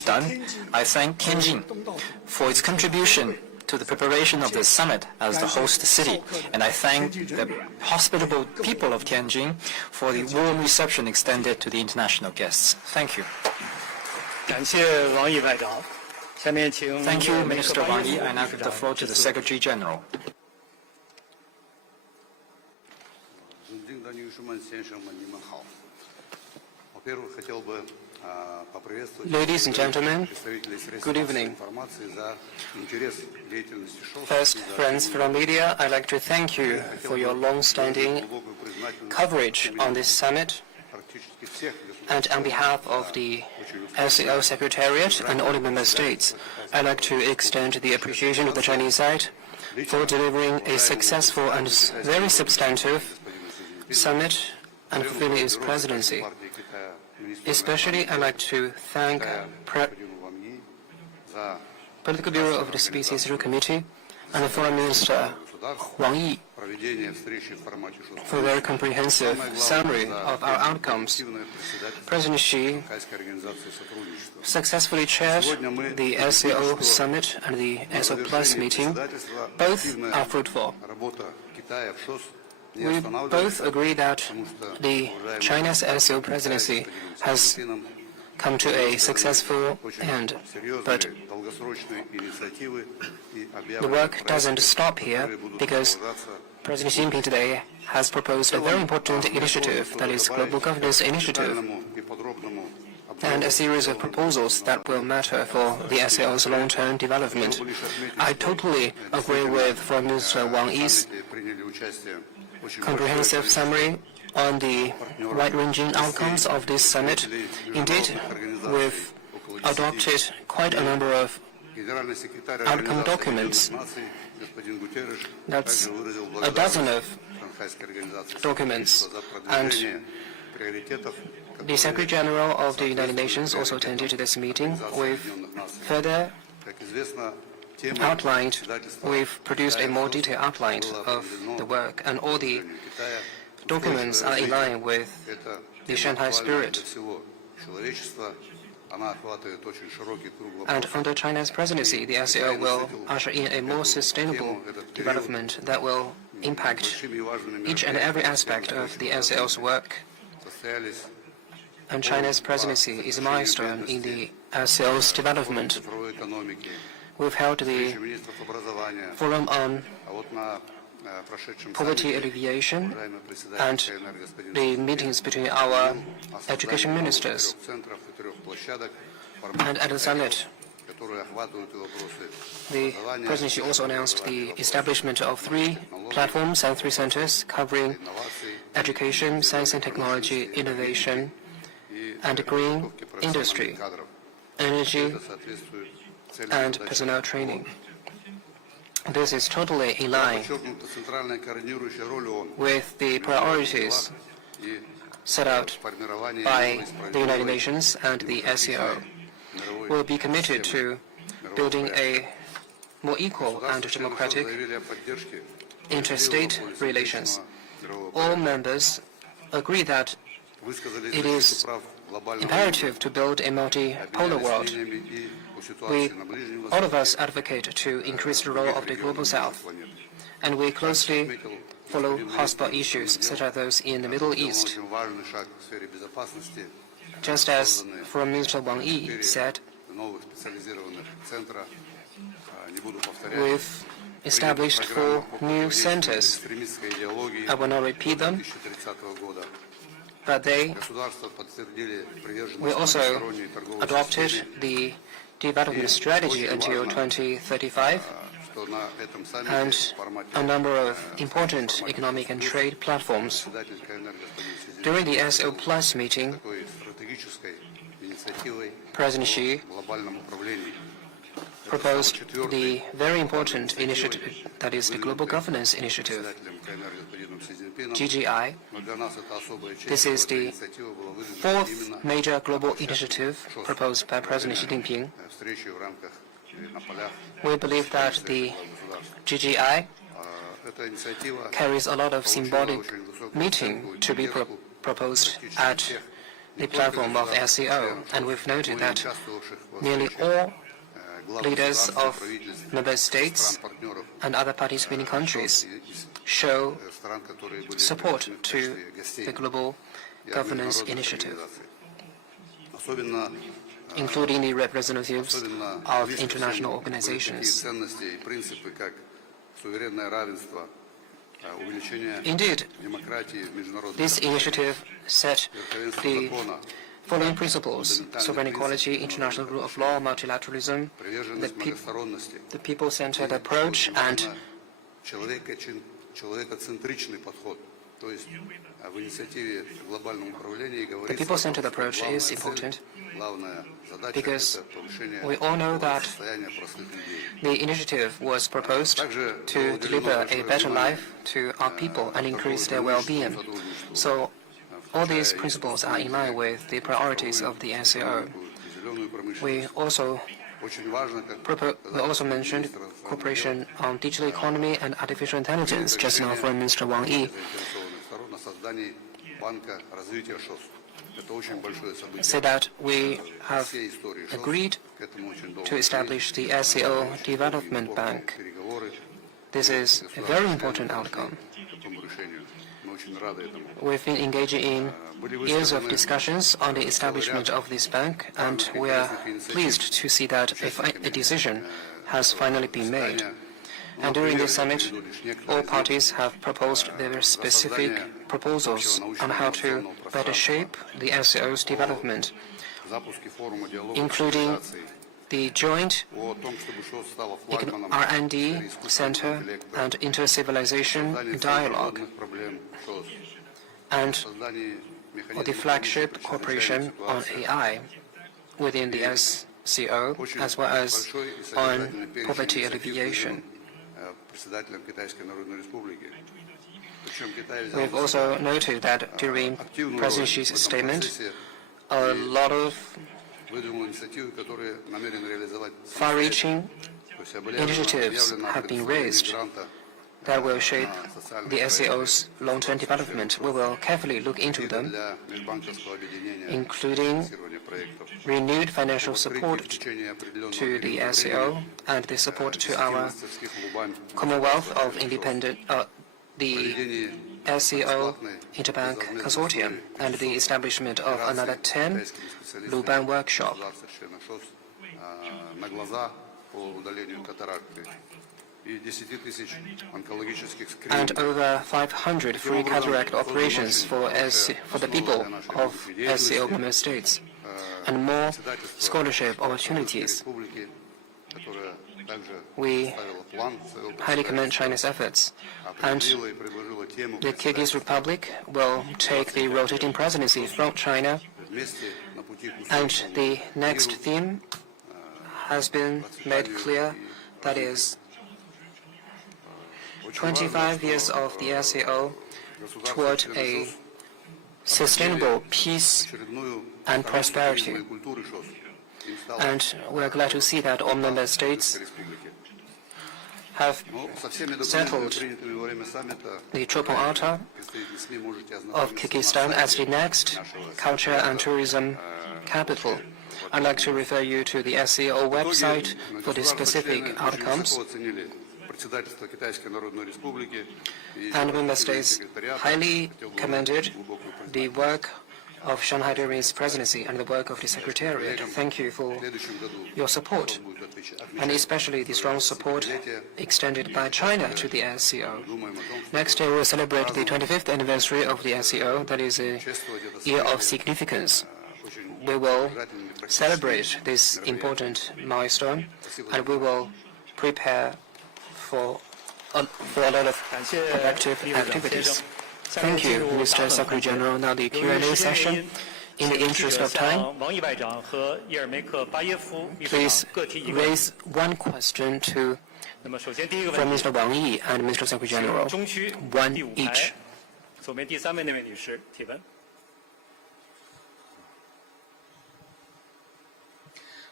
done, I thank Tianjin for its contribution to the preparation of the summit as the host city, and I thank the hospitable people of Tianjin for the warm reception extended to the international guests. Thank you. Thank you, Minister Wang Yi. I now give the floor to the Secretary General. Ladies and gentlemen, good evening. First, friends from media, I'd like to thank you for your long-standing coverage on this summit. And on behalf of the SCO Secretariat and all the member states, I'd like to extend the appreciation of the Chinese side for delivering a successful and very substantive summit and fulfilling its presidency. Especially, I'd like to thank Political Bureau of the CPC Committee and the Foreign Minister Wang Yi for a very comprehensive summary of our outcomes. President Xi successfully chaired the SCO Summit and the SCO Plus meeting. Both are fruitful. We both agree that the China's SCO presidency has come to a successful end, but the work doesn't stop here because President Xi Jinping today has proposed a very important initiative, that is Global Governance Initiative, and a series of proposals that will matter for the SCO's long-term development. I totally agree with Foreign Minister Wang Yi's comprehensive summary on the wide-ranging outcomes of this summit. Indeed, we've adopted quite a number of outcome documents. That's a dozen of documents. And the Secretary General of the United Nations also attended to this meeting. We've further outlined, we've produced a more detailed outline of the work, and all the documents are in line with the Shanghai spirit. And under China's presidency, the SCO will usher in a more sustainable development that will impact each and every aspect of the SCO's work. And China's presidency is a milestone in the SCO's development. We've held the Forum on Poverty Alleviation and the meetings between our education ministers. And at the summit, the presidency also announced the establishment of 3 platforms and 3 centers covering education, science and technology, innovation, and green industry, energy, and personnel training. This is totally in line with the priorities set out by the United Nations and the SCO. We'll be committed to building a more equal and democratic interstate relations. All members agree that it is imperative to build a multipolar world. All of us advocate to increase the role of the Global South, and we closely follow hotspot issues such as those in the Middle East. Just as Foreign Minister Wang Yi said, we've established 4 new centers. I will not repeat them, but we also adopted the development strategy until 2035 and a number of important economic and trade platforms. During the SCO Plus meeting, President Xi proposed the very important initiative, that is the Global Governance Initiative, GGI. This is the 4th major global initiative proposed by President Xi Jinping. We believe that the GGI carries a lot of symbolic meaning to be proposed at the platform of SCO, and we've noted that nearly all leaders of member states and other participating countries show support to the global governance initiative, including the representatives of international organizations. Indeed, this initiative set the following principles: sovereign equality, international rule of law, multilateralism, the people-centered approach, and the people-centered approach is important because we all know that the initiative was proposed to deliver a better life to our people and increase their well-being. So all these principles are in line with the priorities of the SCO. We also mentioned cooperation on digital economy and artificial intelligence. Just now, Foreign Minister Wang Yi said that we have agreed to establish the SCO Development Bank. This is a very important outcome. We've been engaging in years of discussions on the establishment of this bank, and we are pleased to see that a decision has finally been made. And during this summit, all parties have proposed their specific proposals on how to better shape the SCO's development, including the joint R&D Center and inter-civilization dialogue, and the flagship cooperation on AI within the SCO, as well as on poverty alleviation. We've also noted that during President Xi's statement, a lot of far-reaching initiatives have been raised that will shape the SCO's long-term development. We will carefully look into them, including renewed financial support to the SCO and the support to our Commonwealth of Independent, the SCO Interbank Consortium, and the establishment of another 10 Luban workshop. And over 500 free cataract operations for the people of SCO member states, and more scholarship opportunities. We highly commend China's efforts, and the Kyrgyz Republic will take the rotating presidency from China, and the next theme has been made clear, that is 25 years of the SCO toward a sustainable peace and prosperity. And we are glad to see that all member states have settled the Chopin Altar of Kyrgyzstan as the next culture and tourism capital. I'd like to refer you to the SCO website for the specific outcomes. And member states highly commended the work of Shanghai Cooperation presidency and the work of the Secretariat. Thank you for your support, and especially the strong support extended by China to the SCO. Next year, we will celebrate the 25th anniversary of the SCO. That is a year of significance. We will celebrate this important milestone, and we will prepare for a lot of productive activities. Thank you, Mr. Secretary General. Now the Q&A session. In the interest of time, please raise one question from Mr. Wang Yi and Mr. Secretary General. One each.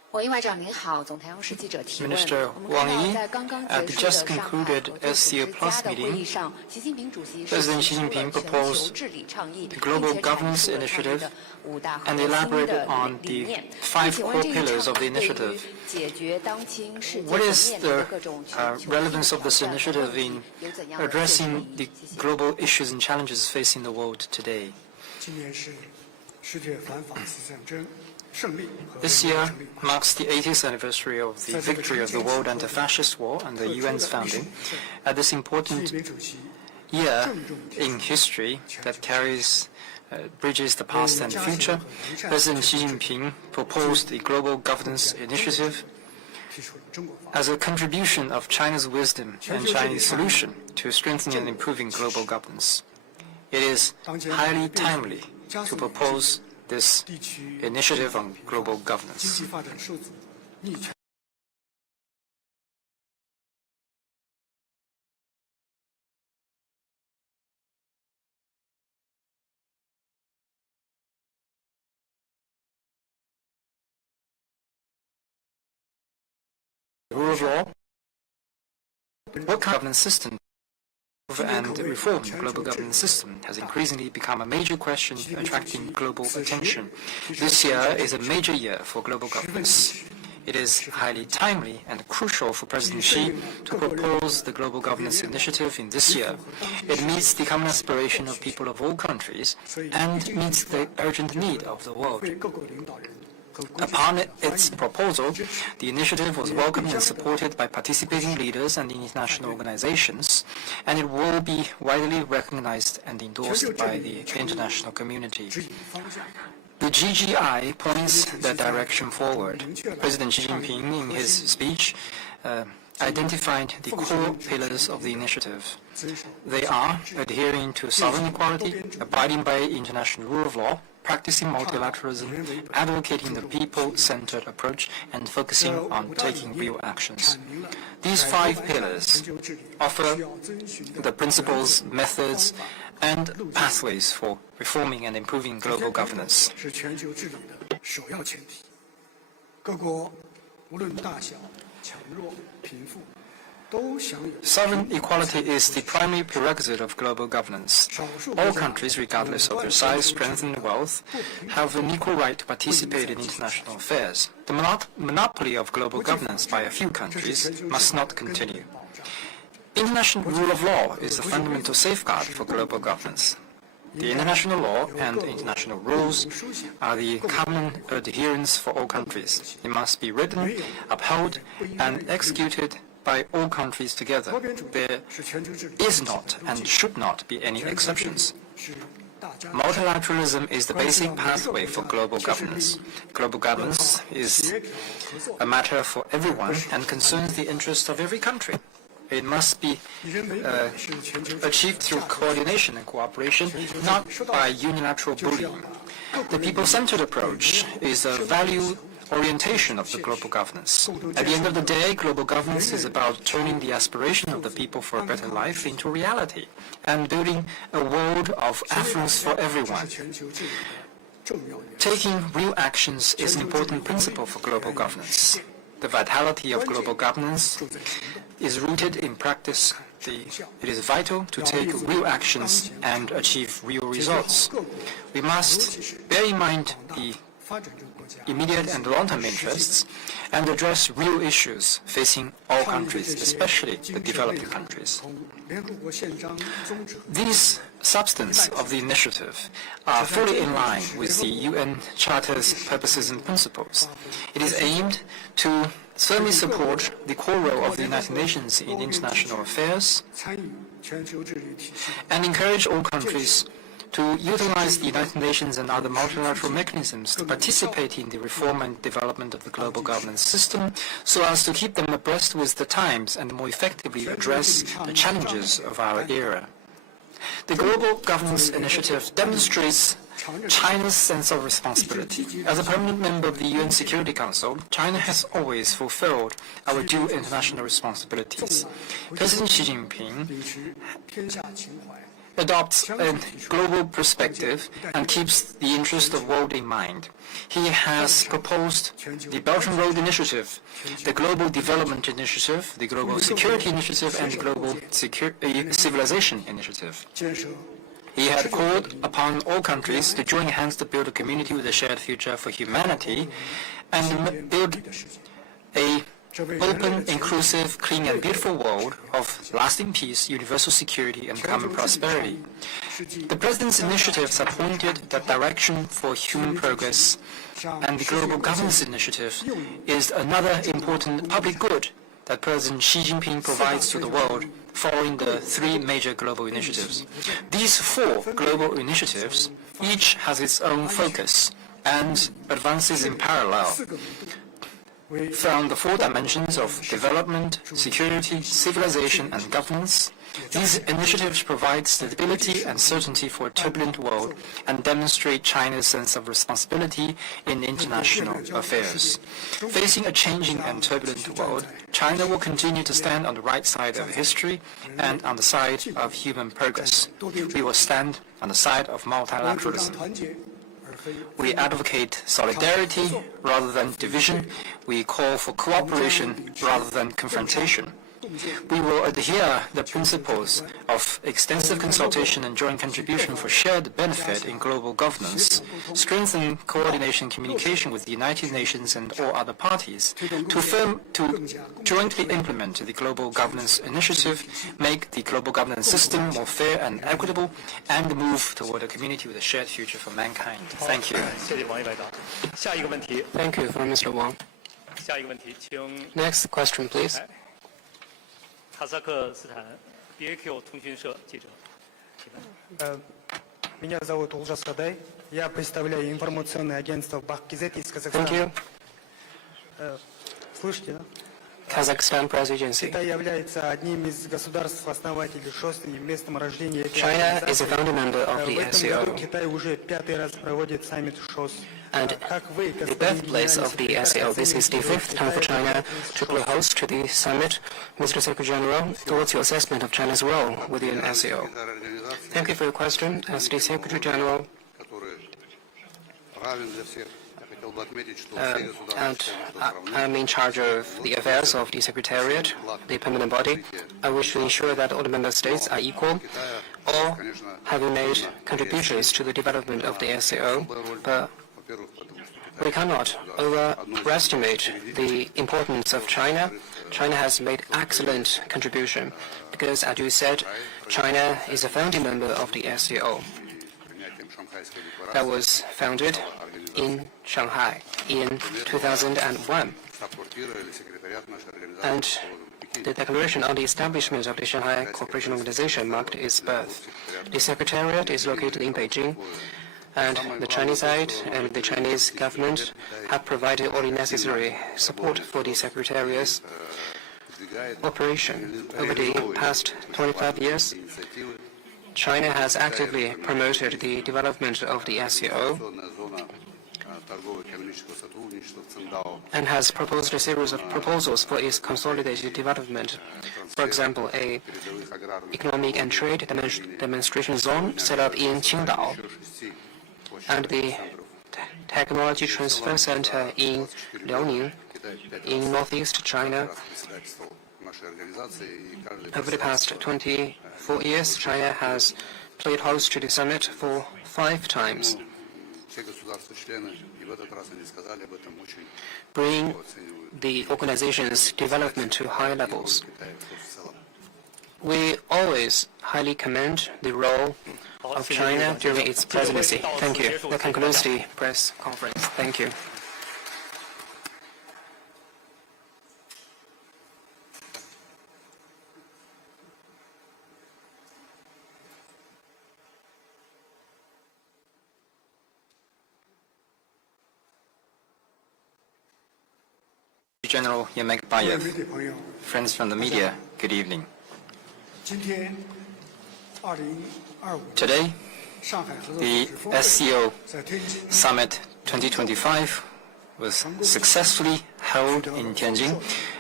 Minister Wang Yi, at the just concluded SCO Plus meeting, President Xi Jinping proposed the Global Governance Initiative and elaborated on the 5 core pillars of the initiative. What is the relevance of this initiative in addressing the global issues and challenges facing the world today? This year marks the 80th anniversary of the victory of the World Anti-Fascist War and the UN's founding. At this important year in history that bridges the past and the future, President Xi Jinping proposed the Global Governance Initiative as a contribution of China's wisdom and Chinese solution to strengthening and improving global governance. It is highly timely to propose this initiative on global governance. Rule of law, what governance system and reform the global governance system has increasingly become a major question attracting global attention. This year is a major year for global governance. It is highly timely and crucial for President Xi to propose the Global Governance Initiative in this year. It meets the common aspiration of people of all countries and meets the urgent need of the world. Upon its proposal, the initiative was welcomed and supported by participating leaders and international organizations, and it will be widely recognized and endorsed by the international community. The GGI points the direction forward. President Xi Jinping, in his speech, identified the core pillars of the initiative. They are adhering to sovereign equality, abiding by international rule of law, practicing multilateralism, advocating the people-centered approach, and focusing on taking real actions. These 5 pillars offer the principles, methods, and pathways for reforming and improving global governance. Sovereign equality is the primary prerequisite of global governance. All countries, regardless of their size, strength, and wealth, have an equal right to participate in international affairs. The monopoly of global governance by a few countries must not continue. International rule of law is the fundamental safeguard for global governance. The international law and international rules are the common adherence for all countries. It must be written, upheld, and executed by all countries together. There is not and should not be any exceptions. Multilateralism is the basic pathway for global governance. Global governance is a matter for everyone and concerns the interests of every country. It must be achieved through coordination and cooperation, not by unilateral bullying. The people-centered approach is a value orientation of the global governance. At the end of the day, global governance is about turning the aspiration of the people for a better life into reality and building a world of affluence for everyone. Taking real actions is an important principle for global governance. The vitality of global governance is rooted in practice. It is vital to take real actions and achieve real results. We must bear in mind the immediate and long-term interests and address real issues facing all countries, especially the developing countries. These substance of the initiative are fully in line with the UN Charter's purposes and principles. It is aimed to firmly support the core role of the United Nations in international affairs and encourage all countries to utilize the United Nations and other multilateral mechanisms to participate in the reform and development of the global governance system so as to keep them abreast with the times and more effectively address the challenges of our era. The Global Governance Initiative demonstrates China's sense of responsibility. As a permanent member of the UN Security Council, China has always fulfilled our due international responsibilities. President Xi Jinping adopts a global perspective and keeps the interest of the world in mind. He has proposed the Belt and Road Initiative, the Global Development Initiative, the Global Security Initiative, and the Global Civilization Initiative. He had called upon all countries to join hands to build a community with a shared future for humanity and build a open, inclusive, clean and beautiful world of lasting peace, universal security and common prosperity. The President's initiatives have pointed the direction for human progress, and the Global Governance Initiative is another important public good that President Xi Jinping provides to the world following the three major global initiatives. These four global initiatives each has its own focus and advances in parallel from the four dimensions of development, security, civilization, and governance. These initiatives provide stability and certainty for a turbulent world and demonstrate China's sense of responsibility in international affairs. Facing a changing and turbulent world, China will continue to stand on the right side of history and on the side of human progress. We will stand on the side of multilateralism. We advocate solidarity rather than division. We call for cooperation rather than confrontation. We will adhere the principles of extensive consultation and joint contribution for shared benefit in global governance, strengthen coordination and communication with the United Nations and all other parties, to jointly implement the Global Governance Initiative, make the global governance system more fair and equitable, and move toward a community with a shared future for mankind. Thank you. Thank you for Mr. Wang. Next question, please. Меня зовут Улжас Кадай. Я представляю информационное агентство Бак-Кизет из Thank Казахстана. you. Слышите, да? Kazakhstan Press Agency. Китай является одним из государств-основателей ШОС и местом рождения этой China is a организации. founding member of В the этом году SCO, Китай уже 5-й раз проводит саммит ШОС. and the birthplace of the SCO. This is the fifth time for China to play host to the summit. Mr. Secretary General, what's your assessment of China's role within SCO? Thank you for your question. As the Secretary General, and I'm in charge of the affairs of the Secretariat, the permanent body. I wish to ensure that all the member states are equal, all having made contributions to the development of the SCO, but we cannot overestimate the importance of China. China has made excellent contribution because, as you said, China is a founding member of the SCO that was founded in Shanghai in 2001. And the declaration on the establishment of the Shanghai Cooperation Organization marked its birth. The Secretariat is located in Beijing, and the Chinese side and the Chinese government have provided all the necessary support for the Secretariat's operation. Over the past 25 years, China has actively promoted the development of the SCO and has proposed a series of proposals for its consolidated development. For example, a economic and trade demonstration zone set up in Qingdao, and the technology transfer center in Liaoning in northeast China. Over the past 24 years, China has played host to the summit for 5 times, bringing the organization's development to high levels. We always highly commend the role of China during its presidency. Thank you. That concludes the press conference. Thank you. General Yemekbayev, friends from the media, good evening. Today, the SCO Summit 2025 was successfully held in Tianjin,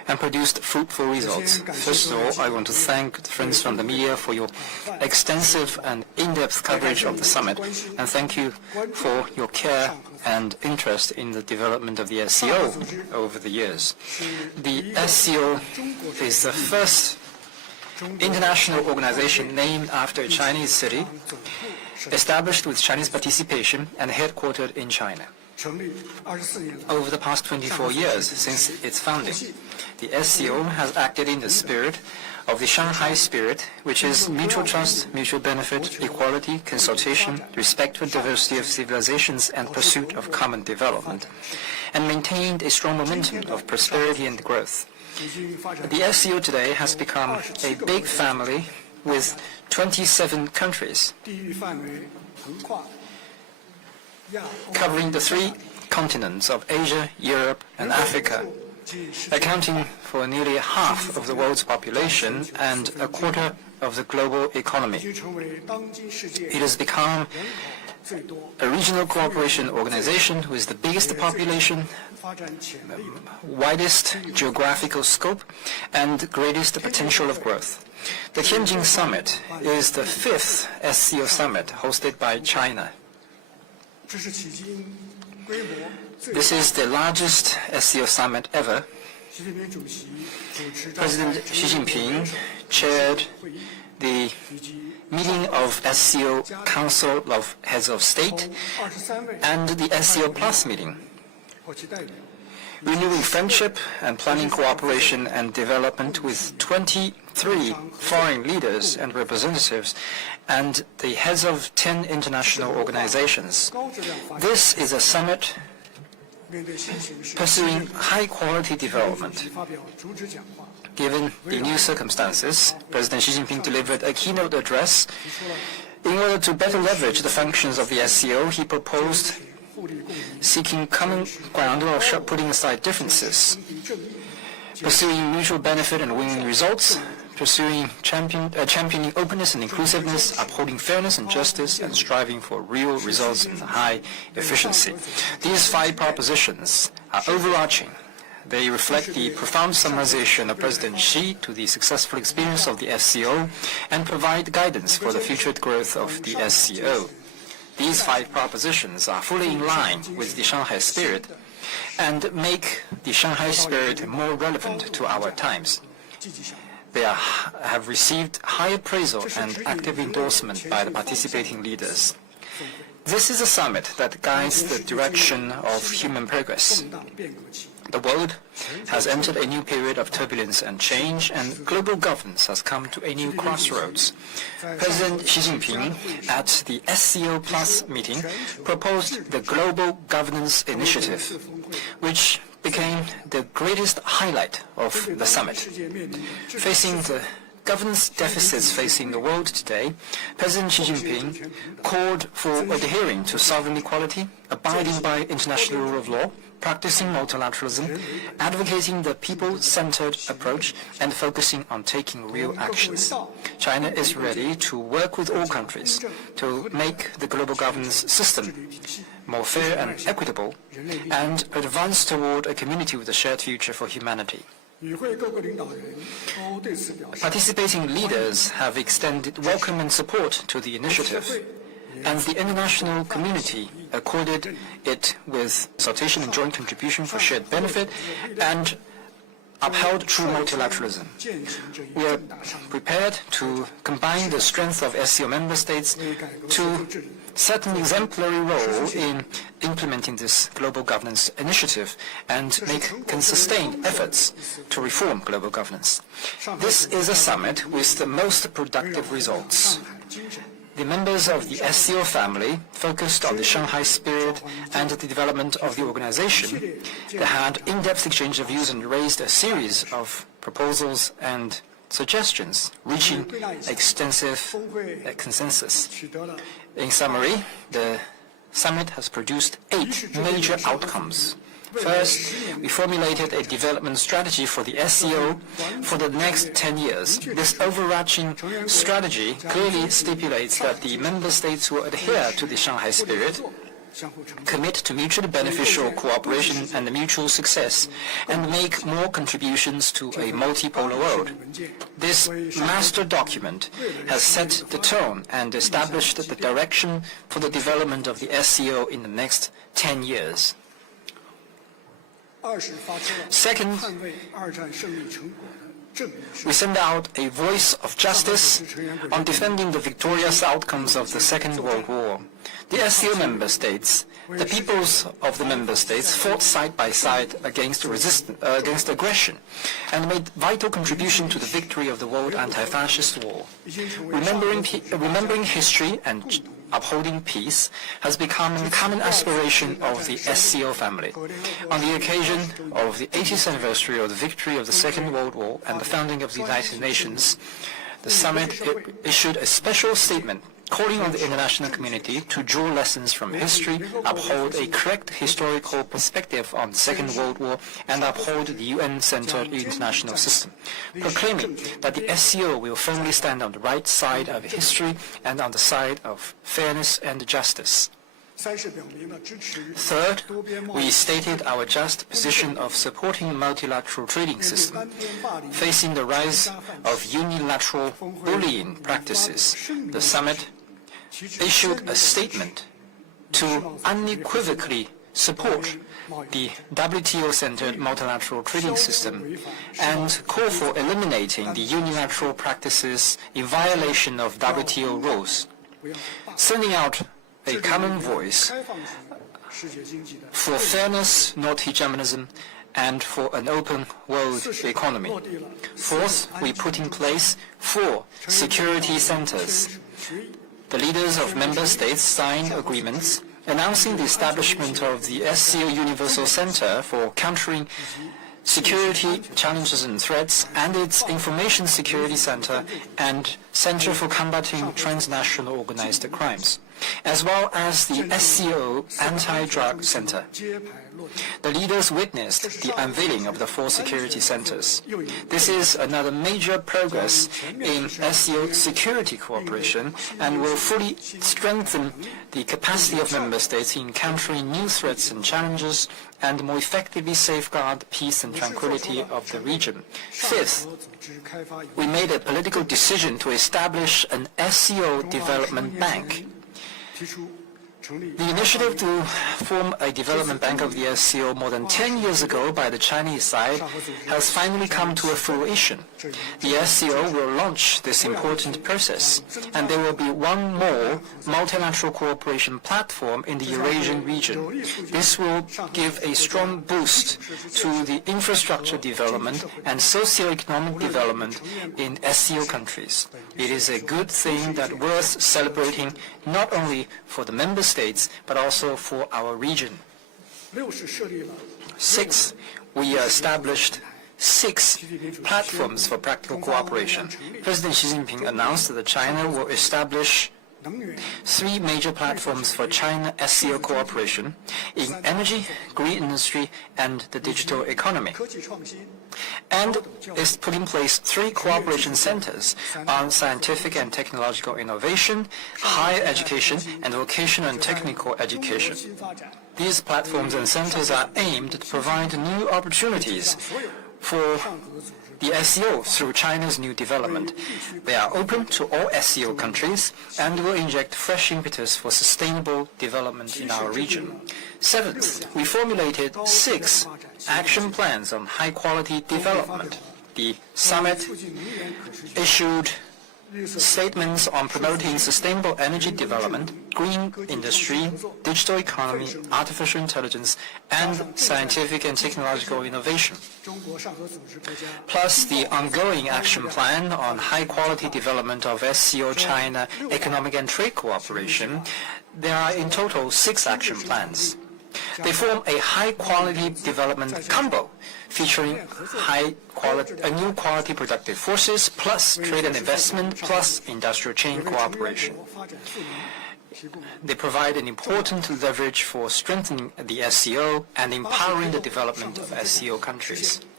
and produced fruitful results. First of all, I want to thank the friends from the media for your extensive and in-depth coverage of the summit, and thank you for your care and interest in the development of the SCO over the years. The SCO is the first international organization named after a Chinese city, established with Chinese participation and headquartered in China. Over the past 24 years since its founding, the SCO has acted in the spirit of the Shanghai spirit, which is mutual trust, mutual benefit, equality, consultation, respect for diversity of civilizations, and pursuit of common development, and maintained a strong momentum of prosperity and growth. The SCO today has become a big family with 27 countries, covering the 3 continents of Asia, Europe, and Africa, accounting for nearly half of the world's population and a quarter of the global economy. It has become a regional cooperation organization with the biggest population, widest geographical scope, and greatest potential of growth. The Tianjin Summit is the 5th SCO Summit hosted by China. This is the largest SCO Summit ever. President Xi Jinping chaired the meeting of SCO Council of Heads of State and the SCO Plus meeting, renewing friendship and planning cooperation and development with 23 foreign leaders and representatives and the heads of 10 international organizations. This is a summit pursuing high-quality development. Given the new circumstances, President Xi Jinping delivered a keynote address. In order to better leverage the functions of the SCO, he proposed seeking common ground while putting aside differences, pursuing mutual benefit and winning results, championing openness and inclusiveness, upholding fairness and justice, and striving for real results and high efficiency. These 5 propositions are overarching. They reflect the profound summarization of President Xi to the successful experience of the SCO and provide guidance for the future growth of the SCO. These 5 propositions are fully in line with the Shanghai spirit and make the Shanghai spirit more relevant to our times. They have received high appraisal and active endorsement by the participating leaders. This is a summit that guides the direction of human progress. The world has entered a new period of turbulence and change, and global governance has come to a new crossroads. President Xi Jinping, at the SCO Plus meeting, proposed the Global Governance Initiative, which became the greatest highlight of the summit. Facing the governance deficits facing the world today, President Xi Jinping called for adhering to sovereign equality, abiding by international rule of law, practicing multilateralism, advocating the people-centered approach, and focusing on taking real actions. China is ready to work with all countries to make the global governance system more fair and equitable, and advance toward a community with a shared future for humanity. Participating leaders have extended welcome and support to the initiative, and the international community accorded it with consultation and joint contribution for shared benefit and upheld true multilateralism. We are prepared to combine the strength of SCO member states to set an exemplary role in implementing this global governance initiative and make sustained efforts to reform global governance. This is a summit with the most productive results. The members of the SCO family focused on the Shanghai spirit and the development of the organization. They had in-depth exchange of views and raised a series of proposals and suggestions, reaching extensive consensus. In summary, the summit has produced 8 major outcomes. First, we formulated a development strategy for the SCO for the next 10 years. This overarching strategy clearly stipulates that the member states will adhere to the Shanghai spirit commit to mutually beneficial cooperation and mutual success, and make more contributions to a multipolar world. This master document has set the tone and established the direction for the development of the SCO in the next 10 years. Second, we send out a voice of justice on defending the victorious outcomes of the Second World War. The SCO member states, the peoples of the member states fought side by side against aggression and made vital contribution to the victory of the world anti-fascist war. Remembering history and upholding peace has become a common aspiration of the SCO family. On the occasion of the 80th anniversary of the victory of the Second World War and the founding of the United Nations, the summit issued a special statement calling on the international community to draw lessons from history, uphold a correct historical perspective on the Second World War, and uphold the UN-centered international system, proclaiming that the SCO will firmly stand on the right side of history and on the side of fairness and justice. Third, we stated our just position of supporting a multilateral trading system. Facing the rise of unilateral bullying practices, the summit issued a statement to unequivocally support the WTO-centered multilateral trading system and call for eliminating the unilateral practices in violation of WTO rules, sending out a common voice for fairness, not hegemonism, and for an open world economy. Fourth, we put in place 4 security centers. The leaders of member states signed agreements announcing the establishment of the SCO Universal Center for Countering Security Challenges and Threats and its Information Security Center and Center for Combating Transnational Organized Crimes, as well as the SCO Anti-Drug Center. The leaders witnessed the unveiling of the 4 security centers. This is another major progress in SCO security cooperation and will fully strengthen the capacity of member states in countering new threats and challenges and more effectively safeguard peace and tranquility of the region. Fifth, we made a political decision to establish an SCO Development Bank. The initiative to form a development bank of the SCO more than 10 years ago by the Chinese side has finally come to a fruition. The SCO will launch this important process, and there will be one more multilateral cooperation platform in the Eurasian region. This will give a strong boost to the infrastructure development and socio-economic development in SCO countries. It is a good thing that worth celebrating not only for the member states, but also for our region. 6, we established 6 platforms for practical cooperation. President Xi Jinping announced that China will establish 3 major platforms for China SCO cooperation in energy, green industry, and the digital economy. And is put in place 3 cooperation centers on scientific and technological innovation, higher education, and vocational and technical education. These platforms and centers are aimed to provide new opportunities for the SCO through China's new development. They are open to all SCO countries and will inject fresh impetus for sustainable development in our region. 7th, we formulated 6 action plans on high-quality development. The summit issued statements on promoting sustainable energy development, green industry, digital economy, artificial intelligence, and scientific and technological innovation. Plus the ongoing action plan on high-quality development of SCO China economic and trade cooperation. There are in total 6 action plans. They form a high-quality development combo featuring new quality productive forces plus trade and investment plus industrial chain cooperation. They provide an important leverage for strengthening the SCO and empowering the development of SCO countries.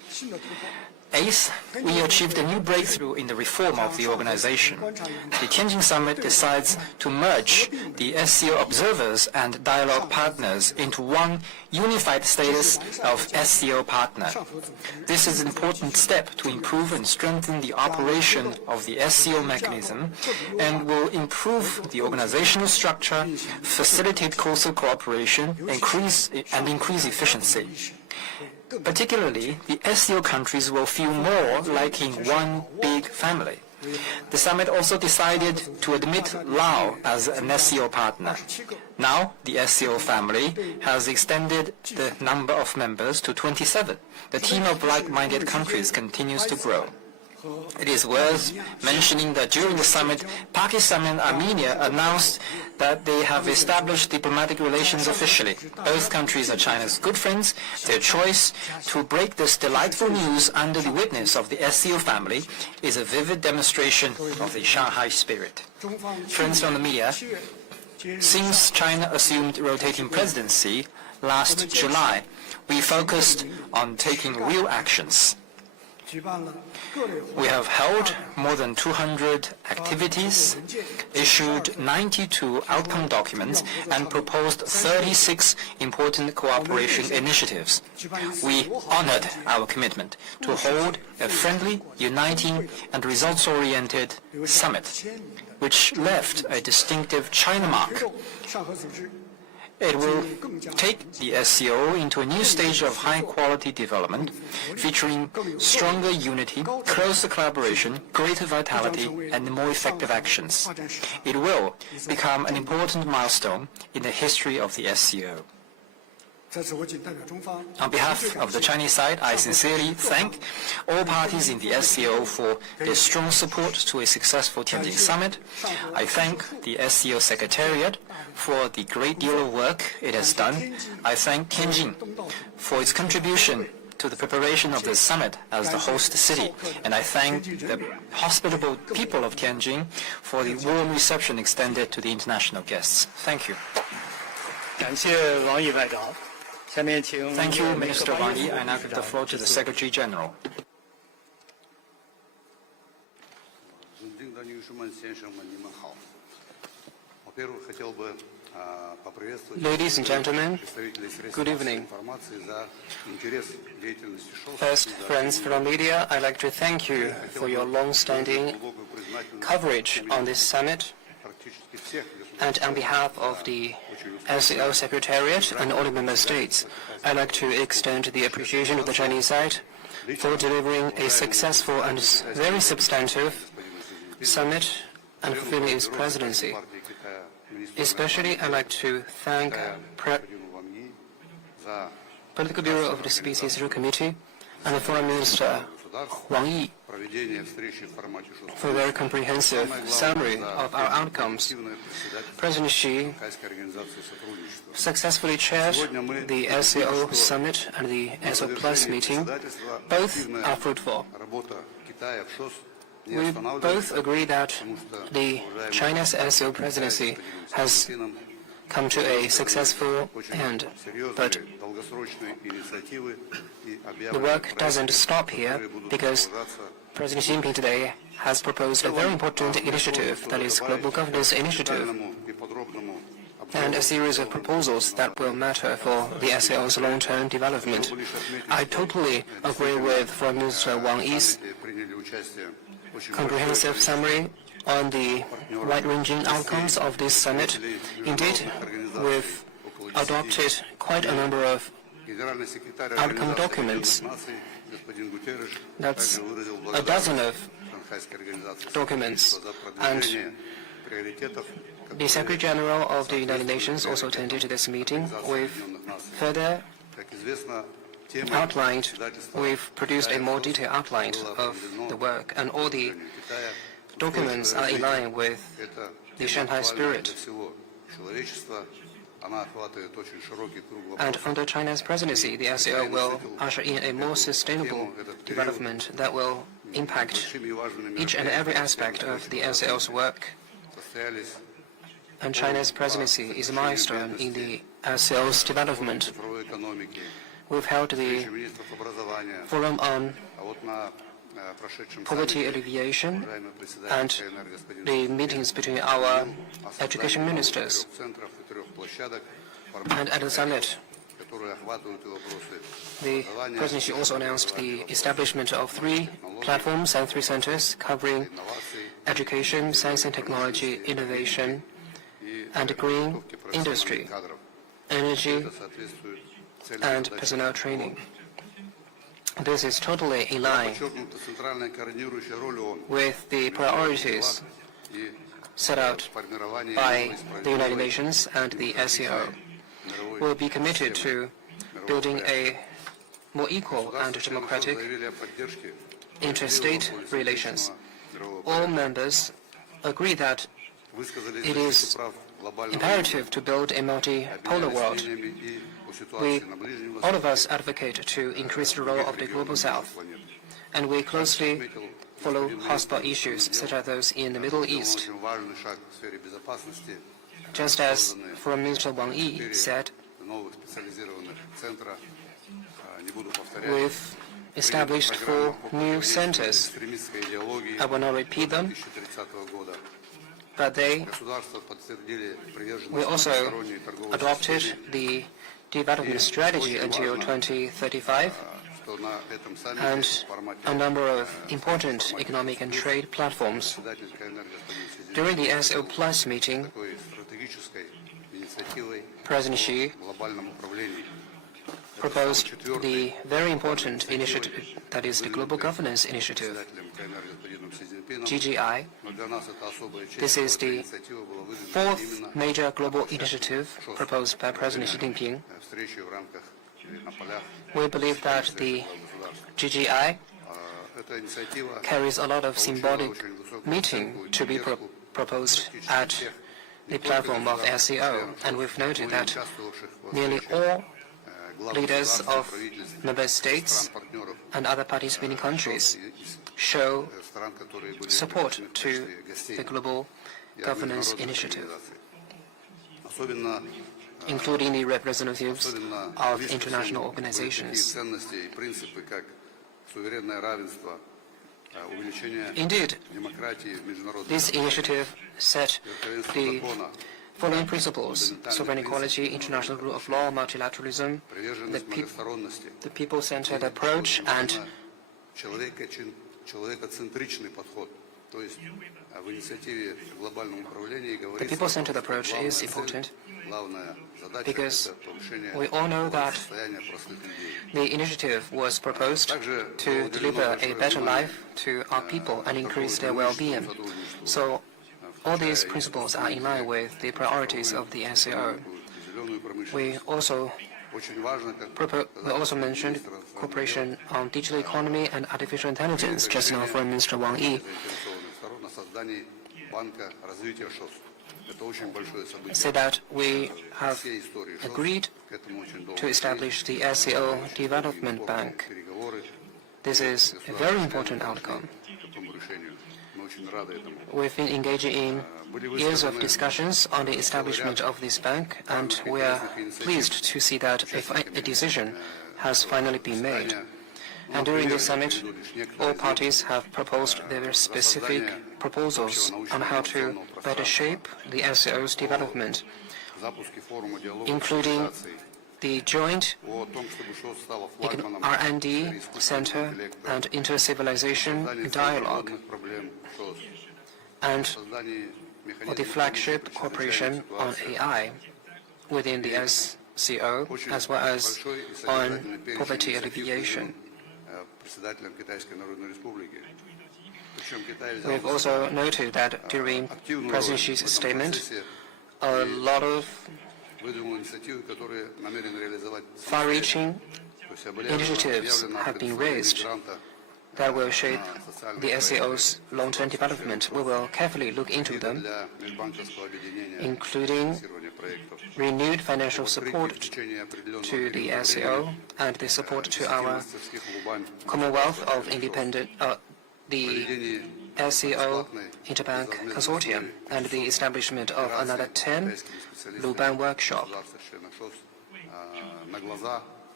Eighth, we achieved a new breakthrough in the reform of the organization. The Tianjin Summit decides to merge the SCO observers and dialogue partners into one unified status of SCO partner. This is an important step to improve and strengthen the operation of the SCO mechanism and will improve the organizational structure, facilitate closer cooperation, and increase efficiency. Particularly, the SCO countries will feel more like in one big family. The summit also decided to admit Laos as an SCO partner. Now, the SCO family has extended the number of members to 27. The team of like-minded countries continues to grow. It is worth mentioning that during the summit, Pakistan and Armenia announced that they have established diplomatic relations officially. Both countries are China's good friends. Their choice to break this delightful news under the witness of the SCO family is a vivid demonstration of the Shanghai spirit. Friends from the media, since China assumed rotating presidency last July, we focused on taking real actions. We have held more than 200 activities, issued 92 outcome documents, and proposed 36 important cooperation initiatives. We honored our commitment to hold a friendly, uniting, and results-oriented summit, which left a distinctive China mark. It will take the SCO into a new stage of high-quality development, featuring stronger unity, closer collaboration, greater vitality, and more effective actions. It will become an important milestone in the history of the SCO. On behalf of the Chinese side, I sincerely thank all parties in the SCO for their strong support to a successful Tianjin Summit. I thank the SCO Secretariat for the great deal of work it has done. I thank Tianjin for its contribution to the preparation of this summit as the host city, and I thank the hospitable people of Tianjin for the warm reception extended to the international guests. Thank you. Thank you, Minister Wang Yi. I now give the floor to the Secretary General. Ladies and gentlemen, good evening. First, friends from media, I'd like to thank you for your long-standing coverage on this summit. And on behalf of the SCO Secretariat and all the member states, I'd like to extend the appreciation of the Chinese side for delivering a successful and very substantive summit and fulfilling its presidency. Especially, I'd like to thank Political Bureau of the CPC Committee and the Foreign Minister Wang Yi for a very comprehensive summary of our outcomes. President Xi successfully chaired the SCO Summit and the SO Plus meeting. Both are fruitful. We both agree that the China's SCO presidency has come to a successful end, but the work doesn't stop here because President Xi Jinping today has proposed a very important initiative, that is Global Governance Initiative, and a series of proposals that will matter for the SCO's long-term development. I totally agree with Foreign Minister Wang Yi's comprehensive summary on the wide-ranging outcomes of this summit. Indeed, we've adopted quite a number of outcome documents. That's a dozen of documents. And the Secretary General of the United Nations also attended this meeting. We've further outlined, we've produced a more detailed outline of the work, and all the documents are in line with the Shanghai spirit. And under China's presidency, the SCO will usher in a more sustainable development that will impact each and every aspect of the SCO's work. And China's presidency is a milestone in the SCO's development. we've held the Forum on Poverty Alleviation and the meetings between our education ministers. And at the summit, the presidency also announced the establishment of 3 platforms and 3 centers covering education, science and technology, innovation, and green industry, energy, and personnel training. This is totally in line with the priorities set out by the United Nations and the SCO. We will be committed to building a more equal and democratic interstate relations. All members agree that it is imperative to build a multipolar world. All of us advocate to increase the role of the Global South, and we closely follow hotspot issues such as those in the Middle East. Just as Foreign Minister Wang Yi said, we've established 4 new centers. I will not repeat them, but we also adopted the development strategy until 2035 and a number of important economic and trade platforms. During the SCO Plus meeting, President Xi proposed the very important initiative, that is the Global Governance Initiative, GGI. This is the 4th major global initiative proposed by President Xi Jinping. We believe that the GGI carries a lot of symbolic meaning to be proposed at the platform of SCO, and we've noted that nearly all leaders of member states and other participating countries show support to the Global Governance Initiative, including the representatives of international organizations. Indeed, this initiative set the following principles: sovereign equality, international rule of law, multilateralism, the people-centered approach, and the people-centered approach is important because we all know that the initiative was proposed to deliver a better life to our people and increase their well-being. So all these principles are in line with the priorities of the SCO. We also mentioned cooperation on digital economy and artificial intelligence. Just now, Foreign Minister Wang Yi said that we have agreed to establish the SCO Development Bank. This is a very important outcome. We've been engaging in years of discussions on the establishment of this bank, and we are pleased to see that a decision has finally been made. And during this summit, all parties have proposed their specific proposals on how to better shape the SCO's development, including the joint R&D Center and inter-civilization dialogue, and the flagship cooperation on AI within the SCO, as well as on poverty alleviation. We've also noted that during President Xi's statement, a lot of far-reaching initiatives have been raised that will shape the SCO's long-term development. We will carefully look into them, including renewed financial support to the SCO and the support to our Commonwealth of Independent, the SCO Interbank Consortium, and the establishment of another 10 Luban workshop.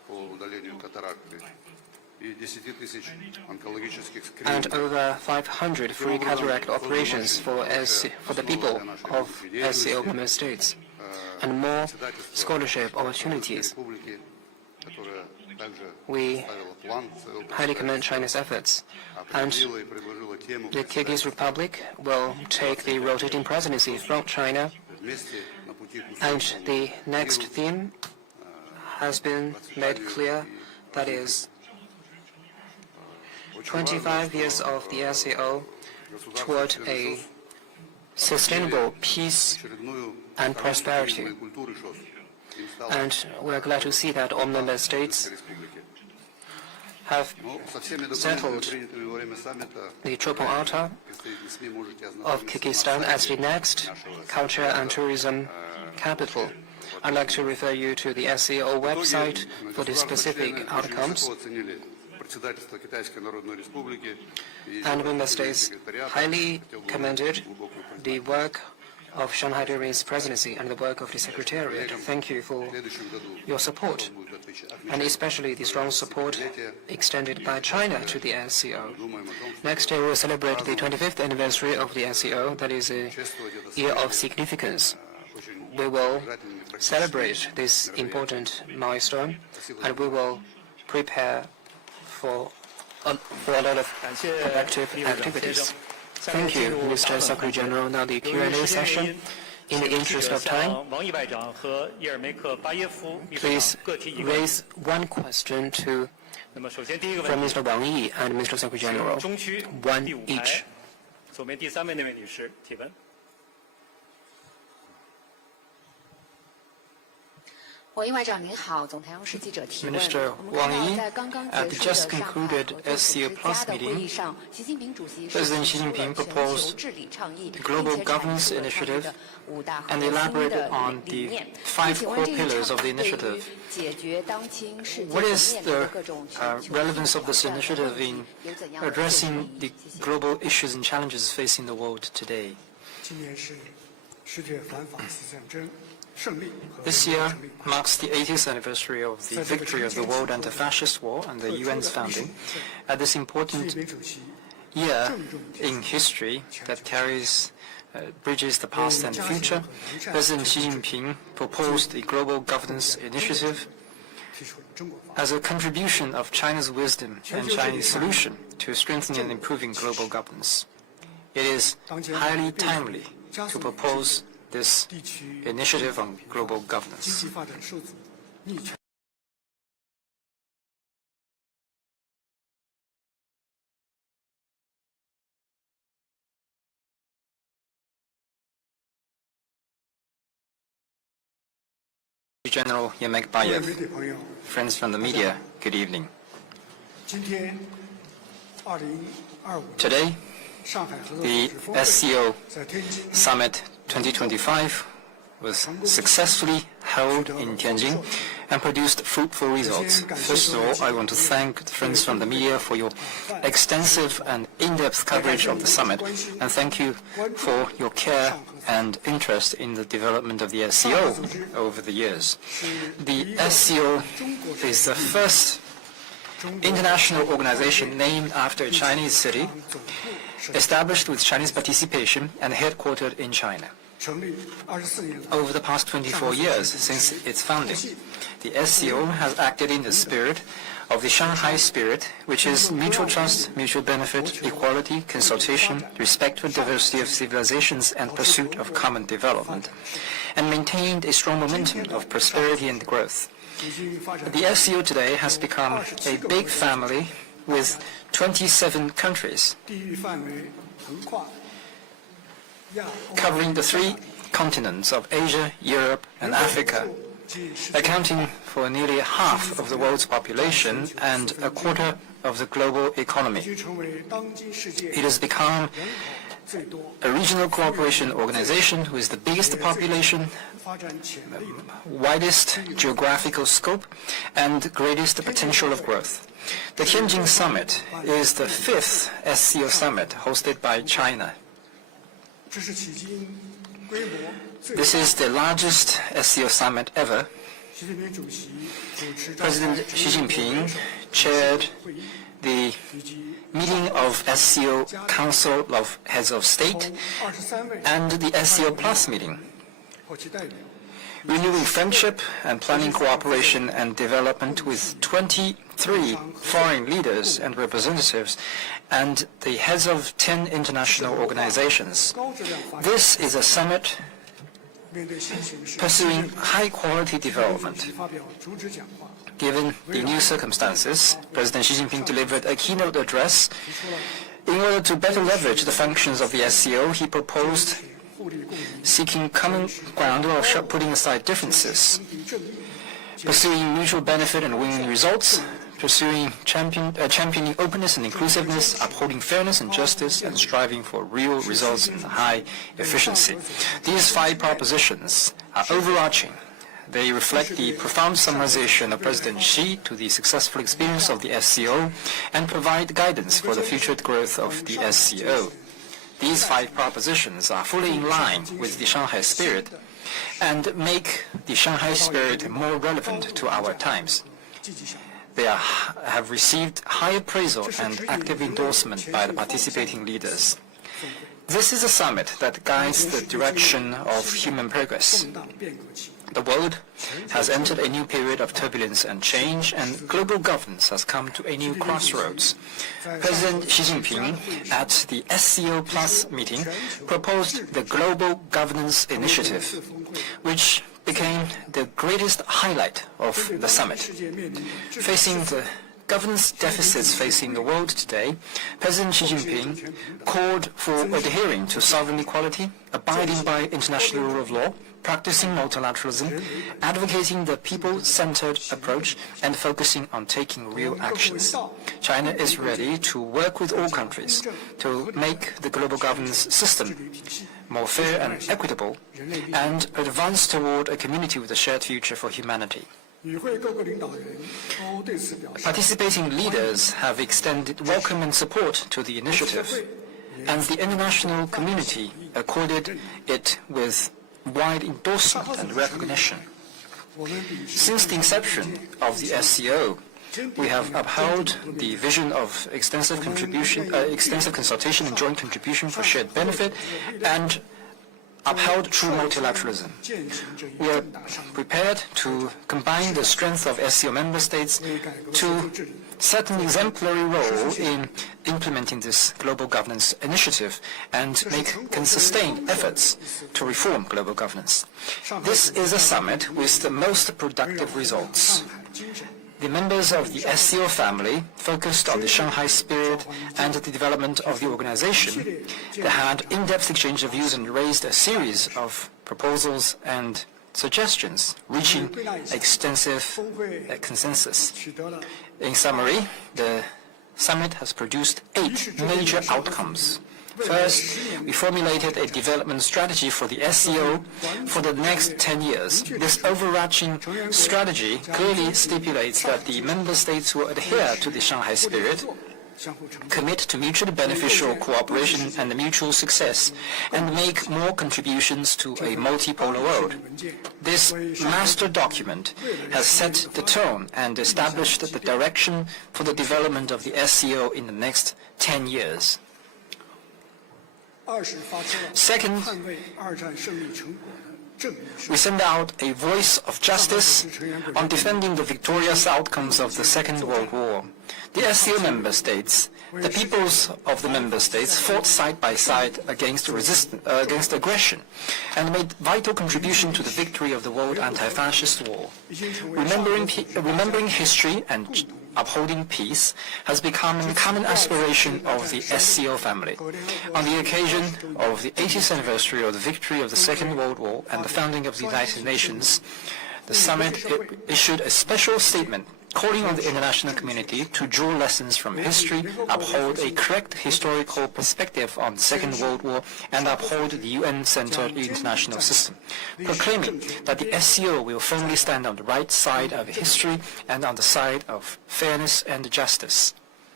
and over 500 free cataract operations for the people of SCO member states, and more scholarship opportunities. We highly commend China's efforts, and the Kyrgyz Republic will take the rotating presidency from China, and the next theme has been made clear, that is 25 years of the SCO toward a sustainable peace and prosperity. And we are glad to see that all member states have settled the Chopin Altar of Kyrgyzstan as the next culture and tourism capital. I'd like to refer you to the SCO website for the specific outcomes. And member states highly commended the work of Shanghai Cooperation Presidency and the work of the Secretariat. Thank you for your support, and especially the strong support extended by China to the SCO. Next year we will celebrate the 25th anniversary of the SCO. That is a year of significance. We will celebrate this important milestone, and we will prepare for a lot of productive activities. Thank you, Mr. Secretary General. Now the Q&A session. In the interest of time, please raise one question from Mr. Wang Yi and Mr. Secretary General. One each. Minister Wang Yi, at the just concluded SCO Plus meeting, President Xi Jinping proposed the Global Governance Initiative and elaborated on the 5 core pillars of the initiative. What is the relevance of this initiative in addressing the global issues and challenges facing the world today? This year marks the 80th anniversary of the victory of the World Anti-Fascist War and the UN's founding. At this important year in history that bridges the past and the future, President Xi Jinping proposed the Global Governance Initiative as a contribution of China's wisdom and Chinese solution to strengthening and improving global governance. It is highly timely to propose this initiative on global governance. General Yemek Bayev, friends from the media, good evening. Today, the SCO Summit 2025 was successfully held in Tianjin and produced fruitful results. First of all, I want to thank friends from the media for your extensive and in-depth coverage of the summit, and thank you for your care and interest in the development of the SCO over the years. The SCO is the first international organization named after a Chinese city, established with Chinese participation and headquartered in China. Over the past 24 years since its founding, the SCO has acted in the spirit of the Shanghai spirit, which is mutual trust, mutual benefit, equality, consultation, respect for diversity of civilizations, and pursuit of common development, and maintained a strong momentum of prosperity and growth. The SCO today has become a big family with 27 countries, covering the 3 continents of Asia, Europe, and Africa, accounting for nearly half of the world's population and a quarter of the global economy. It has become a regional cooperation organization with the biggest population, widest geographical scope, and greatest potential of growth. The Tianjin Summit is the 5th SCO Summit hosted by China. This is the largest SCO Summit ever, President Xi Jinping chaired the meeting of SCO Council of Heads of State and the SCO Plus meeting, renewing friendship and planning cooperation and development with 23 foreign leaders and representatives and the heads of 10 international organizations. This is a summit pursuing high-quality development. Given the new circumstances, President Xi Jinping delivered a keynote address. In order to better leverage the functions of the SCO, he proposed seeking common ground while putting aside differences, pursuing mutual benefit and winning results, championing openness and inclusiveness, upholding fairness and justice, and striving for real results and high efficiency. These 5 propositions are overarching. They reflect the profound summarization of President Xi to the successful experience of the SCO and provide guidance for the future growth of the SCO. These 5 propositions are fully in line with the Shanghai spirit and make the Shanghai spirit more relevant to our times. They have received high appraisal and active endorsement by the participating leaders. This is a summit that guides the direction of human progress. The world has entered a new period of turbulence and change, and global governance has come to a new crossroads. President Xi Jinping, at the SCO Plus meeting, proposed the Global Governance Initiative, which became the greatest highlight of the summit. Facing the governance deficits facing the world today, President Xi Jinping called for adhering to sovereign equality, abiding by international rule of law, practicing multilateralism, advocating the people-centered approach, and focusing on taking real actions. China is ready to work with all countries to make the global governance system more fair and equitable, and advance toward a community with a shared future for humanity. Participating leaders have extended welcome and support to the initiative, and the international community accorded it with wide endorsement and recognition. Since the inception of the SCO, we have upheld the vision of extensive consultation and joint contribution for shared benefit, and upheld true multilateralism. We are prepared to combine the strength of SCO member states to set an exemplary role in implementing this global governance initiative and make sustained efforts to reform global governance. This is a summit with the most productive results. The members of the SCO family focused on the Shanghai spirit and the development of the organization. They had in-depth exchange of views and raised a series of proposals and suggestions, reaching extensive consensus. In summary, the summit has produced 8 major outcomes. First, we formulated a development strategy for the SCO for the next 10 years. This overarching strategy clearly stipulates that the member states will adhere to the Shanghai spirit, commit to mutually beneficial cooperation and mutual success, and make more contributions to a multipolar world. This master document has set the tone and established the direction for the development of the SCO in the next 10 years. Second, we send out a voice of justice on defending the victorious outcomes of the Second World War. The SCO member states, the peoples of the member states, fought side by side against aggression and made vital contribution to the victory of the world anti-fascist war. Remembering history and upholding peace has become a common aspiration of the SCO family. On the occasion of the 80th anniversary of the victory of the Second World War and the founding of the United Nations, the summit issued a special statement calling on the international community to draw lessons from history, uphold a correct historical perspective on the Second World War, and uphold the UN-centered international system, proclaiming that the SCO will firmly stand on the right side of history and on the side of fairness and justice.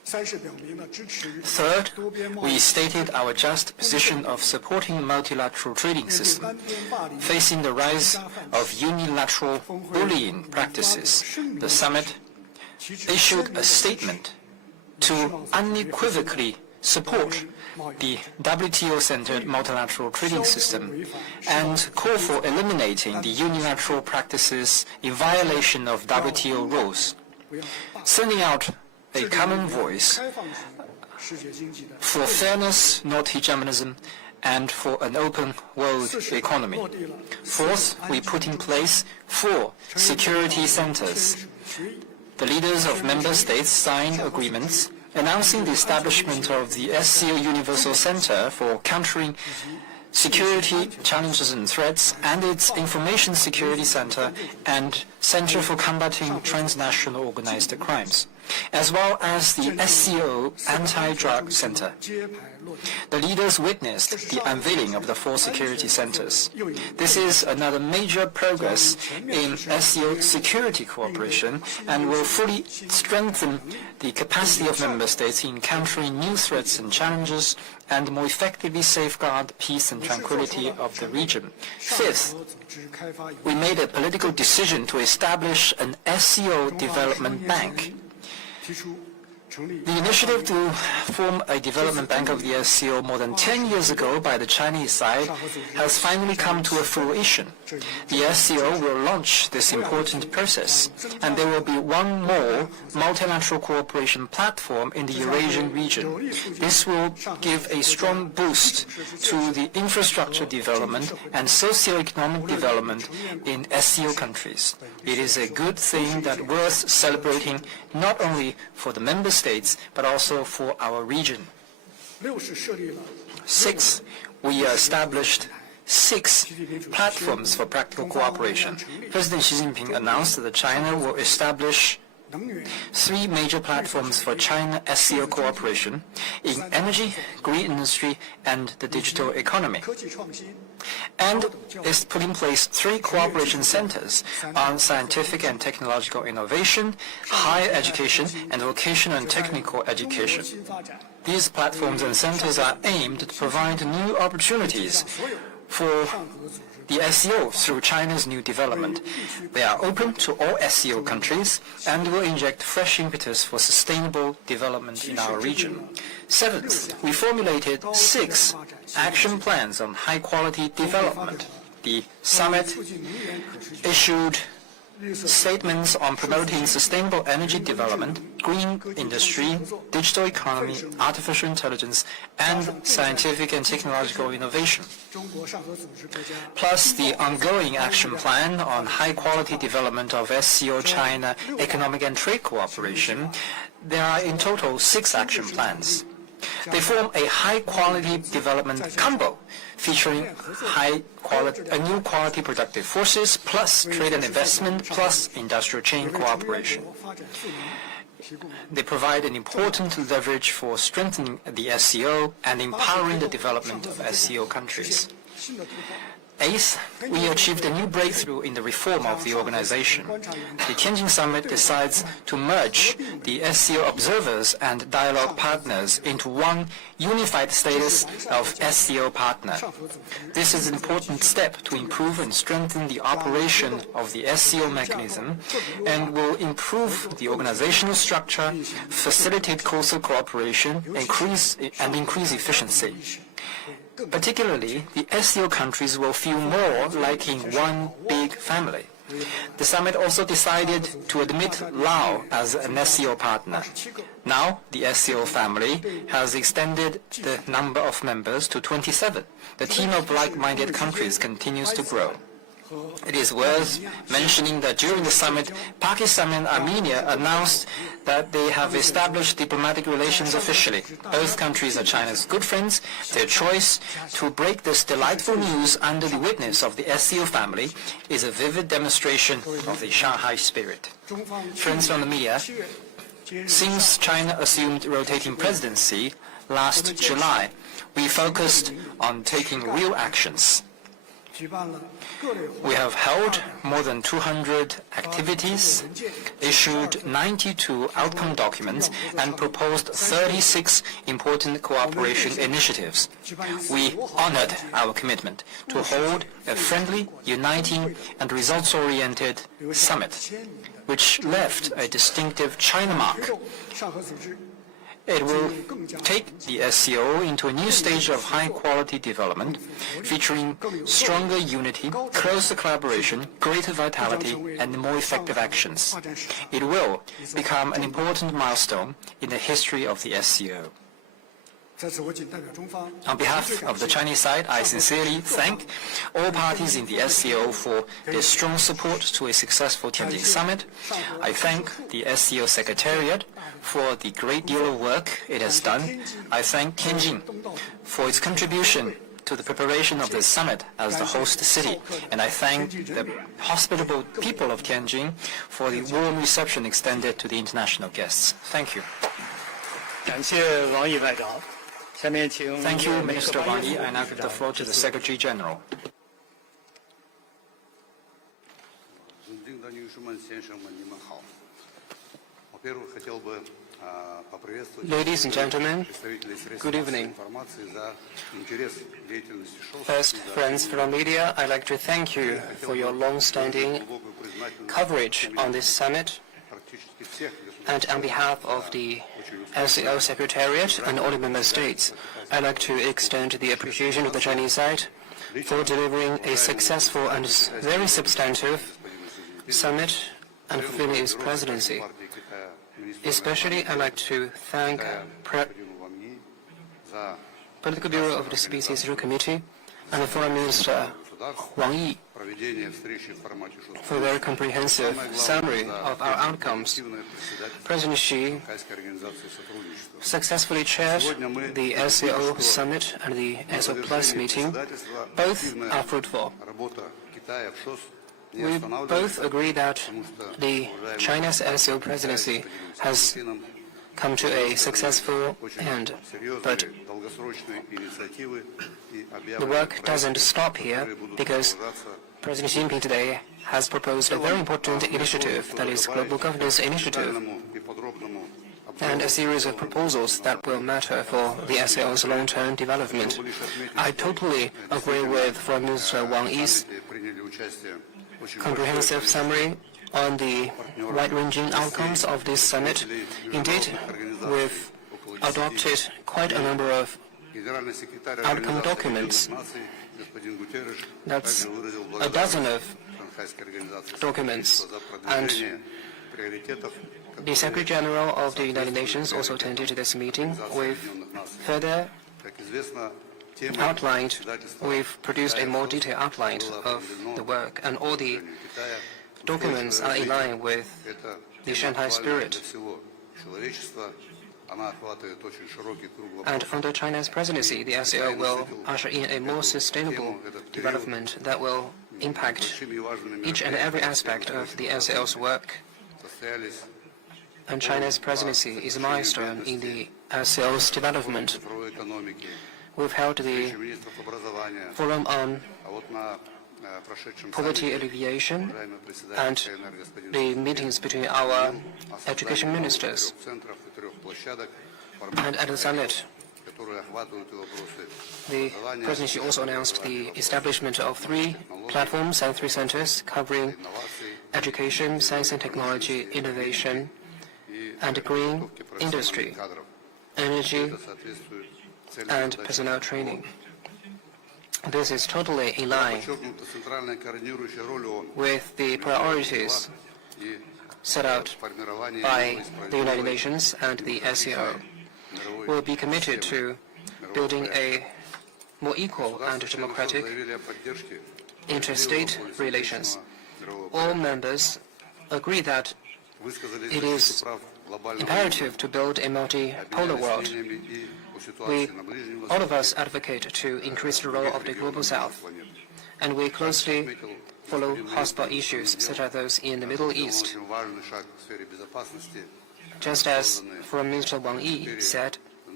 Third, we stated our just position of supporting multilateral trading system. Facing the rise of unilateral bullying practices, the summit issued a statement to unequivocally support the WTO-centered multilateral trading system and call for eliminating the unilateral practices in violation of WTO rules, sending out a common voice for fairness, not hegemonism, and for an open world economy. Fourth, we put in place 4 security centers. The leaders of member states signed agreements announcing the establishment of the SCO Universal Center for Countering Security Challenges and Threats and its Information Security Center and Center for Combating Transnational Organized Crimes, as well as the SCO Anti-Drug Center. The leaders witnessed the unveiling of the 4 security centers. This is another major progress in SCO security cooperation and will fully strengthen the capacity of member states in countering new threats and challenges and more effectively safeguard peace and tranquility of the region. Fifth, we made a political decision to establish an SCO Development Bank. The initiative to form a development bank of the SCO more than 10 years ago by the Chinese side has finally come to a fruition. The SCO will launch this important process, and there will be one more multilateral cooperation platform in the Eurasian region. This will give a strong boost to the infrastructure development and socio-economic development in SCO countries. It is a good thing that worth celebrating not only for the member states, but also for our region. 6, we established 6 platforms for practical cooperation. President Xi Jinping announced that China will establish 3 major platforms for China SCO cooperation in energy, green industry, and the digital economy. And is put in place 3 cooperation centers on scientific and technological innovation, higher education, and vocational and technical education. These platforms and centers are aimed to provide new opportunities for the SCO through China's new development. They are open to all SCO countries and will inject fresh impetus for sustainable development in our region. 7th, we formulated 6 action plans on high-quality development. The summit issued statements on promoting sustainable energy development, green industry, digital economy, artificial intelligence, and scientific and technological innovation. Plus the ongoing action plan on high-quality development of SCO China economic and trade cooperation. There are in total 6 action plans. They form a high-quality development combo featuring new quality productive forces, plus trade and investment, plus industrial chain cooperation. They provide an important leverage for strengthening the SCO and empowering the development of SCO countries. 8th, we achieved a new breakthrough in the reform of the organization. The Tianjin Summit decides to merge the SCO observers and dialogue partners into one unified status of SCO partner. This is an important step to improve and strengthen the operation of the SCO mechanism and will improve the organizational structure, facilitate coastal cooperation, and increase efficiency. Particularly, the SCO countries will feel more like in one big family. The summit also decided to admit Laos as an SCO partner. Now, the SCO family has extended the number of members to 27. The team of like-minded countries continues to grow. It is worth mentioning that during the summit, Pakistan and Armenia announced that they have established diplomatic relations officially. Both countries are China's good friends. Their choice to break this delightful news under the witness of the SCO family is a vivid demonstration of the Shanghai spirit. Friends from the media, since China assumed rotating presidency last July, we focused on taking real actions. We have held more than 200 activities, issued 92 outcome documents, and proposed 36 important cooperation initiatives. We honored our commitment to hold a friendly, uniting, and results-oriented summit, which left a distinctive China mark. It will take the SCO into a new stage of high-quality development, featuring stronger unity, closer collaboration, greater vitality, and more effective actions. It will become an important milestone in the history of the SCO. On behalf of the Chinese side, I sincerely thank all parties in the SCO for their strong support to a successful Tianjin summit. I thank the SCO Secretariat for the great deal of work it has done. I thank Tianjin for its contribution to the preparation of this summit as the host city, and I thank the hospitable people of Tianjin for the warm reception extended to the international guests. Thank you. Thank you, Minister Wang Yi. I now give the floor to the Secretary General. Ladies and gentlemen, good evening. First, friends from media, I'd like to thank you for your long-standing coverage on this summit. And on behalf of the SCO Secretariat and all the member states, I'd like to extend the appreciation of the Chinese side for delivering a successful and very substantive summit and fulfilling its presidency. Especially, I'd like to thank Political Bureau of the CPC Central Committee and the Foreign Minister Wang Yi for a very comprehensive summary of our outcomes. President Xi successfully chaired the SCO Summit and the SO Plus meeting. Both are fruitful. We both agree that the China's SCO presidency has come to a successful end, but the work doesn't stop here because President Xi Jinping today has proposed a very important initiative, that is Global Governance Initiative, and a series of proposals that will matter for the SCO's long-term development. I totally agree with Foreign Minister Wang Yi's comprehensive summary on the wide-ranging outcomes of this summit. Indeed, we've adopted quite a number of outcome documents. That's a dozen of documents. And the Secretary General of the United Nations also attended this meeting. We've further outlined, we've produced a more detailed outline of the work, and all the documents are in line with the Shanghai spirit. And under China's presidency, the SCO will usher in a more sustainable development that will impact each and every aspect of the SCO's work. And China's presidency is a milestone in the SCO's development. We've held the Forum on Poverty Alleviation and the meetings between our education ministers. And at the summit, the presidency also announced the establishment of 3 platforms and 3 centers covering education, science and technology, innovation, and green industry, energy, and personnel training. This is totally in line with the priorities set out by the United Nations and the SCO. We'll be committed to building a more equal and democratic interstate relations. All members agree that it is imperative to build a multipolar world. All of us advocate to increase the role of the Global South, and we closely follow hotspot issues such as those in the Middle East. Just as Foreign Minister Wang Yi said,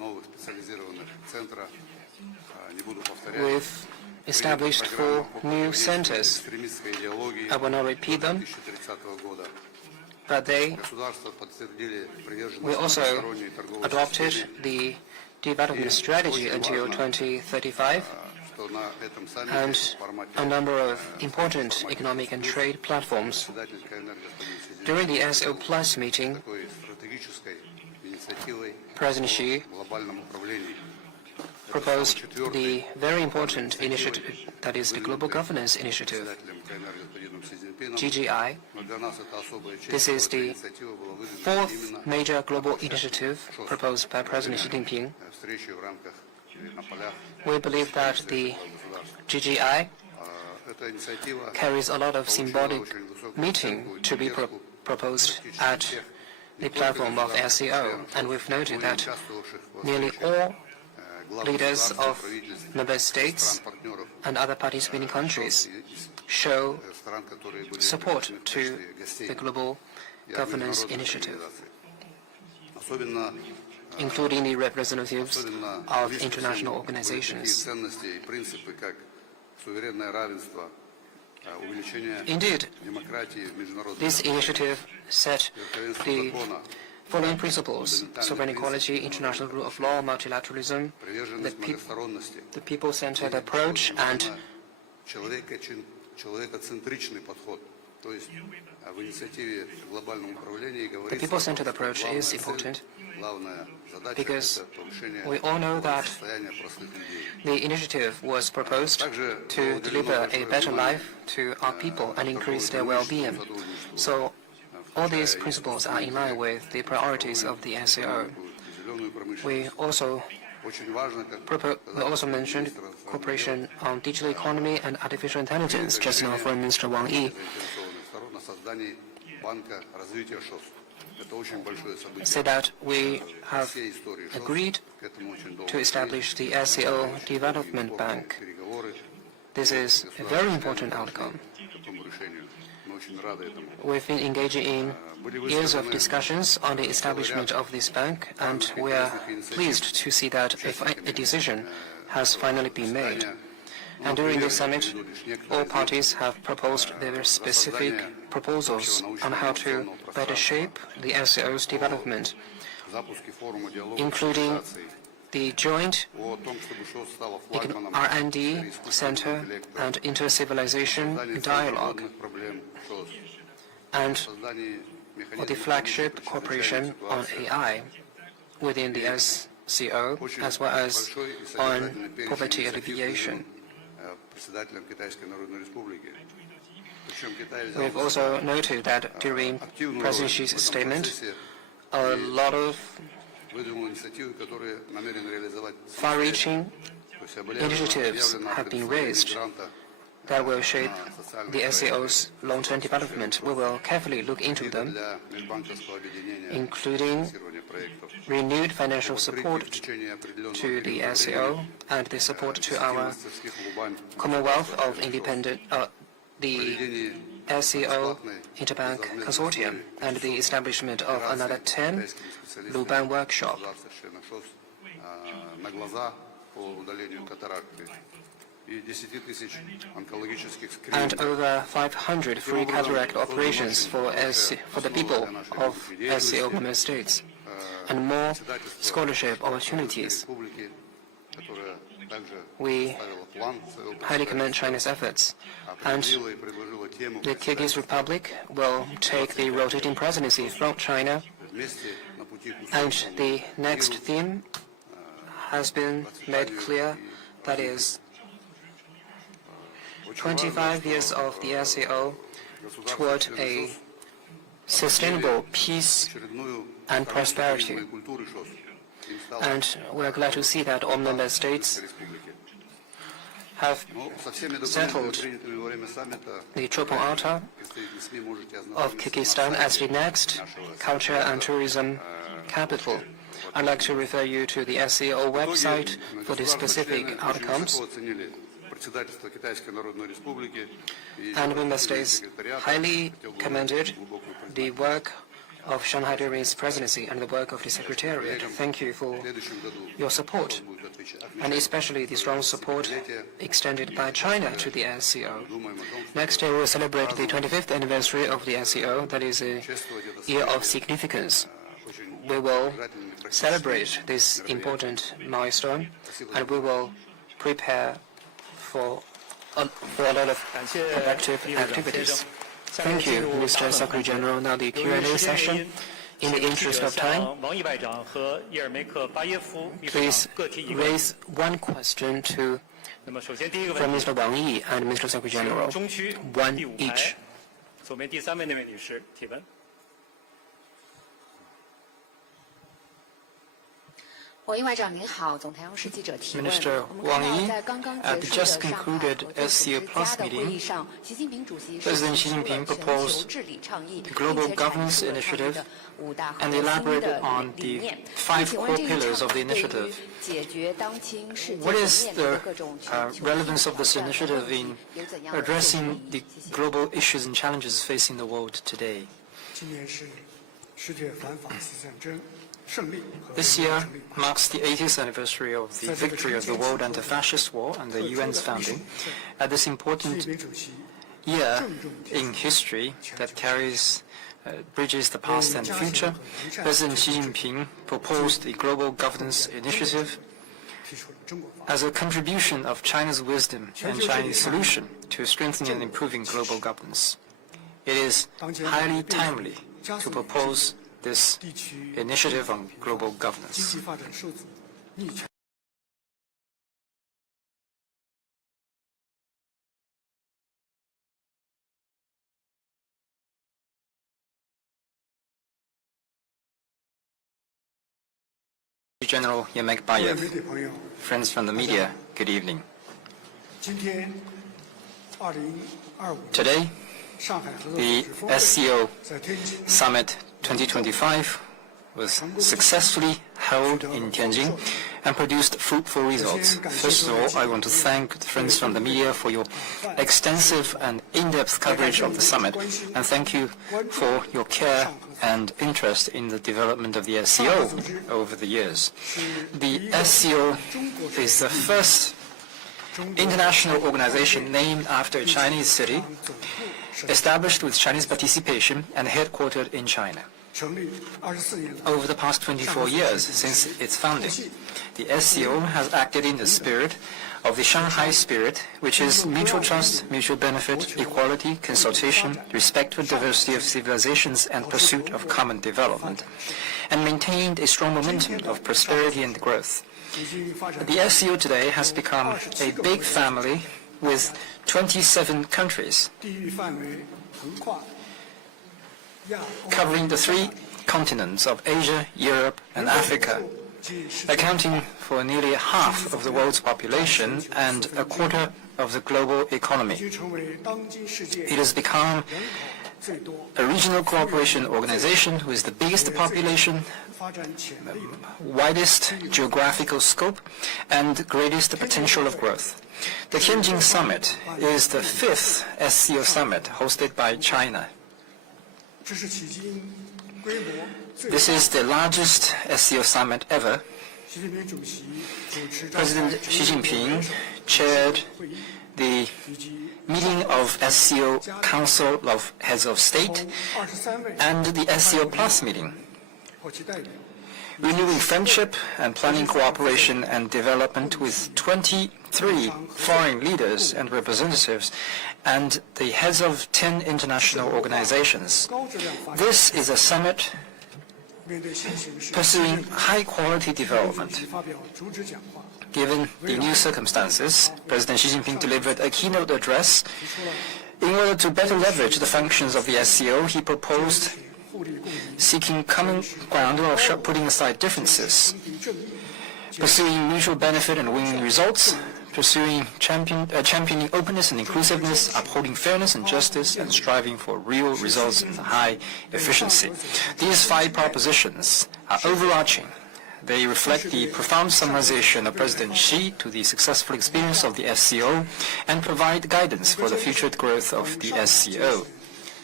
We've established 4 new centers. I will not repeat them, but we also adopted the development strategy until 2035 and a number of important economic and trade platforms. During the SCO Plus meeting, President Xi proposed the very important initiative, that is the Global Governance Initiative, GGI. This is the 4th major global initiative proposed by President Xi Jinping. We believe that the GGI carries a lot of symbolic meaning to be proposed at the platform of SCO, and we've noted that nearly all leaders of member states and other participating countries show support to the Global Governance Initiative, including the representatives of international organizations. Indeed, this initiative set the following principles: sovereign equality, international rule of law, multilateralism, the people-centered approach, and the people-centered approach is important because we all know that the initiative was proposed to deliver a better life to our people and increase their well-being. So all these principles are in line with the priorities of the SCO. We also mentioned cooperation on digital economy and artificial intelligence. Just now, Foreign Minister Wang Yi said that we have agreed to establish the SCO Development Bank. This is a very important outcome. We've been engaging in years of discussions on the establishment of this bank, and we are pleased to see that a decision has finally been made. And during this summit, all parties have proposed their specific proposals on how to better shape the SCO's development, including the joint R&D Center and inter-civilization dialogue, and for the flagship cooperation on AI within the SCO, as well as on poverty alleviation. We've also noted that during President Xi's statement, a lot of far-reaching initiatives have been raised that will shape the SCO's long-term development. We will carefully look into them, including renewed financial support to the SCO and the support to our Commonwealth of Independent, the SCO Interbank Consortium, and the establishment of another 10 Luban workshop. And over 500 free cataract operations for the people of SCO member states, and more scholarship opportunities. We highly commend China's efforts, and the Kyrgyz Republic will take the rotating presidency from China, and the next theme has been made clear, that is 25 years of the SCO toward a sustainable peace and prosperity. And we are glad to see that all member states have settled the Chopin Altar of Kyrgyzstan as the next culture and tourism capital. I'd like to refer you to the SCO website for the specific outcomes. And member states highly commended the work of Shanghai during its presidency and the work of the Secretariat. Thank you for your support, and especially the strong support extended by China to the SCO. Next year, we will celebrate the 25th anniversary of the SCO. That is a year of significance. We will celebrate this important milestone, and we will prepare for a lot of productive activities. Thank you, Mr. Secretary General. Now the Q&A session. In the interest of time, please raise one question from Mr. Wang Yi and Mr. Secretary General. One each. Minister Wang Yi, at the just concluded SCO Plus meeting, President Xi Jinping proposed the Global Governance Initiative and elaborated on the 5 core pillars of the initiative. What is the relevance of this initiative in addressing the global issues and challenges facing the world today? This year marks the 80th anniversary of the victory of the World Anti-Fascist War and the UN's founding. At this important year in history that bridges the past and the future, President Xi Jinping proposed the Global Governance Initiative as a contribution of China's wisdom and Chinese solution to strengthening and improving global governance. It is highly timely to propose this initiative on global governance. General Yemekbayev, friends from the media, good evening. Today, the SCO Summit 2025 was successfully held in Tianjin and produced fruitful results. First of all, I want to thank the friends from the media for your extensive and in-depth coverage of the summit, and thank you for your care and interest in the development of the SCO over the years. The SCO is the first international organization named after a Chinese city, established with Chinese participation and headquartered in China. Over the past 24 years since its founding, the SCO has acted in the spirit of the Shanghai spirit, which is mutual trust, mutual benefit, equality, consultation, respect for diversity of civilizations, and pursuit of common development, and maintained a strong momentum of prosperity and growth. The SCO today has become a big family with 27 countries, covering the 3 continents of Asia, Europe, and Africa, accounting for nearly half of the world's population and a quarter of the global economy. It has become a regional cooperation organization with the biggest population, widest geographical scope, and greatest potential of growth. The Tianjin Summit is the 5th SCO Summit hosted by China. This is the largest SCO Summit ever. President Xi Jinping chaired the meeting of SCO Council of Heads of State and the SCO Plus meeting, renewing friendship and planning cooperation and development with 23 foreign leaders and representatives and the heads of 10 international organizations. This is a summit pursuing high-quality development. Given the new circumstances, President Xi Jinping delivered a keynote address. In order to better leverage the functions of the SCO, he proposed seeking common ground while putting aside differences, pursuing mutual benefit and winning results, championing openness and inclusiveness, upholding fairness and justice, and striving for real results and high efficiency. These 5 propositions are overarching. They reflect the profound summarization of President Xi to the successful experience of the SCO and provide guidance for the future growth of the SCO.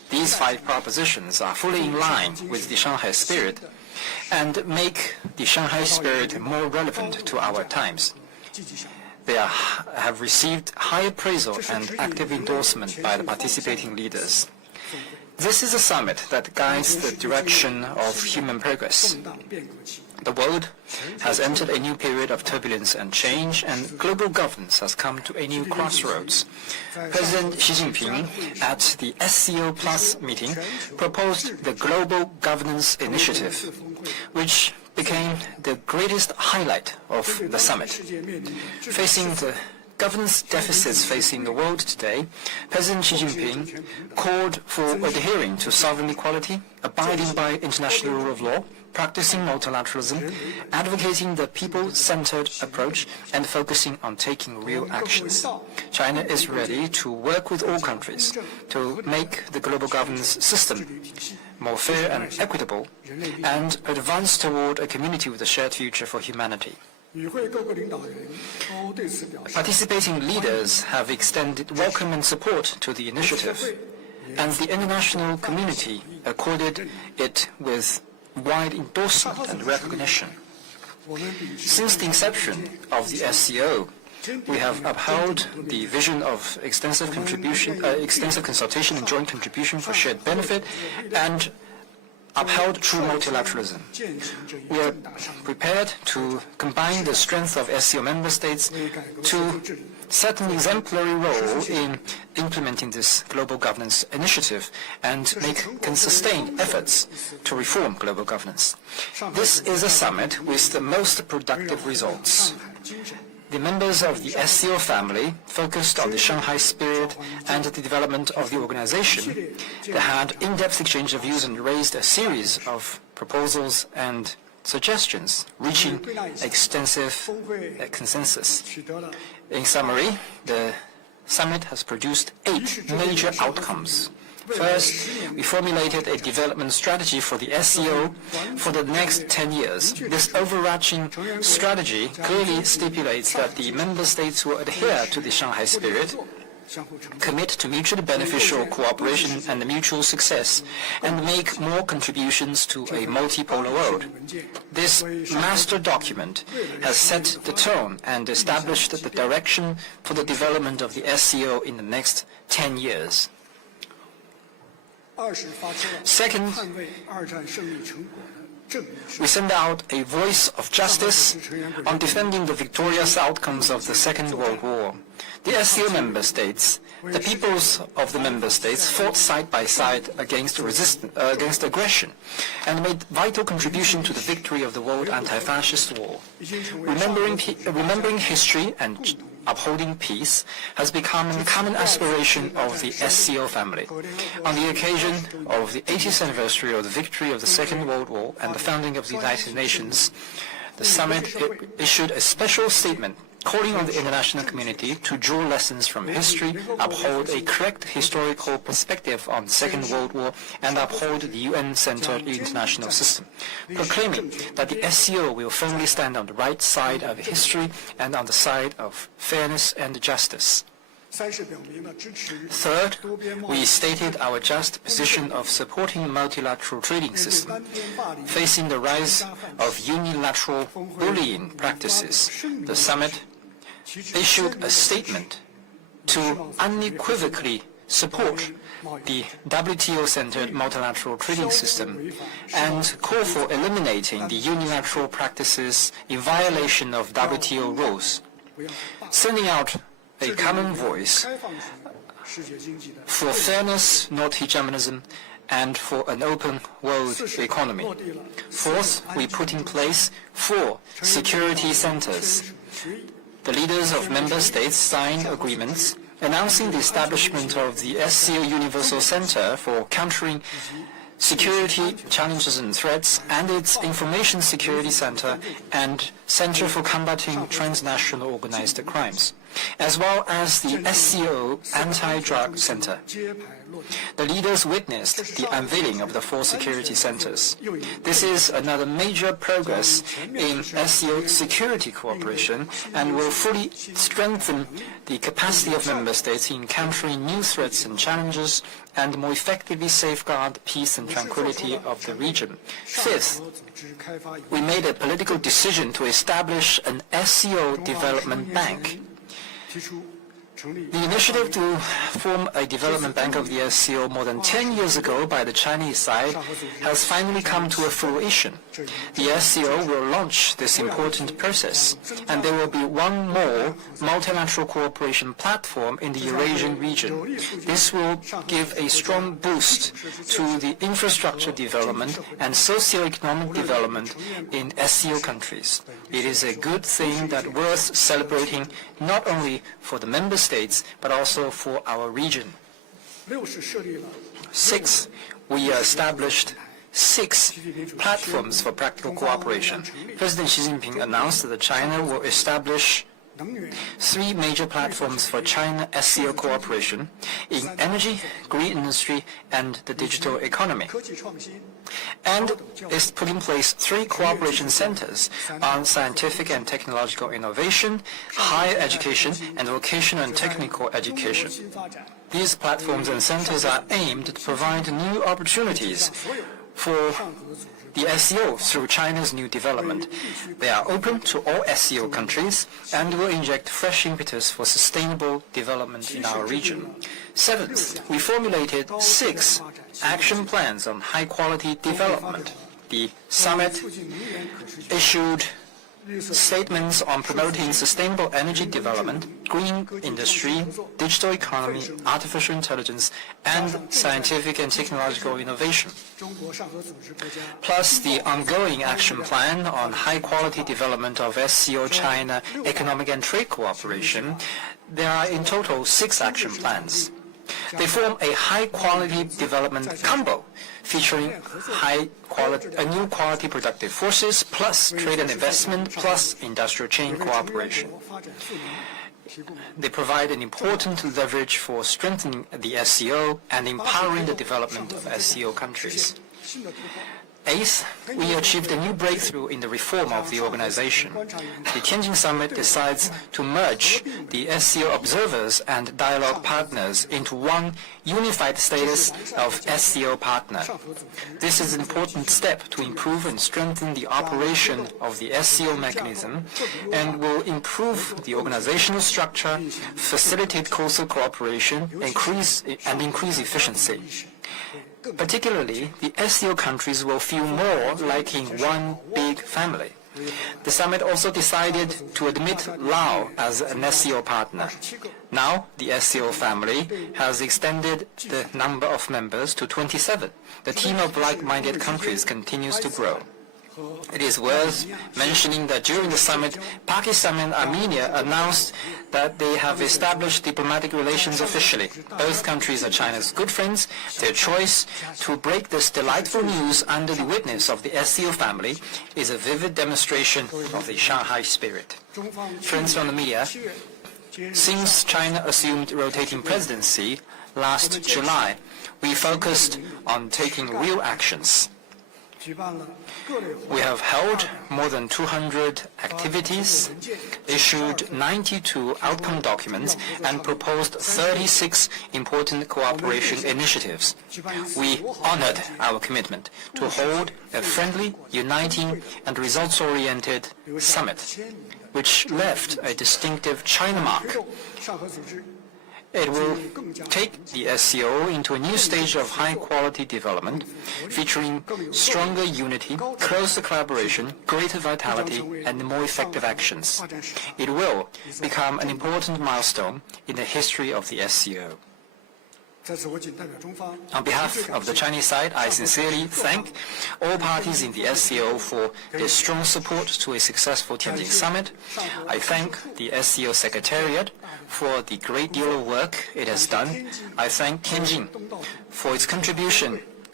These 5 propositions are fully in line with the Shanghai spirit and make the Shanghai spirit more relevant to our times. They have received high appraisal and active endorsement by the participating leaders. This is a summit that guides the direction of human progress. The world has entered a new period of turbulence and change, and global governance has come to a new crossroads. President Xi Jinping, at the SCO Plus meeting, proposed the Global Governance Initiative, which became the greatest highlight of the summit. Facing the governance deficits facing the world today, President Xi Jinping called for adhering to sovereign equality, abiding by international rule of law, practicing multilateralism, advocating the people-centered approach, and focusing on taking real actions. China is ready to work with all countries to make the global governance system more fair and equitable, and advance toward a community with a shared future for humanity. Participating leaders have extended welcome and support to the initiative, and the international community accorded it with wide endorsement and recognition. Since the inception of the SCO, we have upheld the vision of extensive consultation and joint contribution for shared benefit, and upheld true multilateralism. We are prepared to combine the strength of SCO member states to set an exemplary role in implementing this global governance initiative and make sustained efforts to reform global governance. This is a summit with the most productive results. The members of the SCO family focused on the Shanghai spirit and the development of the organization. They had in-depth exchange of views and raised a series of proposals and suggestions, reaching extensive consensus. In summary, the summit has produced 8 major outcomes. First, we formulated a development strategy for the SCO for the next 10 years. This overarching strategy clearly stipulates that the member states will adhere to the Shanghai spirit, commit to mutually beneficial cooperation and mutual success, and make more contributions to a multipolar world. This master document has set the tone and established the direction for the development of the SCO in the next 10 years. Second, we send out a voice of justice on defending the victorious outcomes of the Second World War. The SCO member states, the peoples of the member states fought side by side against aggression and made vital contribution to the victory of the world anti-fascist war. Remembering history and upholding peace has become a common aspiration of the SCO family. On the occasion of the 80th anniversary of the victory of the Second World War and the founding of the United Nations, the summit issued a special statement calling on the international community to draw lessons from history, uphold a correct historical perspective on the Second World War, and uphold the UN-centered international system, proclaiming that the SCO will firmly stand on the right side of history and on the side of fairness and justice. Third, we stated our just position of supporting a multilateral trading system. Facing the rise of unilateral bullying practices, the summit issued a statement to unequivocally support the WTO-centered multilateral trading system and call for eliminating the unilateral practices in violation of WTO rules, sending out a common voice for fairness, not hegemonism, and for an open world economy. Fourth, we put in place 4 security centers. The leaders of member states signed agreements announcing the establishment of the SCO Universal Center for countering security challenges and threats, and its Information Security Center and Center for Combating Transnational Organized Crimes, as well as the SCO Anti-Drug Center. The leaders witnessed the unveiling of the 4 security centers. This is another major progress in SCO security cooperation and will fully strengthen the capacity of member states in countering new threats and challenges and more effectively safeguard peace and tranquility of the region. Fifth, we made a political decision to establish an SCO development bank. The initiative to form a development bank of the SCO more than 10 years ago by the Chinese side has finally come to a fruition. The SCO will launch this important process, and there will be one more multilateral cooperation platform in the Eurasian region. This will give a strong boost to the infrastructure development and socio-economic development in SCO countries. It is a good thing that worth celebrating not only for the member states, but also for our region. 6, we established 6 platforms for practical cooperation. President Xi Jinping announced that China will establish 3 major platforms for China-SCO cooperation in energy, green industry, and the digital economy, and is put in place 3 cooperation centers on scientific and technological innovation, higher education, and vocational and technical education. These platforms and centers are aimed to provide new opportunities for the SCO through China's new development. They are open to all SCO countries and will inject fresh impetus for sustainable development in our region. 7th, we formulated 6 action plans on high-quality development. The summit issued statements on promoting sustainable energy development, green industry, digital economy, artificial intelligence, and scientific and technological innovation. Plus the ongoing action plan on high-quality development of SCO China economic and trade cooperation. There are in total 6 action plans. They form a high-quality development combo featuring new quality productive forces plus trade and investment plus industrial chain cooperation. They provide an important leverage for strengthening the SCO and empowering the development of SCO countries. 8th, we achieved a new breakthrough in the reform of the organization. The Tianjin Summit decides to merge the SCO observers and dialogue partners into one unified status of SCO partner. This is an important step to improve and strengthen the operation of the SCO mechanism and will improve the organizational structure, facilitate closer cooperation, and increase efficiency. Particularly, the SCO countries will feel more like in one big family. The summit also decided to admit Laos as an SCO partner. Now, the SCO family has extended the number of members to 27. The team of like-minded countries continues to grow. It is worth mentioning that during the summit, Pakistan and Armenia announced that they have established diplomatic relations officially. Both countries are China's good friends. Their choice to break this delightful news under the witness of the SCO family is a vivid demonstration of the Shanghai spirit. Friends from the media, since China assumed rotating presidency last July, we focused on taking real actions. We have held more than 200 activities, issued 92 outcome documents, and proposed 36 important cooperation initiatives. We honored our commitment to hold a friendly, uniting, and results-oriented summit, which left a distinctive China mark. It will take the SCO into a new stage of high-quality development, featuring stronger unity, closer collaboration, greater vitality, and more effective actions. It will become an important milestone in the history of the SCO. On behalf of the Chinese side, I sincerely thank all parties in the SCO for their strong support to a successful Tianjin Summit. I thank the SCO Secretariat for the great deal of work it has done. I thank Tianjin for its contribution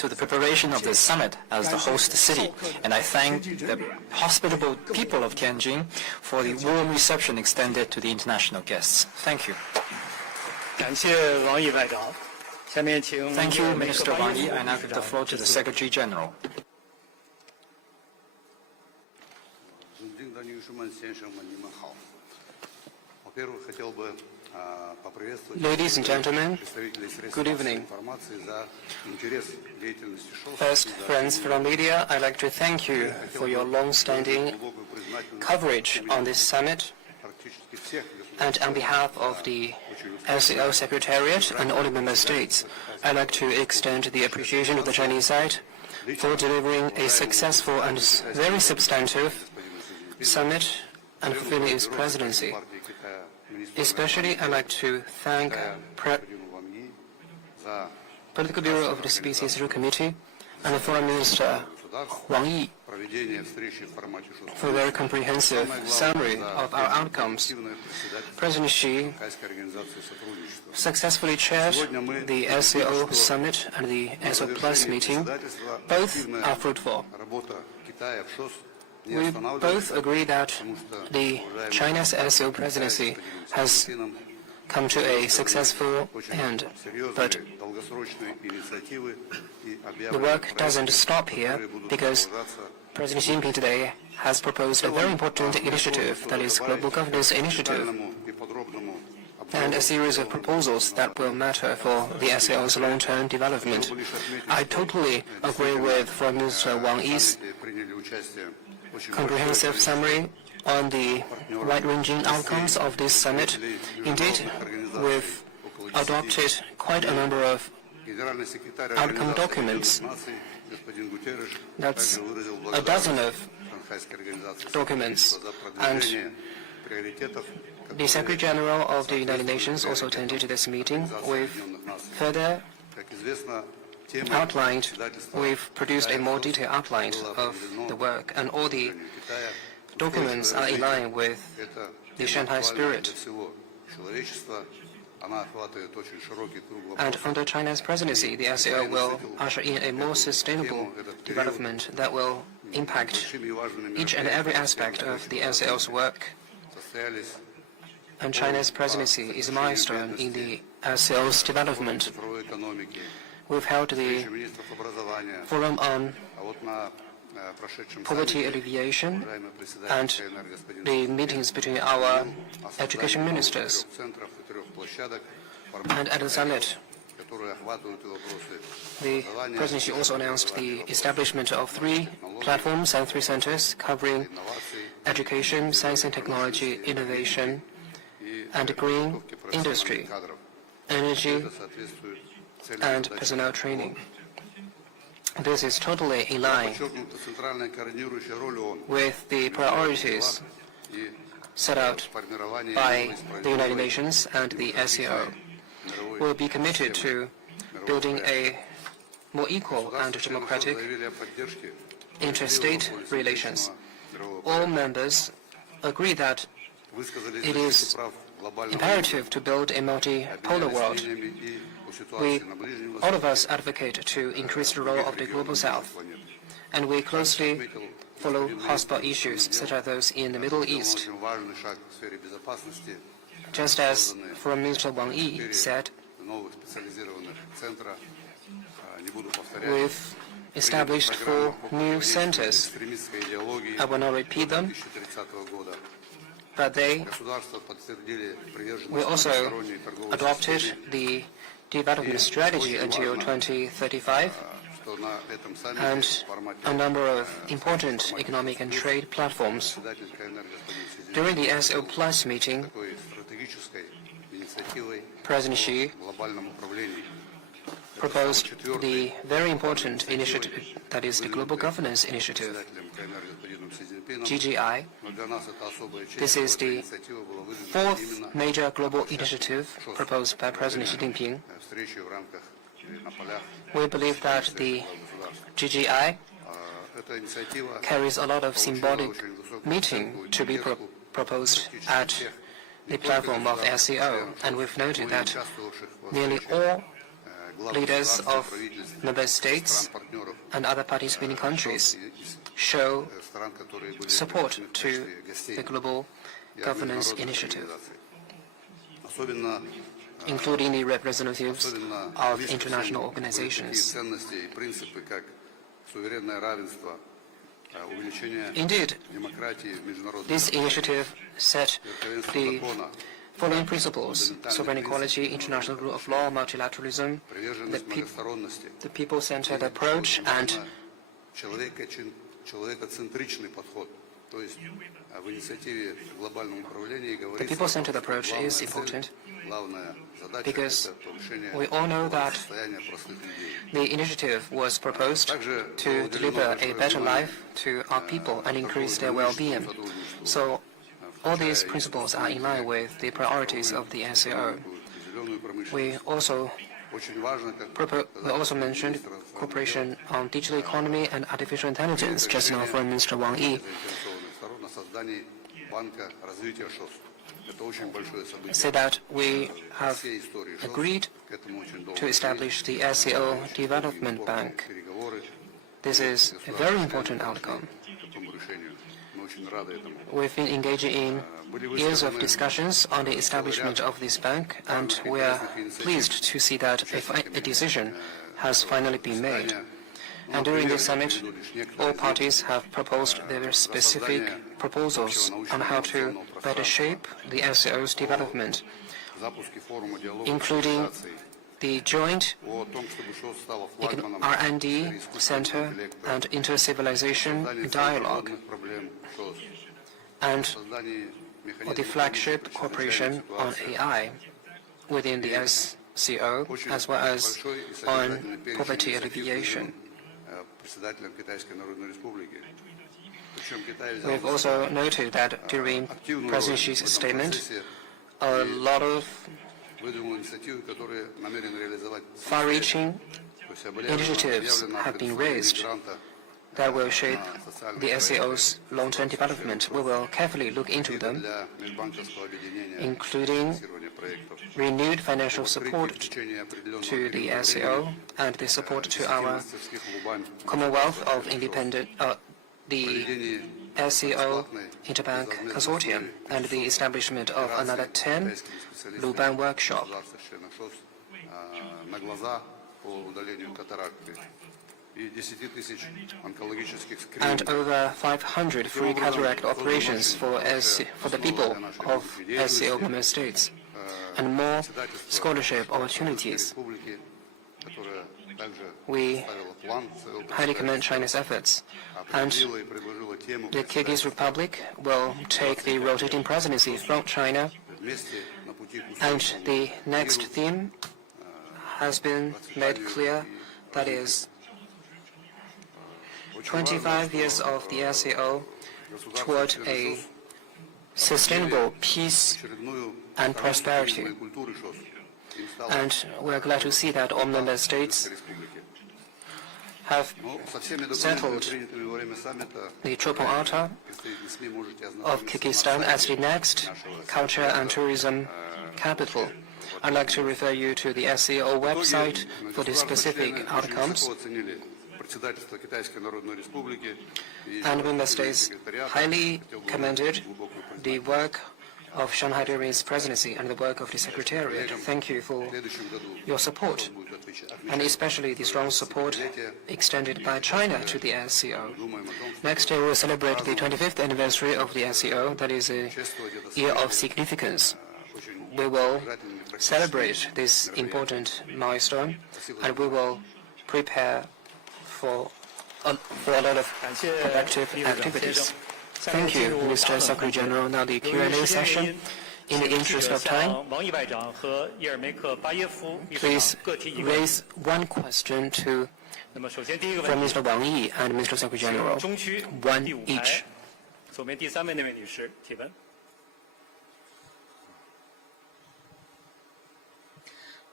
to the preparation of this summit as the host city, and I thank the hospitable people of Tianjin for the warm reception extended to the international guests. Thank you. 感谢王毅外长。下面请 Thank you, Minister Wang Yi. I now give the floor to the Secretary General. Ladies and gentlemen, good evening. First, friends from media, I'd like to thank you for your long-standing coverage on this summit. And on behalf of the SCO Secretariat and all the member states, I'd like to extend the appreciation of the Chinese side for delivering a successful and very substantive summit and fulfilling its presidency. Especially, I'd like to thank Political Bureau of the CPC Central Committee and the Foreign Minister Wang Yi for a very comprehensive summary of our outcomes. President Xi successfully chaired the SCO Summit and the SCO Plus meeting. Both are fruitful. We both agree that the China's SCO presidency has come to a successful end, but the work doesn't stop here because President Xi Jinping today has proposed a very important initiative, that is Global Governance Initiative, and a series of proposals that will matter for the SCO's long-term development. I totally agree with Foreign Minister Wang Yi's comprehensive summary on the wide-ranging outcomes of this summit. Indeed, we've adopted quite a number of outcome documents. That's a dozen of documents. And the Secretary General of the United Nations also attended this meeting. We've further outlined, we've produced a more detailed outline of the work, and all the documents are in line with the Shanghai spirit. And under China's presidency, the SCO will usher in a more sustainable development that will impact each and every aspect of the SCO's work. And China's presidency is a milestone in the SCO's development. We've held the Forum on Poverty Alleviation and the meetings between our education ministers. And at the summit, the presidency also announced the establishment of 3 platforms and 3 centers covering education, science and technology, innovation, and green industry, energy, and personnel training. This is totally in line with the priorities set out by the United Nations and the SCO. We'll be committed to building a more equal and democratic interstate relations. All members agree that it is imperative to build a multipolar world. All of us advocate to increase the role of the Global South, and we closely follow hotspot issues such as those in the Middle East. Just as Foreign Minister Wang Yi said, we've established 4 new centers. I will not repeat them, but we also adopted the development strategy until 2035 and a number of important economic and trade platforms. During the SCO Plus meeting, President Xi proposed the very important initiative, that is the Global Governance Initiative, GGI. This is the 4th major global initiative proposed by President Xi Jinping. We believe that the GGI carries a lot of symbolic meaning to be proposed at the platform of SCO, and we've noted that nearly all leaders of member states and other participating countries show support to the global governance initiative, including the representatives of international organizations. Indeed, this initiative set the following principles: sovereign equality, international rule of law, multilateralism, the people-centered approach, and the people-centered approach is important because we all know that the initiative was proposed to deliver a better life to our people and increase their well-being. So all these principles are in line with the priorities of the SCO. We also mentioned cooperation on digital economy and artificial intelligence just now from Mr. Wang Yi. Say that we have agreed to establish the SCO Development Bank. This is a very important outcome. We've been engaging in years of discussions on the establishment of this bank, and we are pleased to see that a decision has finally been made. And during this summit, all parties have proposed their specific proposals on how to better shape the SCO's development, including the joint R&D Center and inter-civilization dialogue, and the flagship cooperation on AI within the SCO, as well as on poverty alleviation. We've also noted that during President Xi's statement, a lot of far-reaching initiatives have been raised that will shape the SCO's long-term development. We will carefully look into them, including renewed financial support to the SCO and the support to our Commonwealth of Independent, the SCO Interbank Consortium, and the establishment of another 10 Luban workshop. And over 500 free cataract operations for the people of SCO member states, and more scholarship opportunities. We highly commend China's efforts, and the Kyrgyz Republic will take the rotating presidency from China, and the next theme has been made clear, that is 25 years of the SCO toward a sustainable peace and prosperity. And we are glad to see that all member states have settled the Chopin Altar of Kyrgyzstan as the next culture and tourism capital. I'd like to refer you to the SCO website for the specific outcomes. And member states highly commended the work of Shanghai during its presidency and the work of the Secretariat. Thank you for your support, and especially the strong support extended by China to the SCO. Next year we will celebrate the 25th anniversary of the SCO. That is a year of significance. We will celebrate this important milestone, and we will prepare for a lot of productive activities. Thank you, Mr. Secretary General. Now the Q&A session. In the interest of time, please raise one question from Mr. Wang Yi and Mr. Secretary General, one each.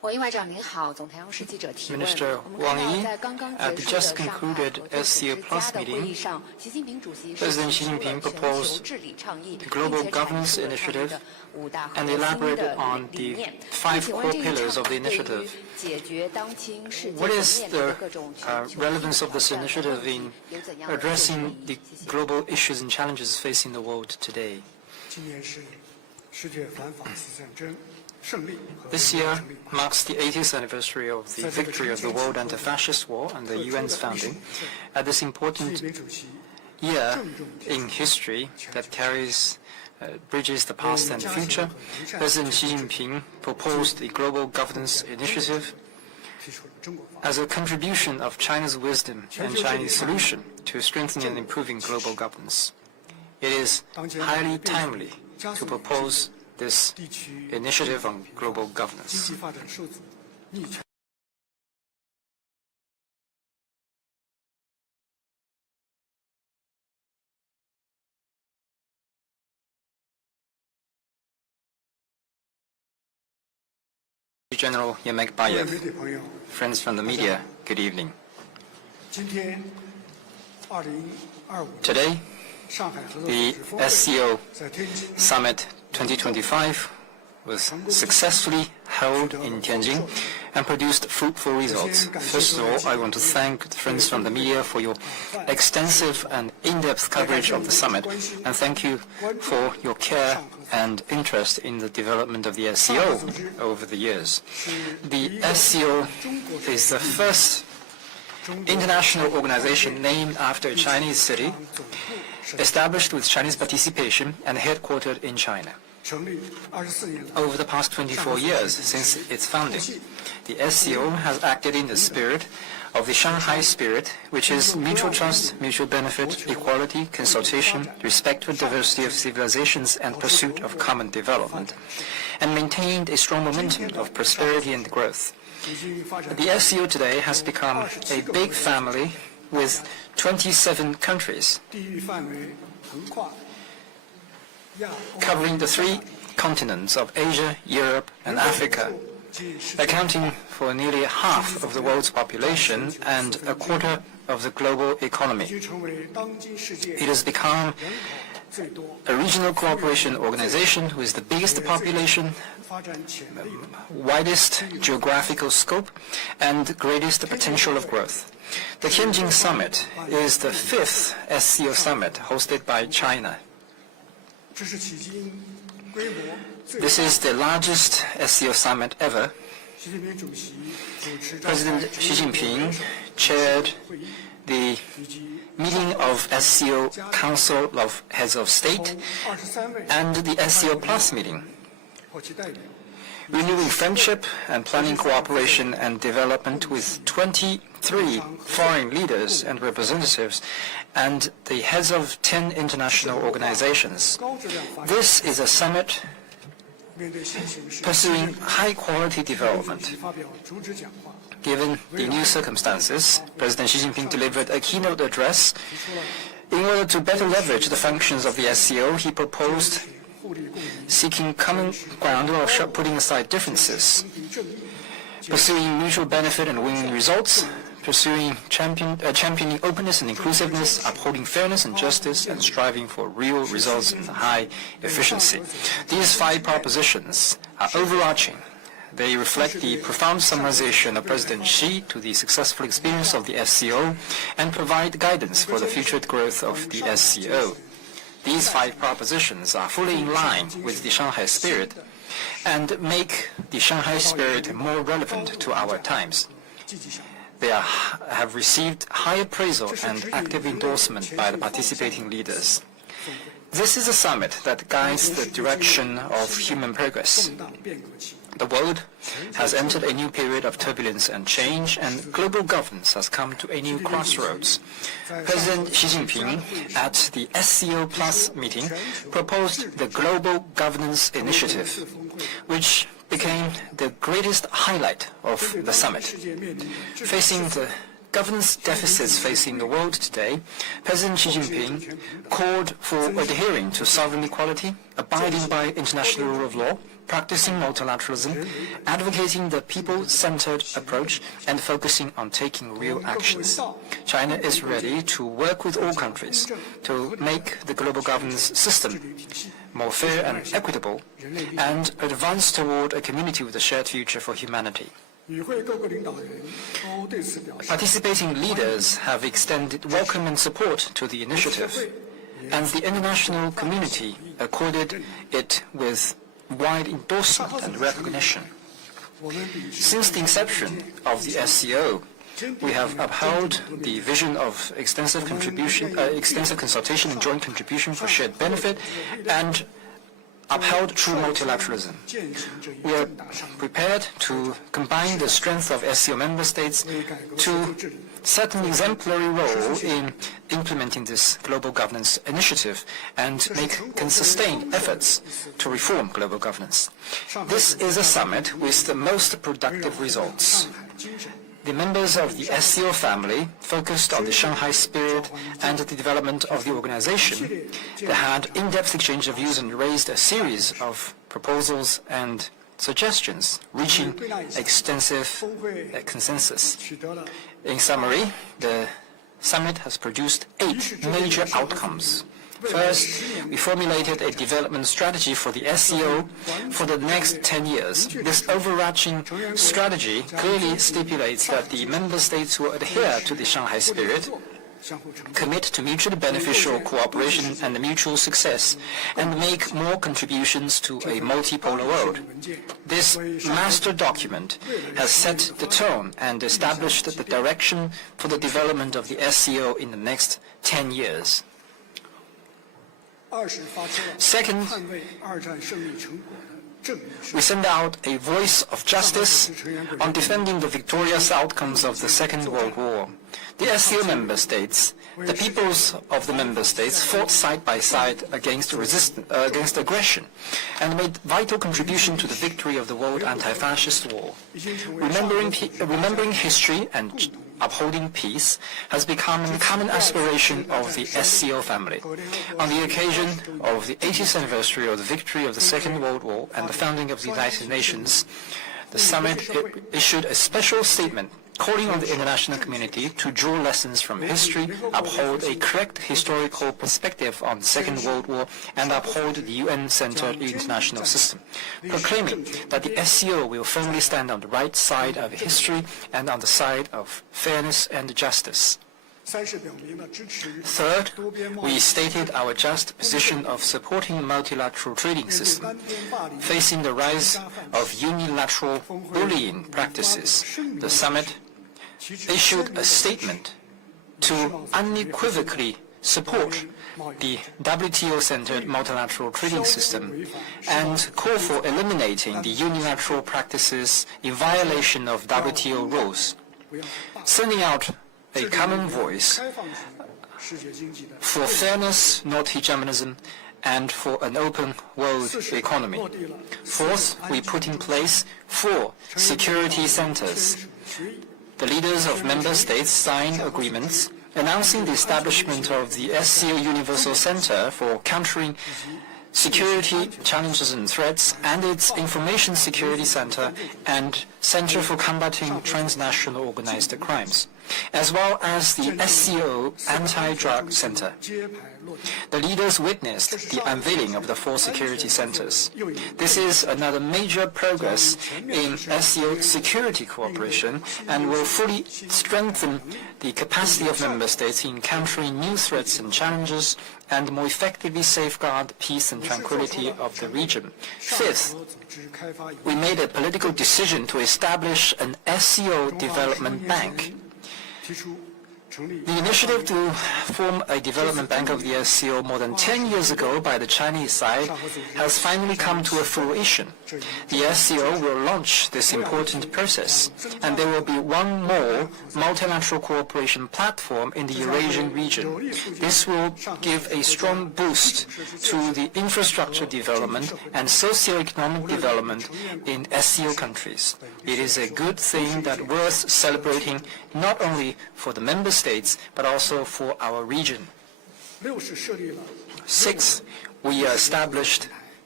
Minister Wang Yi, at the just concluded SCO Plus meeting, President Xi Jinping proposed the Global Governance Initiative and elaborated on the 5 core pillars of the initiative. What is the relevance of this initiative in addressing the global issues and challenges facing the world today? This year marks the 80th anniversary of the victory of the World Anti-Fascist War and the UN's founding. At this important year in history that bridges the past and the future, President Xi Jinping proposed the Global Governance Initiative as a contribution of China's wisdom and Chinese solution to strengthening and improving global governance. It is highly timely to propose this initiative on global governance. General Yemek-Bayev, friends from the media, good evening. Today, the SCO Summit 2025 was successfully held in Tianjin and produced fruitful results. First of all, I want to thank the friends from the media for your extensive and in-depth coverage of the summit, and thank you for your care and interest in the development of the SCO over the years. The SCO is the first international organization named after a Chinese city, established with Chinese participation and headquartered in China. Over the past 24 years since its founding, the SCO has acted in the spirit of the Shanghai spirit, which is mutual trust, mutual benefit, equality, consultation, respect for diversity of civilizations, and pursuit of common development, and maintained a strong momentum of prosperity and growth. The SCO today has become a big family with 27 countries, covering the 3 continents of Asia, Europe, and Africa, accounting for nearly half of the world's population and a quarter of the global economy. It has become a regional cooperation organization with the biggest population, widest geographical scope, and greatest potential of growth. The Tianjin Summit is the 5th SCO Summit hosted by China. This is the largest SCO Summit ever. President Xi Jinping chaired the meeting of SCO Council of Heads of State and the SCO Plus meeting, renewing friendship and planning cooperation and development with 23 foreign leaders and representatives and the heads of 10 international organizations. This is a summit pursuing high-quality development. Given the new circumstances, President Xi Jinping delivered a keynote address. In order to better leverage the functions of the SCO, he proposed seeking common ground while putting aside differences, pursuing mutual benefit and winning results, championing openness and inclusiveness, upholding fairness and justice, and striving for real results and high efficiency. These 5 propositions are overarching. They reflect the profound summarization of President Xi to the successful experience of the SCO and provide guidance for the future growth of the SCO. These 5 propositions are fully in line with the Shanghai spirit and make the Shanghai spirit more relevant to our times. They have received high appraisal and active endorsement by the participating leaders. This is a summit that guides the direction of human progress. The world has entered a new period of turbulence and change, and global governance has come to a new crossroads. President Xi Jinping, at the SCO Plus meeting, proposed the Global Governance Initiative, which became the greatest highlight of the summit. Facing the governance deficits facing the world today, President Xi Jinping called for adhering to sovereign equality, abiding by international rule of law, practicing multilateralism, advocating the people-centered approach, and focusing on taking real actions. China is ready to work with all countries to make the global governance system more fair and equitable, and advance toward a community with a shared future for humanity. Participating leaders have extended welcome and support to the initiative, and the international community accorded it with wide endorsement and recognition. Since the inception of the SCO, we have upheld the vision of extensive consultation and joint contribution for shared benefit, and upheld true multilateralism. We are prepared to combine the strength of SCO member states to set an exemplary role in implementing this global governance initiative and make sustained efforts to reform global governance. This is a summit with the most productive results. The members of the SCO family focused on the Shanghai spirit and the development of the organization. They had in-depth exchange of views and raised a series of proposals and suggestions, reaching extensive consensus. In summary, the summit has produced 8 major outcomes. First, we formulated a development strategy for the SCO for the next 10 years. This overarching strategy clearly stipulates that the member states will adhere to the Shanghai spirit, commit to mutually beneficial cooperation and mutual success, and make more contributions to a multipolar world. This master document has set the tone and established the direction for the development of the SCO in the next 10 years. Second, we send out a voice of justice on defending the victorious outcomes of the Second World War. The SCO member states, the peoples of the member states fought side by side against aggression and made vital contribution to the victory of the World Anti-Fascist War. Remembering history and upholding peace has become a common aspiration of the SCO family. On the occasion of the 80th anniversary of the victory of the Second World War and the founding of the United Nations, the summit issued a special statement calling on the international community to draw lessons from history, uphold a correct historical perspective on the Second World War, and uphold the UN-centered international system, proclaiming that the SCO will firmly stand on the right side of history and on the side of fairness and justice. Third, we stated our just position of supporting a multilateral trading system. Facing the rise of unilateral bullying practices, the summit issued a statement to unequivocally support the WTO-centered multilateral trading system and call for eliminating the unilateral practices in violation of WTO rules, sending out a common voice for fairness, not hegemonism, and for an open world economy. Fourth, we put in place 4 security centers. The leaders of member states signed agreements announcing the establishment of the SCO Universal Center for Countering Security Challenges and Threats and its Information Security Center and Center for Combating Transnational Organized Crimes, as well as the SCO Anti-Drug Center. The leaders witnessed the unveiling of the 4 security centers. This is another major progress in SCO security cooperation and will fully strengthen the capacity of member states in countering new threats and challenges and more effectively safeguard peace and tranquility of the region. Fifth, we made a political decision to establish an SCO development bank. The initiative to form a development bank of the SCO more than 10 years ago by the Chinese side has finally come to a fruition. The SCO will launch this important process, and there will be one more multilateral cooperation platform in the Eurasian region. This will give a strong boost to the infrastructure development and socio-economic development in SCO countries. It is a good thing that worth celebrating not only for the member states, but also for our region. 6, we established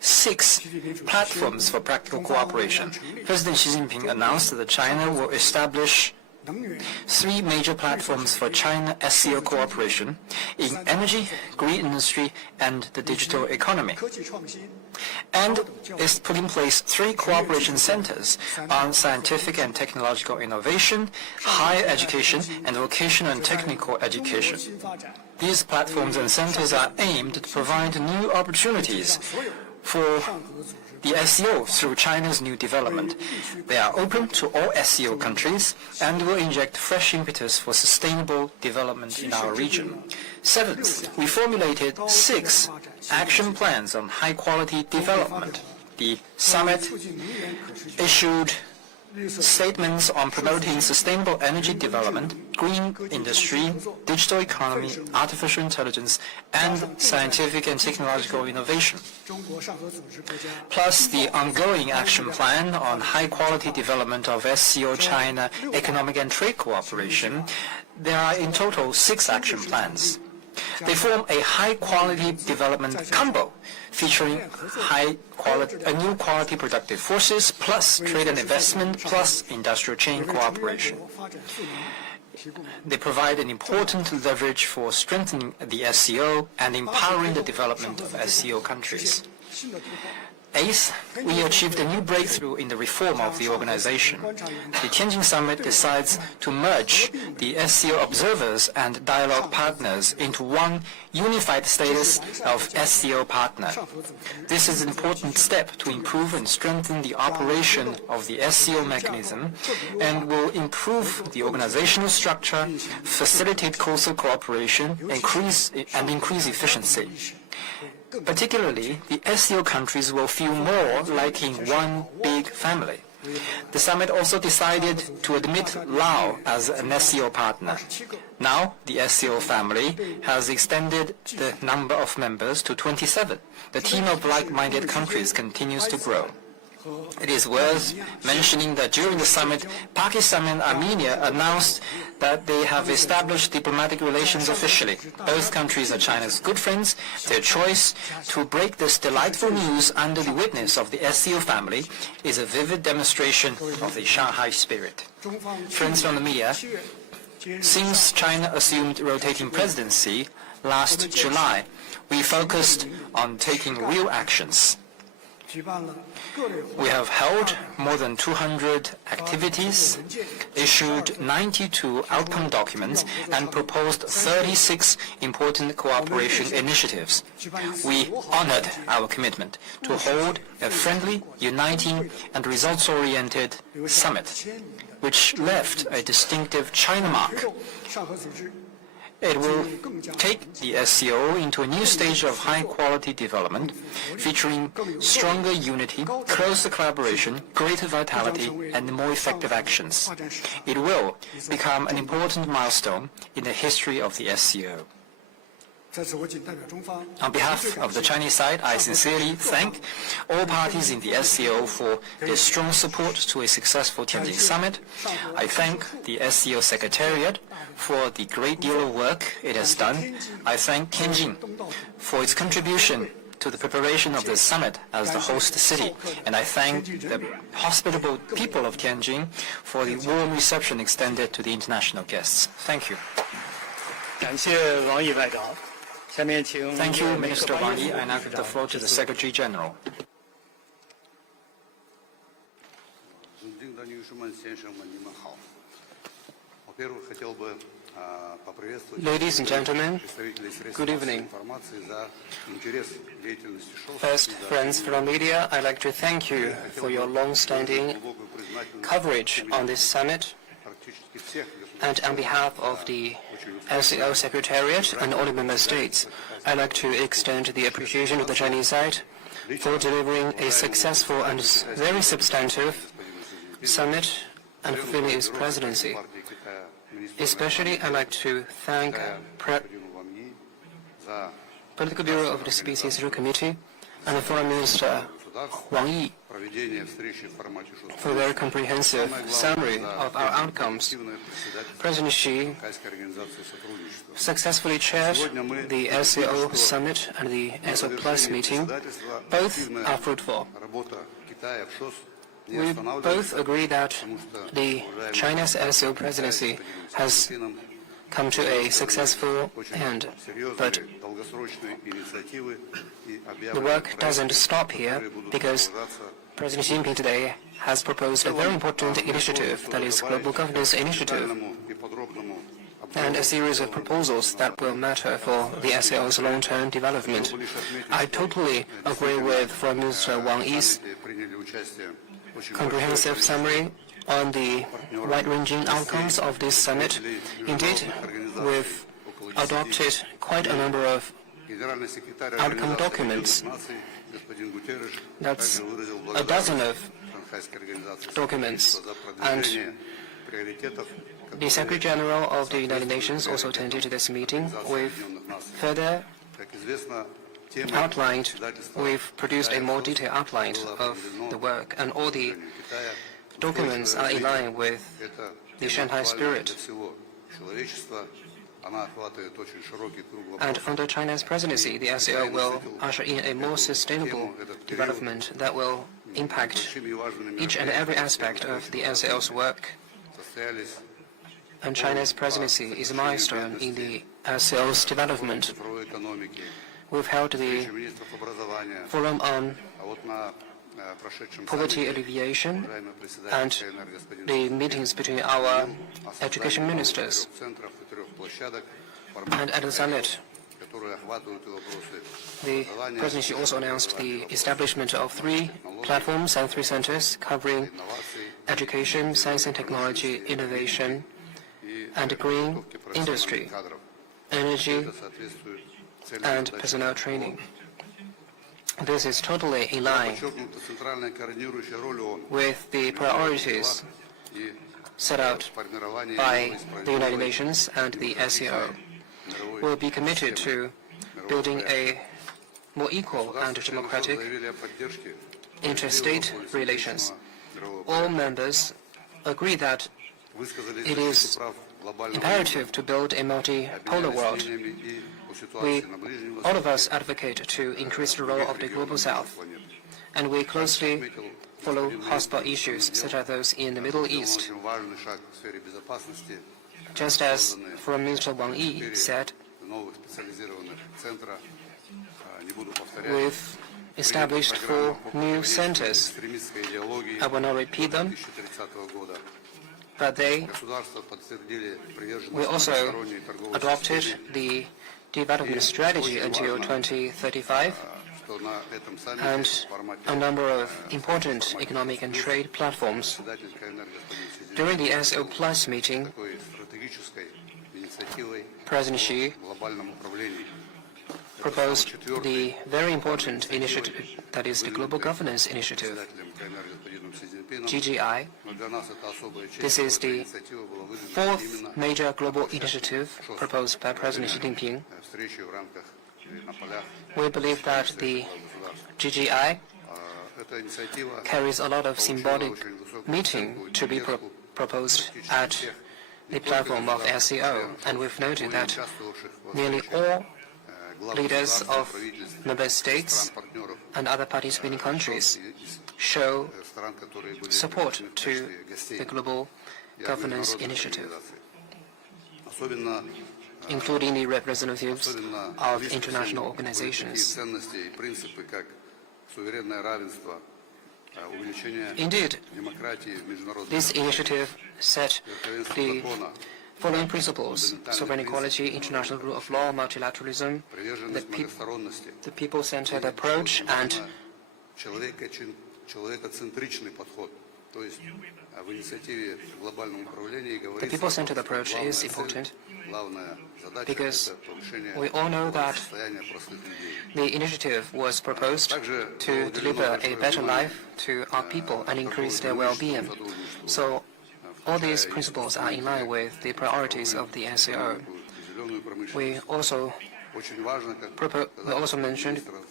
6 platforms for practical cooperation. President Xi Jinping announced that China will establish 3 major platforms for China SCO cooperation in energy, green industry, and the digital economy. And is put in place 3 cooperation centers on scientific and technological innovation, higher education, and vocational and technical education. These platforms and centers are aimed to provide new opportunities for the SCO through China's new development. They are open to all SCO countries and will inject fresh impetus for sustainable development in our region. 7th, we formulated 6 action plans on high-quality development. The summit issued statements on promoting sustainable energy development, green industry, digital economy, artificial intelligence, and scientific and technological innovation. Plus the ongoing action plan on high-quality development of SCO China economic and trade cooperation. There are in total 6 action plans. They form a high-quality development combo featuring new quality productive forces plus trade and investment plus industrial chain cooperation. They provide an important leverage for strengthening the SCO and empowering the development of SCO countries. 8th, we achieved a new breakthrough in the reform of the organization. The Tianjin Summit decides to merge the SCO observers and dialogue partners into one unified status of SCO partner. This is an important step to improve and strengthen the operation of the SCO mechanism and will improve the organizational structure, facilitate closer cooperation, and increase efficiency. Particularly, the SCO countries will feel more like in one big family. The summit also decided to admit Laos as an SCO partner. Now, the SCO family has extended the number of members to 27. The team of like-minded countries continues to grow. It is worth mentioning that during the summit, Pakistan and Armenia announced that they have established diplomatic relations officially. Both countries are China's good friends. Their choice to break this delightful news under the witness of the SCO family is a vivid demonstration of the Shanghai spirit. Friends from the media, since China assumed rotating presidency last July, we focused on taking real actions. We have held more than 200 activities, issued 92 outcome documents, and proposed 36 important cooperation initiatives. We honored our commitment to hold a friendly, uniting, and results-oriented summit, which left a distinctive China mark. It will take the SCO into a new stage of high-quality development, featuring stronger unity, closer collaboration, greater vitality, and more effective actions. It will become an important milestone in the history of the SCO. On behalf of the Chinese side, I sincerely thank all parties in the SCO for their strong support to a successful Tianjin Summit. I thank the SCO Secretariat for the great deal of work it has done. I thank Tianjin for its contribution to the preparation of the summit as the host city, and I thank the hospitable people of Tianjin for the warm reception extended to the international guests. Thank you. 感谢王毅外长。下面请 Thank you, Minister Wang Yi. I now give the floor to the Secretary General. Ladies and gentlemen, good evening. First, friends from media, I'd like to thank you for your long-standing coverage on this summit. And on behalf of the SCO Secretariat and all the member states, I'd like to extend the appreciation of the Chinese side for delivering a successful and very substantive summit and fulfilling its presidency. Especially, I'd like to thank Political Bureau of the CPC Central Committee and the Foreign Minister Wang Yi for a very comprehensive summary of our outcomes. President Xi successfully chaired the SCO Summit and the SCO Plus meeting. Both are fruitful. We both agree that the China's SCO presidency has come to a successful end, but the work doesn't stop here because President Xi Jinping today has proposed a very important initiative, that is Global Governance Initiative, and a series of proposals that will matter for the SCO's long-term development. I totally agree with Foreign Minister Wang Yi's comprehensive summary on the wide-ranging outcomes of this summit. Indeed, we've adopted quite a number of outcome documents. That's a dozen of documents. And the Secretary General of the United Nations also attended to this meeting. We've further we've produced a more detailed outline of the work, and all the documents are in line with the Shanghai spirit. And under China's presidency, the SCO will usher in a more sustainable development that will impact each and every aspect of the SCO's work. And China's presidency is a milestone in the SCO's development. We've held the Forum on Poverty Alleviation and the meetings between our education ministers. And at the summit, the presidency also announced the establishment of 3 platforms and 3 centers covering education, science and technology, innovation, and green industry, energy, and personnel training. This is totally in line with the priorities set out by the United Nations and the SCO. We'll be committed to building a more equal and democratic interstate relations. All members agree that it is imperative to build a multipolar world. All of us advocate to increase the role of the Global South, and we closely follow hotspot issues such as those in the Middle East. Just as Foreign Minister Wang Yi said, we've established 4 new centers. I will not repeat them, but we also adopted the development strategy until 2035 and a number of important economic and trade platforms. During the SCO Plus meeting, President Xi proposed the very important initiative, that is the Global Governance Initiative, GGI. This is the 4th major global initiative proposed by President Xi Jinping. We believe that the GGI carries a lot of symbolic meaning to be proposed at the platform of SCO, and we've noted that nearly all leaders of member states and other participating countries show support to the Global Governance Initiative, including the representatives of international organizations. Indeed, this initiative set the following principles: sovereign equality, international rule of law, multilateralism, the people-centered approach, and the people-centered approach is important because we all know that the initiative was proposed to deliver a better life to our people and increase their well-being. So all these principles are in line with the priorities of the SCO. We also mentioned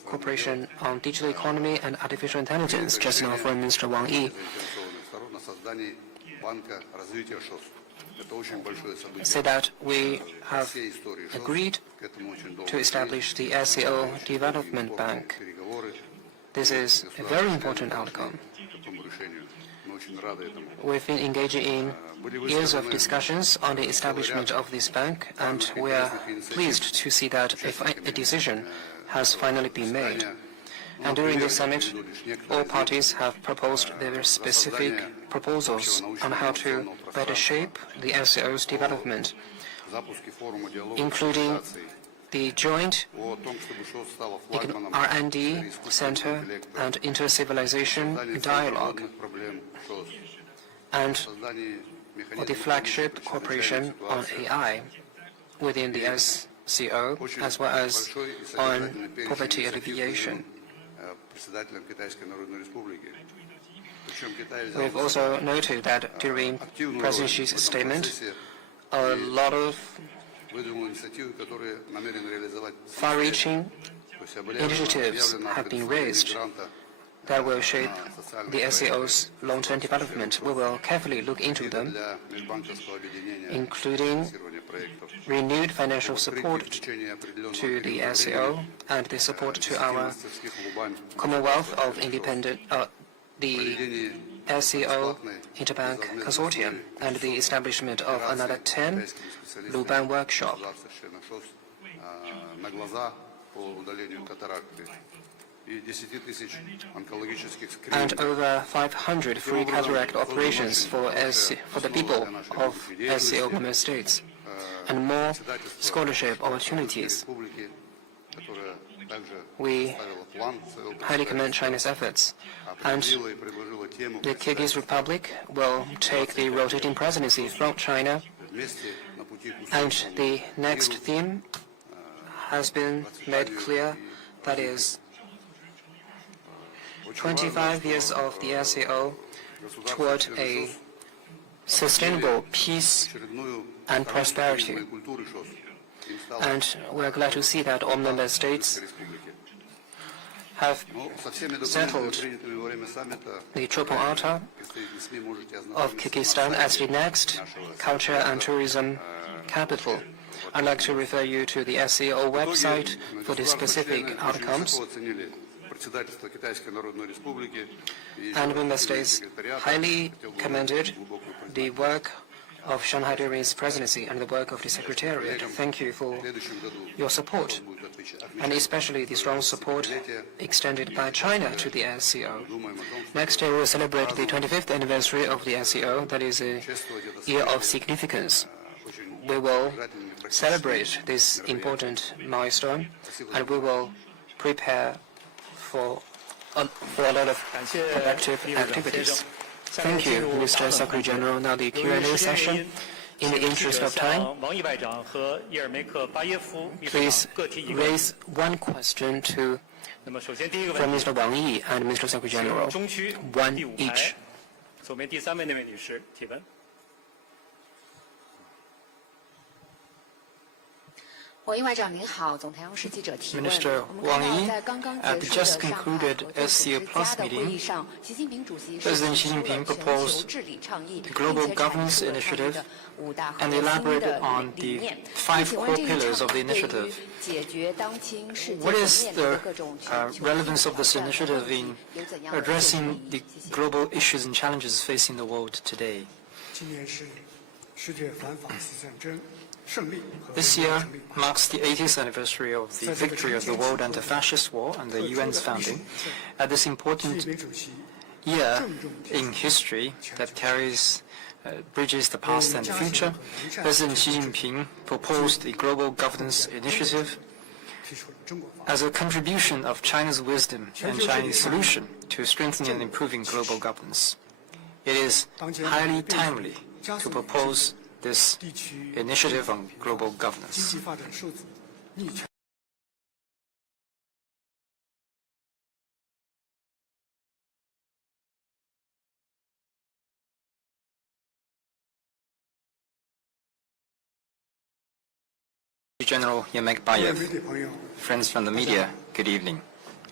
cooperation on digital economy and artificial intelligence, just now Foreign Minister Wang Yi said that we have agreed to establish the SCO Development Bank. This is a very important outcome. We've been engaging in years of discussions on the establishment of this bank, and we are pleased to see that a decision has finally been made. And during this summit, all parties have proposed their specific proposals on how to better shape the SCO's development, including the joint R&D Center and inter-civilization dialogue, and the flagship cooperation on AI within the SCO, as well as on poverty alleviation. We've also noted that during President Xi's statement, a lot of far-reaching initiatives have been raised that will shape the SCO's long-term development. We will carefully look into them, including renewed financial support to the SCO and the support to our Commonwealth of Independent, the SCO Interbank Consortium, and the establishment of another 10 Luban workshop. And over 500 free cataract operations for the people of SCO member states, and more scholarship opportunities. We highly commend China's efforts, and the Kyrgyz Republic will take the rotating presidency from China, and the next theme has been made clear, that is 25 years of the SCO toward a sustainable peace and prosperity. And we are glad to see that all member states have settled the Chopin Altar of Kyrgyzstan as the next culture and tourism capital. I'd like to refer you to the SCO website for the specific outcomes. And member states highly commended the work of Shanghai during its presidency and the work of the Secretariat. Thank you for your support, and especially the strong support extended by China to the SCO. Next year we will celebrate the 25th anniversary of the SCO. That is a year of significance. We will celebrate this important milestone, and we will prepare for a lot of productive activities. Thank you, Mr. Secretary General. Now the Q&A session. In the interest of time, please raise one question from Mr. Wang Yi and Mr. Secretary General, one each. Minister Wang Yi, at the just concluded SCO Plus meeting, President Xi Jinping proposed the Global Governance Initiative and elaborated on the 5 core pillars of the initiative. What is the relevance of this initiative in addressing the global issues and challenges facing the world today? This year marks the 80th anniversary of the victory of the World Anti-Fascist War and the UN's founding. At this important year in history that bridges the past and the future, President Xi Jinping proposed the Global Governance Initiative as a contribution of China's wisdom and Chinese solution to strengthening and improving global governance. It is highly timely to propose this initiative on global governance. General Yemek Bayev, friends from the media, good evening.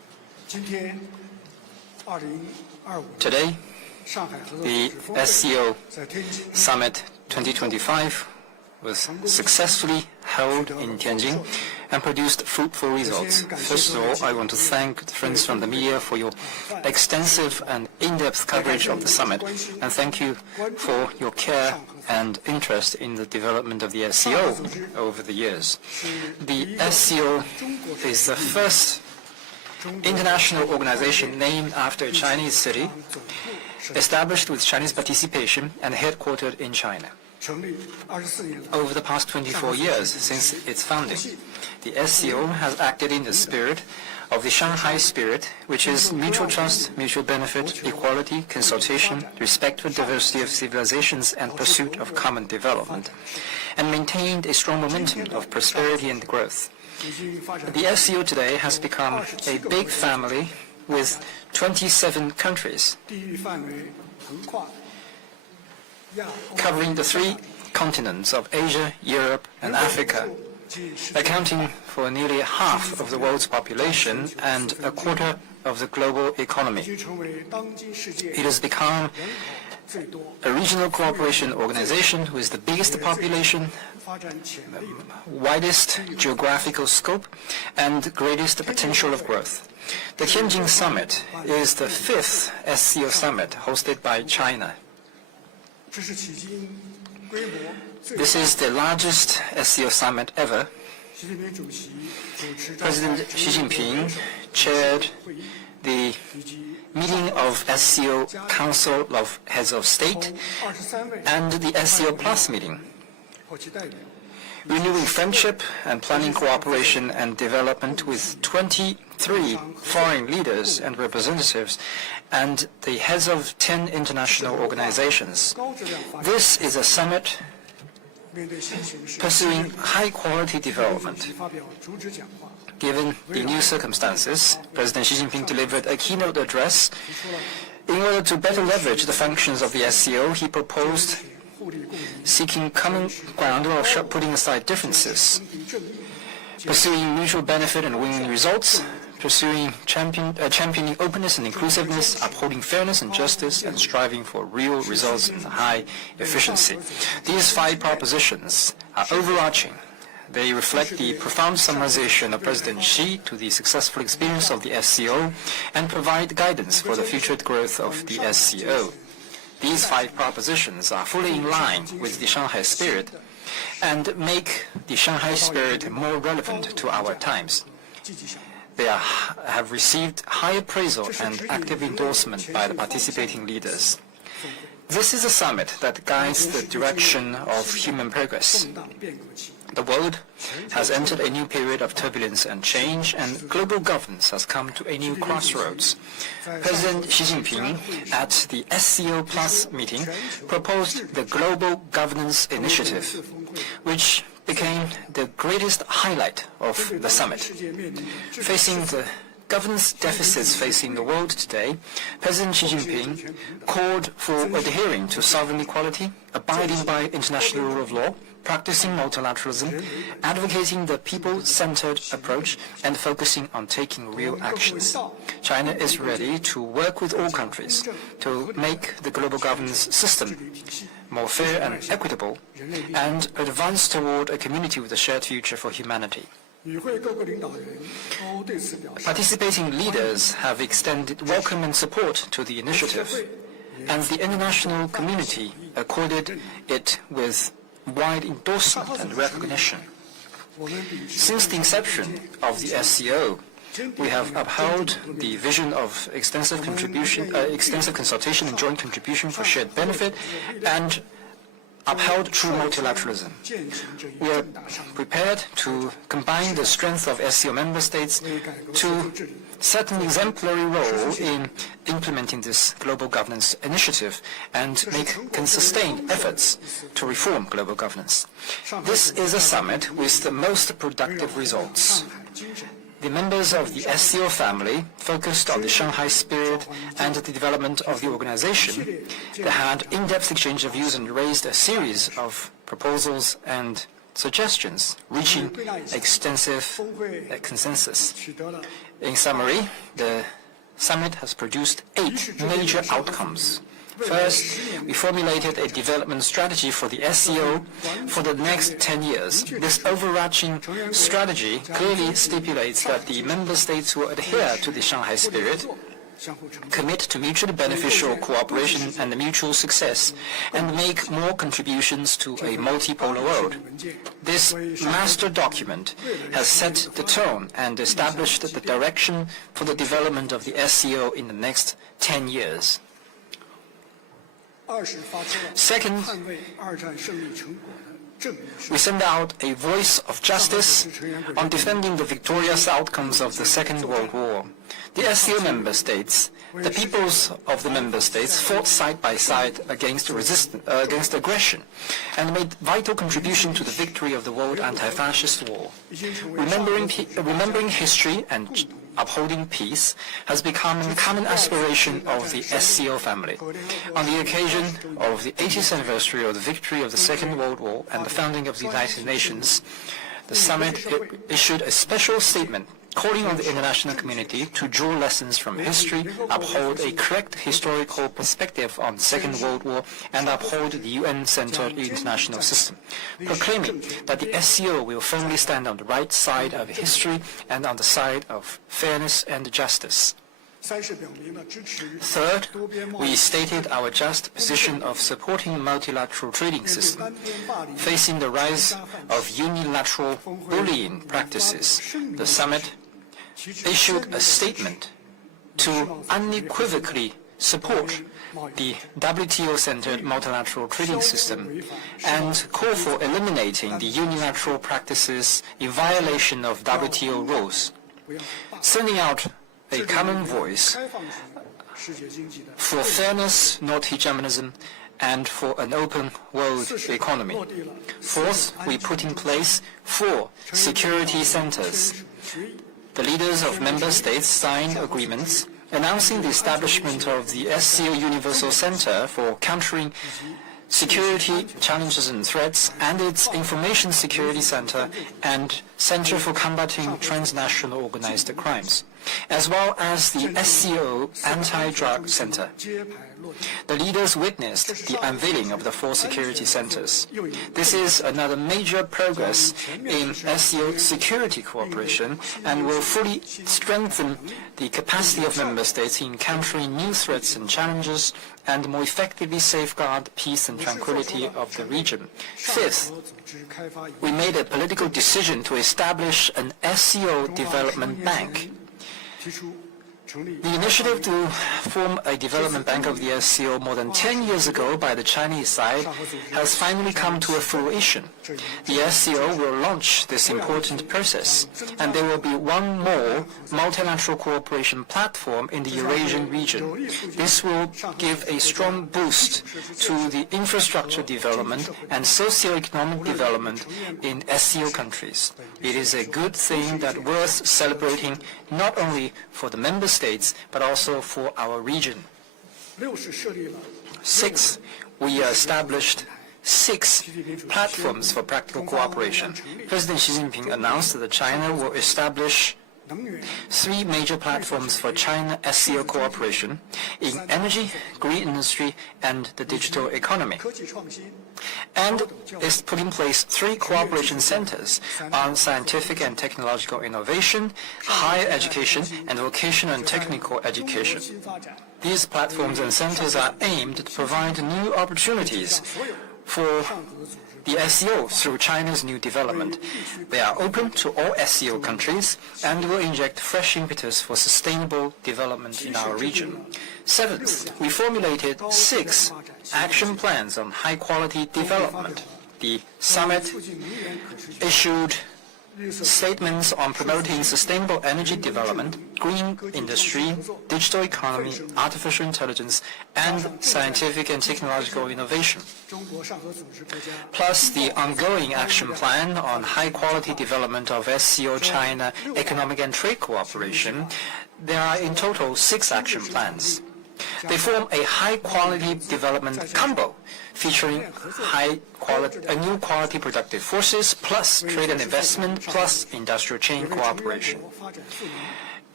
Today, the SCO Summit 2025 was successfully held in Tianjin and produced fruitful results. First of all, I want to thank the friends from the media for your extensive and in-depth coverage of the summit, and thank you for your care and interest in the development of the SCO over the years. The SCO is the first international organization named after a Chinese city, established with Chinese participation and headquartered in China. Over the past 24 years since its founding, the SCO has acted in the spirit of the Shanghai spirit, which is mutual trust, mutual benefit, equality, consultation, respect for diversity of civilizations, and pursuit of common development, and maintained a strong momentum of prosperity and growth. The SCO today has become a big family with 27 countries, covering the 3 continents of Asia, Europe, and Africa, accounting for nearly half of the world's population and a quarter of the global economy. It has become a regional cooperation organization with the biggest population, widest geographical scope, and greatest potential of growth. The Tianjin Summit is the 5th SCO Summit hosted by China. This is the largest SCO Summit ever. President Xi Jinping chaired the meeting of SCO Council of Heads of State and the SCO Plus meeting, renewing friendship and planning cooperation and development with 23 foreign leaders and representatives and the heads of 10 international organizations. This is a summit pursuing high-quality development. Given the new circumstances, President Xi Jinping delivered a keynote address. In order to better leverage the functions of the SCO, he proposed seeking common ground while putting aside differences, pursuing mutual benefit and winning results, championing openness and inclusiveness, upholding fairness and justice, and striving for real results and high efficiency. These 5 propositions are overarching. They reflect the profound summarization of President Xi to the successful experience of the SCO and provide guidance for the future growth of the SCO. These 5 propositions are fully in line with the Shanghai spirit and make the Shanghai spirit more relevant to our times. They have received high appraisal and active endorsement by the participating leaders. This is a summit that guides the direction of human progress. The world has entered a new period of turbulence and change, and global governance has come to a new crossroads. President Xi Jinping, at the SCO Plus meeting, proposed the Global Governance Initiative, which became the greatest highlight of the summit. Facing the governance deficits facing the world today, President Xi Jinping called for adhering to sovereign equality, abiding by international rule of law, practicing multilateralism, advocating the people-centered approach, and focusing on taking real actions. China is ready to work with all countries to make the global governance system more fair and equitable, and advance toward a community with a shared future for humanity. Participating leaders have extended welcome and support to the initiative, and the international community accorded it with wide endorsement and recognition. Since the inception of the SCO, we have upheld the vision of extensive consultation and joint contribution for shared benefit, and upheld true multilateralism. We are prepared to combine the strength of SCO member states to set an exemplary role in implementing this global governance initiative and make sustained efforts to reform global governance. This is a summit with the most productive results. The members of the SCO family focused on the Shanghai spirit and the development of the organization. They had in-depth exchange of views and raised a series of proposals and suggestions, reaching extensive consensus. In summary, the summit has produced 8 major outcomes. First, we formulated a development strategy for the SCO for the next 10 years. This overarching strategy clearly stipulates that the member states will adhere to the Shanghai spirit, commit to mutually beneficial cooperation and mutual success, and make more contributions to a multipolar world. This master document has set the tone and established the direction for the development of the SCO in the next 10 years. Second, we send out a voice of justice on defending the victorious outcomes of the Second World War. The SCO member states, the peoples of the member states, fought side by side against aggression and made vital contribution to the victory of the world anti-fascist war. Remembering history and upholding peace has become a common aspiration of the SCO family. On the occasion of the 80th anniversary of the victory of the Second World War and the founding of the United Nations, the summit issued a special statement calling on the international community to draw lessons from history, uphold a correct historical perspective on the Second World War, and uphold the UN-centered international system, proclaiming that the SCO will firmly stand on the right side of history and on the side of fairness and justice. Third, we stated our just position of supporting multilateral trading system. Facing the rise of unilateral bullying practices, the summit issued a statement to unequivocally support the WTO-centered multilateral trading system and call for eliminating the unilateral practices in violation of WTO rules, sending out a common voice for fairness, not hegemonism, and for an open world economy. Fourth, we put in place 4 security centers. The leaders of member states signed agreements announcing the establishment of the SCO Universal Center for Countering Security Challenges and Threats and its Information Security Center and Center for Combating Transnational Organized Crimes, as well as the SCO Anti-Drug Center. The leaders witnessed the unveiling of the 4 security centers. This is another major progress in SCO security cooperation and will fully strengthen the capacity of member states in countering new threats and challenges and more effectively safeguard peace and tranquility of the region. Fifth, we made a political decision to establish an SCO development bank. The initiative to form a development bank of the SCO more than 10 years ago by the Chinese side has finally come to a fruition. The SCO will launch this important process, and there will be one more multilateral cooperation platform in the Eurasian region. This will give a strong boost to the infrastructure development and socio-economic development in SCO countries. It is a good thing that worth celebrating not only for the member states, but also for our region. 6, we established 6 platforms for practical cooperation. President Xi Jinping announced that China will establish 3 major platforms for China SCO cooperation in energy, green industry, and the digital economy. And is put in place 3 cooperation centers on scientific and technological innovation, higher education, and vocational and technical education. These platforms and centers are aimed to provide new opportunities for the SCO through China's new development. They are open to all SCO countries and will inject fresh impetus for sustainable development in our region. 7th, we formulated 6 action plans on high-quality development. The summit issued statements on promoting sustainable energy development, green industry, digital economy, artificial intelligence, and scientific and technological innovation. Plus the ongoing action plan on high-quality development of SCO China economic and trade cooperation. There are in total 6 action plans. They form a high-quality development combo featuring new quality productive forces plus trade and investment plus industrial chain cooperation.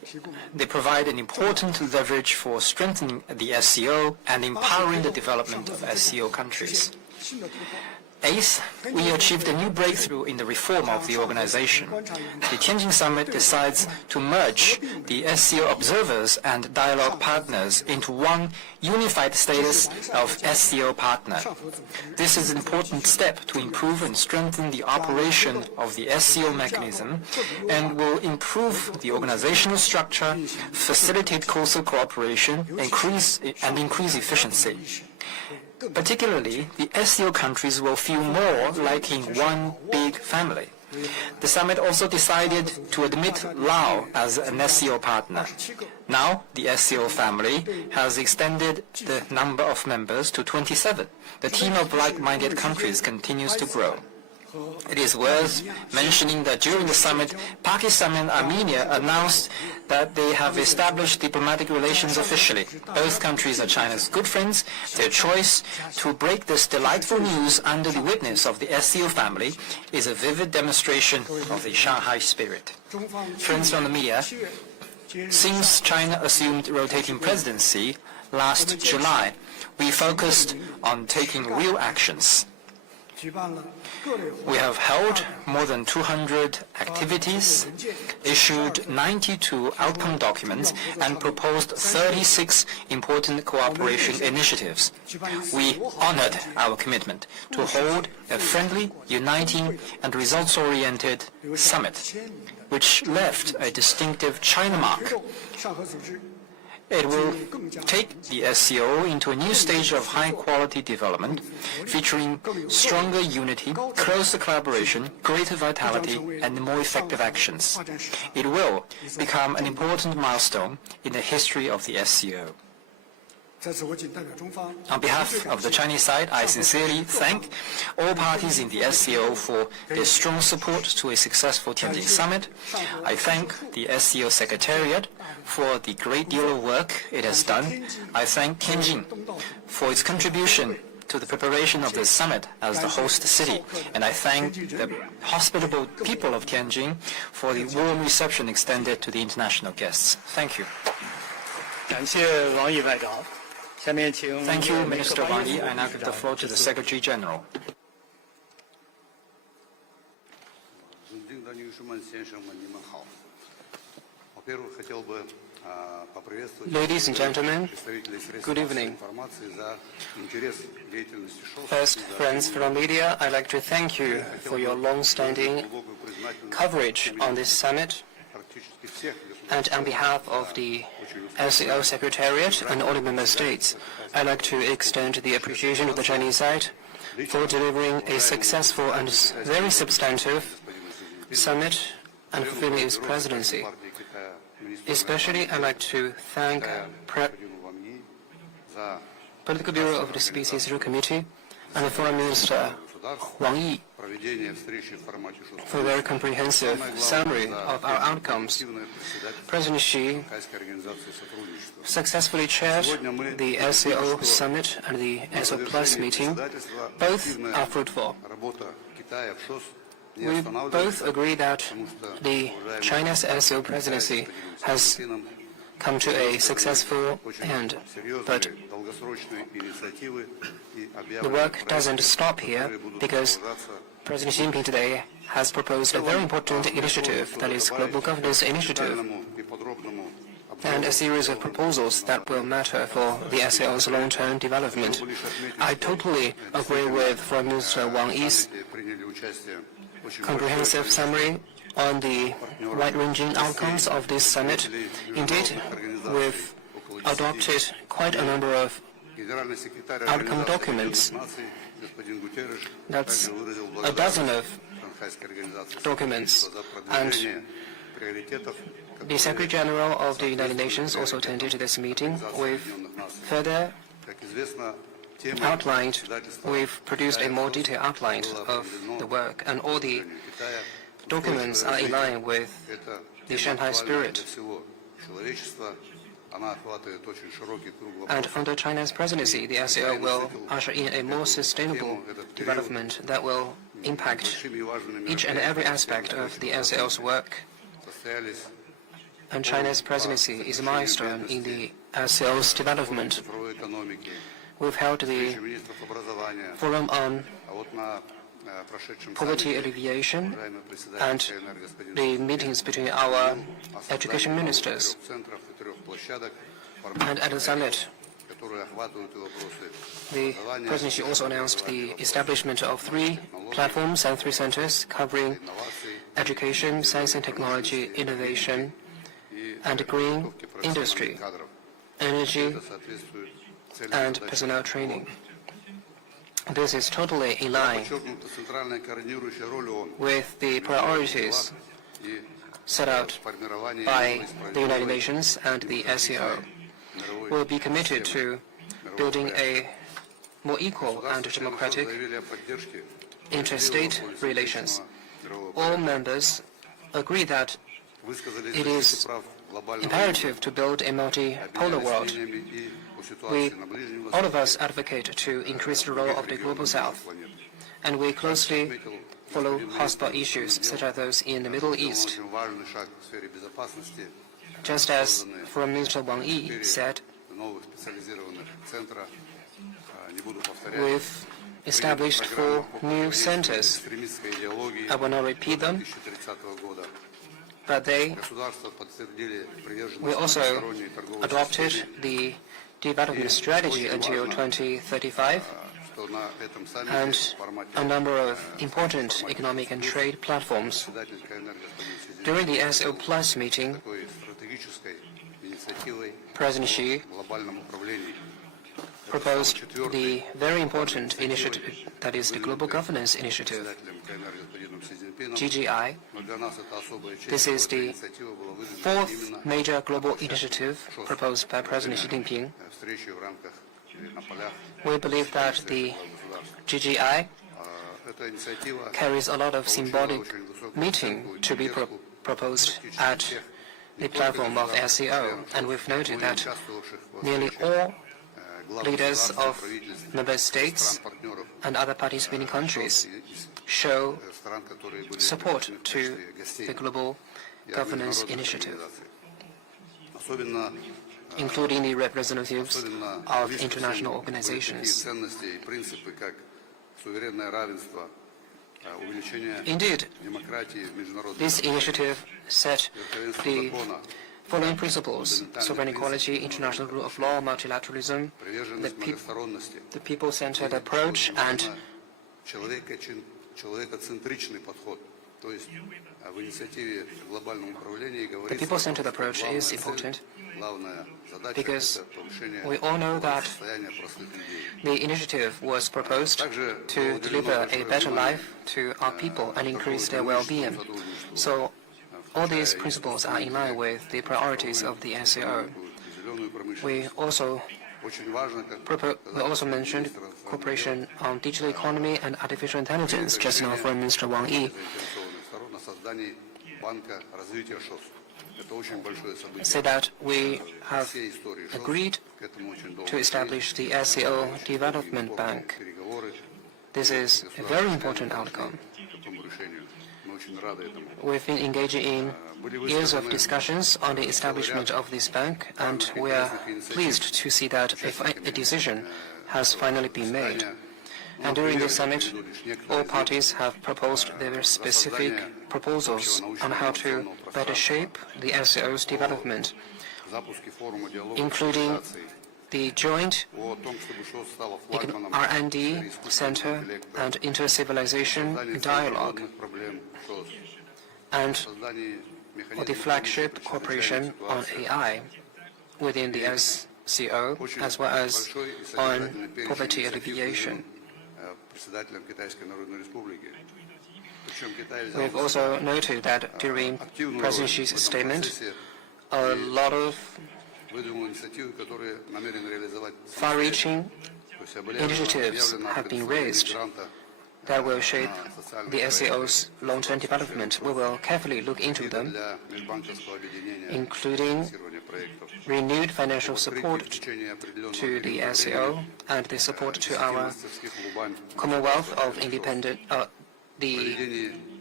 They provide an important leverage for strengthening the SCO and empowering the development of SCO countries. Eighth, we achieved a new breakthrough in the reform of the organization. The Tianjin Summit decides to merge the SCO observers and dialogue partners into one unified status of SCO partner. This is an important step to improve and strengthen the operation of the SCO mechanism and will improve the organizational structure, facilitate closer cooperation, and increase efficiency. Particularly, the SCO countries will feel more like in one big family. The summit also decided to admit Laos as an SCO partner. Now, the SCO family has extended the number of members to 27. The team of like-minded countries continues to grow. It is worth mentioning that during the summit, Pakistan and Armenia announced that they have established diplomatic relations officially. Both countries are China's good friends. Their choice to break this delightful news under the witness of the SCO family is a vivid demonstration of the Shanghai spirit. Friends from the media, since China assumed rotating presidency last July, we focused on taking real actions. We have held more than 200 activities, issued 92 outcome documents, and proposed 36 important cooperation initiatives. We honored our commitment to hold a friendly, uniting, and results-oriented summit, which left a distinctive China mark. It will take the SCO into a new stage of high-quality development, featuring stronger unity, closer collaboration, greater vitality, and more effective actions. It will become an important milestone in the history of the SCO. On behalf of the Chinese side, I sincerely thank all parties in the SCO for their strong support to a successful Tianjin Summit. I thank the SCO Secretariat for the great deal of work it has done. I thank Tianjin for its contribution to the preparation of this summit as the host city. And I thank the hospitable people of Tianjin for the warm reception extended to the international guests. Thank you. 感谢王毅外长。下面请 Thank you, Minister Wang Yi. I now give the floor to the Secretary General. Ladies and gentlemen, good evening. First, friends from media, I'd like to thank you for your long-standing coverage on this summit. And on behalf of the SCO Secretariat and all the member states, I'd like to extend the appreciation of the Chinese side for delivering a successful and very substantive summit and fulfilling its presidency. Especially, I'd like to thank Political Bureau of the CPC Committee and the Foreign Minister Wang Yi for a very comprehensive summary of our outcomes. President Xi successfully chaired the SCO Summit and the SO Plus meeting. Both are fruitful. We both agree that the China's SCO presidency has come to a successful end, but the work doesn't stop here because President Xi Jinping today has proposed a very important initiative, that is Global Governance Initiative, and a series of proposals that will matter for the SCO's long-term development. I totally agree with Foreign Minister Wang Yi's comprehensive summary on the wide-ranging outcomes of this summit. Indeed, we've adopted quite a number of outcome documents. That's a dozen of documents. And the Secretary General of the United Nations also attended this meeting. We've further outlined, we've produced a more detailed outline of the work, and all the documents are in line with the Shanghai spirit. And under China's presidency, the SCO will usher in a more sustainable development that will impact each and every aspect of the SCO's work. and China's presidency is a milestone in the SCO's development. We've held the Forum on Poverty Alleviation and the meetings between our education ministers. And at the summit, the presidency also announced the establishment of 3 platforms and 3 centers covering education, science and technology, innovation, and green industry, energy, and personnel training. This is totally in line with the priorities set out by the United Nations and the SCO. We'll be committed to building a more equal and democratic interstate relations. All members agree that it is imperative to build a multipolar world. All of us advocate to increase the role of the Global South, and we closely follow hotspot issues such as those in the Middle East. Just as Foreign Minister Wang Yi said, we've established 4 new centers. I will not repeat them, but we also adopted the development strategy until 2035 and a number of important economic and trade platforms. During the SCO Plus meeting, President Xi proposed the very important initiative, that is the Global Governance Initiative, GGI. This is the 4th major global initiative proposed by President Xi Jinping. We believe that the GGI carries a lot of symbolic meaning to be proposed at the platform of SCO, and we've noted that nearly all leaders of member states and other participating countries show support to the Global Governance Initiative, including the representatives of international organizations. Indeed, this initiative set the following principles: sovereign equality, international rule of law, multilateralism, the people-centered approach, and the people-centered approach is important because we all know that the initiative was proposed to deliver a better life to our people and increase their well-being. So all these principles are in line with the priorities of the SCO. We also mentioned cooperation on digital economy and artificial intelligence just now from Minister Wang Yi. Say that we have agreed to establish the SCO Development Bank. This is a very important outcome. We've been engaging in years of discussions on the establishment of this bank, and we are pleased to see that a decision has finally been made. And during this summit, all parties have proposed their specific proposals on how to better shape the SCO's development, including the joint R&D Center and inter-civilization dialogue, and the flagship cooperation on AI within the SCO, as well as on poverty alleviation. We've also noted that during President Xi's statement, a lot of far-reaching initiatives have been raised that will shape the SCO's long-term development. We will carefully look into them, including renewed financial support to the SCO and the support to our Commonwealth of Independent, the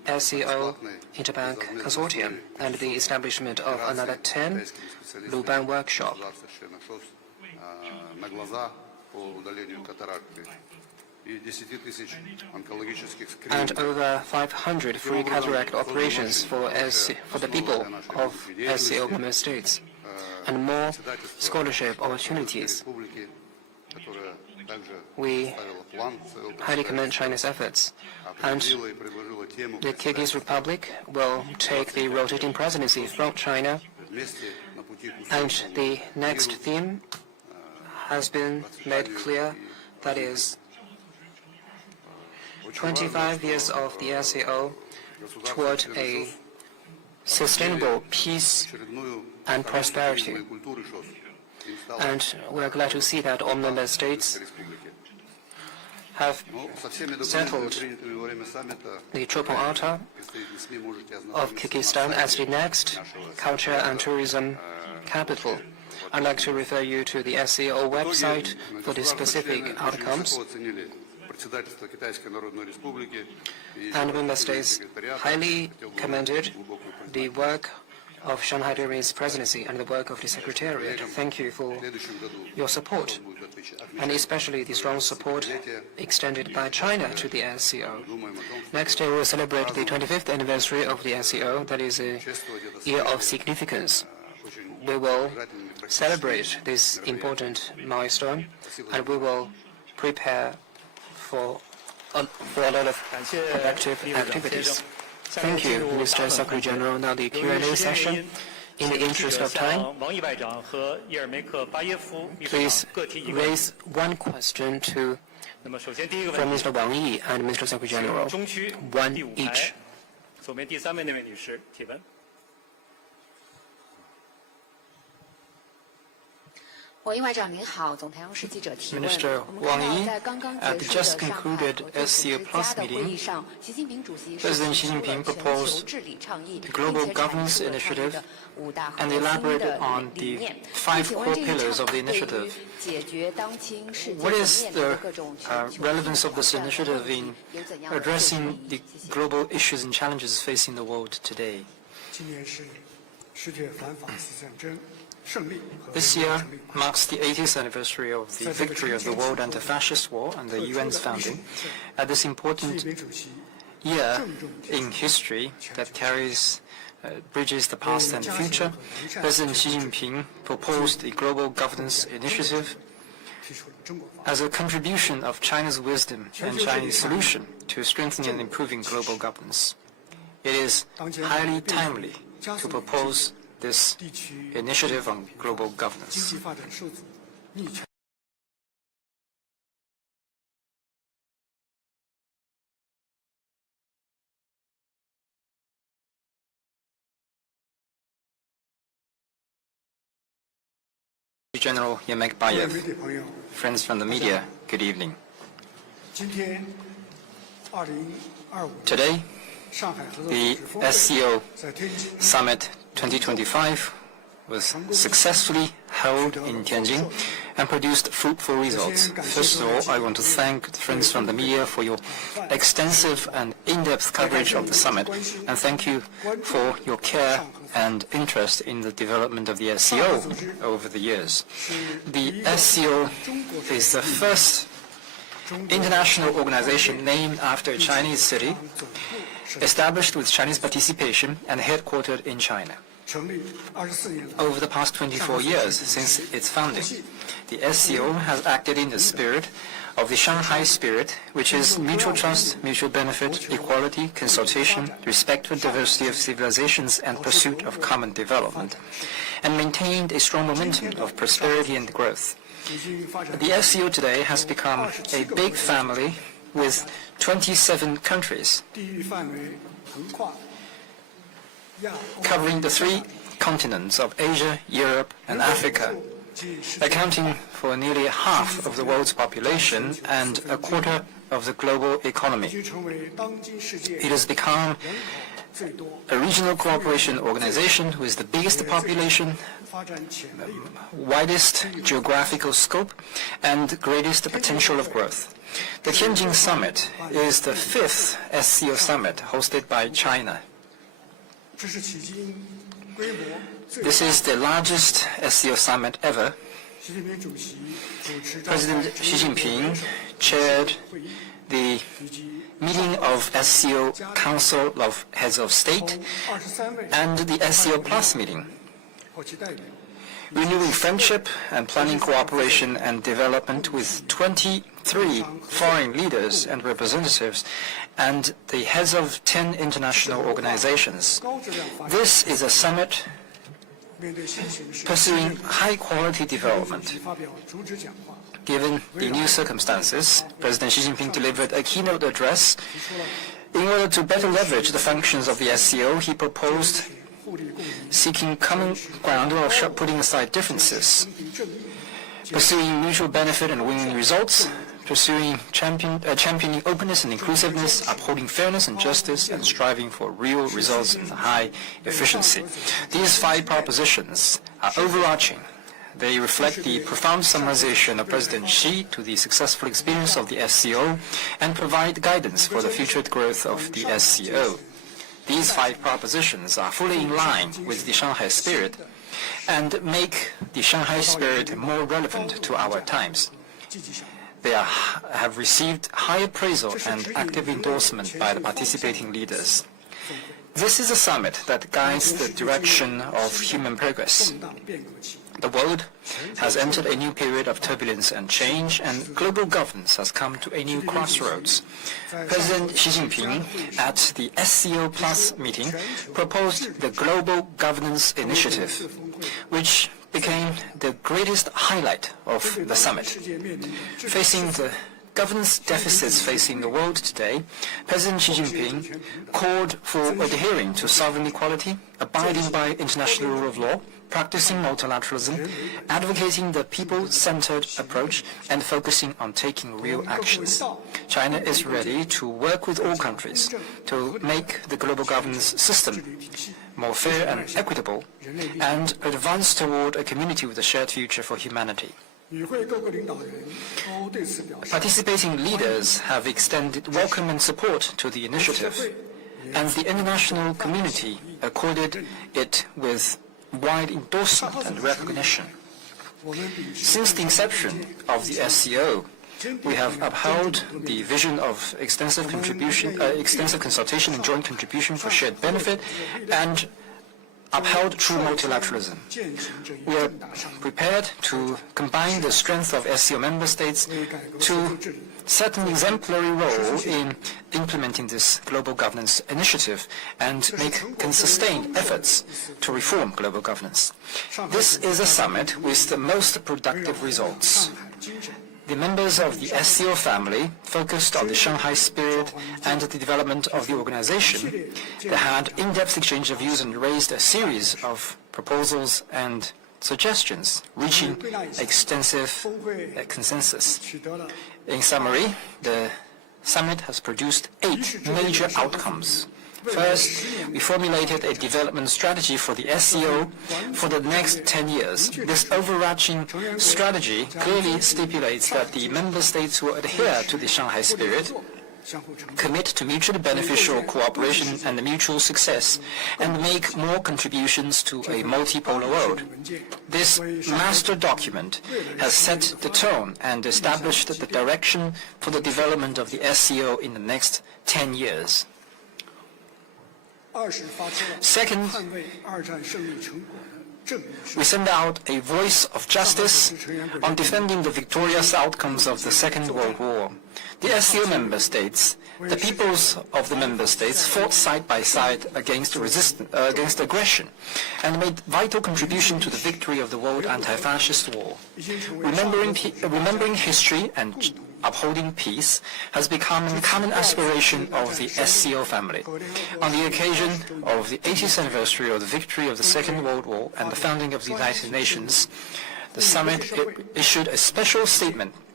SCO Interbank Consortium and the establishment of another 10 Luban workshops. And over 500 free cataract operations for the people of SCO member states, and more scholarship opportunities. We highly commend China's efforts, and the Kyrgyz Republic will take the rotating presidency from China, and the next theme has been made clear, that is 25 years of the SCO toward a sustainable peace and prosperity. And we are glad to see that all member states have settled the Chopin Altar of Kyrgyzstan as the next culture and tourism capital. I'd like to refer you to the SCO website for the specific outcomes. And member states highly commended the work of Shanghai during its presidency and the work of the Secretariat. Thank you for your support, and especially the strong support extended by China to the SCO. Next year, we will celebrate the 25th anniversary of the SCO. That is a year of significance. We will celebrate this important milestone, and we will prepare for a lot of productive activities. Thank you, Mr. Secretary General. Now the Q&A session. In the interest of time, please raise one question from Mr. Wang Yi and Mr. Secretary General. One each. Minister Wang Yi, at the just concluded SCO Plus meeting, President Xi Jinping proposed the Global Governance Initiative and elaborated on the 5 core pillars of the initiative. What is the relevance of this initiative in addressing the global issues and challenges facing the world today? This year marks the 80th anniversary of the victory of the World Anti-Fascist War and the UN's founding. At this important year in history that bridges the past and the future, President Xi Jinping proposed the Global Governance Initiative as a contribution of China's wisdom and Chinese solution to strengthening and improving global governance. It is highly timely to propose this initiative on global governance. General Yemekbayev, friends from the media, good evening. Today, the SCO Summit 2025 was successfully held in Tianjin and produced fruitful results. First of all, I want to thank the friends from the media for your extensive and in-depth coverage of the summit, and thank you for your care and interest in the development of the SCO over the years. The SCO is the first international organization named after a Chinese city, established with Chinese participation and headquartered in China. Over the past 24 years since its founding, the SCO has acted in the spirit of the Shanghai spirit, which is mutual trust, mutual benefit, equality, consultation, respect for diversity of civilizations, and pursuit of common development, and maintained a strong momentum of prosperity and growth. The SCO today has become a big family with 27 countries, covering the 3 continents of Asia, Europe, and Africa, accounting for nearly half of the world's population and a quarter of the global economy. It has become a regional cooperation organization with the biggest population, widest geographical scope, and greatest potential of growth. The Tianjin Summit is the 5th SCO Summit hosted by China. This is the largest SCO Summit ever. President Xi Jinping chaired the meeting of SCO Council of Heads of State and the SCO Plus meeting, renewing friendship and planning cooperation and development with 23 foreign leaders and representatives and the heads of 10 international organizations. This is a summit pursuing high-quality development. Given the new circumstances, President Xi Jinping delivered a keynote address. In order to better leverage the functions of the SCO, he proposed seeking common ground while putting aside differences, pursuing mutual benefit and winning results, championing openness and inclusiveness, upholding fairness and justice, and striving for real results and high efficiency. These 5 propositions are overarching. They reflect the profound summarization of President Xi to the successful experience of the SCO and provide guidance for the future growth of the SCO. These 5 propositions are fully in line with the Shanghai spirit and make the Shanghai spirit more relevant to our times. They have received high appraisal and active endorsement by the participating leaders. This is a summit that guides the direction of human progress. The world has entered a new period of turbulence and change, and global governance has come to a new crossroads. President Xi Jinping, at the SCO Plus meeting, proposed the Global Governance Initiative, which became the greatest highlight of the summit. Facing the governance deficits facing the world today, President Xi Jinping called for adhering to sovereign equality, abiding by international rule of law, practicing multilateralism, advocating the people-centered approach, and focusing on taking real actions. China is ready to work with all countries to make the global governance system more fair and equitable, and advance toward a community with a shared future for humanity. Participating leaders have extended welcome and support to the initiative, and the international community accorded it with wide endorsement and recognition. Since the inception of the SCO, we have upheld the vision of extensive consultation and joint contribution for shared benefit, and upheld true multilateralism. We are prepared to combine the strength of SCO member states to set an exemplary role in implementing this global governance initiative and make sustained efforts to reform global governance. This is a summit with the most productive results. The members of the SCO family focused on the Shanghai spirit and the development of the organization. They had in-depth exchange of views and raised a series of proposals and suggestions, reaching extensive consensus. In summary, the summit has produced 8 major outcomes. First, we formulated a development strategy for the SCO for the next 10 years. This overarching strategy clearly stipulates that the member states will adhere to the Shanghai spirit, commit to mutually beneficial cooperation and mutual success, and make more contributions to a multipolar world. This master document has set the tone and established the direction for the development of the SCO in the next 10 years. Second, we send out a voice of justice on defending the victorious outcomes of the Second World War. The SCO member states, the peoples of the member states, fought side by side against aggression and made vital contribution to the victory of the world anti-fascist war. Remembering history and upholding peace has become a common aspiration of the SCO family. On the occasion of the 80th anniversary of the victory of the Second World War and the founding of the United Nations, the summit issued a special statement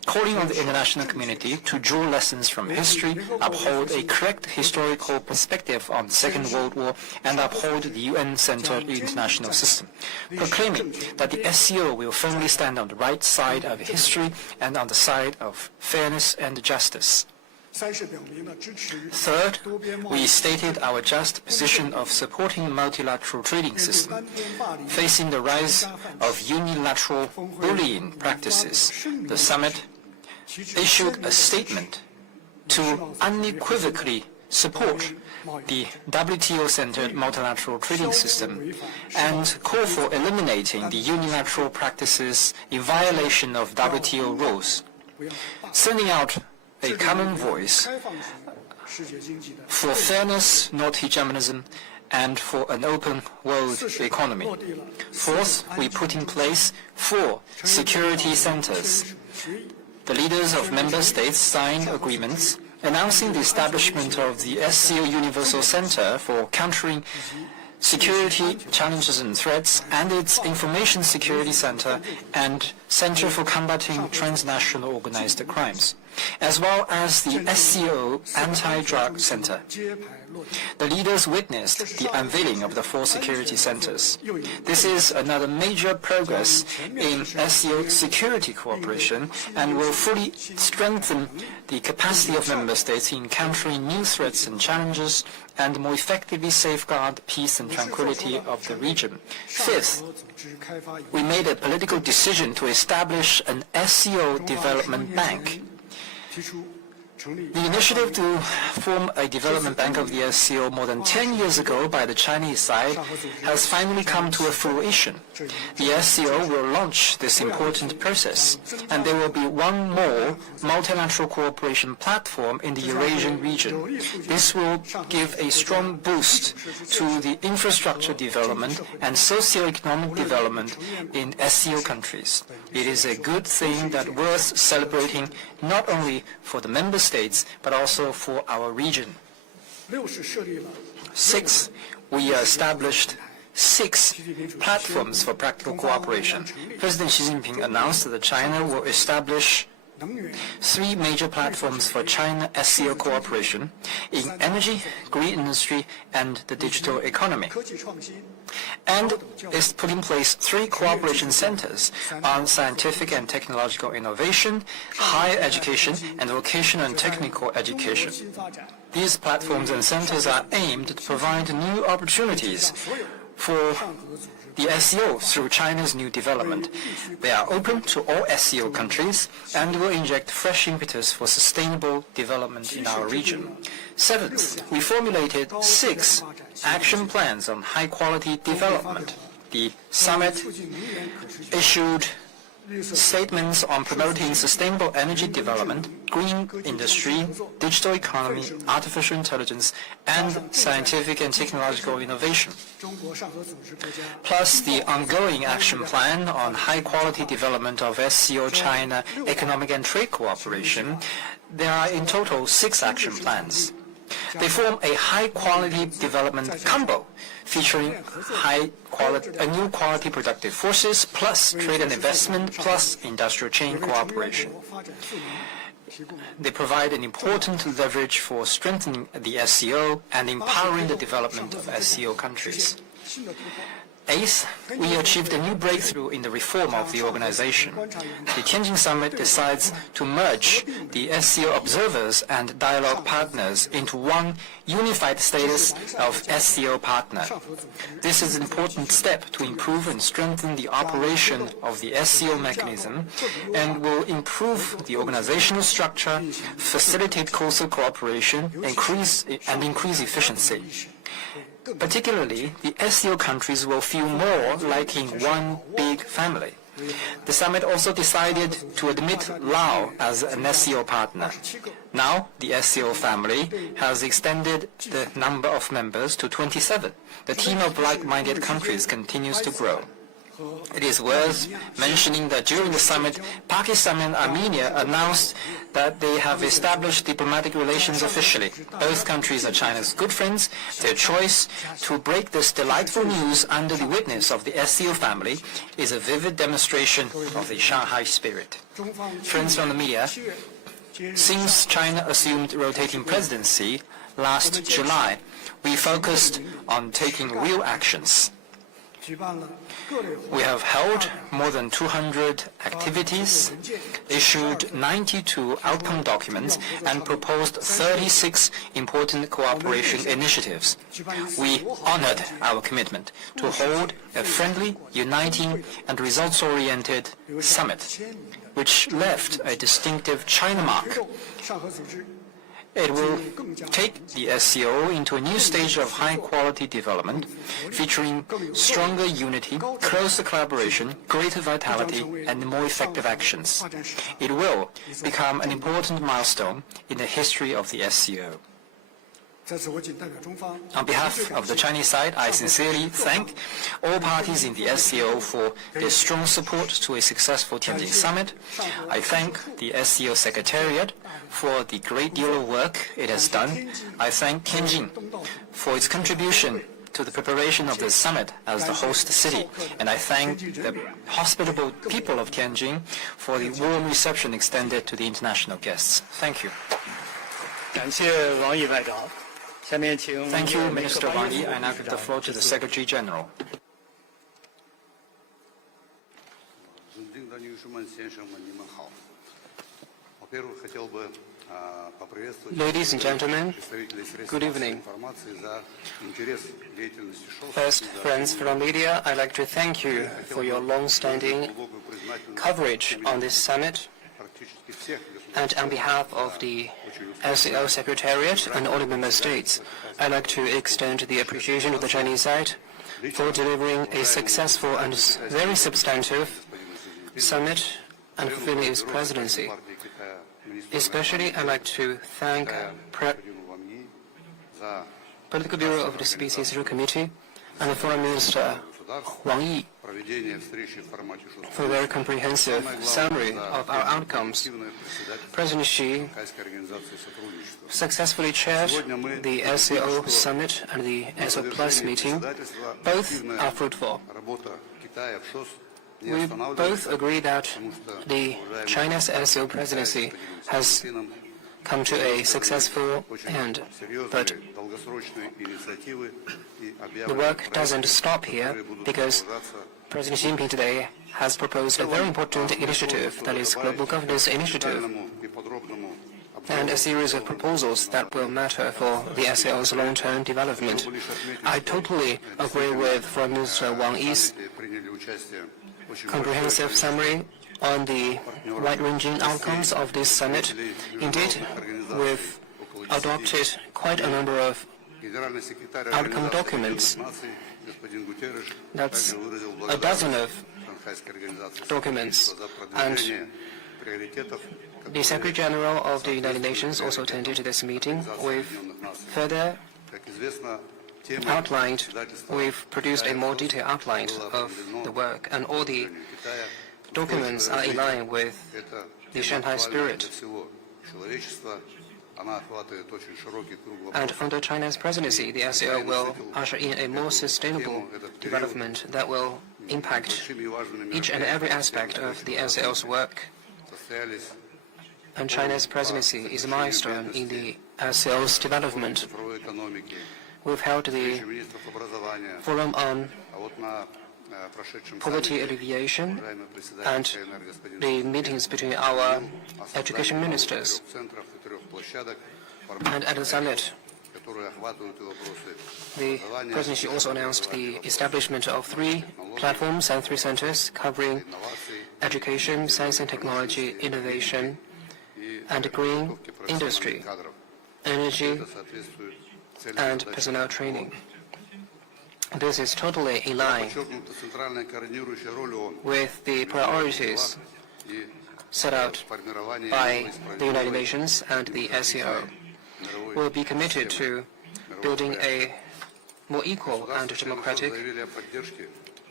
calling on the international community to draw lessons from history, uphold a correct historical perspective on the Second World War, and uphold the UN-centered international system, proclaiming that the SCO will firmly stand on the right side of history and on the side of fairness and justice. Third, we stated our just position of supporting the multilateral trading system. Facing the rise of unilateral bullying practices, the summit issued a statement to unequivocally support the WTO-centered multilateral trading system and call for eliminating the unilateral practices in violation of WTO rules, sending out a common voice for fairness, not hegemonism, and for an open world economy. Fourth, we put in place 4 security centers. The leaders of member states signed agreements announcing the establishment of the SCO Universal Center for Countering Security Challenges and Threats and its Information Security Center and Center for Combating Transnational Organized Crimes, as well as the SCO Anti-Drug Center. The leaders witnessed the unveiling of the 4 security centers. This is another major progress in SCO security cooperation and will fully strengthen the capacity of member states in countering new threats and challenges and more effectively safeguard peace and tranquility of the region. Fifth, we made a political decision to establish an SCO development bank. The initiative to form a development bank of the SCO more than 10 years ago by the Chinese side has finally come to a fruition. The SCO will launch this important process, and there will be one more multilateral cooperation platform in the Eurasian region. This will give a strong boost to the infrastructure development and socio-economic development in SCO countries. It is a good thing that worth celebrating not only for the member states, but also for our region. 6, we established 6 platforms for practical cooperation. President Xi Jinping announced that China will establish 3 major platforms for China SCO cooperation in energy, green industry, and the digital economy, and is put in place 3 cooperation centers on scientific and technological innovation, higher education, and vocational and technical education. These platforms and centers are aimed to provide new opportunities for the SCO through China's new development. They are open to all SCO countries and will inject fresh impetus for sustainable development in our region. 7th, we formulated 6 action plans on high-quality development. The summit issued statements on promoting sustainable energy development, green industry, digital economy, artificial intelligence, and scientific and technological innovation. Plus the ongoing action plan on high-quality development of SCO China economic and trade cooperation. There are in total 6 action plans. They form a high-quality development combo featuring new quality productive forces plus trade and investment plus industrial chain cooperation. They provide an important leverage for strengthening the SCO and empowering the development of SCO countries. 8th, we achieved a new breakthrough in the reform of the organization. The Tianjin Summit decides to merge the SCO observers and dialogue partners into one unified status of SCO partner. This is an important step to improve and strengthen the operation of the SCO mechanism and will improve the organizational structure, facilitate closer cooperation, increase efficiency. Particularly, the SCO countries will feel more like in one big family. The summit also decided to admit Laos as an SCO partner. Now, the SCO family has extended the number of members to 27. The team of like-minded countries continues to grow. It is worth mentioning that during the summit, Pakistan and Armenia announced that they have established diplomatic relations officially. Both countries are China's good friends. Their choice to break this delightful news under the witness of the SCO family is a vivid demonstration of the Shanghai spirit. Friends from the media, since China assumed rotating presidency last July, we focused on taking real actions. We have held more than 200 activities, issued 92 outcome documents, and proposed 36 important cooperation initiatives. We honored our commitment to hold a friendly, uniting, and results-oriented summit, which left a distinctive China mark. It will take the SCO into a new stage of high-quality development, featuring stronger unity, closer collaboration, greater vitality, and more effective actions. It will become an important milestone in the history of the SCO. On behalf of the Chinese side, I sincerely thank all parties in the SCO for their strong support to a successful Tianjin summit. I thank the SCO Secretariat for the great deal of work it has done. I thank Tianjin for its contribution to the preparation of this summit as the host city, and I thank the hospitable people of Tianjin for the warm reception extended to the international guests. Thank you. 感谢王毅外长。下面请 Thank you, Minister Wang Yi. I now give the floor to the Secretary General. Ladies and gentlemen, good evening. First, friends from media, I'd like to thank you for your long-standing coverage on this summit. And on behalf of the SCO Secretariat and all the member states, I'd like to extend the appreciation of the Chinese side for delivering a successful and very substantive summit and fulfilling its presidency. Especially, I'd like to thank Political Bureau of the CPC Committee and the Foreign Minister Wang Yi for their comprehensive summary of our outcomes. President Xi successfully chaired the SCO Summit and the SO Plus meeting. Both are fruitful. We both agree that the China's SCO presidency has come to a successful end, but the work doesn't stop here because President Xi Jinping today has proposed a very important initiative, that is Global Governance Initiative, and a series of proposals that will matter for the SCO's long-term development. I totally agree with Foreign Minister Wang Yi's comprehensive summary on the wide-ranging outcomes of this summit. Indeed, we've adopted quite a number of outcome documents. That's a dozen of documents. And the Secretary General of the United Nations also attended this meeting. We've further outlined, we've produced a more detailed outline of the work, and all the documents are in line with the Shanghai spirit. And under China's presidency, the SCO will usher in a more sustainable development that will impact each and every aspect of the SCO's work. And China's presidency is a milestone in the SCO's development. We've held the Forum on Poverty Alleviation and the meetings between our education ministers. And at the summit, the presidency also announced the establishment of 3 platforms and 3 centers covering education, science and technology, innovation, and green industry, energy, and personnel training. This is totally in line with the priorities set out by the United Nations and the SCO. We'll be committed to building a more equal and democratic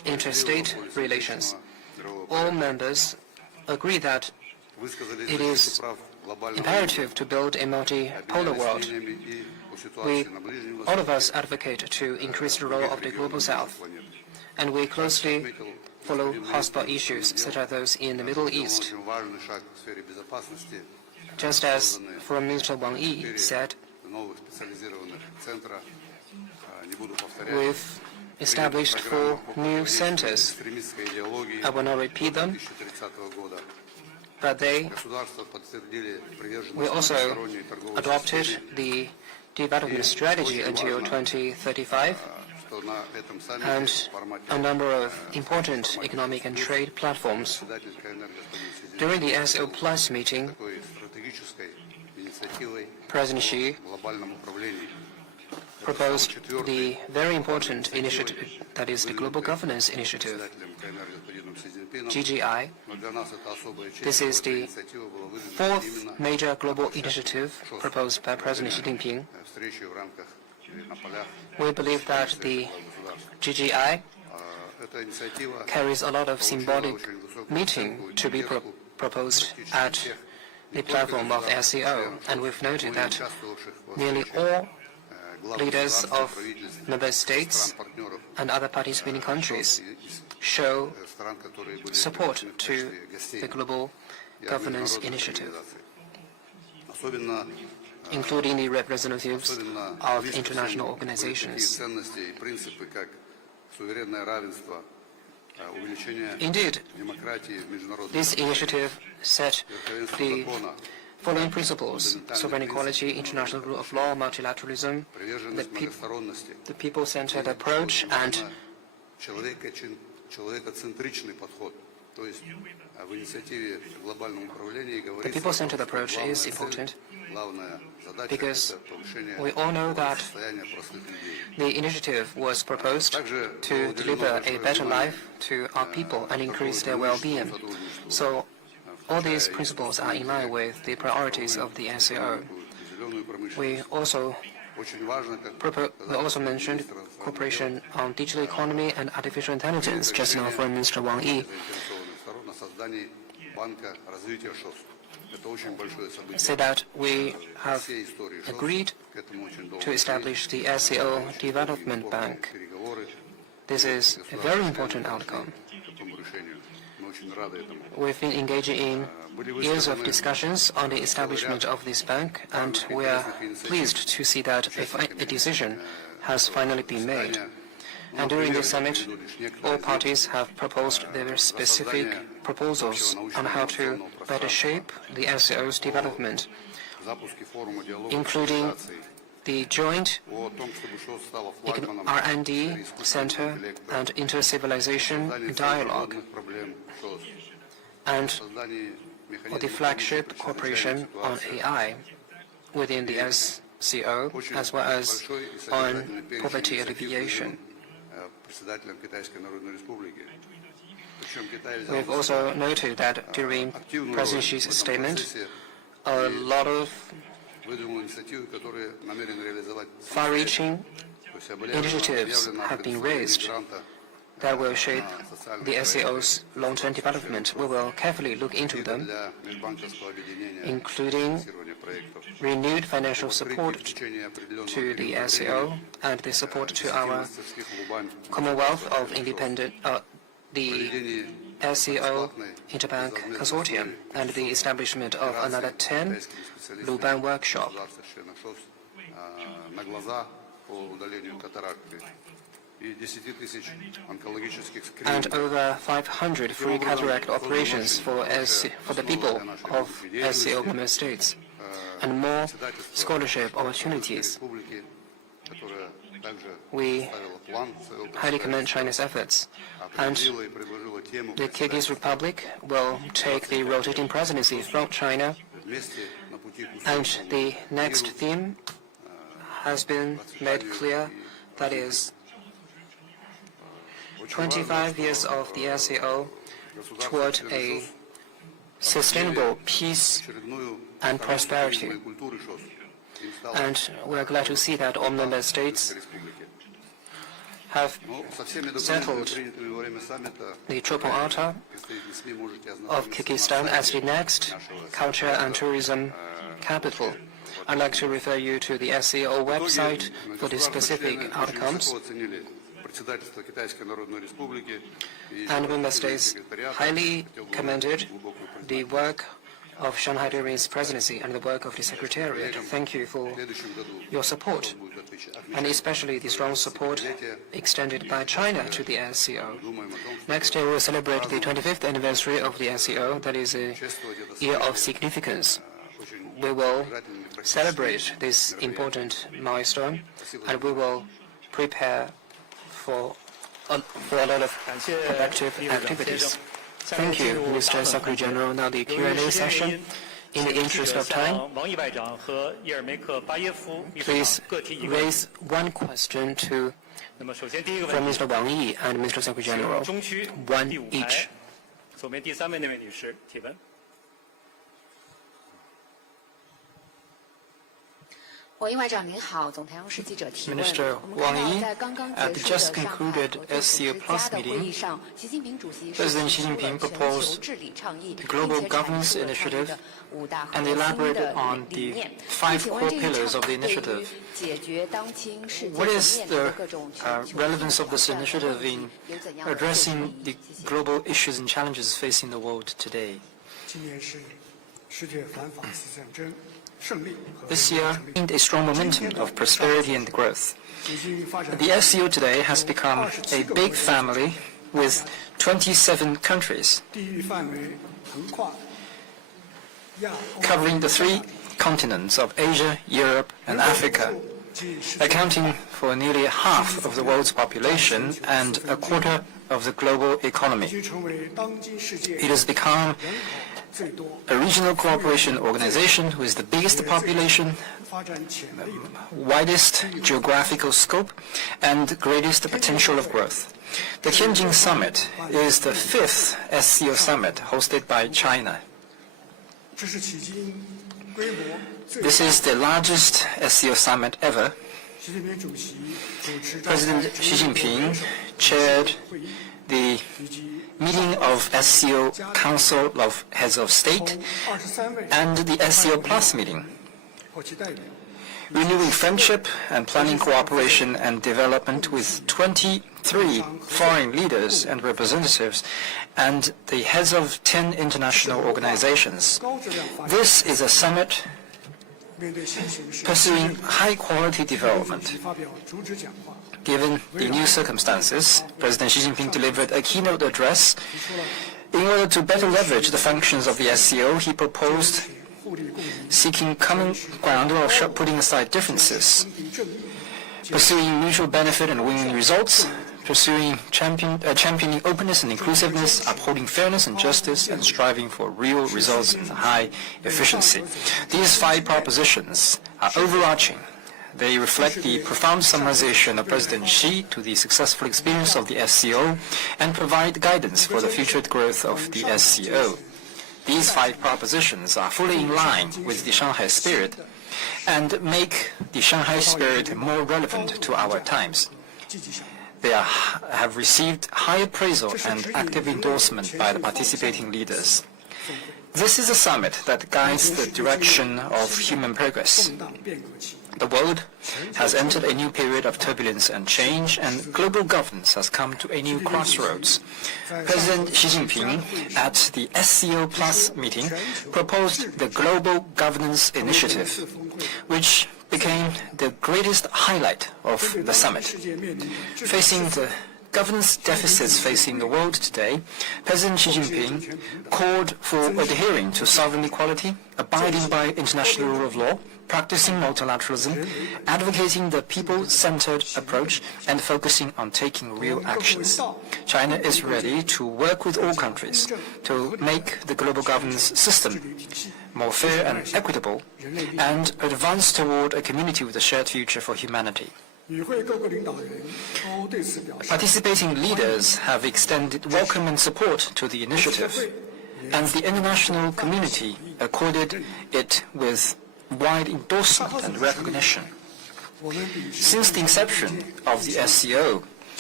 interstate relations. All members agree that it is imperative to build a multipolar world. All of us advocate to increase the role of the Global South, and we closely follow hotspot issues such as those in the Middle East. Just as Foreign Minister Wang Yi said, we've established 4 new centers. I will not repeat them, but we also adopted the development strategy until 2035 and a number of important economic and trade platforms. During the SCO Plus meeting, President Xi proposed the very important initiative, that is the Global Governance Initiative, GGI. This is the 4th major global initiative proposed by President Xi Jinping. We believe that the GGI carries a lot of symbolic meaning to be proposed at the platform of SCO, and we've noted that nearly all leaders of member states and other participating countries show support to the Global Governance Initiative, including the representatives of international organizations. Indeed, this initiative set the following principles: sovereign equality, international rule of law, multilateralism, the people-centered approach, and the people-centered approach is important because we all know that the initiative was proposed to deliver a better life to our people and increase their well-being. So all these principles are in line with the priorities of the SCO. We also mentioned cooperation on digital economy and artificial intelligence. Just now, Foreign Minister Wang Yi said that we have agreed to establish the SCO Development Bank. This is a very important outcome. We've been engaging in years of discussions on the establishment of this bank, and we are pleased to see that a decision has finally been made. And during the summit, all parties have proposed their specific proposals on how to better shape the SCO's development, including the joint R&D Center and inter-civilization dialogue, and the flagship cooperation on AI within the SCO, as well as on poverty alleviation. We've also noted that during President Xi's statement, a lot of far-reaching initiatives have been raised that will shape the SCO's long-term development. We will carefully look into them, including renewed financial support to the SCO and the support to our Commonwealth of Independent, the SCO Interbank Consortium, and the establishment of another 10 Luban workshops. And over 500 free cataract operations for the people of SCO member states, and more scholarship opportunities. We highly commend China's efforts, and the Kyrgyz Republic will take the rotating presidency from China, and the next theme has been made clear, that is 25 years of the SCO toward a sustainable peace and prosperity. And we are glad to see that all member states have settled the Chopin Altar of Kyrgyzstan as the next culture and tourism capital. I'd like to refer you to the SCO website for the specific outcomes. And member states highly commended the work of Shanghai during its presidency and the work of the Secretariat. Thank you for your support, and especially the strong support extended by China to the SCO. Next year, we'll celebrate the 25th anniversary of the SCO. That is a year of significance. We will celebrate this important milestone, and we will prepare for a lot of productive activities. Thank you, Mr. Secretary General. Now the Q&A session. In the interest of time, please raise one question from Mr. Wang Yi and Mr. Secretary General. One each. Minister Wang Yi, at the just concluded SCO Plus meeting, President Xi Jinping proposed the Global Governance Initiative and elaborated on the 5 core pillars of the initiative. What is the relevance of this initiative in addressing the global issues and challenges facing the world today? This year gained a strong momentum of prosperity and growth. The SCO today has become a big family with 27 countries, covering the 3 continents of Asia, Europe, and Africa, accounting for nearly half of the world's population and a quarter of the global economy. It has become a regional cooperation organization with the biggest population, widest geographical scope, and greatest potential of growth. The Tianjin Summit is the 5th SCO Summit hosted by China. This is the largest SCO Summit ever. President Xi Jinping chaired the meeting of SCO Council of Heads of State and the SCO Plus meeting, renewing friendship and planning cooperation and development with 23 foreign leaders and representatives and the heads of 10 international organizations. This is a summit pursuing high-quality development. Given the new circumstances, President Xi Jinping delivered a keynote address. In order to better leverage the functions of the SCO, he proposed seeking common ground while putting aside differences, pursuing mutual benefit and winning results, championing openness and inclusiveness, upholding fairness and justice, and striving for real results and high efficiency. These 5 propositions are overarching. They reflect the profound summarization of President Xi to the successful experience of the SCO and provide guidance for the future growth of the SCO. These 5 propositions are fully in line with the Shanghai spirit and make the Shanghai spirit more relevant to our times. They have received high appraisal and active endorsement by the participating leaders. This is a summit that guides the direction of human progress. The world has entered a new period of turbulence and change, and global governance has come to a new crossroads. President Xi Jinping, at the SCO Plus meeting, proposed the Global Governance Initiative, which became the greatest highlight of the summit. Facing the governance deficits facing the world today, President Xi Jinping called for adhering to sovereign equality, abiding by international rule of law, practicing multilateralism, advocating the people-centered approach, and focusing on taking real actions. China is ready to work with all countries to make the global governance system more fair and equitable, and advance toward a community with a shared future for humanity. Participating leaders have extended welcome and support to the initiative, and the international community accorded it with wide endorsement and recognition. Since the inception of the SCO,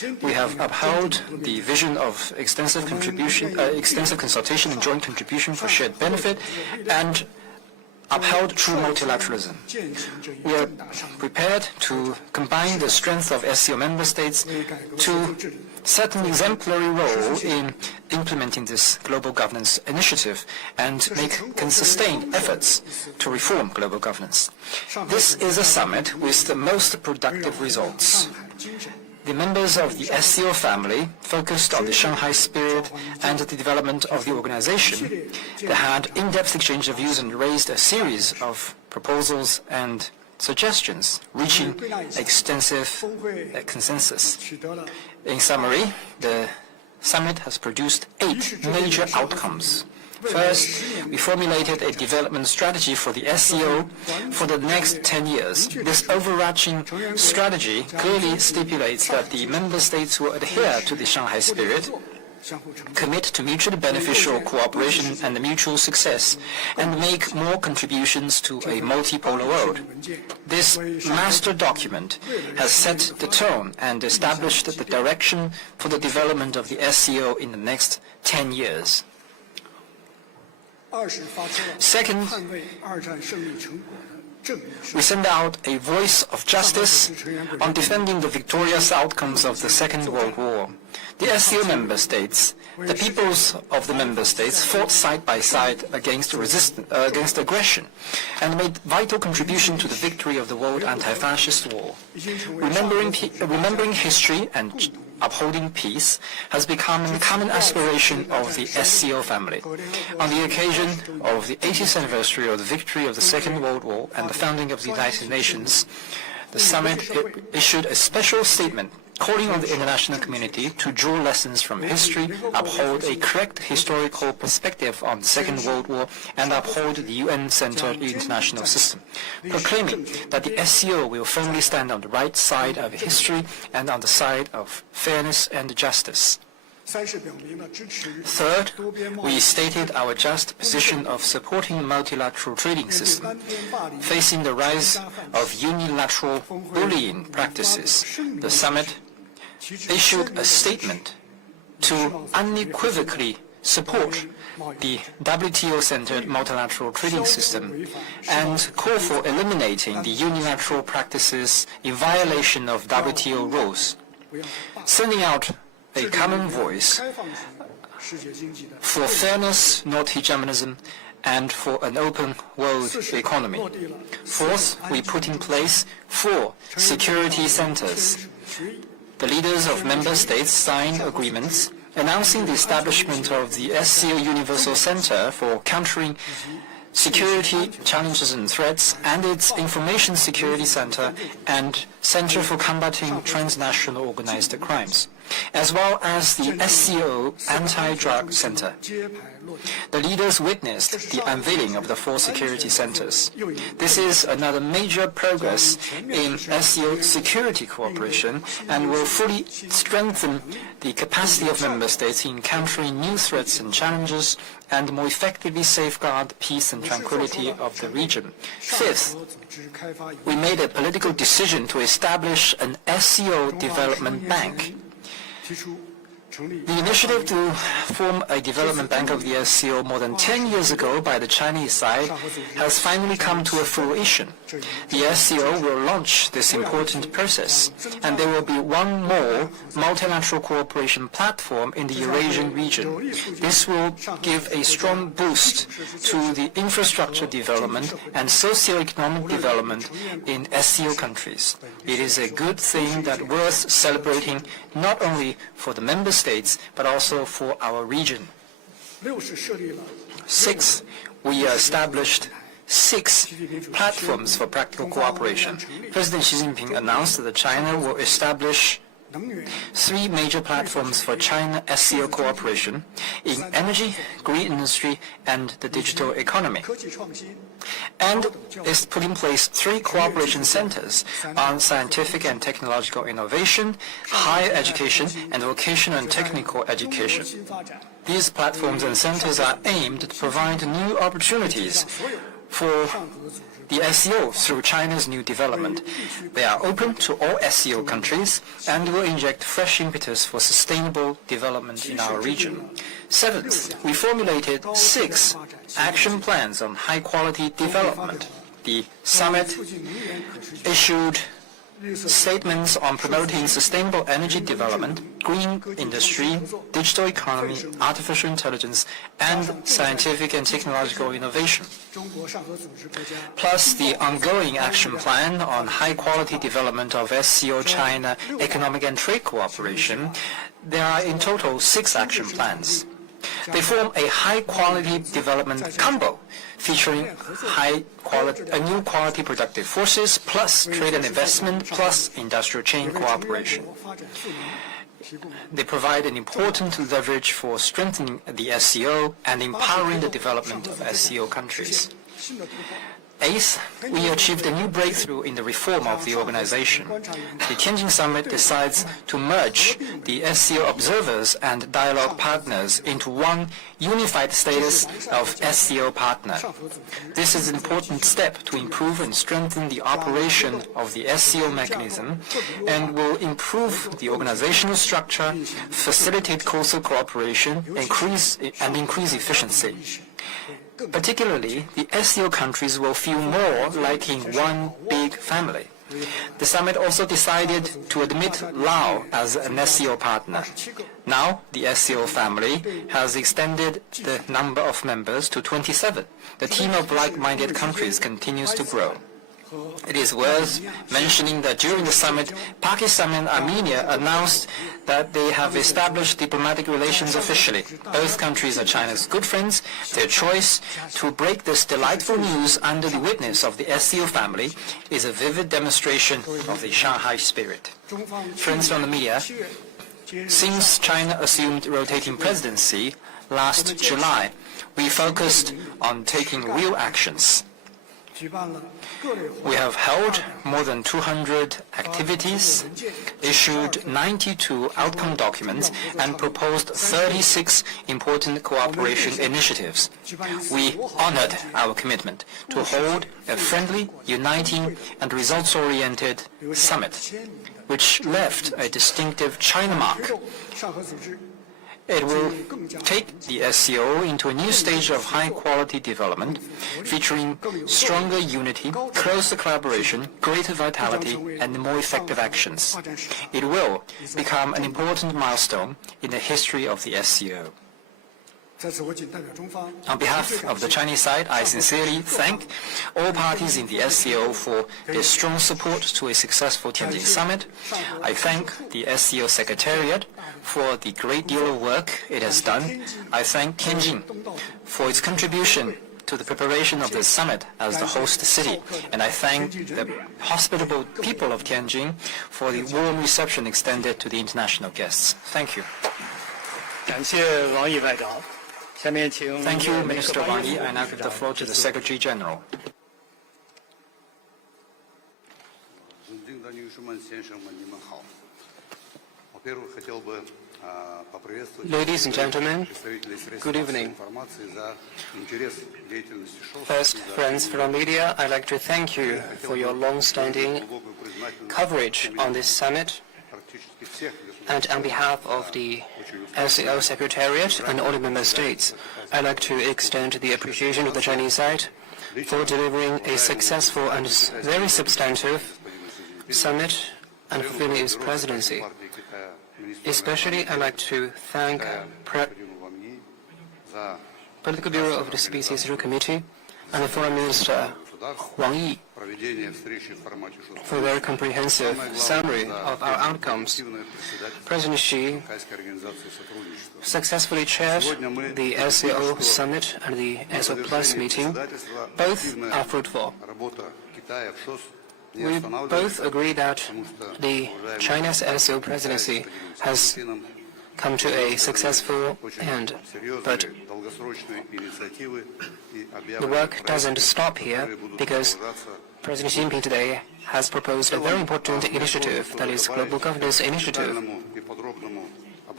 We have upheld the vision of extensive consultation and joint contribution for shared benefit, and upheld true multilateralism. We are prepared to combine the strength of SCO member states to set an exemplary role in implementing this global governance initiative and make sustained efforts to reform global governance. This is a summit with the most productive results. The members of the SCO family focused on the Shanghai spirit and the development of the organization. They had in-depth exchange of views and raised a series of proposals and suggestions, reaching extensive consensus. In summary, the summit has produced 8 major outcomes. First, we formulated a development strategy for the SCO for the next 10 years. This overarching strategy clearly stipulates that the member states will adhere to the Shanghai spirit, commit to mutually beneficial cooperation and mutual success, and make more contributions to a multipolar world. This master document has set the tone and established the direction for the development of the SCO in the next 10 years. Second, we send out a voice of justice on defending the victorious outcomes of the Second World War. The SCO member states, the peoples of the member states, fought side by side against aggression and made vital contribution to the victory of the World Anti-Fascist War. Remembering history and upholding peace has become a common aspiration of the SCO family. On the occasion of the 80th anniversary of the victory of the Second World War and the founding of the United Nations, the summit issued a special statement calling on the international community to draw lessons from history, uphold a correct historical perspective on the Second World War, and uphold the UN-centered international system, proclaiming that the SCO will firmly stand on the right side of history and on the side of fairness and justice. Third, we stated our just position of supporting the multilateral trading system. Facing the rise of unilateral bullying practices, the summit issued a statement to unequivocally support the WTO-centered multilateral trading system and call for eliminating the unilateral practices in violation of WTO rules, sending out a common voice for fairness, not hegemonism, and for an open world economy. Fourth, we put in place 4 security centers. The leaders of member states signed agreements announcing the establishment of the SCO Universal Center for Countering Security Challenges and Threats and its Information Security Center and Center for Combating Transnational Organized Crimes, as well as the SCO Anti-Drug Center. The leaders witnessed the unveiling of the 4 security centers. This is another major progress in SCO security cooperation and will fully strengthen the capacity of member states in countering new threats and challenges and more effectively safeguard peace and tranquility of the region. Fifth, we made a political decision to establish an SCO development bank. The initiative to form a development bank of the SCO more than 10 years ago by the Chinese side has finally come to a fruition. The SCO will launch this important process, and there will be one more multilateral cooperation platform in the Eurasian region. This will give a strong boost to the infrastructure development and socio-economic development in SCO countries. It is a good thing that worth celebrating not only for the member states, but also for our region. 6, we established 6 platforms for practical cooperation. President Xi Jinping announced that China will establish 3 major platforms for China SCO cooperation in energy, green industry, and the digital economy. And is put in place 3 cooperation centers on scientific and technological innovation, higher education, and vocational and technical education. These platforms and centers are aimed to provide new opportunities for the SCO through China's new development. They are open to all SCO countries and will inject fresh impetus for sustainable development in our region. Seventh, we formulated 6 action plans on high-quality development. The summit issued statements on promoting sustainable energy development, green industry, digital economy, artificial intelligence, and scientific and technological innovation. Plus the ongoing action plan on high-quality development of SCO China economic and trade cooperation. There are in total 6 action plans. They form a high-quality development combo featuring new quality productive forces plus trade and investment plus industrial chain cooperation. They provide an important leverage for strengthening the SCO and empowering the development of SCO countries. Eighth, we achieved a new breakthrough in the reform of the organization. The Tianjin Summit decides to merge the SCO observers and dialogue partners into one unified status of SCO partner. This is an important step to improve and strengthen the operation of the SCO mechanism and will improve the organizational structure, facilitate closer cooperation, and increase efficiency. Particularly, the SCO countries will feel more like in one big family. The summit also decided to admit Laos as an SCO partner. Now, the SCO family has extended the number of members to 27. The team of like-minded countries continues to grow. It is worth mentioning that during the summit, Pakistan and Armenia announced that they have established diplomatic relations officially. Both countries are China's good friends. Their choice to break this delightful news under the witness of the SCO family is a vivid demonstration of the Shanghai spirit. Friends from the media, since China assumed rotating presidency last July, we focused on taking real actions. We have held more than 200 activities, issued 92 outcome documents, and proposed 36 important cooperation initiatives. We honored our commitment to hold a friendly, uniting, and results-oriented summit, which left a distinctive China mark. It will take the SCO into a new stage of high-quality development, featuring stronger unity, closer collaboration, greater vitality, and more effective actions. It will become an important milestone in the history of the SCO. On behalf of the Chinese side, I sincerely thank all parties in the SCO for their strong support to a successful Tianjin Summit. I thank the SCO Secretariat for the great deal of work it has done. I thank Tianjin for its contribution to the preparation of this summit as the host city, and I thank the hospitable people of Tianjin for the warm reception extended to the international guests. Thank you. 感谢王毅外长。 Thank you, Minister Wang Yi. I now give the floor to the Secretary General. Ladies and gentlemen, good evening. First, friends from media, I'd like to thank you for your long-standing coverage on this summit. And on behalf of the SCO Secretariat and all the member states, I'd like to extend the appreciation of the Chinese side for delivering a successful and very substantive summit and fulfilling its presidency. Especially, I'd like to thank Political Bureau of the CPC Central Committee and the Foreign Minister Wang Yi for a very comprehensive summary of our outcomes. President Xi successfully chaired the SCO Summit and the SCO Plus meeting. Both are fruitful. We both agree that the China's SCO presidency has come to a successful end, but the work doesn't stop here because President Xi Jinping today has proposed a very important initiative, that is Global Governance Initiative.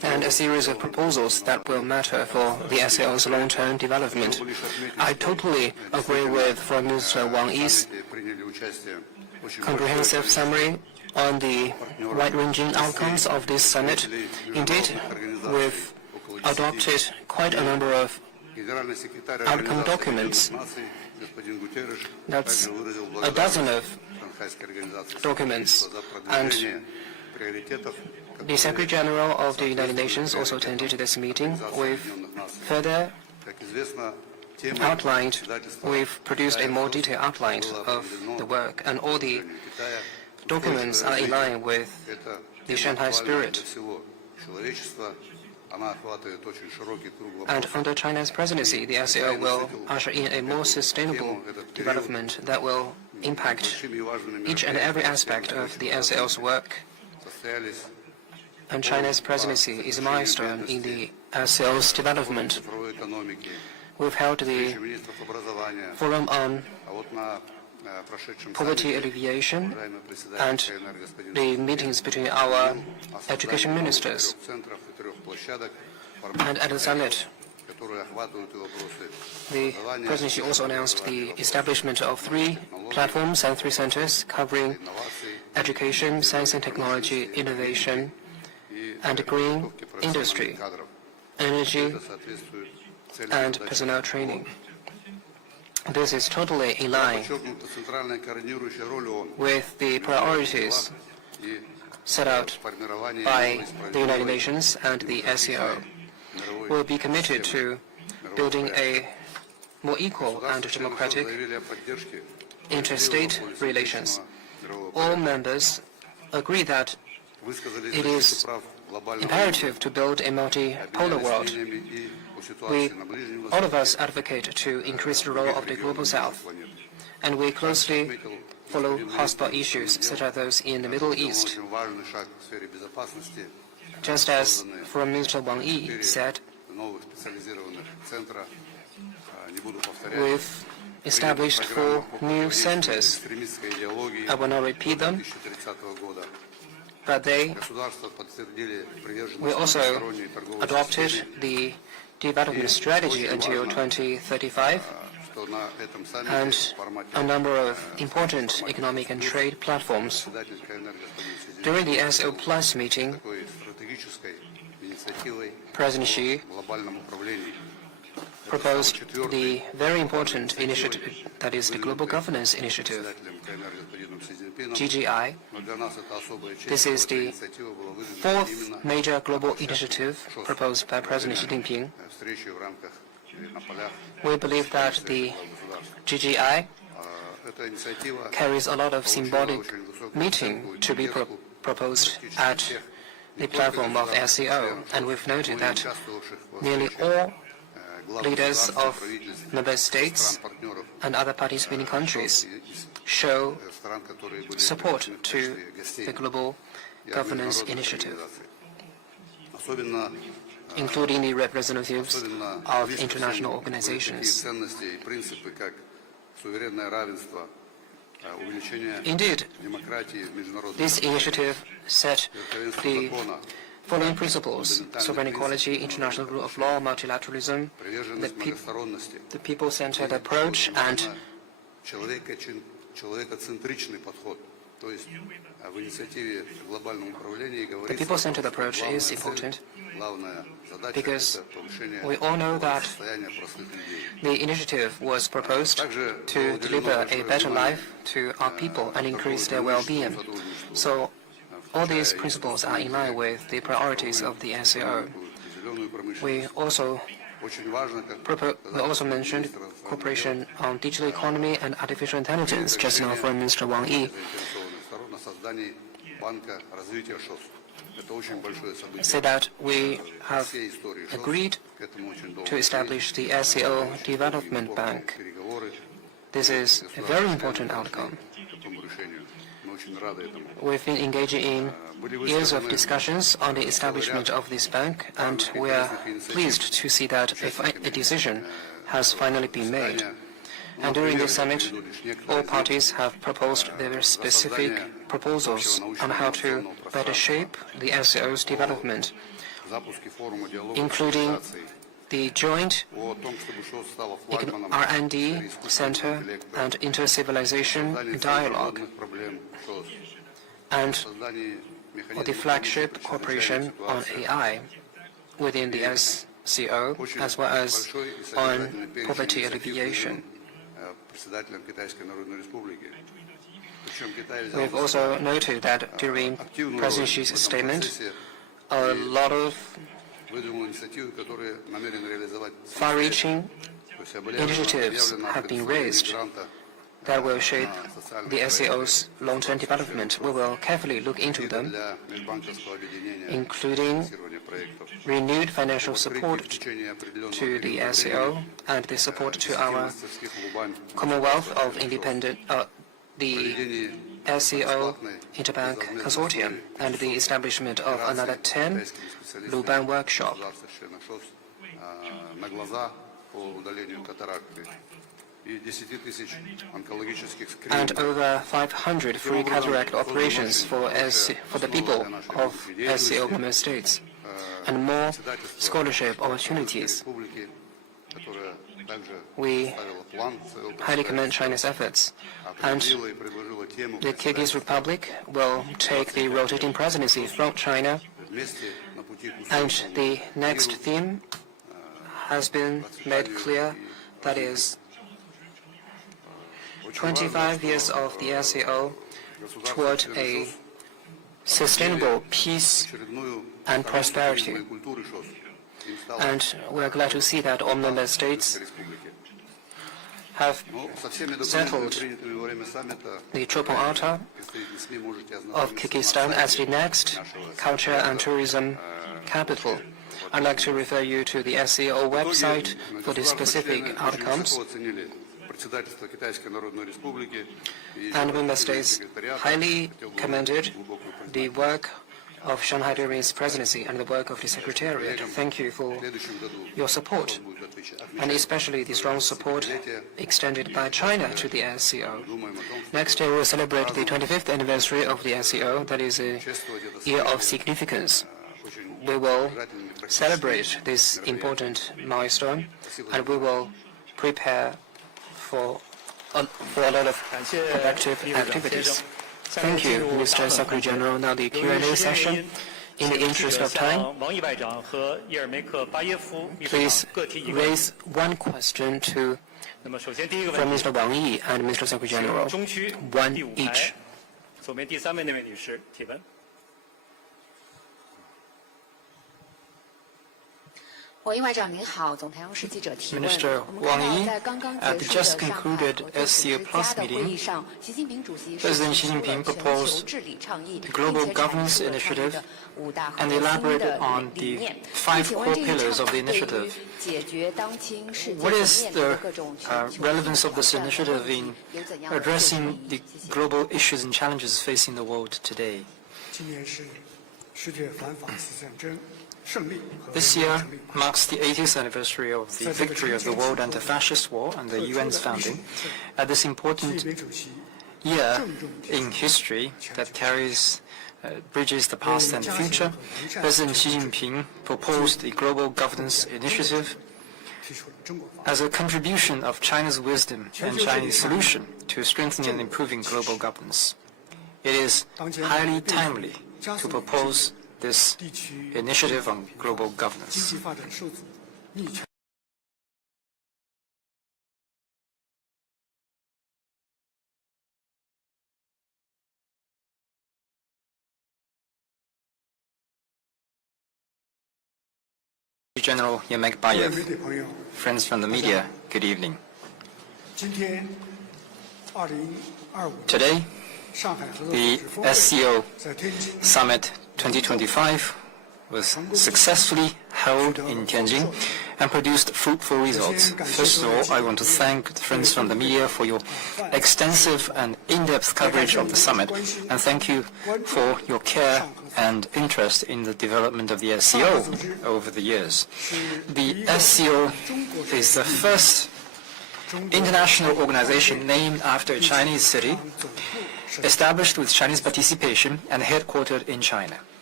and a series of proposals that will matter for the SCO's long-term development. I totally agree with Foreign Minister Wang Yi's comprehensive summary on the wide-ranging outcomes of this summit. Indeed, we've adopted quite a number of outcome documents. That's a dozen of documents, and the Secretary General of the United Nations also attended this meeting. We've further outlined, we've produced a more detailed outline of the work, and all the documents are in line with the Shanghai spirit. And under China's presidency, the SCO will usher in a more sustainable development that will impact each and every aspect of the SCO's work. And China's presidency is a milestone in the SCO's development. We've held the Forum on Poverty Alleviation and the meetings between our education ministers. And at the summit, the presidency also announced the establishment of 3 platforms and 3 centers covering education, science and technology, innovation, and green industry, energy, and personnel training. This is totally in line with the priorities set out by the United Nations and the SCO. We'll be committed to building a more equal and democratic interstate relations. All members agree that it is imperative to build a multipolar world. All of us advocate to increase the role of the Global South, and we closely follow hotspot issues such as those in the Middle East. Just as Foreign Minister Wang Yi said, we've established 4 new centers. I will not repeat them, but we also adopted the development strategy until 2035 and a number of important economic and trade platforms. During the SCO Plus meeting, President Xi proposed the very important initiative, that is the Global Governance Initiative, GGI. This is the 4th major global initiative proposed by President Xi Jinping. We believe that the GGI carries a lot of symbolic meaning to be proposed at the platform of SCO, and we've noted that nearly all leaders of member states and other participating countries show support to the Global Governance Initiative, including the representatives of international organizations. Indeed, this initiative set the following principles: sovereign equality, international rule of law, multilateralism, the people-centered approach, and the people-centered approach is important because we all know that the initiative was proposed to deliver a better life to our people and increase their well-being. So all these principles are in line with the priorities of the SCO. We also mentioned cooperation on digital economy and artificial intelligence, just now Foreign Minister Wang Yi said that we have agreed to establish the SCO Development Bank. This is a very important outcome. We've been engaging in years of discussions on the establishment of this bank, and we are pleased to see that a decision has finally been made. And during this summit, all parties have proposed their specific proposals on how to better shape the SCO's development. including the joint R&D Center and Inter-Civilization Dialogue, and for the flagship cooperation on AI within the SCO, as well as on poverty alleviation. We've also noted that during President Xi's statement, a lot of far-reaching initiatives have been raised that will shape the SCO's long-term development. We will carefully look into them, including renewed financial support to the SCO and the support to our Commonwealth of Independent, the SCO Interbank Consortium, and the establishment of another 10 Luban workshop. And over 500 free cataract operations for the people of SCO member states, and more scholarship opportunities. We highly commend China's efforts, and the Kyrgyz Republic will take the rotating presidency from China, and the next theme has been made clear, that is 25 years of the SCO toward a sustainable peace and prosperity. And we are glad to see that all member states have settled the Chopin Altar of Kyrgyzstan as the next culture and tourism capital. I'd like to refer you to the SCO website for the specific outcomes. And member states highly commended the work of Shanghai during its presidency and the work of the Secretariat. Thank you for your support, and especially the strong support extended by China to the SCO. Next year, we'll celebrate the 25th anniversary of the SCO. That is a year of significance. We will celebrate this important milestone, and we will prepare for a lot of productive activities. Thank you, Mr. Secretary General. Now the Q&A session. In the interest of time, please raise one question from Mr. Wang Yi and Mr. Secretary General. One each. Minister Wang Yi, at the just concluded SCO Plus meeting, President Xi Jinping proposed the Global Governance Initiative and elaborated on the 5 core pillars of the initiative. What is the relevance of this initiative in addressing the global issues and challenges facing the world today? This year marks the 80th anniversary of the victory of the World Anti-Fascist War and the UN's founding. At this important year in history that bridges the past and the future, President Xi Jinping proposed the Global Governance Initiative as a contribution of China's wisdom and Chinese solution to strengthening and improving global governance. It is highly timely to propose this initiative on global governance. General Yemekbayev, friends from the media, good evening. Today, the SCO Summit 2025 was successfully held in Tianjin and produced fruitful results. First of all, I want to thank the friends from the media for your extensive and in-depth coverage of the summit, and thank you for your care and interest in the development of the SCO over the years. The SCO is the first international organization named after a Chinese city, established with Chinese participation and headquartered in China.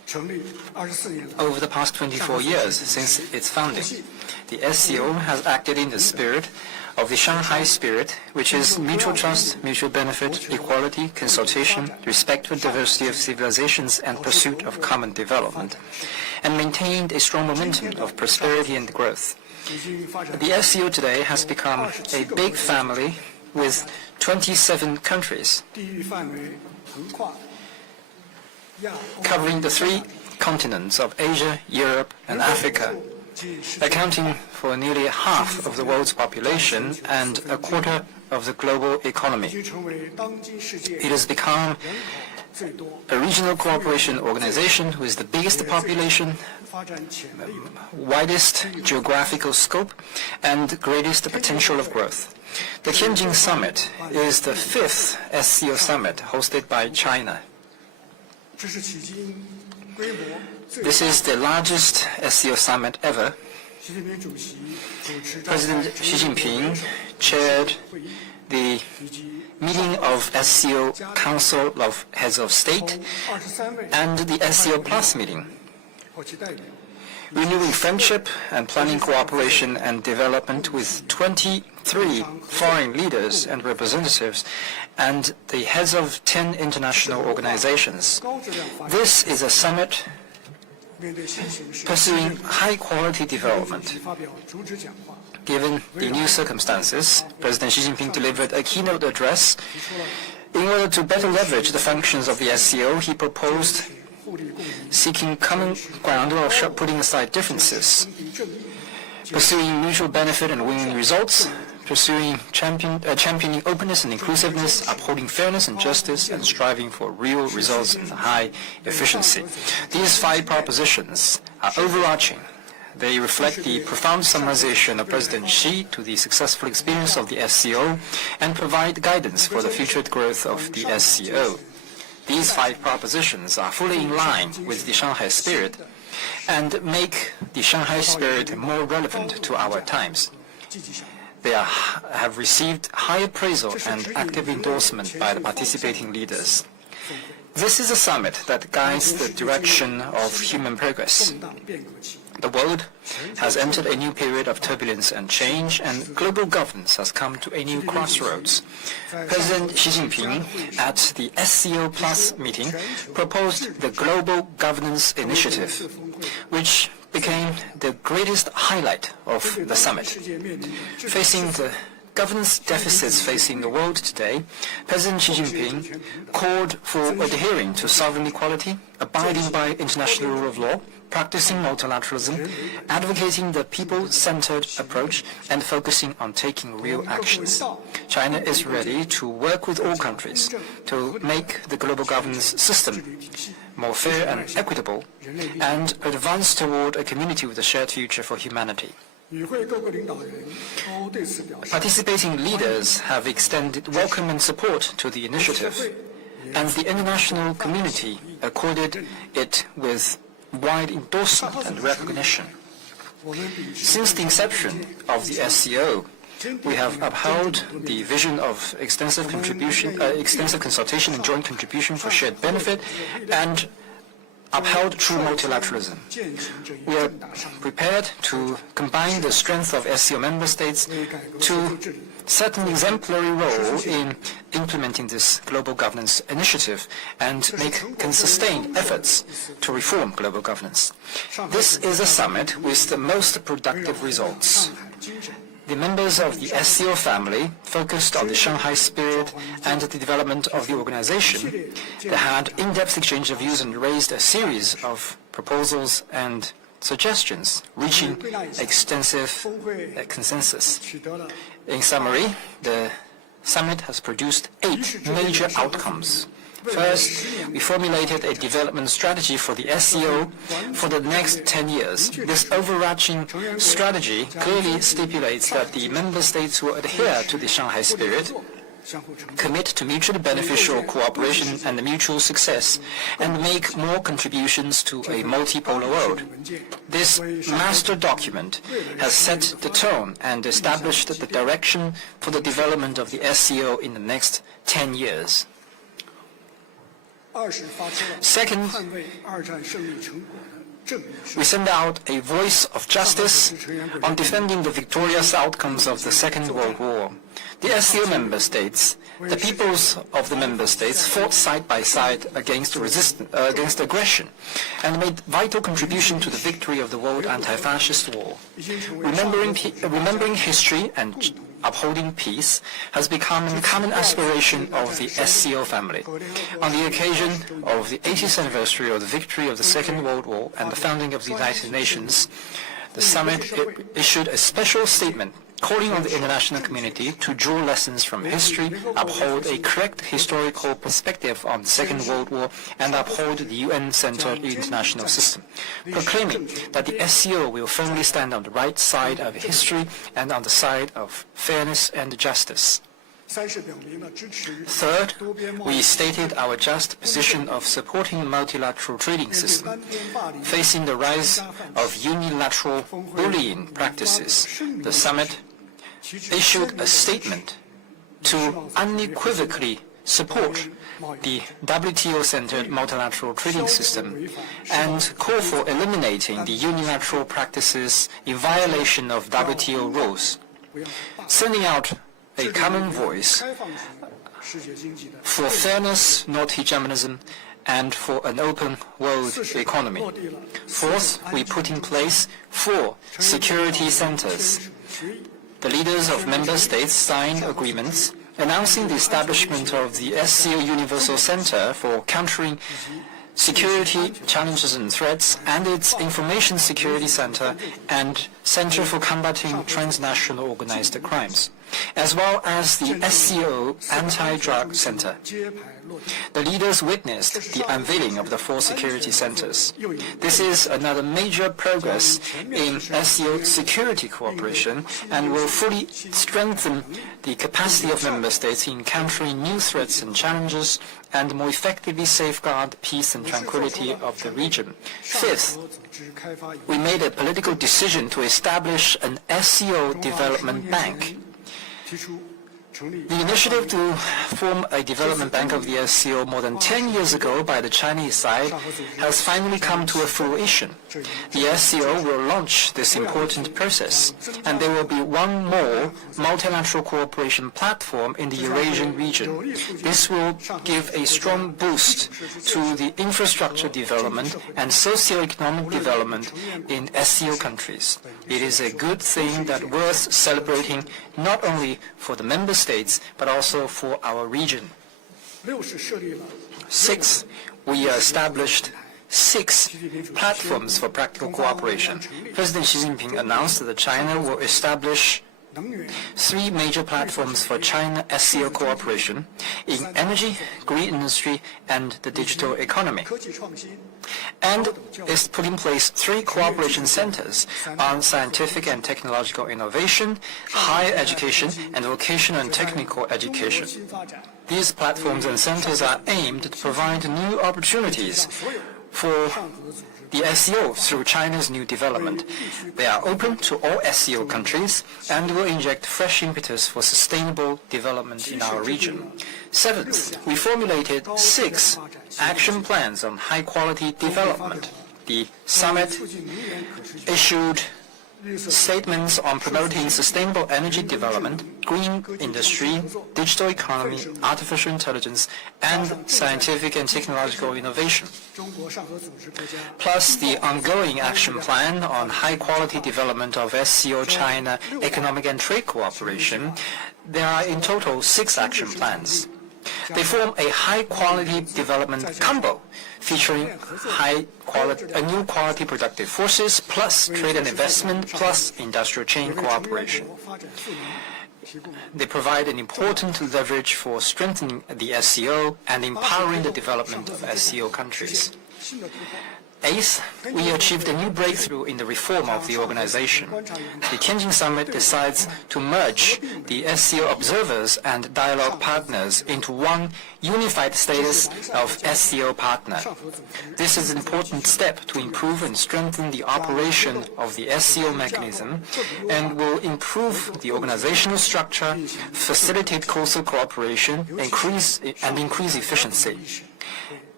Over the past 24 years since its founding, the SCO has acted in the spirit of the Shanghai spirit, which is mutual trust, mutual benefit, equality, consultation, respect for diversity of civilizations, and pursuit of common development, and maintained a strong momentum of prosperity and growth. The SCO today has become a big family with 27 countries, covering the 3 continents of Asia, Europe, and Africa, accounting for nearly half of the world's population and a quarter of the global economy. It has become a regional cooperation organization with the biggest population, widest geographical scope, and greatest potential of growth. The Tianjin Summit is the 5th SCO Summit hosted by China. This is the largest SCO Summit ever. President Xi Jinping chaired the meeting of SCO Council of Heads of State and the SCO Plus meeting, renewing friendship and planning cooperation and development with 23 foreign leaders and representatives and the heads of 10 international organizations. This is a summit pursuing high-quality development. Given the new circumstances, President Xi Jinping delivered a keynote address. In order to better leverage the functions of the SCO, he proposed seeking common ground while putting aside differences, pursuing mutual benefit and winning results, championing openness and inclusiveness, upholding fairness and justice, and striving for real results and high efficiency. These 5 propositions are overarching. They reflect the profound summarization of President Xi to the successful experience of the SCO and provide guidance for the future growth of the SCO. These 5 propositions are fully in line with the Shanghai spirit and make the Shanghai spirit more relevant to our times. They have received high appraisal and active endorsement by the participating leaders. This is a summit that guides the direction of human progress. The world has entered a new period of turbulence and change, and global governance has come to a new crossroads. President Xi Jinping, at the SCO Plus meeting, proposed the Global Governance Initiative, which became the greatest highlight of the summit. Facing the governance deficits facing the world today, President Xi Jinping called for adhering to sovereign equality, abiding by international rule of law, practicing multilateralism, advocating the people-centered approach, and focusing on taking real actions. China is ready to work with all countries to make the global governance system more fair and equitable, and advance toward a community with a shared future for humanity. Participating leaders have extended welcome and support to the initiative, and the international community accorded it with wide endorsement and recognition. Since the inception of the SCO, we have upheld the vision of extensive consultation and joint contribution for shared benefit, and upheld true multilateralism. We are prepared to combine the strength of SCO member states to set an exemplary role in implementing this global governance initiative and make sustained efforts to reform global governance. This is a summit with the most productive results. The members of the SCO family focused on the Shanghai spirit and the development of the organization. They had in-depth exchange of views and raised a series of proposals and suggestions, reaching extensive consensus. In summary, the summit has produced 8 major outcomes. First, we formulated a development strategy for the SCO for the next 10 years. This overarching strategy clearly stipulates that the member states will adhere to the Shanghai spirit, commit to mutually beneficial cooperation and mutual success, and make more contributions to a multipolar world. This master document has set the tone and established the direction for the development of the SCO in the next 10 years. Second, we send out a voice of justice on defending the victorious outcomes of the Second World War. The SCO member states, the peoples of the member states fought side by side against aggression and made vital contribution to the victory of the world anti-fascist war. Remembering history and upholding peace has become a common aspiration of the SCO family. On the occasion of the 80th anniversary of the victory of the Second World War and the founding of the United Nations, the summit issued a special statement calling on the international community to draw lessons from history, uphold a correct historical perspective on the Second World War, and uphold the UN-centered international system, proclaiming that the SCO will firmly stand on the right side of history and on the side of fairness and justice. Third, we stated our just position of supporting the multilateral trading system. Facing the rise of unilateral bullying practices, the summit issued a statement to unequivocally support the WTO-centered multilateral trading system and call for eliminating the unilateral practices in violation of WTO rules, sending out a common voice for fairness, not hegemonism, and for an open world economy. Fourth, we put in place 4 security centers. The leaders of member states signed agreements announcing the establishment of the SCO Universal Center for Countering Security Challenges and Threats and its Information Security Center and Center for Combating Transnational Organized Crimes, as well as the SCO Anti-Drug Center. The leaders witnessed the unveiling of the 4 security centers. This is another major progress in SCO security cooperation and will fully strengthen the capacity of member states in countering new threats and challenges and more effectively safeguard peace and tranquility of the region. Fifth, we made a political decision to establish an SCO development bank. The initiative to form a development bank of the SCO more than 10 years ago by the Chinese side has finally come to a fruition. The SCO will launch this important process, and there will be one more multilateral cooperation platform in the Eurasian region. This will give a strong boost to the infrastructure development and socio-economic development in SCO countries. It is a good thing that worth celebrating not only for the member states, but also for our region. 6, we established 6 platforms for practical cooperation. President Xi Jinping announced that China will establish 3 major platforms for China SCO cooperation in energy, green industry, and the digital economy. And is put in place 3 cooperation centers on scientific and technological innovation, higher education, and vocational and technical education. These platforms and centers are aimed to provide new opportunities for the SCO through China's new development. They are open to all SCO countries and will inject fresh impetus for sustainable development in our region. 7th, we formulated 6 action plans on high-quality development. The summit issued statements on promoting sustainable energy development, green industry, digital economy, artificial intelligence, and scientific and technological innovation. Plus the ongoing action plan on high-quality development of SCO China economic and trade cooperation. There are in total 6 action plans. They form a high-quality development combo featuring new quality productive forces plus trade and investment plus industrial chain cooperation. They provide an important leverage for strengthening the SCO and empowering the development of SCO countries. 8th, we achieved a new breakthrough in the reform of the organization. The Tianjin Summit decides to merge the SCO observers and dialogue partners into one unified status of SCO partner. This is an important step to improve and strengthen the operation of the SCO mechanism and will improve the organizational structure, facilitate coastal cooperation, increase efficiency.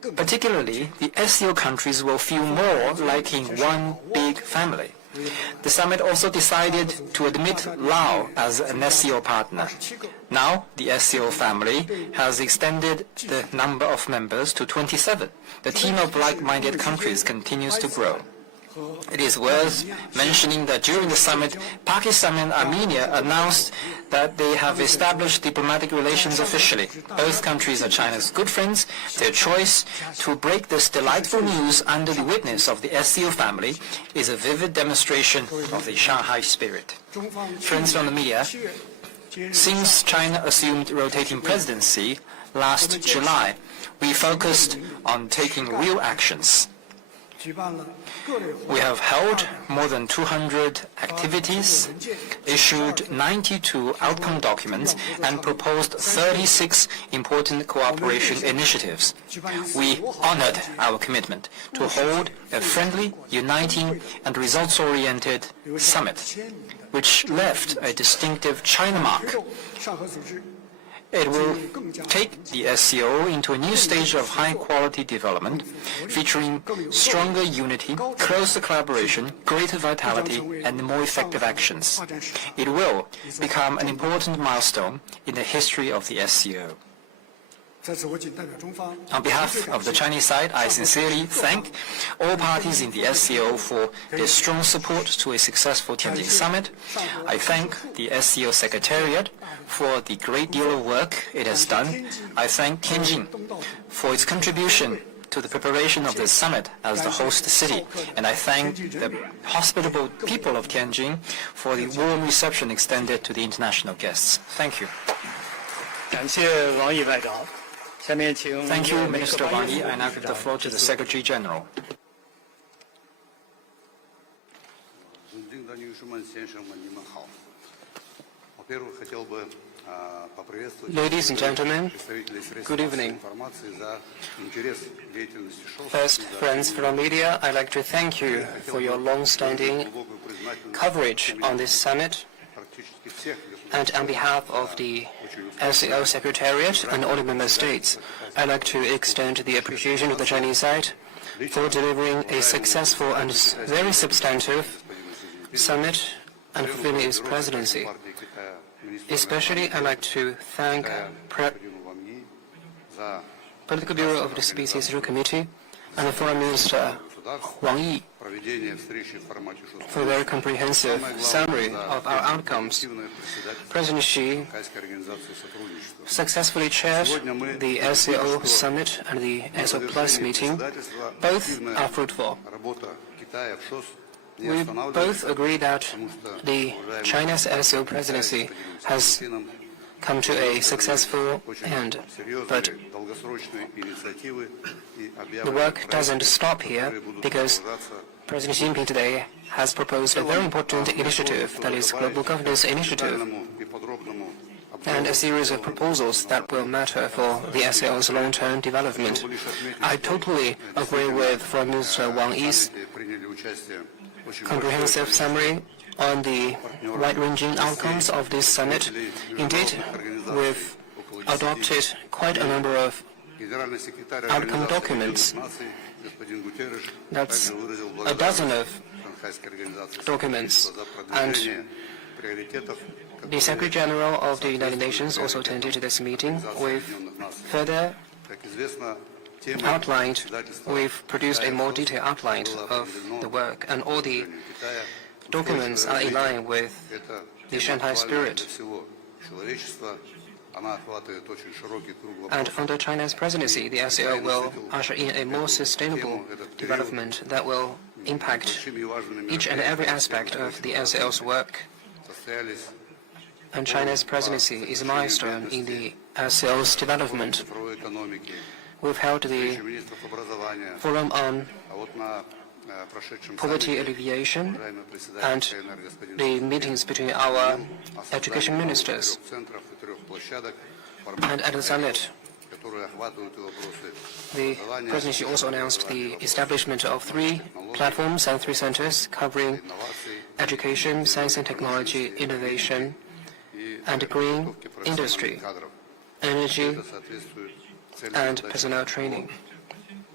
Particularly, the SCO countries will feel more like in one big family. The summit also decided to admit Laos as an SCO partner. Now, the SCO family has extended the number of members to 27. The team of like-minded countries continues to grow. It is worth mentioning that during the summit, Pakistan and Armenia announced that they have established diplomatic relations officially. Both countries are China's good friends. Their choice to break this delightful news under the witness of the SCO family is a vivid demonstration of the Shanghai spirit. Friends from the media, since China assumed rotating presidency last July, we focused on taking real actions. We have held more than 200 activities, issued 92 outcome documents, and proposed 36 important cooperation initiatives. We honored our commitment to hold a friendly, uniting, and results-oriented summit, which left a distinctive China mark. It will take the SCO into a new stage of high-quality development, featuring stronger unity, closer collaboration, greater vitality, and more effective actions. It will become an important milestone in the history of the SCO. On behalf of the Chinese side, I sincerely thank all parties in the SCO for their strong support to a successful Tianjin summit. I thank the SCO Secretariat for the great deal of work it has done. I thank Tianjin for its contribution to the preparation of the summit as the host city, and I thank the hospitable people of Tianjin for the warm reception extended to the international guests. Thank you. 感谢王毅外长。下面请 Thank you, Minister Wang Yi. I now give the floor to the Secretary General. Ladies and gentlemen, good evening. First, friends from media, I'd like to thank you for your long-standing coverage on this summit. And on behalf of the SCO Secretariat and all the member states, I'd like to extend the appreciation of the Chinese side for delivering a successful and very substantive summit and fulfilling its presidency. Especially, I'd like to thank Political Bureau of the Species Zero Committee and the Foreign Minister Wang Yi for a very comprehensive summary of our outcomes. President Xi successfully chaired the SCO Summit and the SO Plus meeting. Both are fruitful. We both agree that the China's SCO presidency has come to a successful end, but the work doesn't stop here because President Xi Jinping today has proposed a very important initiative, that is Global Governance Initiative, and a series of proposals that will matter for the SCO's long-term development. I totally agree with Foreign Minister Wang Yi's comprehensive summary on the wide-ranging outcomes of this summit. Indeed, we've adopted quite a number of outcome documents. That's a dozen of documents. And the Secretary General of the United Nations also attended this meeting. We've further outlined, we've produced a more detailed outline of the work, and all the documents are in line with the Shanghai spirit. And under China's presidency, the SCO will usher in a more sustainable development that will impact each and every aspect of the SCO's work. And China's presidency is a milestone in the SCO's development. We've held the Forum on Poverty Alleviation and the meetings between our education ministers. And at the summit, the presidency also announced the establishment of 3 platforms and 3 centers covering education, science and technology, innovation, and green industry, energy, and personnel training.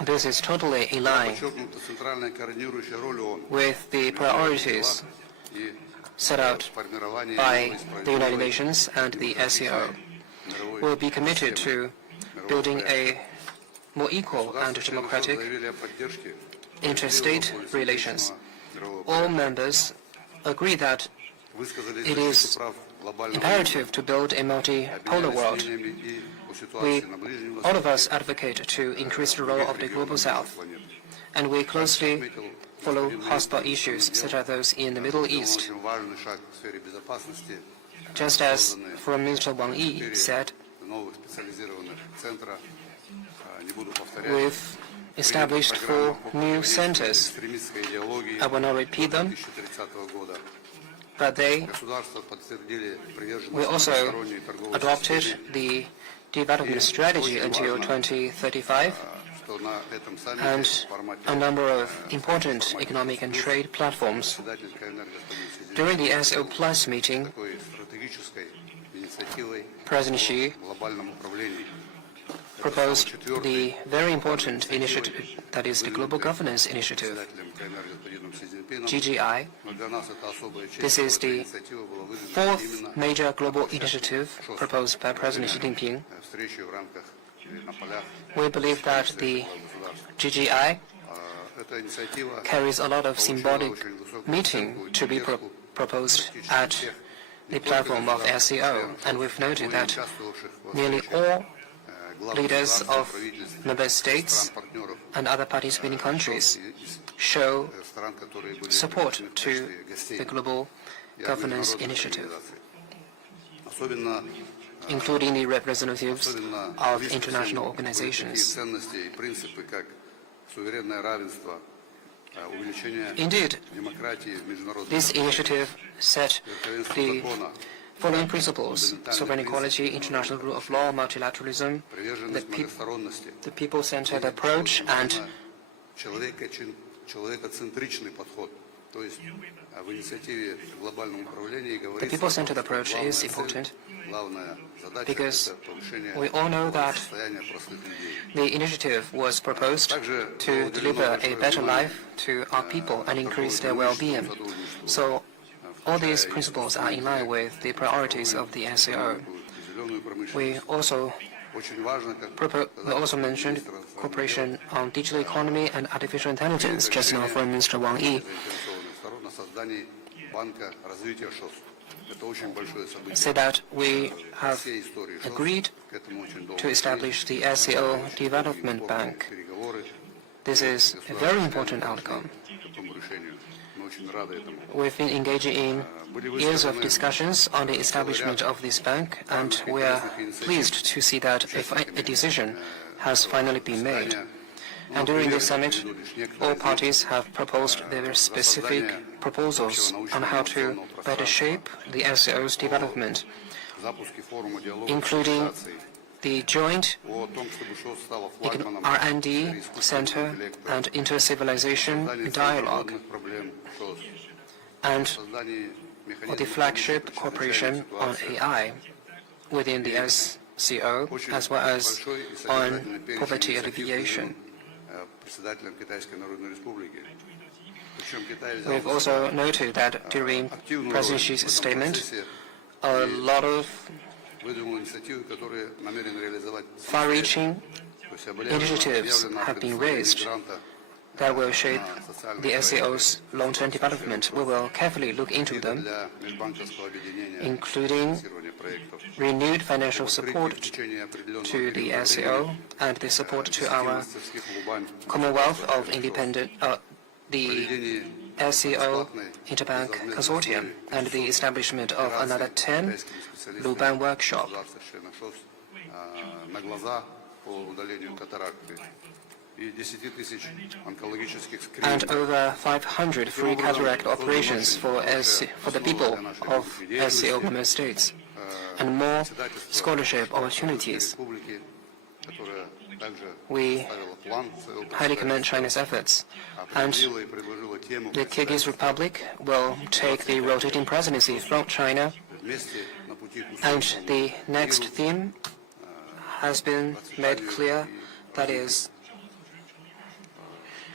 This is totally in line with the priorities set out by the United Nations and the SCO. We will be committed to building a more equal and democratic interstate relations. All members agree that it is imperative to build a multipolar world. All of us advocate to increase the role of the Global South, and we closely follow hotspot issues such as those in the Middle East. Just as Foreign Minister Wang Yi said, we've established 4 new centers. I will not repeat them, but we also adopted the development strategy until 2035 and a number of important economic and trade platforms. During the SCO Plus meeting, President Xi proposed the very important initiative, that is the Global Governance Initiative, GGI. This is the 4th major global initiative proposed by President Xi Jinping. We believe that the GGI carries a lot of symbolic meaning to be proposed at the platform of SCO, and we've noted that nearly all leaders of member states and other participating countries show support to the Global Governance Initiative, including the representatives of international organizations. Indeed, this initiative set the following principles: sovereign equality, international rule of law, multilateralism, the people-centered approach, and the people-centered approach is important because we all know that the initiative was proposed to deliver a better life to our people and increase their well-being. So all these principles are in line with the priorities of the SCO. We also mentioned cooperation on digital economy and artificial intelligence, just now Foreign Minister Wang Yi said that we have agreed to establish the SCO Development Bank. This is a very important outcome. We've been engaging in years of discussions on the establishment of this bank, and we are pleased to see that a decision has finally been made. And during this summit, all parties have proposed their specific proposals on how to better shape the SCO's development, including the joint R&D Center and inter-civilization dialogue, and the flagship cooperation on AI within the SCO, as well as on poverty alleviation. We've also noted that during President Xi's statement, a lot of far-reaching initiatives have been raised that will shape the SCO's long-term development. We will carefully look into them, including renewed financial support to the SCO and the support to our Commonwealth of Independent, the SCO Interbank Consortium, and the establishment of another 10 Luban workshop. And over 500 free cataract operations for the people of SCO member states, and more scholarship opportunities. We highly commend China's efforts, and the Kyrgyz Republic will take the rotating presidency from China, and the next theme has been made clear, that is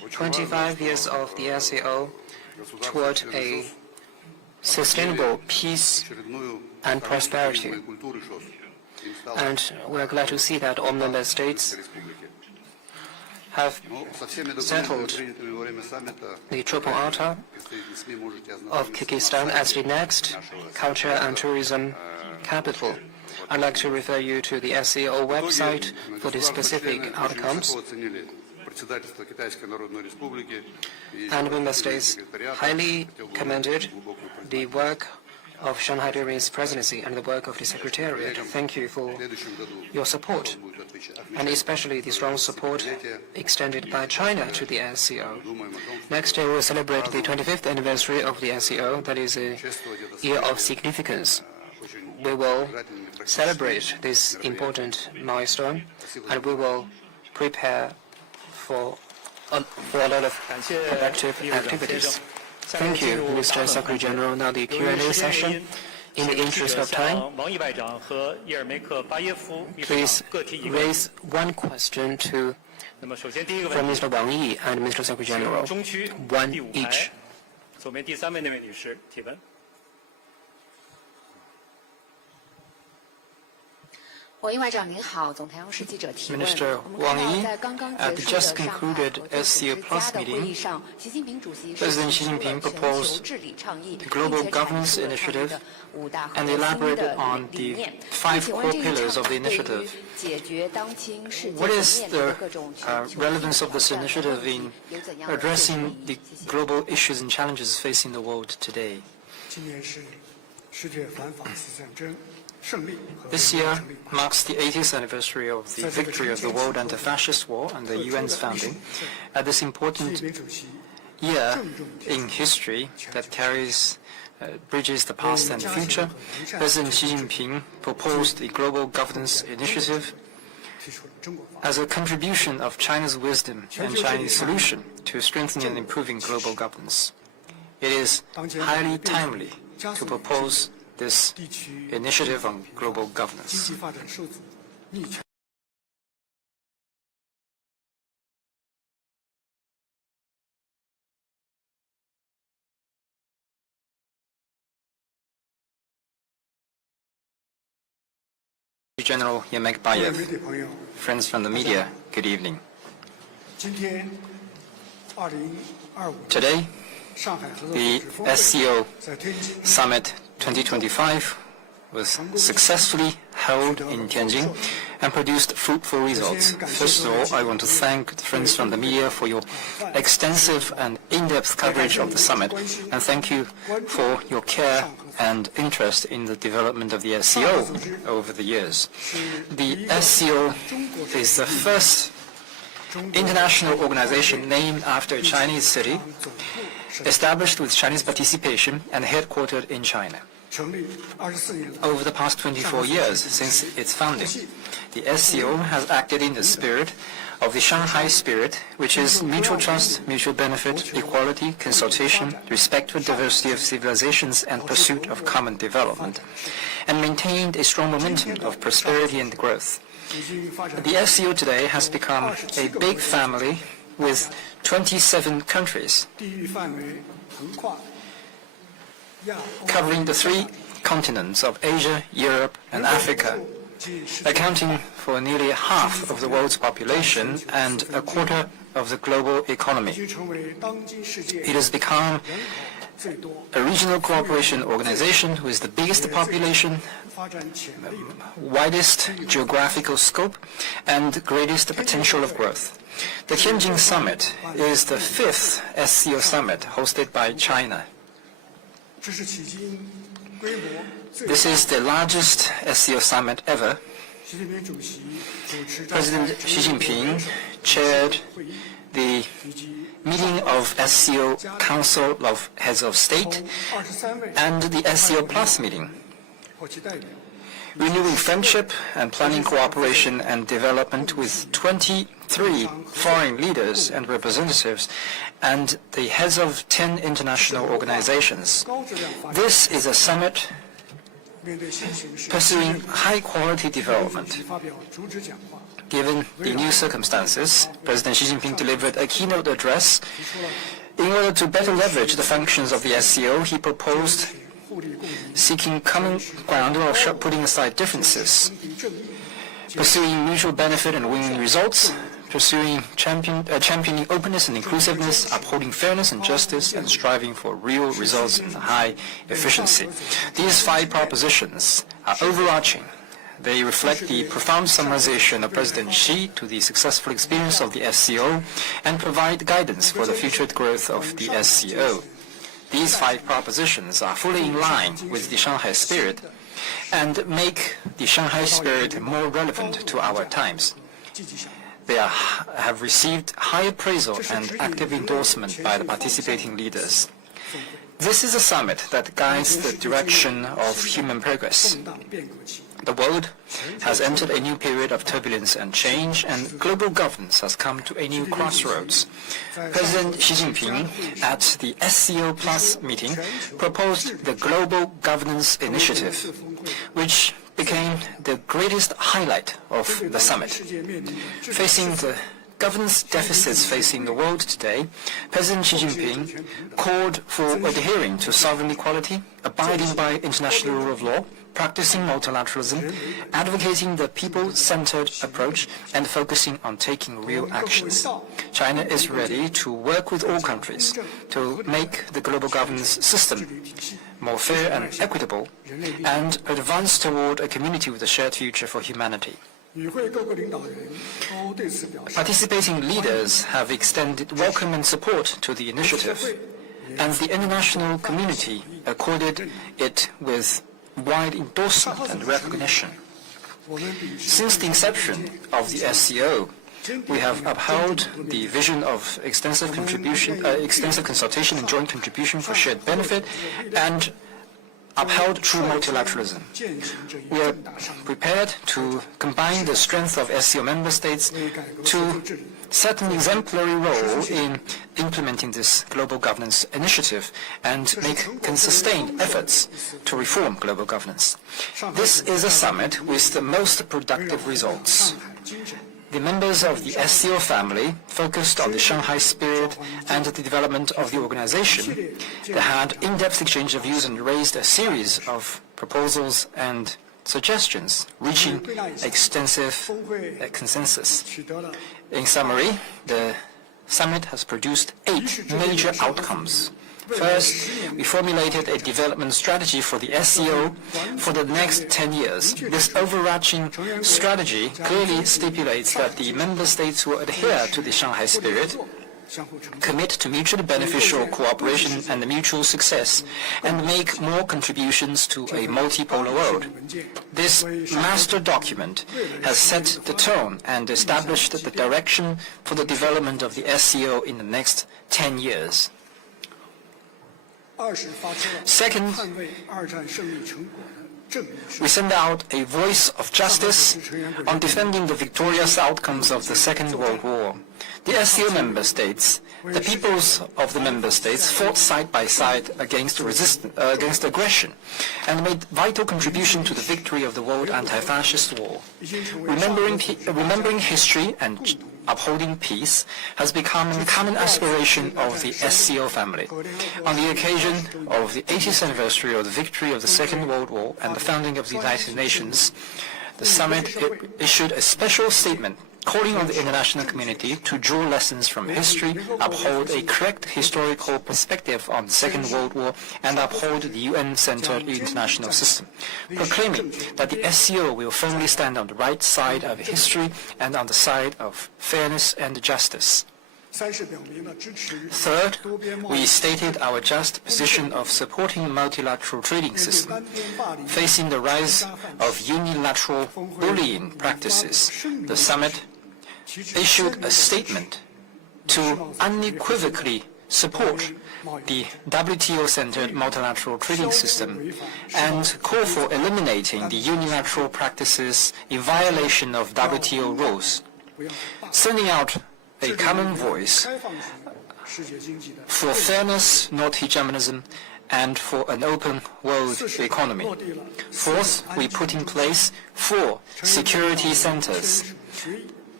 25 years of the SCO toward a sustainable peace and prosperity. And we are glad to see that all member states have settled the Triple Altar of Kyrgyzstan as the next culture and tourism capital. I'd like to refer you to the SCO website for the specific outcomes. And member states highly commended the work of Shanghai during its presidency and the work of the Secretariat. Thank you for your support, and especially the strong support extended by China to the SCO. Next year, we will celebrate the 25th anniversary of the SCO. That is a year of significance. We will celebrate this important milestone, and we will prepare for a lot of productive activities. Thank you, Mr. Secretary General. Now the Q&A session. In the interest of time, please raise one question from Mr. Wang Yi and Mr. Secretary General. One each. Minister Wang Yi, at the just concluded SCO Plus meeting, President Xi Jinping proposed the Global Governance Initiative and elaborated on the 5 core pillars of the initiative. What is the relevance of this initiative in addressing the global issues and challenges facing the world today? This year marks the 80th anniversary of the victory of the World Anti-Fascist War and the UN's founding. At this important year in history that bridges the past and the future, President Xi Jinping proposed the Global Governance Initiative as a contribution of China's wisdom and Chinese solution to strengthening and improving global governance. It is highly timely to propose this initiative on global governance. General Yemekbayev, friends from the media, good evening. Today, the SCO Summit 2025 was successfully held in Tianjin and produced fruitful results. First of all, I want to thank the friends from the media for your extensive and in-depth coverage of the summit, and thank you for your care and interest in the development of the SCO over the years. The SCO is the first international organization named after a Chinese city, established with Chinese participation and headquartered in China. Over the past 24 years since its founding, the SCO has acted in the spirit of the Shanghai spirit, which is mutual trust, mutual benefit, equality, consultation, respect for diversity of civilizations, and pursuit of common development, and maintained a strong momentum of prosperity and growth. The SCO today has become a big family with 27 countries, covering the 3 continents of Asia, Europe, and Africa, accounting for nearly half of the world's population and a quarter of the global economy. It has become a regional cooperation organization with the biggest population, widest geographical scope, and greatest potential of growth. The Tianjin Summit is the 5th SCO Summit hosted by China. This is the largest SCO Summit ever. President Xi Jinping chaired the meeting of SCO Council of Heads of State and the SCO Plus meeting, renewing friendship and planning cooperation and development with 23 foreign leaders and representatives and the heads of 10 international organizations. This is a summit pursuing high-quality development. Given the new circumstances, President Xi Jinping delivered a keynote address. In order to better leverage the functions of the SCO, he proposed seeking common ground while putting aside differences, pursuing mutual benefit and winning results, championing openness and inclusiveness, upholding fairness and justice, and striving for real results and high efficiency. These 5 propositions are overarching. They reflect the profound summarization of President Xi to the successful experience of the SCO and provide guidance for the future growth of the SCO. These 5 propositions are fully in line with the Shanghai spirit and make the Shanghai spirit more relevant to our times. They have received high appraisal and active endorsement by the participating leaders. This is a summit that guides the direction of human progress. The world has entered a new period of turbulence and change, and global governance has come to a new crossroads. President Xi Jinping, at the SCO Plus meeting, proposed the Global Governance Initiative, which became the greatest highlight of the summit. Facing the governance deficits facing the world today, President Xi Jinping called for adhering to sovereign equality, abiding by international rule of law, practicing multilateralism, advocating the people-centered approach, and focusing on taking real actions. China is ready to work with all countries to make the global governance system more fair and equitable, and advance toward a community with a shared future for humanity. Participating leaders have extended welcome and support to the initiative, and the international community accorded it with wide endorsement and recognition. Since the inception of the SCO, we have upheld the vision of extensive consultation and joint contribution for shared benefit, and upheld true multilateralism. We are prepared to combine the strength of SCO member states to set an exemplary role in implementing this global governance initiative and make sustained efforts to reform global governance. This is a summit with the most productive results. The members of the SCO family focused on the Shanghai spirit and the development of the organization. They had in-depth exchange of views and raised a series of proposals and suggestions, reaching extensive consensus. In summary, the summit has produced 8 major outcomes. First, we formulated a development strategy for the SCO for the next 10 years. This overarching strategy clearly stipulates that the member states will adhere to the Shanghai spirit, commit to mutually beneficial cooperation and mutual success, and make more contributions to a multipolar world. This master document has set the tone and established the direction for the development of the SCO in the next 10 years. Second, we send out a voice of justice on defending the victorious outcomes of the Second World War. The SCO member states, the peoples of the member states fought side by side against aggression and made vital contribution to the victory of the world anti-fascist war. Remembering history and upholding peace has become a common aspiration of the SCO family. On the occasion of the 80th anniversary of the victory of the Second World War and the founding of the United Nations, the summit issued a special statement calling on the international community to draw lessons from history, uphold a correct historical perspective on the Second World War, and uphold the UN-centered international system, proclaiming that the SCO will firmly stand on the right side of history and on the side of fairness and justice. Third, we stated our just position of supporting a multilateral trading system. Facing the rise of unilateral bullying practices, the summit issued a statement to unequivocally support the WTO-centered multilateral trading system and call for eliminating the unilateral practices in violation of WTO rules, sending out a common voice for fairness, not hegemonism, and for an open world economy. Fourth, we put in place 4 security centers.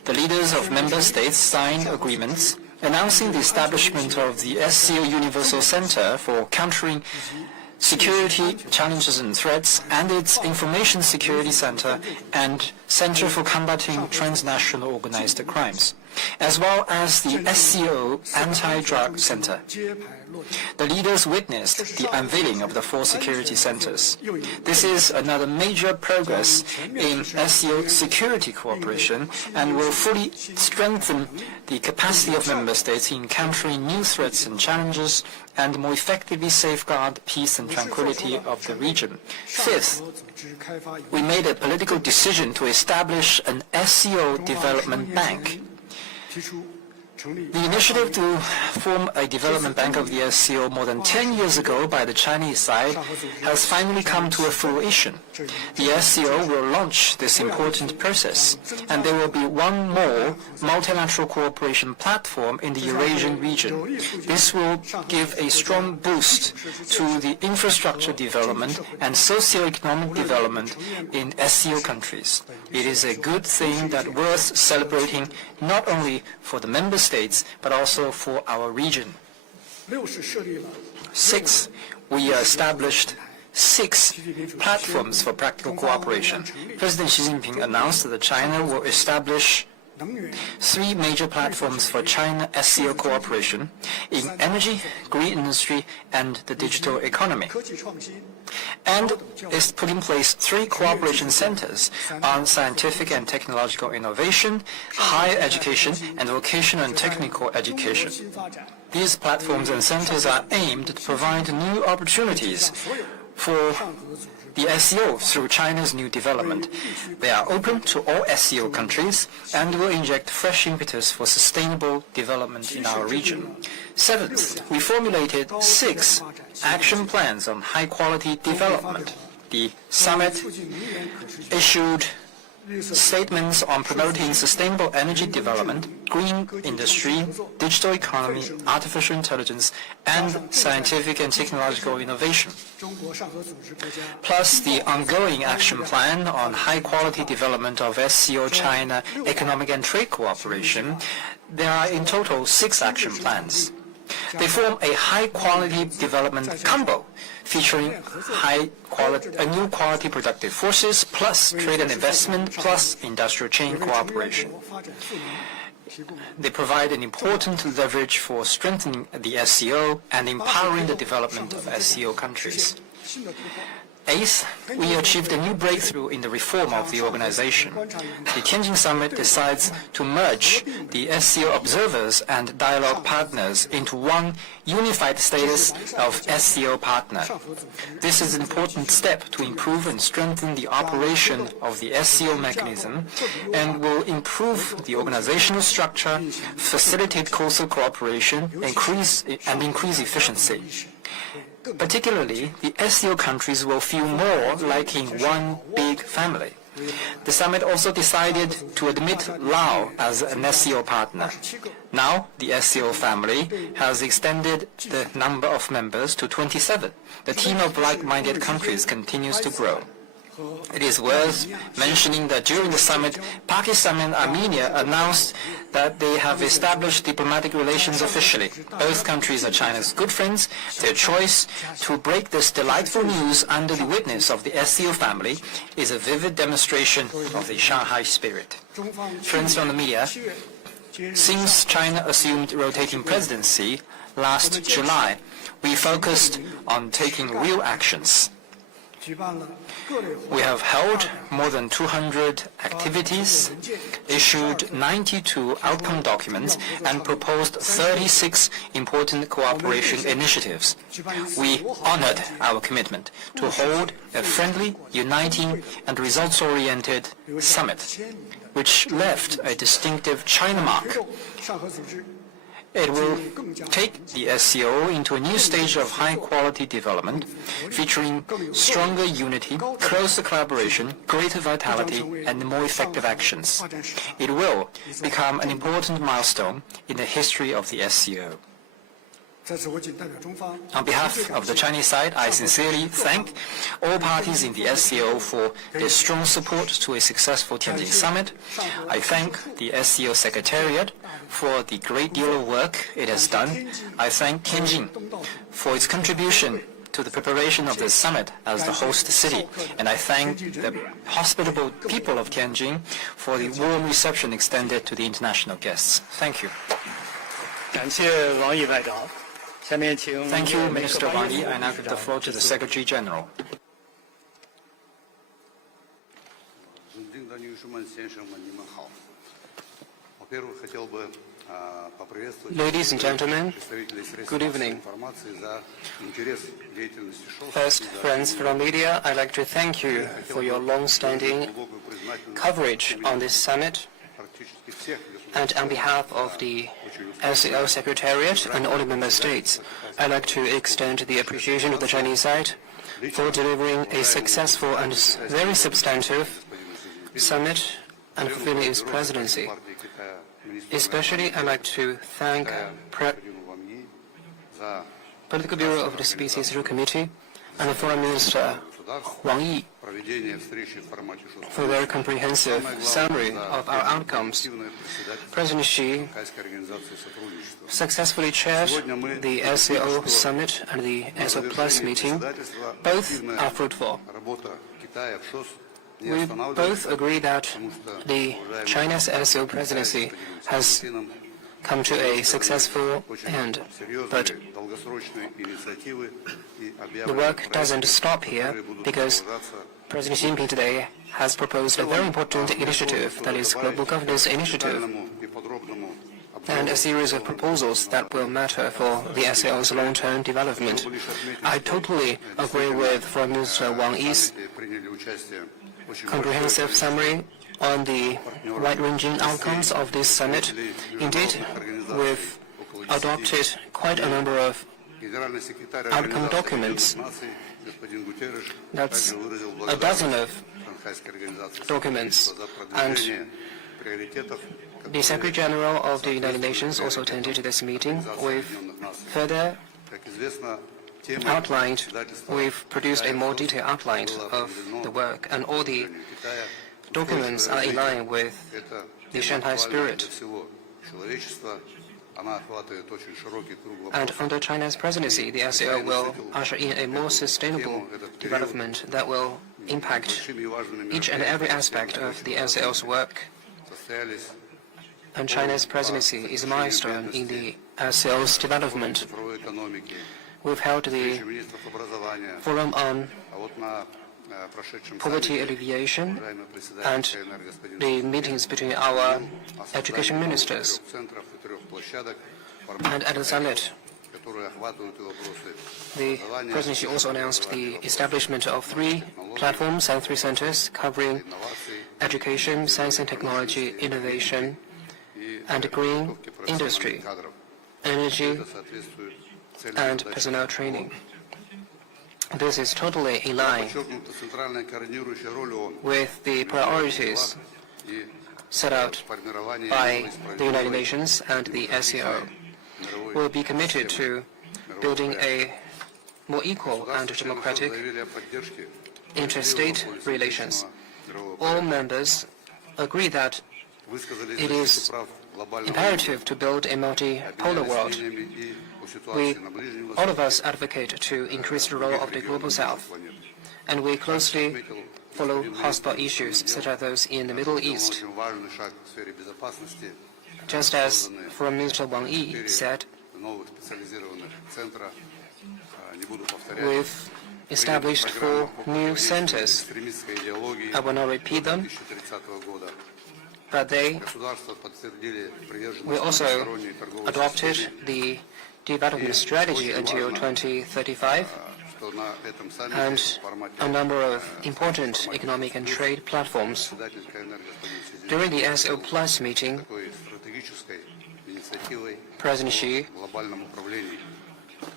The leaders of member states signed agreements announcing the establishment of the SCO Universal Center for Countering Security Challenges and Threats and its Information Security Center and Center for Combating Transnational Organized Crimes, as well as the SCO Anti-Drug Center. The leaders witnessed the unveiling of the 4 security centers. This is another major progress in SCO security cooperation and will fully strengthen the capacity of member states in countering new threats and challenges and more effectively safeguard peace and tranquility of the region. Fifth, we made a political decision to establish an SCO Development Bank. The initiative to form a development bank of the SCO more than 10 years ago by the Chinese side has finally come to a fruition. The SCO will launch this important process, and there will be one more multilateral cooperation platform in the Eurasian region. This will give a strong boost to the infrastructure development and socio-economic development in SCO countries. It is a good thing that worth celebrating not only for the member states, but also for our region. 6. We established 6 platforms for practical cooperation. President Xi Jinping announced that China will establish 3 major platforms for China-SCO cooperation in energy, green industry, and the digital economy. And is put in place 3 cooperation centers on scientific and technological innovation, higher education, and vocational and technical education. These platforms and centers are aimed to provide new opportunities for the SCO through China's new development. They are open to all SCO countries and will inject fresh impetus for sustainable development in our region. 7th, we formulated 6 action plans on high-quality development. The summit issued statements on promoting sustainable energy development, green industry, digital economy, artificial intelligence, and scientific and technological innovation. Plus the ongoing action plan on high-quality development of SCO China economic and trade cooperation. There are in total 6 action plans. They form a high-quality development combo featuring new quality productive forces plus trade and investment plus industrial chain cooperation. They provide an important leverage for strengthening the SCO and empowering the development of SCO countries. 8th, we achieved a new breakthrough in the reform of the organization. The Tianjin Summit decides to merge the SCO observers and dialogue partners into one unified status of SCO partner. This is an important step to improve and strengthen the operation of the SCO mechanism and will improve the organizational structure, facilitate coastal cooperation, and increase efficiency. Particularly, the SCO countries will feel more like in one big family. The summit also decided to admit Laos as an SCO partner. Now, the SCO family has extended the number of members to 27. The team of like-minded countries continues to grow. It is worth mentioning that during the summit, Pakistan and Armenia announced that they have established diplomatic relations officially. Both countries are China's good friends. Their choice to break this delightful news under the witness of the SCO family is a vivid demonstration of the Shanghai spirit. Friends from the media, since China assumed rotating presidency last July, we focused on taking real actions. We have held more than 200 activities, issued 92 outcome documents, and proposed 36 important cooperation initiatives. We honored our commitment to hold a friendly, uniting, and results-oriented summit, which left a distinctive China mark. It will take the SCO into a new stage of high-quality development, featuring stronger unity, closer collaboration, greater vitality, and more effective actions. It will become an important milestone in the history of the SCO. On behalf of the Chinese side, I sincerely thank all parties in the SCO for their strong support to a successful Tianjin Summit. I thank the SCO Secretariat for the great deal of work it has done. I thank Tianjin for its contribution to the preparation of this summit as the host city, and I thank the hospitable people of Tianjin for the warm reception extended to the international guests. Thank you. 感谢王毅外长。下面请 Thank you, Minister Wang Yi. I now give the floor to the Secretary General. Ladies and gentlemen, good evening. First, friends from media, I'd like to thank you for your long-standing coverage on this summit. And on behalf of the SCO Secretariat and all the member states, I'd like to extend the appreciation of the Chinese side for delivering a successful and very substantive summit and fulfilling its presidency. Especially, I'd like to thank Political Bureau of the CPC Central Committee and the Foreign Minister Wang Yi for a very comprehensive summary of our outcomes. President Xi successfully chaired the SCO Summit and the SCO Plus meeting. Both are fruitful. We both agree that the China's SCO presidency has come to a successful end, but the work doesn't stop here because President Xi Jinping today has proposed a very important initiative, that is Global Governance Initiative, and a series of proposals that will matter for the SCO's long-term development. I totally agree with Foreign Minister Wang Yi's comprehensive summary on the wide-ranging outcomes of this summit. Indeed, we've adopted quite a number of outcome documents. That's a dozen of documents. And the Secretary General of the United Nations also attended this meeting. We've further outlined, we've produced a more detailed outline of the work, and all the documents are in line with the Shanghai spirit. And under China's presidency, the SCO will usher in a more sustainable development that will impact each and every aspect of the SCO's work. And China's presidency is a milestone in the SCO's development. We've held the Forum on Poverty Alleviation and the meetings between our education ministers. And at the summit, the presidency also announced the establishment of 3 platforms and 3 centers covering education, science and technology, innovation, and green industry, energy, and personnel training. This is totally in line with the priorities set out by the United Nations and the SCO. We'll be committed to building a more equal and democratic interstate relations. All members agree that it is imperative to build a multipolar world. All of us advocate to increase the role of the Global South, and we closely follow hotspot issues such as those in the Middle East. Just as Foreign Minister Wang Yi said, we've established 4 new centers. I will not repeat them, but we also adopted the development strategy until 2035 and a number of important economic and trade platforms. During the SCO Plus meeting, President Xi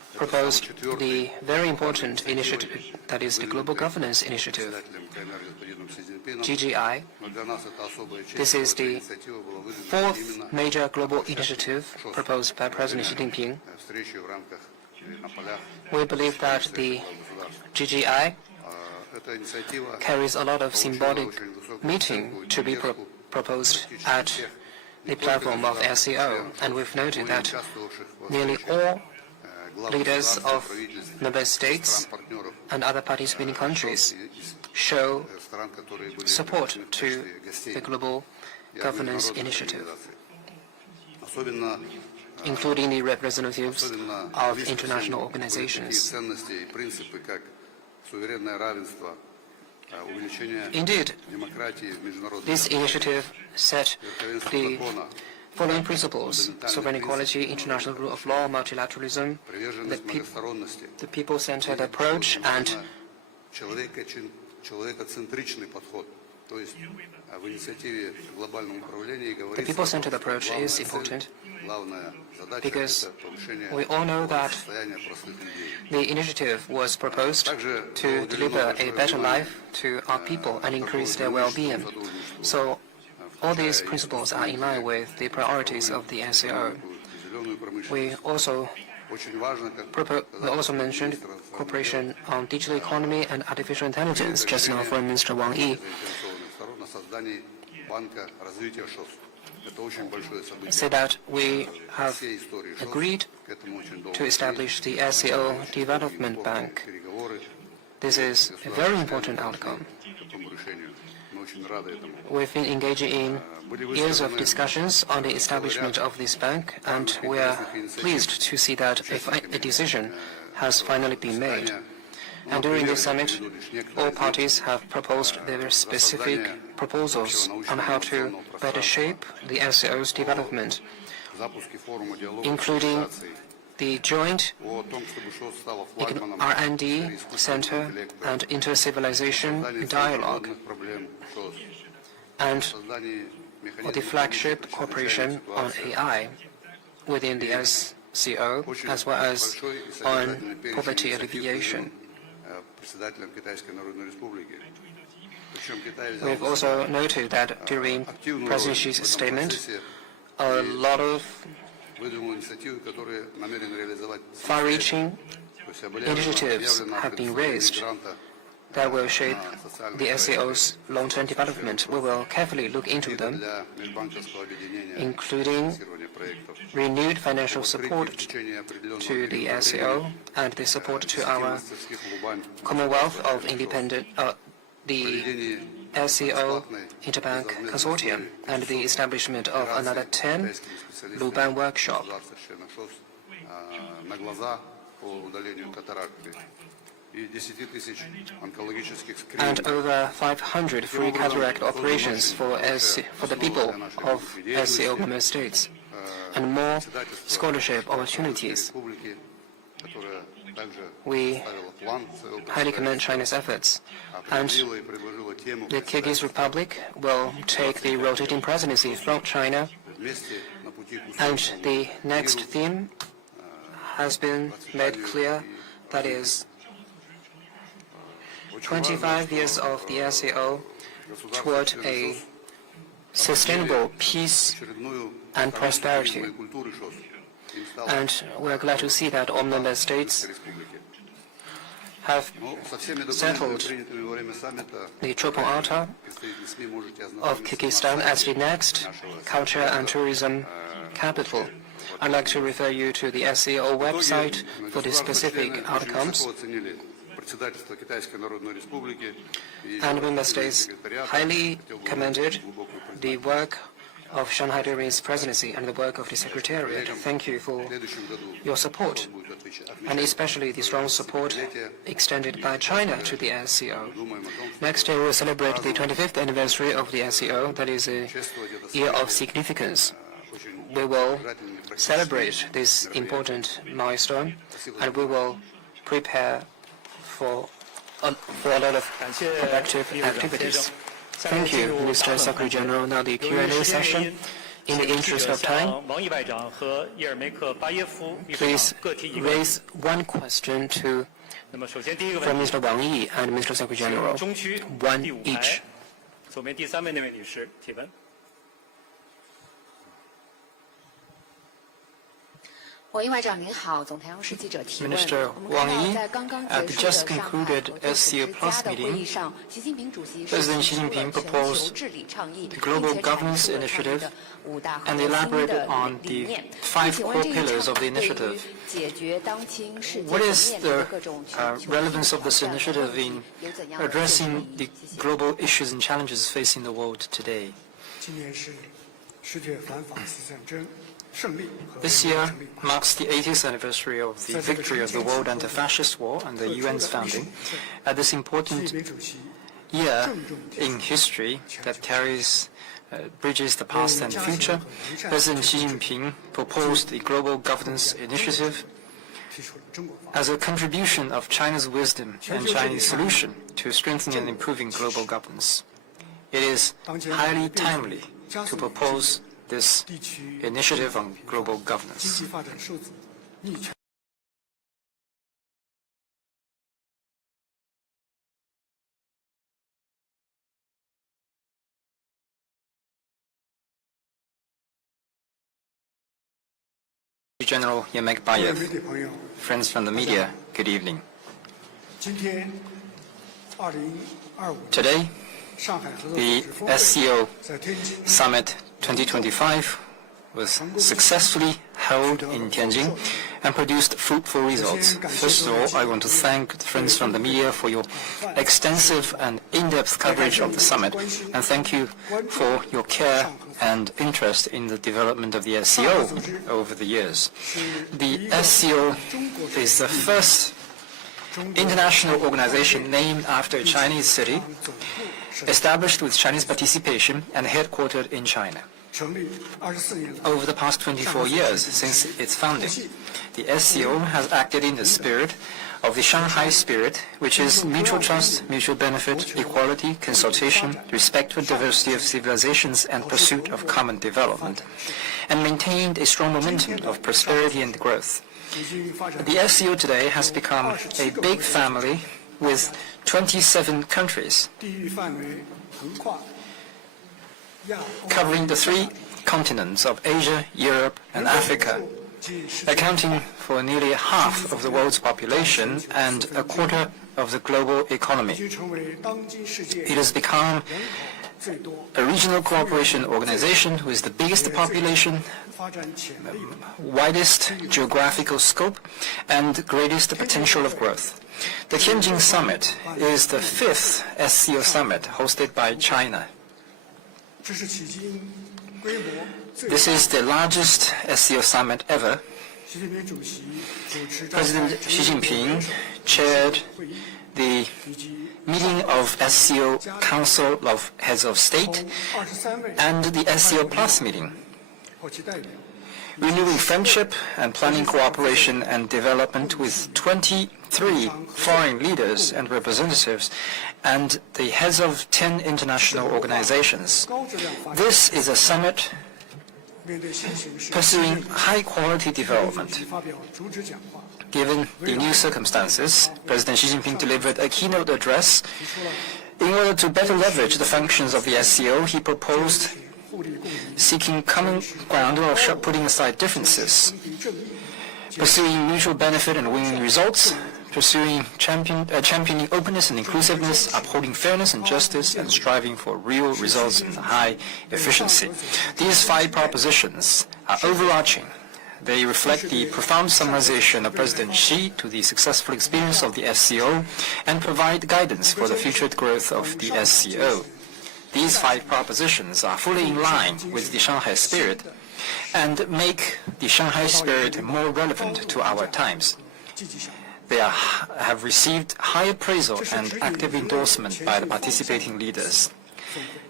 proposed the very important initiative, that is the Global Governance Initiative, GGI. This is the fourth major global initiative proposed by President Xi Jinping. We believe that the GGI carries a lot of symbolic meaning to be proposed at the platform of SCO, and we've noted that nearly all leaders of member states and other participating countries show support to the Global Governance Initiative, including the representatives of international organizations. Indeed, this initiative set the following principles: sovereign equality, international rule of law, multilateralism, the people-centered approach, and the people-centered approach is important because we all know that the initiative was proposed to deliver a better life to our people and increase their well-being. So all these principles are in line with the priorities of the SCO. We also mentioned cooperation on digital economy and artificial intelligence. Just now, Foreign Minister Wang Yi said that we have agreed to establish the SCO Development Bank. This is a very important outcome. We've been engaging in years of discussions on the establishment of this bank, and we are pleased to see that a decision has finally been made. And during this summit, all parties have proposed their specific proposals on how to better shape the SCO's development, including the joint R&D Center and inter-civilization dialogue, and the flagship cooperation on AI within the SCO, as well as on poverty alleviation. We've also noted that during President Xi's statement, a lot of far-reaching initiatives have been raised that will shape the SCO's long-term development. We will carefully look into them, including renewed financial support to the SCO and the support to our Commonwealth of Independent, the SCO Interbank Consortium, and the establishment of another 10 Luban workshop. And over 500 free cataract operations for the people of SCO member states, and more scholarship opportunities. We highly commend China's efforts, and the Kyrgyz Republic will take the rotating presidency from China, and the next theme has been made clear, that is 25 years of the SCO toward a sustainable peace and prosperity. And we are glad to see that all member states have settled the Chopin Altar of Kyrgyzstan as the next culture and tourism capital. I'd like to refer you to the SCO website for the specific outcomes. And member states highly commended the work of Shanghai during its presidency and the work of the Secretariat. Thank you for your support, and especially the strong support extended by China to the SCO. Next year, we will celebrate the 25th anniversary of the SCO. That is a year of significance. We will celebrate this important milestone, and we will prepare for a lot of productive activities. Thank you, Mr. Secretary General. Now the Q&A session In the interest of time, 王毅外长和叶尔梅克巴耶夫秘书 please 长各提一个问题。 raise one question to 那么首先第一个 from 问题 Mr. Wang Yi and Mr. Secretary General. 中区 One 第5 each. 排左边第3位那位女士提问。王毅外长您好，总台央视记者提问。 Minister 我们看 Wang 到 Yi, 在刚刚 at 结 the 束 just 的上海 concluded 合作 SCO 组织 Plus 的会 meeting, 议上，习近平主席 President 提 Xi 出 Jinping 了全 proposed 球治理倡议， the 并 Global 且阐 Governance 述了倡议 Initiative 的5大核 and 心 elaborated 的 on 理 the 念。 5 请 core 问这一 pillars of the 倡议对 initiative. 于解决当今世界 What 所 is 面临的 the 各种全球 relevance of 挑 this 战和 initiative 问题 in 有怎样的 addressing 建 the 议？谢谢。 global issues and challenges facing the world today? 今年是世界反法西斯战争胜利和 This 文明 year 成立80 marks the 80th anniversary of the victory of the World Anti-Fascist War and the UN's founding. At this 习近 important 平主席 year in history that carries bridges the past and the future, President Xi Jinping proposed the Global Governance Initiative 提出了中国法 as a contribution of China's wisdom and Chinese solution to strengthening and improving global governance. It is highly timely to propose this 地区 initiative on global 经 governance. 济发展受阻逆权 General Yemek 各位 Bayev, 媒体朋友， friends from the media, good evening. 今天2025年 Today, 上海合作 the 组织峰会 SCO 在天津 Summit 2025 was successfully held in Tianjin and produced fruitful results. First of all, I want to thank the friends from the media for your extensive and in-depth coverage of the summit, and thank you for your care and interest in the development of the SCO over the years. The SCO is the first international organization named after a Chinese city, established with Chinese participation and headquartered in China. 成立24年了， Over the past 24 years since its founding, the SCO has acted in the spirit of the Shanghai spirit, which is mutual trust, mutual benefit, equality, consultation, respect for diversity of civilizations, and pursuit of common development, and maintained a strong momentum of prosperity and growth. 已经发展 The SCO today has become a big family with 27 countries, 地域范围横跨亚欧 covering the 3 continents of Asia, Europe, and Africa, 及世界 accounting for nearly half of the world's population and a quarter of the global 已 economy. 经成为当今世界 It has become 人口最多、 a regional cooperation organization with the biggest population, 发展潜力的 widest geographical scope, and greatest potential of growth. The Tianjin Summit is the 5th SCO Summit hosted by China. 这是迄今规模最 This 大。 is the largest SCO Summit ever. 习近平主席主持召开 President Xi Jinping chaired 会议， the 以及 meeting of SCO Council of Heads of State 23位 and the SCO Plus meeting, 或其代表， renewing friendship and planning cooperation and development with 23 foreign leaders and representatives and the heads of 10 international organizations. 高质量发展。 This is a summit 面对新形势， pursuing high-quality 主 development. 席发表主旨讲话， Given the new circumstances, President Xi Jinping delivered a keynote address. 提出了 In order to better leverage the functions of the SCO, he proposed 互利共赢、 seeking common ground while putting aside differences, 公平正义、 pursuing mutual benefit and winning results, pursuing championing openness and inclusiveness, upholding fairness and justice, and striving for real results and high efficiency. These 5 propositions are overarching. They reflect the profound summarization of President Xi to the successful experience of the SCO and provide guidance for the future growth of the SCO. These 5 propositions are fully in line with the Shanghai spirit and make the Shanghai spirit more relevant to our times. 积极响应。 They have received high appraisal and active endorsement by the participating leaders.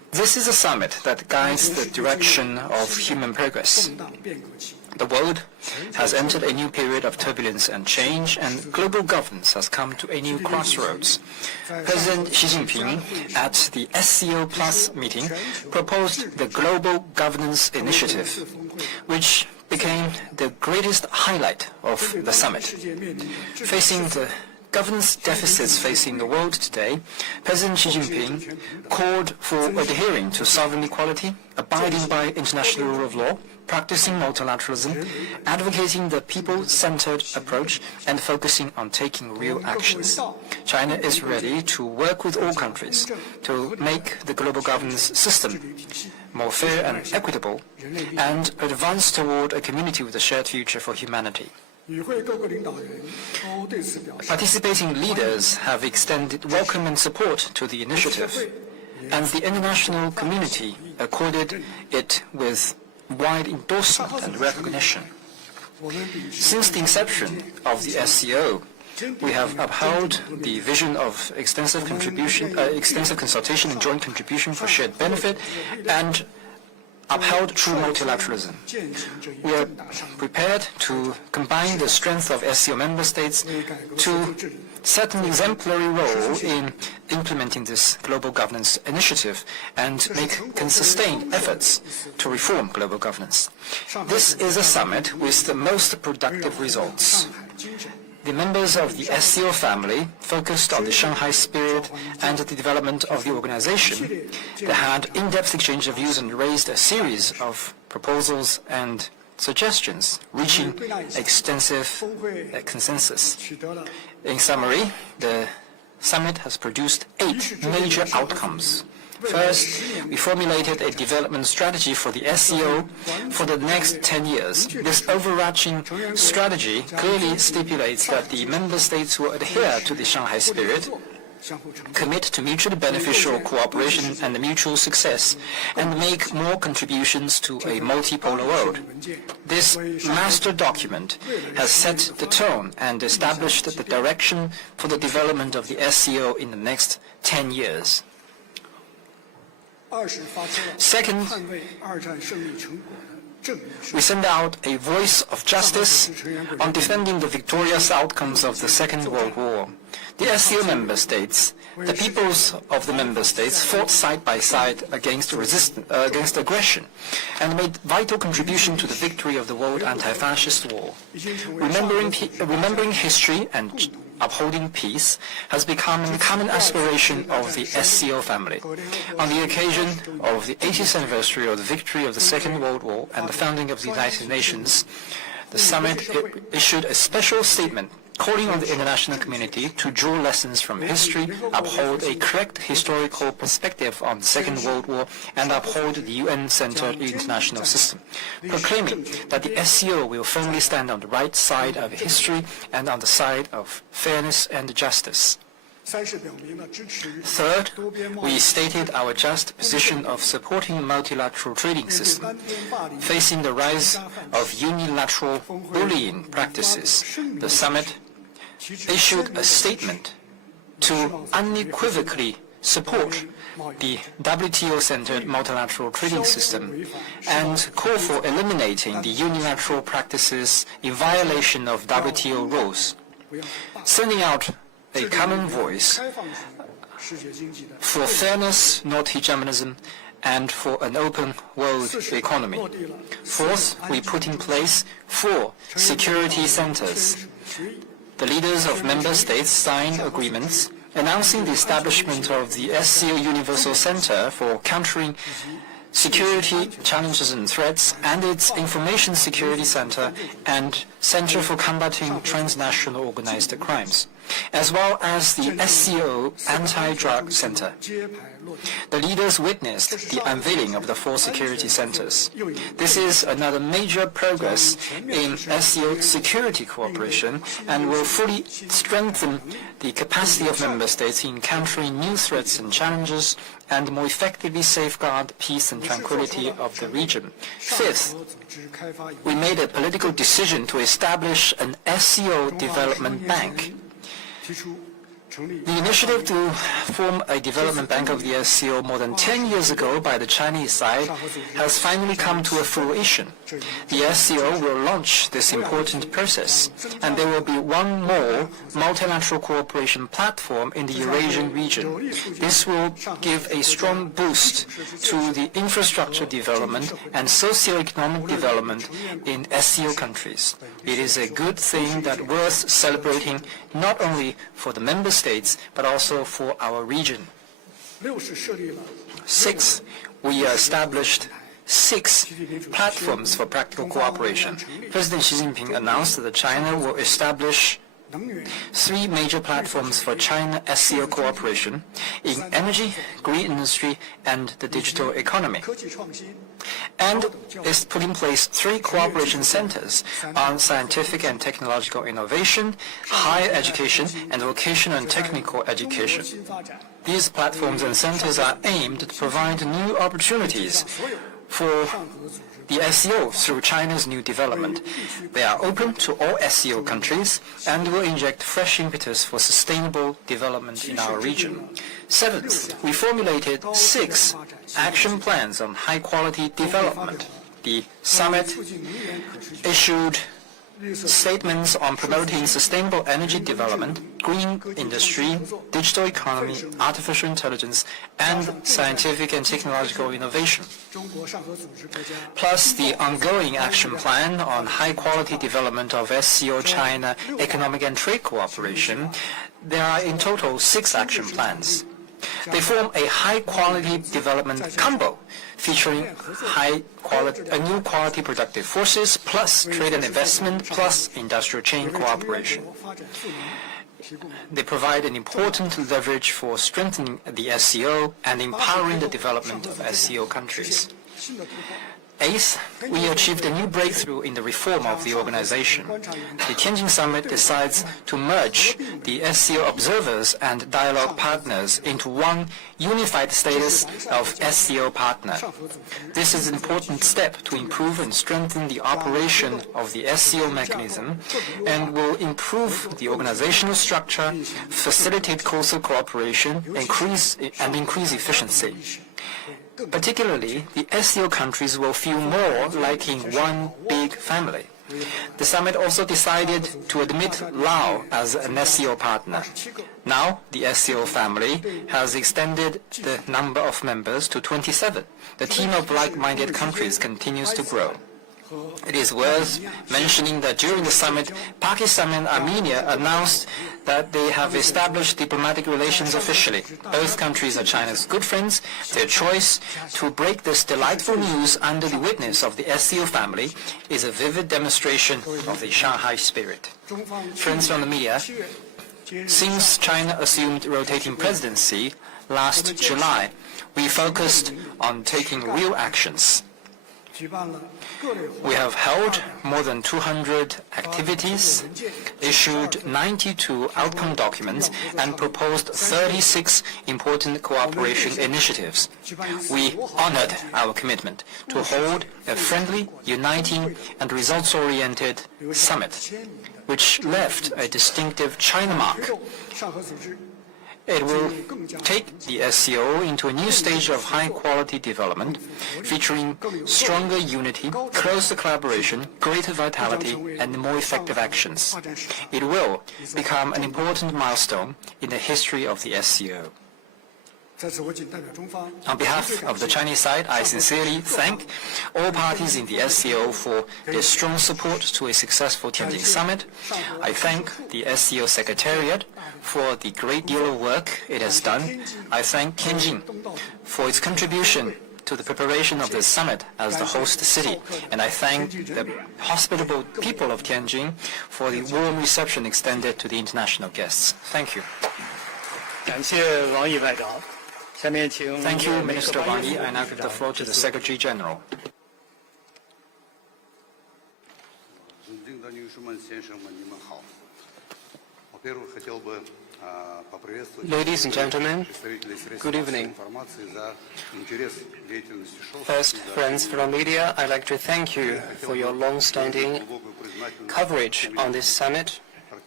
This is a summit that guides the direction of human progress. 动荡变革期， The world has entered a new period of turbulence and change, and global governance has come to a new crossroads. President Xi Jinping, at the SCO Plus meeting, proposed the Global Governance Initiative, which became the greatest highlight of the summit. 世界面临的治 Facing the governance deficits facing the world today, President Xi Jinping called for adhering to sovereign equality, abiding by international rule of law, practicing multilateralism, advocating the people-centered approach, and focusing on taking real actions. China is ready to work with all countries to make the global governance system more fair and equitable, and advance toward a community with a shared future for humanity. 与会各国领导人都对此表示 Participating leaders have extended welcome and support to the initiative, and the international community accorded it with wide endorsement and recognition. 我们必须 Since the inception of the SCO, we have upheld the vision of extensive consultation and joint contribution for shared benefit, and upheld true multilateralism. 践行这一 We are 重大上 prepared to combine the strength of SCO member states to set an exemplary role in implementing this global governance initiative and make sustained efforts to reform global governance. This is a summit with the most productive results. 海精神 The members of the SCO family focused on the Shanghai spirit and the development of the organization. They had in-depth exchange of views and raised a series of proposals and suggestions, reaching extensive consensus. 取得了 In summary, the summit has produced 8 major outcomes. First, we formulated a development strategy for the SCO for the next 10 years. This overarching strategy clearly stipulates that the member states will adhere to the Shanghai spirit, 相互成 commit to mutually beneficial cooperation and mutual success, and make more contributions to a multipolar world. 文件 This master document has set the tone and established the direction for the development of the SCO in the next 10 years. 二是发出了 Second, 捍卫二战胜利成果的正义声 we send out a voice of justice on defending the victorious outcomes of the Second World War. The SCO member states, the peoples of the member states fought side by side against aggression and made vital contribution to the victory of the world anti-fascist war. 已经成为 Remembering history and upholding peace has become a common aspiration of the SCO family. On the occasion of the 80th anniversary of the victory of the Second World War and the founding of the United Nations, the summit issued a special statement calling on the international community to draw lessons from history, uphold a correct historical perspective on the Second World War, and uphold the UN-centered international system, proclaiming that the SCO will firmly stand on the right side of history and on the side of fairness and justice. 三是表明了支持 Third, 多边贸 we 易 stated our just position of supporting multilateral trading 对 system, 单边霸凌 facing the rise of unilateral bullying practices. The summit 提出 issued a statement to unequivocally support the WTO-centered multilateral trading system and call for eliminating the unilateral practices in violation of WTO rules, 不要大 sending out a common voice 开放型世界经济的 for fairness, not hegemonism, and for an open world economy. 落地了 Fourth, we put in place 4 security centers. 决议 The leaders of member states signed agreements announcing the establishment of the SCO Universal Center for Countering Security Challenges and Threats and its Information Security Center and Center for Combating Transnational Organized Crimes, as well as the SCO Anti-Drug Center. 揭牌落地 The leaders witnessed the unveiling of the 4 security centers. This is another major progress in SCO security cooperation and will fully strengthen the capacity of member states in countering new threats and challenges and more effectively safeguard peace and tranquility of the region. Fifth, 组织开发 we made a political decision to establish an SCO development bank. 提出 The initiative to form a development bank of the SCO more than 10 years ago by the Chinese side has finally come to a fruition. The SCO will launch this important process, and there will be one more multilateral cooperation platform in the Eurasian region. This will give a strong boost to the infrastructure development and socio-economic development in SCO countries. It is a good thing that worth celebrating not only for the member states, but also for our region. 6. We established 6 platforms for practical cooperation. President Xi Jinping announced that China will establish 3 major platforms for China-SCO cooperation in energy, green industry, and the digital economy. And is put in place 3 cooperation centers on scientific and technological innovation, higher education, and vocational and technical education. These platforms and centers are aimed to provide new opportunities for the SCO through China's new development. They are open to all SCO countries and will inject fresh impetus for sustainable development in our region. 7th, we formulated 6 action plans on high-quality development. The summit issued statements on promoting sustainable energy development, green industry, digital economy, artificial intelligence, and scientific and technological innovation. Plus the ongoing action plan on high-quality development of SCO China economic and trade cooperation. There are in total 6 action plans. They form a high-quality development combo featuring new quality productive forces, plus trade and investment, plus industrial chain cooperation. They provide an important leverage for strengthening the SCO and empowering the development of SCO countries. 8th, we achieved a new breakthrough in the reform of the organization. The Tianjin Summit decides to merge the SCO observers and dialogue partners into one unified status of SCO partner. This is an important step to improve and strengthen the operation of the SCO mechanism and will improve the organizational structure, facilitate closer cooperation, increase efficiency. Particularly, the SCO countries will feel more like in one big family. The summit also decided to admit Laos as an SCO partner. Now, the SCO family has extended the number of members to 27. The team of like-minded countries continues to grow. It is worth mentioning that during the summit, Pakistan and Armenia announced that they have established diplomatic relations officially. Both countries are China's good friends. Their choice to break this delightful news under the witness of the SCO family is a vivid demonstration of the Shanghai spirit. Friends from the media, since China assumed rotating presidency last July, we focused on taking real actions. We have held more than 200 activities, issued 92 outcome documents, and proposed 36 important cooperation initiatives. We honored our commitment to hold a friendly, uniting, and results-oriented summit, which left a distinctive China mark. It will take the SCO into a new stage of high-quality development, featuring stronger unity, closer collaboration, greater vitality, and more effective actions. It will become an important milestone in the history of the SCO. On behalf of the Chinese side, I sincerely thank all parties in the SCO for their strong support to a successful Tianjin Summit. I thank the SCO Secretariat for the great deal of work it has done. I thank Tianjin for its contribution to the preparation of this summit as the host city. And I thank the hospitable people of Tianjin for the warm reception extended to the international guests. Thank you. 感谢王毅外长。下面请 Thank you, Minister Wang Yi. I now give the floor to the Secretary General. Ladies and gentlemen, good evening. First, friends from media, I'd like to thank you for your long-standing coverage on this summit.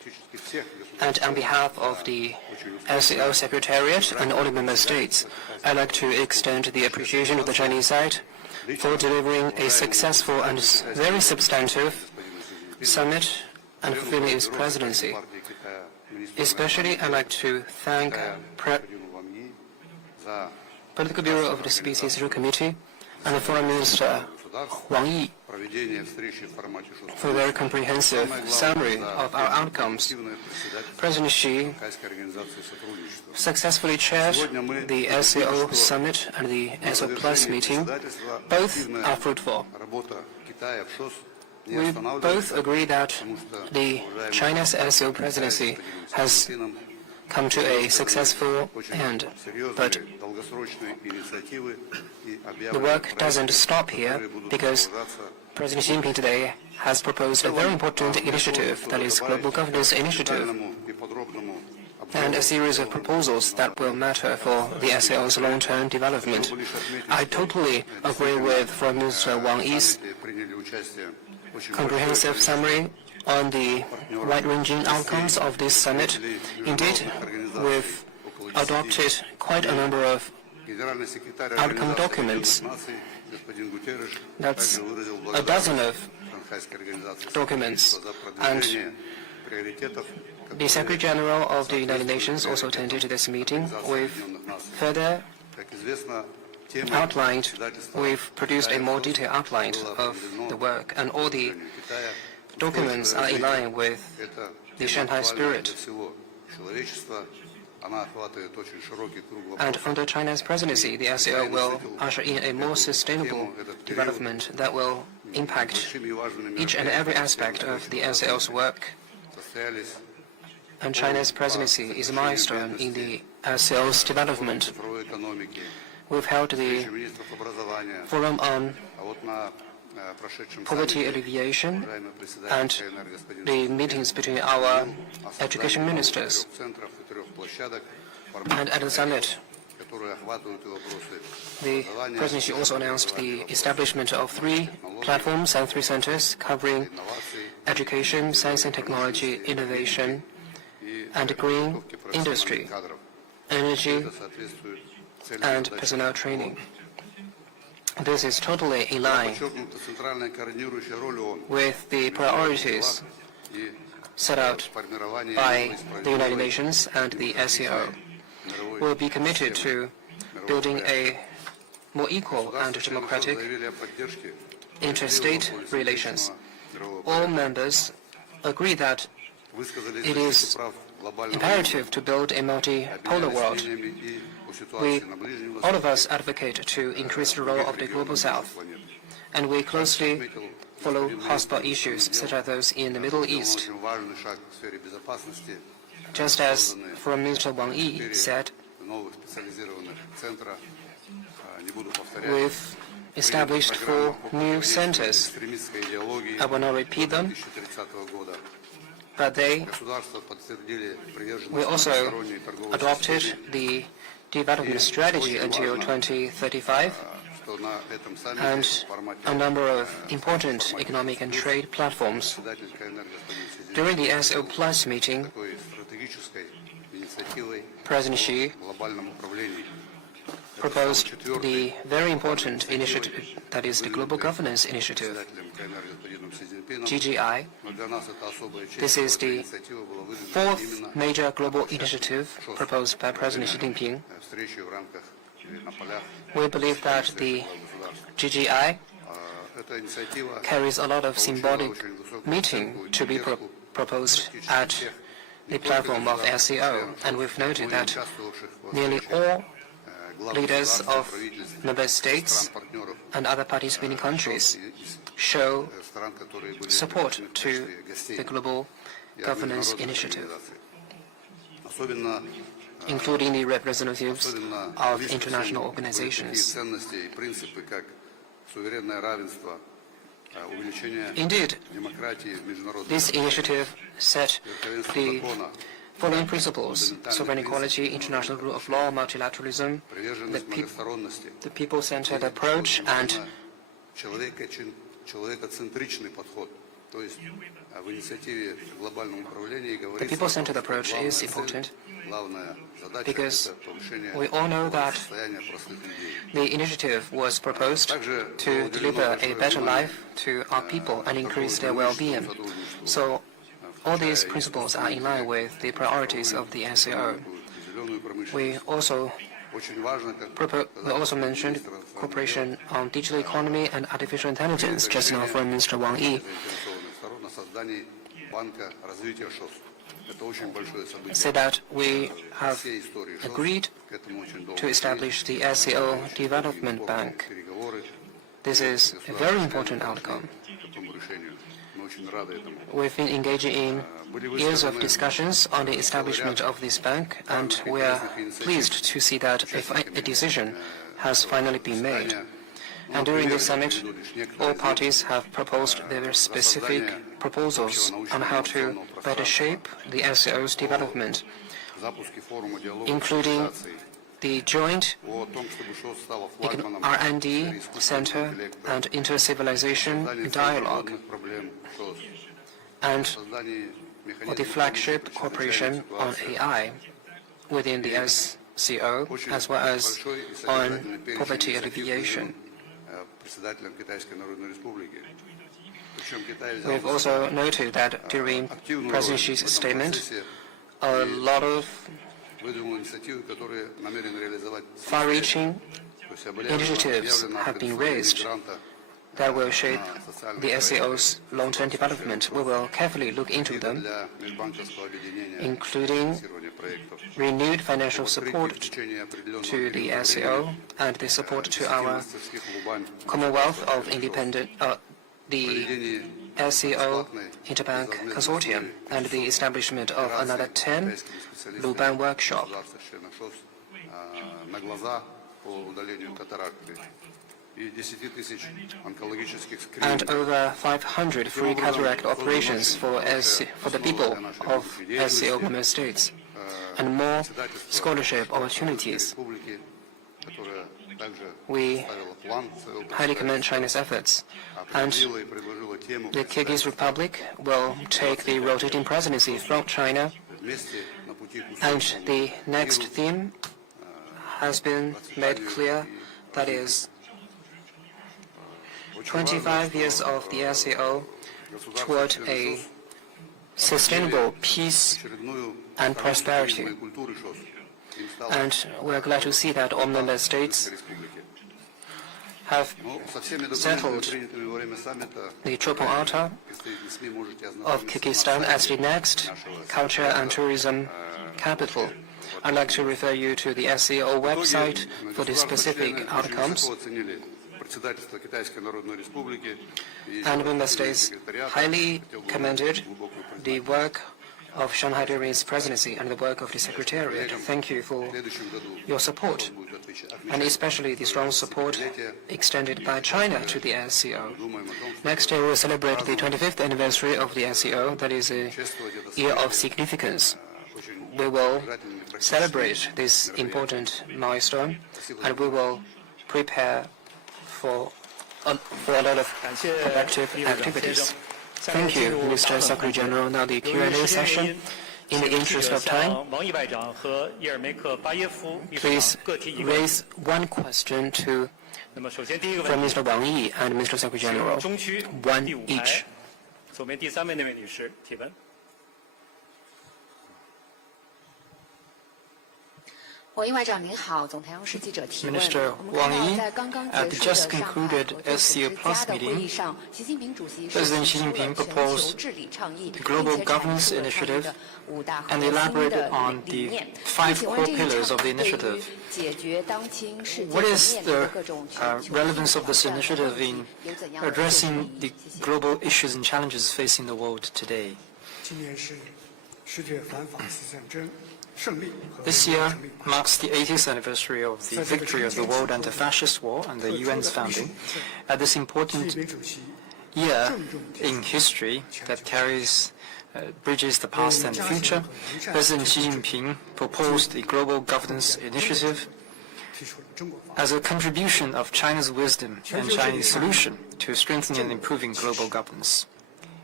And on behalf of the SCO Secretariat and all the member states, I'd like to extend the appreciation of the Chinese side for delivering a successful and very substantive summit and fulfilling its presidency. Especially, I'd like to thank Political Bureau of the CPC Central Committee and the Foreign Minister Wang Yi for a very comprehensive summary of our outcomes. President Xi successfully chaired the SCO Summit and the SCO Plus meeting. Both are fruitful. We both agree that the China's SCO presidency has come to a successful end, but the work doesn't stop here because President Xi Jinping today has proposed a very important initiative, that is Global Governance Initiative, and a series of proposals that will matter for the SCO's long-term development. I totally agree with Foreign Minister Wang Yi's comprehensive summary on the wide-ranging outcomes of this summit. Indeed, we've adopted quite a number of outcome documents. That's a dozen of documents. And the Secretary General of the United Nations also attended to this meeting. We've further outlined, we've produced a more detailed outline of the work, and all the documents are in line with the Shanghai spirit. And under China's presidency, the SCO will usher in a more sustainable development that will impact each and every aspect of the SCO's work. And China's presidency is a milestone in the SCO's development. We've held the Forum on Poverty Alleviation and the meetings between our education ministers. And at the summit, the presidency also announced the establishment of 3 platforms and 3 centers covering education, science and technology, innovation, and green industry, energy, and personnel training. This is totally in line with the priorities set out by the United Nations and the SCO. We'll be committed to building a more equal and democratic interstate relations. All members agree that it is imperative to build a multipolar world. All of us advocate to increase the role of the Global South, and we closely follow hotspot issues such as those in the Middle East. Just as Foreign Minister Wang Yi said, we've established 4 new centers. I will not repeat them, but we also adopted the development strategy until 2035 and a number of important economic and trade platforms. During the SCO Plus meeting, President Xi proposed the very important initiative, that is the Global Governance Initiative, GGI. This is the 4th major global initiative proposed by President Xi Jinping. We believe that the GGI carries a lot of symbolic meaning to be proposed at the platform of SCO, and we've noted that nearly all leaders of member states and other participating countries show support to the Global Governance Initiative, including the representatives of international organizations. Indeed, this initiative set the following principles: sovereign equality, international rule of law, multilateralism, the people-centered approach, and The people-centered approach is important because we all know that the initiative was proposed to deliver a better life to our people and increase their well-being. So all these principles are in line with the priorities of the SCO. We also mentioned cooperation on digital economy and artificial intelligence just now, Foreign Minister Wang Yi said that we have agreed to establish the SCO Development Bank. This is a very important outcome. We've been engaging in years of discussions on the establishment of this bank, and we are pleased to see that a decision has finally been made. And during this summit, all parties have proposed their specific proposals on how to better shape the SCO's development, including the joint R&D Center and inter-civilization dialogue, and the flagship cooperation on AI within the SCO, as well as on poverty alleviation. We've also noted that during President Xi's statement, a lot of far-reaching initiatives have been raised that will shape the SCO's long-term development. We will carefully look into them, including renewed financial support to the SCO and the support to our Commonwealth of Independent, the SCO Interbank Consortium, and the establishment of another 10 Luban workshop. And over 500 free cataract operations for the people of SCO member states, and more scholarship opportunities. We highly commend China's efforts, and the Kyrgyz Republic will take the rotating presidency from China, and the next theme has been made clear, that is 25 years of the SCO toward a sustainable peace and prosperity. And we are glad to see that all member states have settled the Chopin Altar of Kyrgyzstan as the next culture and tourism capital. I'd like to refer you to the SCO website for the specific outcomes. And member states highly commended the work of Shanghai during its presidency and the work of the Secretariat. Thank you for your support, and especially the strong support extended by China to the SCO. Next year we will celebrate the 25th anniversary of the SCO. That is a year of significance. We will celebrate this important milestone, and we will prepare for a lot of productive activities. Thank you, Mr. Secretary General. Now the Q&A session. In the interest of time, please raise one question from Mr. Wang Yi and Mr. Secretary General. One each. Minister Wang Yi, at the just concluded SCO Plus meeting, President Xi Jinping proposed the Global Governance Initiative and elaborated on the 5 core pillars of the initiative. What is the relevance of this initiative in addressing the global issues and challenges facing the world today? This year marks the 80th anniversary of the victory of the world anti-fascist war and the UN's founding. At this important year in history that bridges the past and the future, President Xi Jinping proposed the Global Governance Initiative as a contribution of China's wisdom and Chinese solution to strengthening and improving global governance.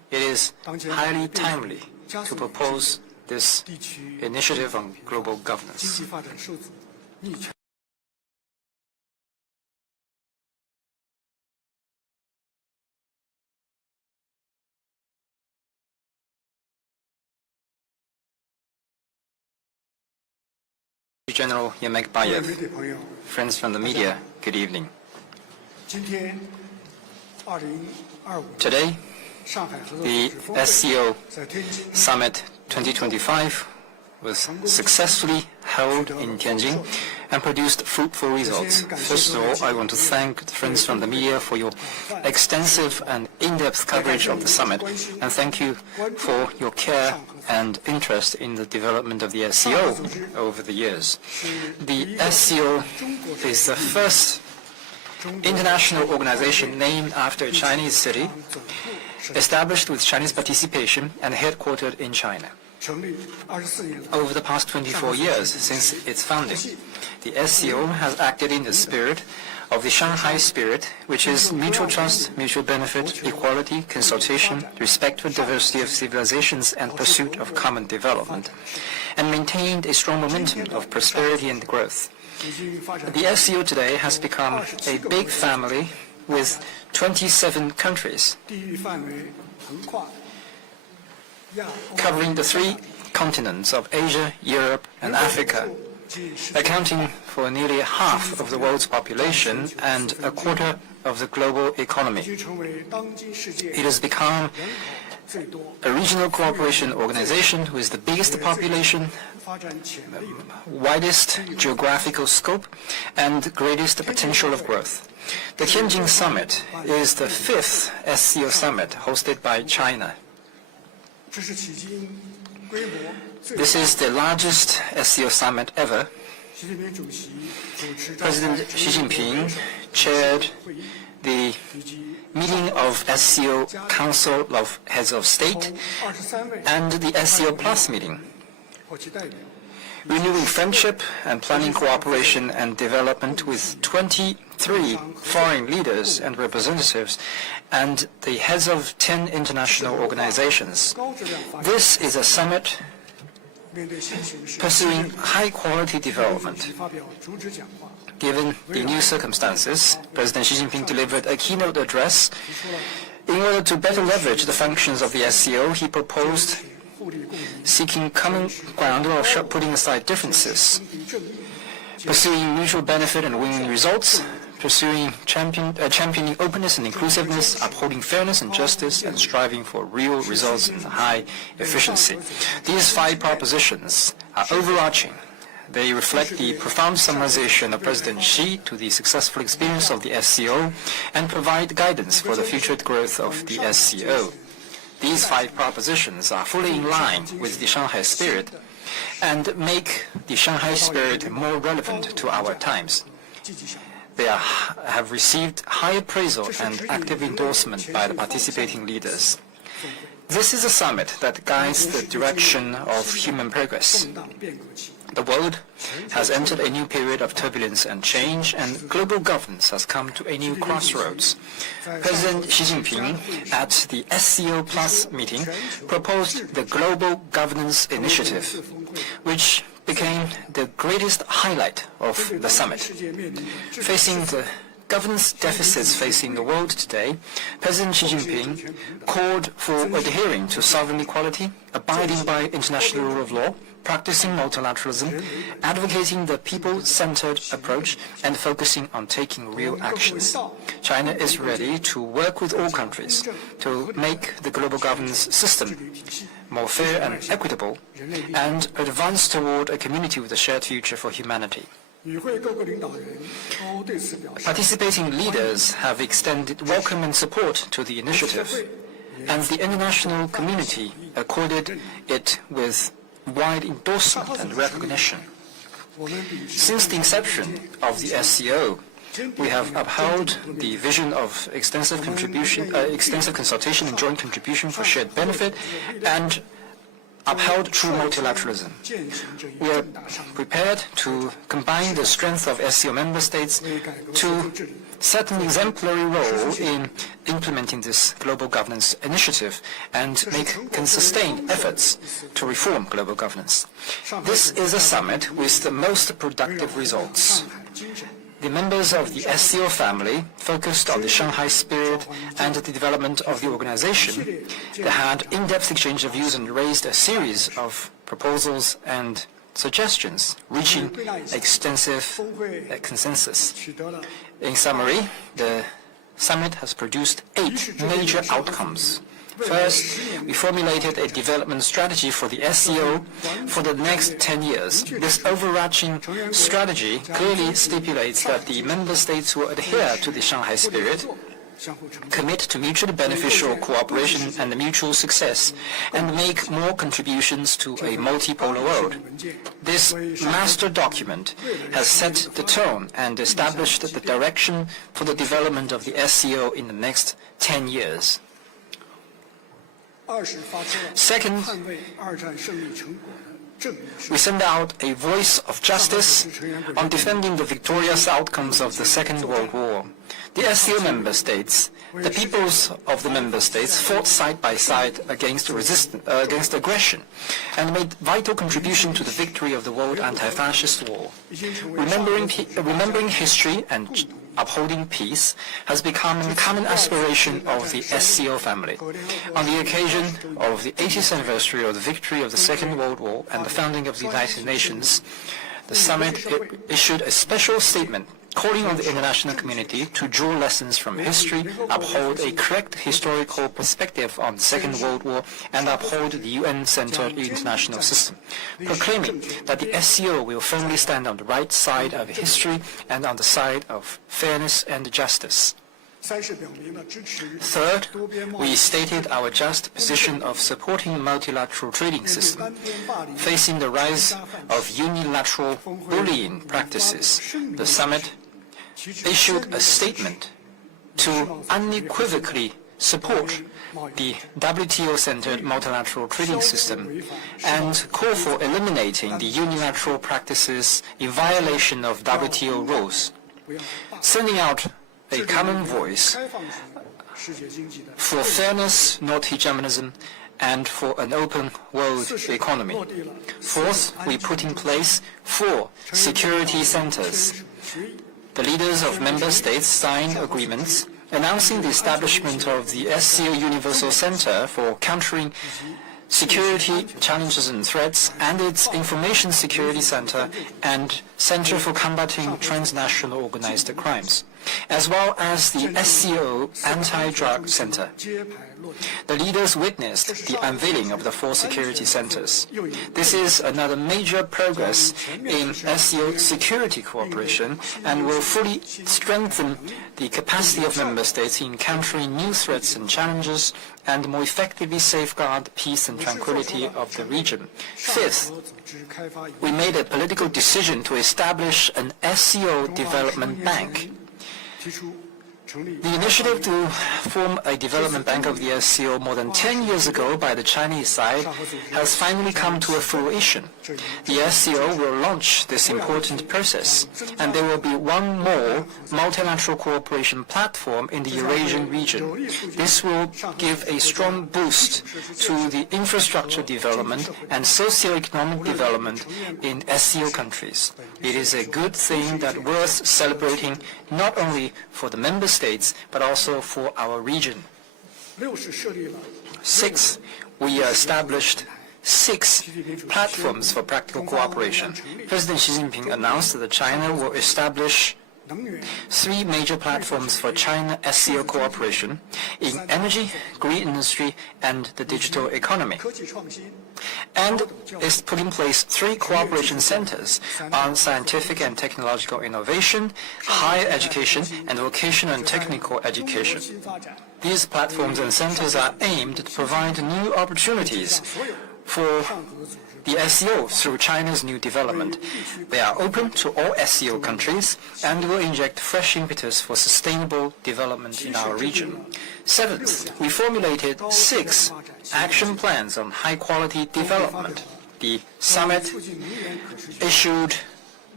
It is highly timely to propose this initiative on global 经 governance. 济发展受阻逆权。General 各位 Yemekbayev, 媒体朋友， friends from the media, good evening. 今天2025年 Today, 上海合作组 the 织峰会 SCO 在天津 Summit 2025 was successfully held in Tianjin and produced fruitful results. First of all, I want to thank the friends from the media for your extensive and in-depth coverage of the summit, and thank you for your care and interest in the development of the SCO over the years. The SCO is the first international organization named after a Chinese city, established with Chinese participation and headquartered in China. 成立24年了， Over the past 24 years since its founding, the SCO has acted in the spirit of the Shanghai spirit, which is mutual trust, mutual benefit, equality, consultation, respect for diversity of civilizations, and pursuit of common development, and maintained a strong momentum of prosperity and growth. 已经发展 The SCO today has become a big family with 27 countries, 地域范围横跨亚欧 covering the 3 continents of Asia, Europe, and Africa, 及世 accounting for nearly half of the world's population and a quarter of the global 已 economy. 经成为当今世界 It has become 最多、 a regional cooperation organization with the biggest population, 发展潜力的 widest geographical scope, and greatest potential of growth. The Tianjin Summit is the 5th SCO Summit hosted by China. 这是迄今规模最 This is the largest SCO Summit ever. 习近平主席主持召开 President Xi Jinping chaired 会议 the 以及 meeting of SCO Council of Heads of State 23位 and the SCO Plus meeting, 或其代表 renewing friendship and planning cooperation and development with 23 foreign leaders and representatives and the heads of 10 international organizations. 高质量发展。 This is a summit 面对新形势， pursuing high-quality 主 development. 席发表主旨讲话， Given the new circumstances, President Xi Jinping delivered a keynote address. 提出了 In order to better leverage the functions of the SCO, he proposed 互利共赢、 seeking common ground while putting aside differences, 公平正义、 pursuing mutual benefit and winning results, championing openness and inclusiveness, upholding fairness and justice, and striving for real results and high efficiency. These 5 propositions are overarching. They reflect the profound summarization of President Xi to the successful experience of the SCO and provide guidance for the future growth of the SCO. These 5 propositions are fully in line with the Shanghai spirit and make the Shanghai spirit more relevant to our times. 积极响应。 They have received high appraisal and active endorsement by the participating leaders. This is a summit that guides the direction of human progress. 动荡变革期， The world has entered a new period of turbulence and change, and global governance has come to a new crossroads. President Xi Jinping, at the SCO Plus meeting, proposed the Global Governance Initiative, which became the greatest highlight of 对 the 当 summit. 今世界面临治 Facing the governance deficits facing the world today, President Xi Jinping called for adhering to sovereign equality, abiding by international rule of law, practicing multilateralism, advocating the people-centered approach, and focusing on taking real actions. China is ready to work with all countries to make the global governance system more fair and equitable, and advance toward a community with a shared future for humanity. 与会各个领导人都对此表示 Participating leaders have extended welcome and support to the initiative, and the international community accorded it with wide endorsement and recognition. 我们秉持 Since the inception of the SCO, we have upheld the vision of extensive consultation and joint contribution for shared benefit, and upheld true multilateralism. 践行这一 We are 重大上 prepared to combine the strength of SCO member states to set an exemplary role in implementing this global governance initiative and make sustained efforts to reform global governance. This is a summit with the most productive results. The members of the SCO family focused on the Shanghai spirit and the development of the organization. They had in-depth exchange of views and raised a series of proposals and suggestions, reaching extensive consensus. In summary, the summit has produced 8 major outcomes. First, we formulated a development strategy for the SCO for the next 10 years. This overarching strategy clearly stipulates that the member states will adhere to the Shanghai spirit, commit to mutually beneficial cooperation and mutual success, and make more contributions to a multipolar world. This master document has set the tone and established the direction for the development of the SCO in the next 10 years. Second, we send out a voice of justice on defending the victorious outcomes of the Second World War. The SCO member states, the peoples of the member states fought side by side against aggression and made vital contribution to the victory of the world anti-fascist war. Remembering history and upholding peace has become a common aspiration of the SCO family. On the occasion of the 80th anniversary of the victory of the Second World War and the founding of the United Nations, the summit issued a special statement calling on the international community to draw lessons from history, uphold a correct historical perspective on the Second World War, and uphold the UN-centered international system, proclaiming that the SCO will firmly stand on the right side of history and on the side of fairness and justice. Third, we stated our just position of supporting the multilateral trading system. Facing the rise of unilateral bullying practices, the summit issued a statement to unequivocally support the WTO-centered multilateral trading system and call for eliminating the unilateral practices in violation of WTO rules, sending out a common voice for fairness, not hegemonism, and for an open world economy. Fourth, we put in place 4 security centers. The leaders of member states signed agreements announcing the establishment of the SCO Universal Center for Countering Security Challenges and Threats and its Information Security Center and Center for Combating Transnational Organized Crimes, as well as the SCO Anti-Drug Center. The leaders witnessed the unveiling of the 4 security centers. This is another major progress in SCO security cooperation and will fully strengthen the capacity of member states in countering new threats and challenges and more effectively safeguard peace and tranquility of the region. Fifth, we made a political decision to establish an SCO development bank. The initiative to form a development bank of the SCO more than 10 years ago by the Chinese side has finally come to a fruition. The SCO will launch this important process, and there will be one more multilateral cooperation platform in the Eurasian region. This will give a strong boost to the infrastructure development and socio-economic development in SCO countries. It is a good thing that worth celebrating not only for the member states, but also for our region. 6, we established 6 platforms for practical cooperation. President Xi Jinping announced that China will establish 3 major platforms for China-SCO cooperation in energy, green industry, and the digital economy, and is put in place 3 cooperation centers on scientific and technological innovation, higher education, and vocational and technical education. These platforms and centers are aimed to provide new opportunities for the SCO through China's new development. They are open to all SCO countries and will inject fresh impetus for sustainable development in our region. 7th, we formulated 6 action plans on high-quality development. The summit issued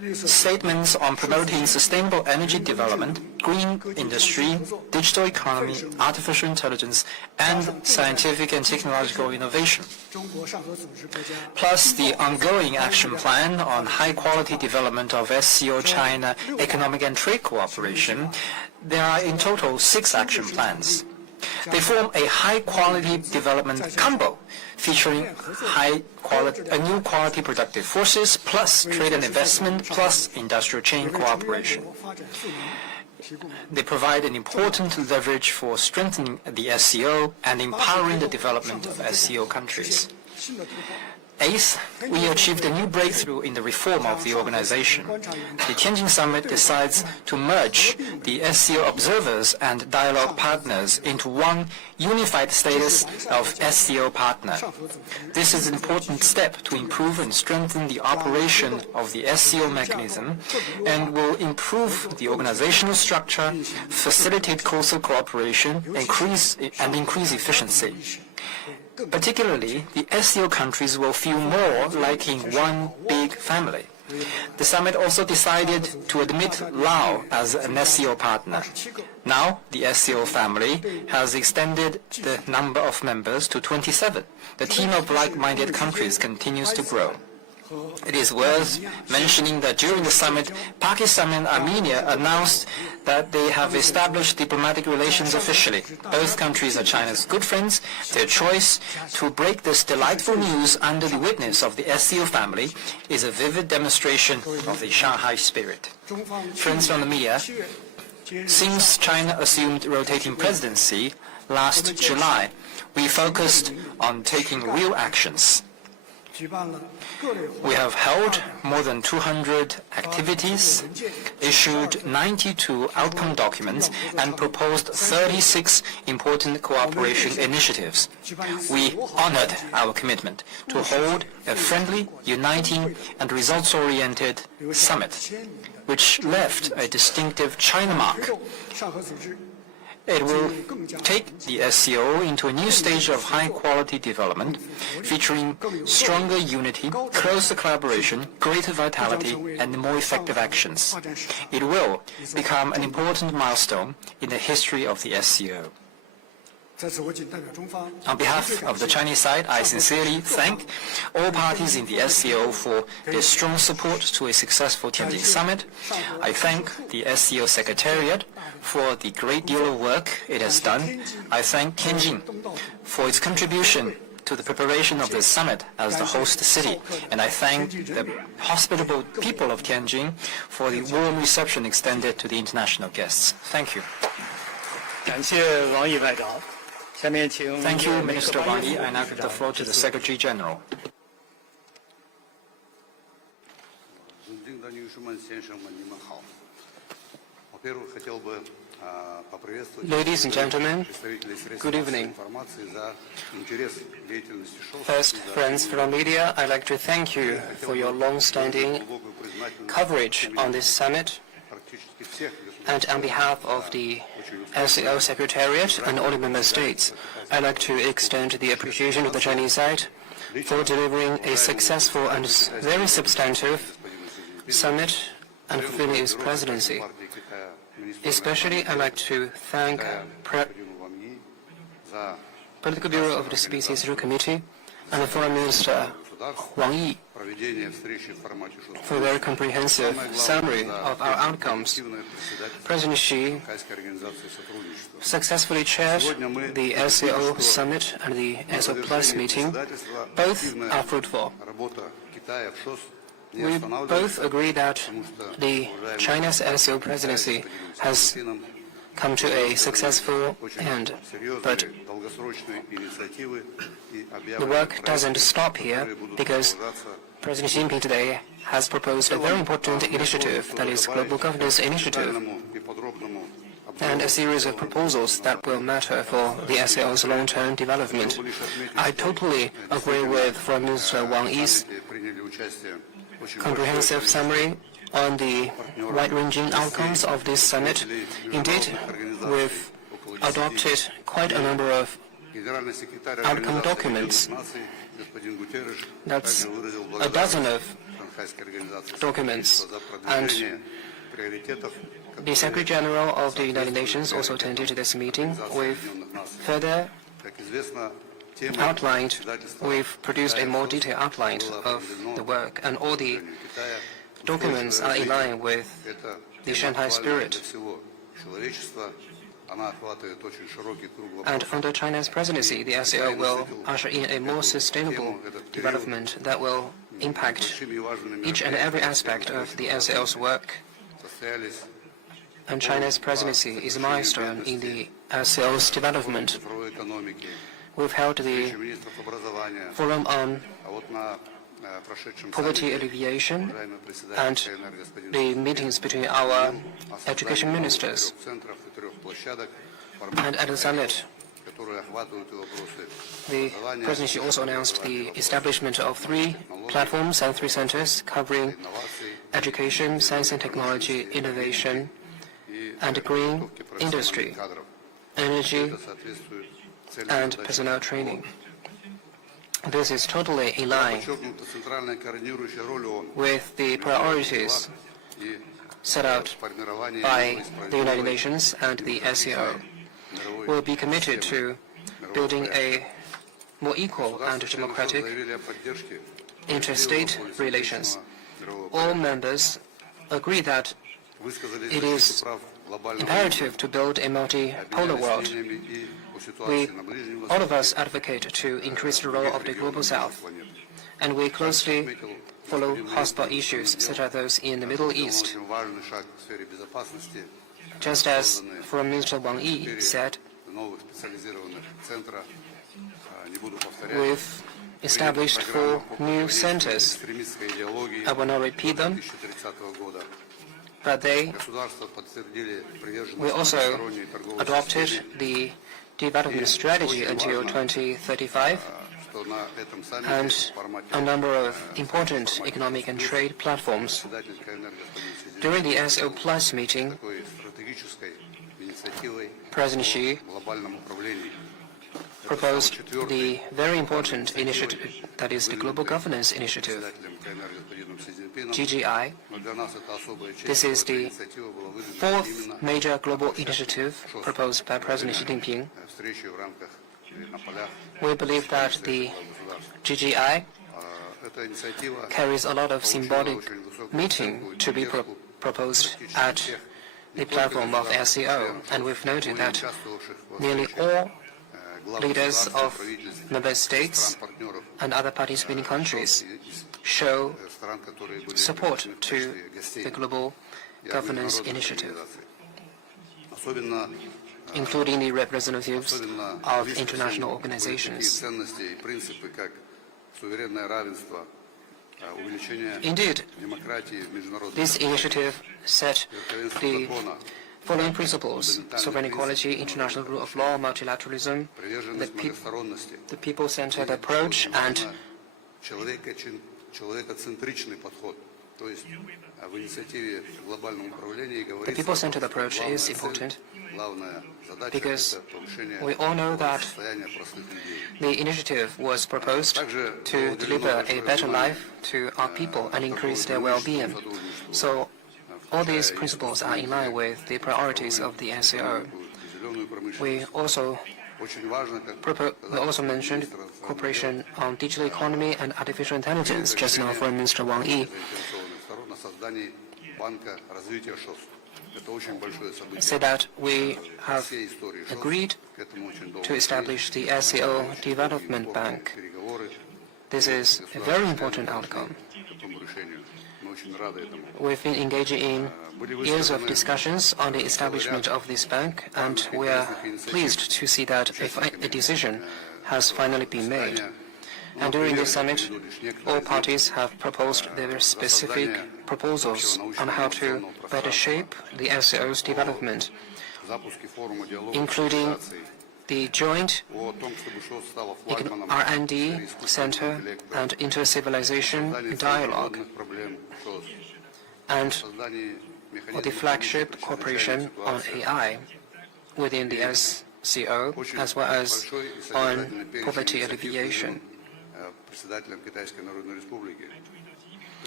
statements on promoting sustainable energy development, green industry, digital economy, artificial intelligence, and scientific and technological innovation, plus the ongoing action plan on high-quality development of SCO China economic and trade cooperation. There are in total 6 action plans. They form a high-quality development combo featuring new quality productive forces plus trade and investment plus industrial chain cooperation. They provide an important leverage for strengthening the SCO and empowering the development of SCO countries. 8th, we achieved a new breakthrough in the reform of the organization. The Tianjin Summit decides to merge the SCO observers and dialogue partners into one unified status of SCO partner. This is an important step to improve and strengthen the operation of the SCO mechanism and will improve the organizational structure, facilitate closer cooperation, and increase efficiency. Particularly, the SCO countries will feel more like in one big family. The summit also decided to admit Laos as an SCO partner. Now, the SCO family has extended the number of members to 27. The team of like-minded countries continues to grow. It is worth mentioning that during the summit, Pakistan and Armenia announced that they have established diplomatic relations officially. Both countries are China's good friends. Their choice to break this delightful news under the witness of the SCO family is a vivid demonstration of the Shanghai spirit. Friends from the media, since China assumed rotating presidency last July, we focused on taking real actions. We have held more than 200 activities, issued 92 outcome documents, and proposed 36 important cooperation initiatives. We honored our commitment to hold a friendly, uniting, and results-oriented summit, which left a distinctive China mark. It will take the SCO into a new stage of high-quality development, featuring stronger unity, closer collaboration, greater vitality, and more effective actions. It will become an important milestone in the history of the SCO. On behalf of the Chinese side, I sincerely thank all parties in the SCO for their strong support to a successful Tianjin Summit. I thank the SCO Secretariat for the great deal of work it has done. I thank Tianjin for its contribution to the preparation of this summit as the host city, and I thank the hospitable people of Tianjin for the warm reception extended to the international guests. Thank you. 感谢王毅外长。下面请 Thank you, Minister Wang Yi. I now give the floor to the Secretary General. Ladies and gentlemen, good evening. First, friends from media, I'd like to thank you for your long-standing coverage on this summit. And on behalf of the SCO Secretariat and all the member states, I'd like to extend the appreciation of the Chinese side for delivering a successful and very substantive summit and fulfilling its presidency. Especially, I'd like to thank Political Bureau of the CPC Central Committee and the Foreign Minister Wang Yi for a very comprehensive summary of our outcomes. President Xi successfully chaired the SCO Summit and the SO Plus meeting. Both are fruitful. We both agree that the China's SCO presidency has come to a successful end, but the work doesn't stop here because President Xi Jinping today has proposed a very important initiative, that is Global Governance Initiative, and a series of proposals that will matter for the SCO's long-term development. I totally agree with Foreign Minister Wang Yi's comprehensive summary on the wide-ranging outcomes of this summit. Indeed, we've adopted quite a number of outcome documents. That's a dozen of documents. And the Secretary General of the United Nations also attended this meeting. We've further outlined, we've produced a more detailed outline of the work, and all the documents are in line with the Shanghai spirit. And under China's presidency, the SCO will usher in a more sustainable development that will impact each and every aspect of the SCO's work. And China's presidency is a milestone in the SCO's development. We've held the Forum on Poverty Alleviation and the meetings between our education ministers. And at the summit, the presidency also announced the establishment of 3 platforms and 3 centers covering education, science and technology, innovation, and green industry, energy, and personnel training. This is totally in line with the priorities set out by the United Nations and the SCO. We'll be committed to building a more equal and democratic interstate relations. All members agree that it is imperative to build a multipolar world. All of us advocate to increase the role of the Global South, and we closely follow hotspot issues such as those in the Middle East. Just as Foreign Minister Wang Yi said, we've established 4 new centers. I will not repeat them, but we also adopted the development strategy until 2035 and a number of important economic and trade platforms. During the SCO Plus meeting, President Xi proposed the very important initiative, that is the Global Governance Initiative, GGI. This is the 4th major global initiative proposed by President Xi Jinping. We believe that the GGI carries a lot of symbolic meaning to be proposed at the platform of SCO, and we've noted that nearly all leaders of member states and other participating countries show support to the Global Governance Initiative, including the representatives of international organizations. Indeed, this initiative set the following principles: sovereign equality, international rule of law, multilateralism, the people-centered approach, and the people-centered approach is important because we all know that the initiative was proposed to deliver a better life to our people and increase their well-being. So all these principles are in line with the priorities of the SCO. We also mentioned cooperation on digital economy and artificial intelligence. Just now, Foreign Minister Wang Yi said that we have agreed to establish the SCO Development Bank. This is a very important outcome. We've been engaging in years of discussions on the establishment of this bank, and we are pleased to see that a decision has finally been made. And during this summit, all parties have proposed their specific proposals on how to better shape the SCO's development, including the joint R&D Center and inter-civilization dialogue, and the flagship cooperation on AI within the SCO, as well as on poverty alleviation.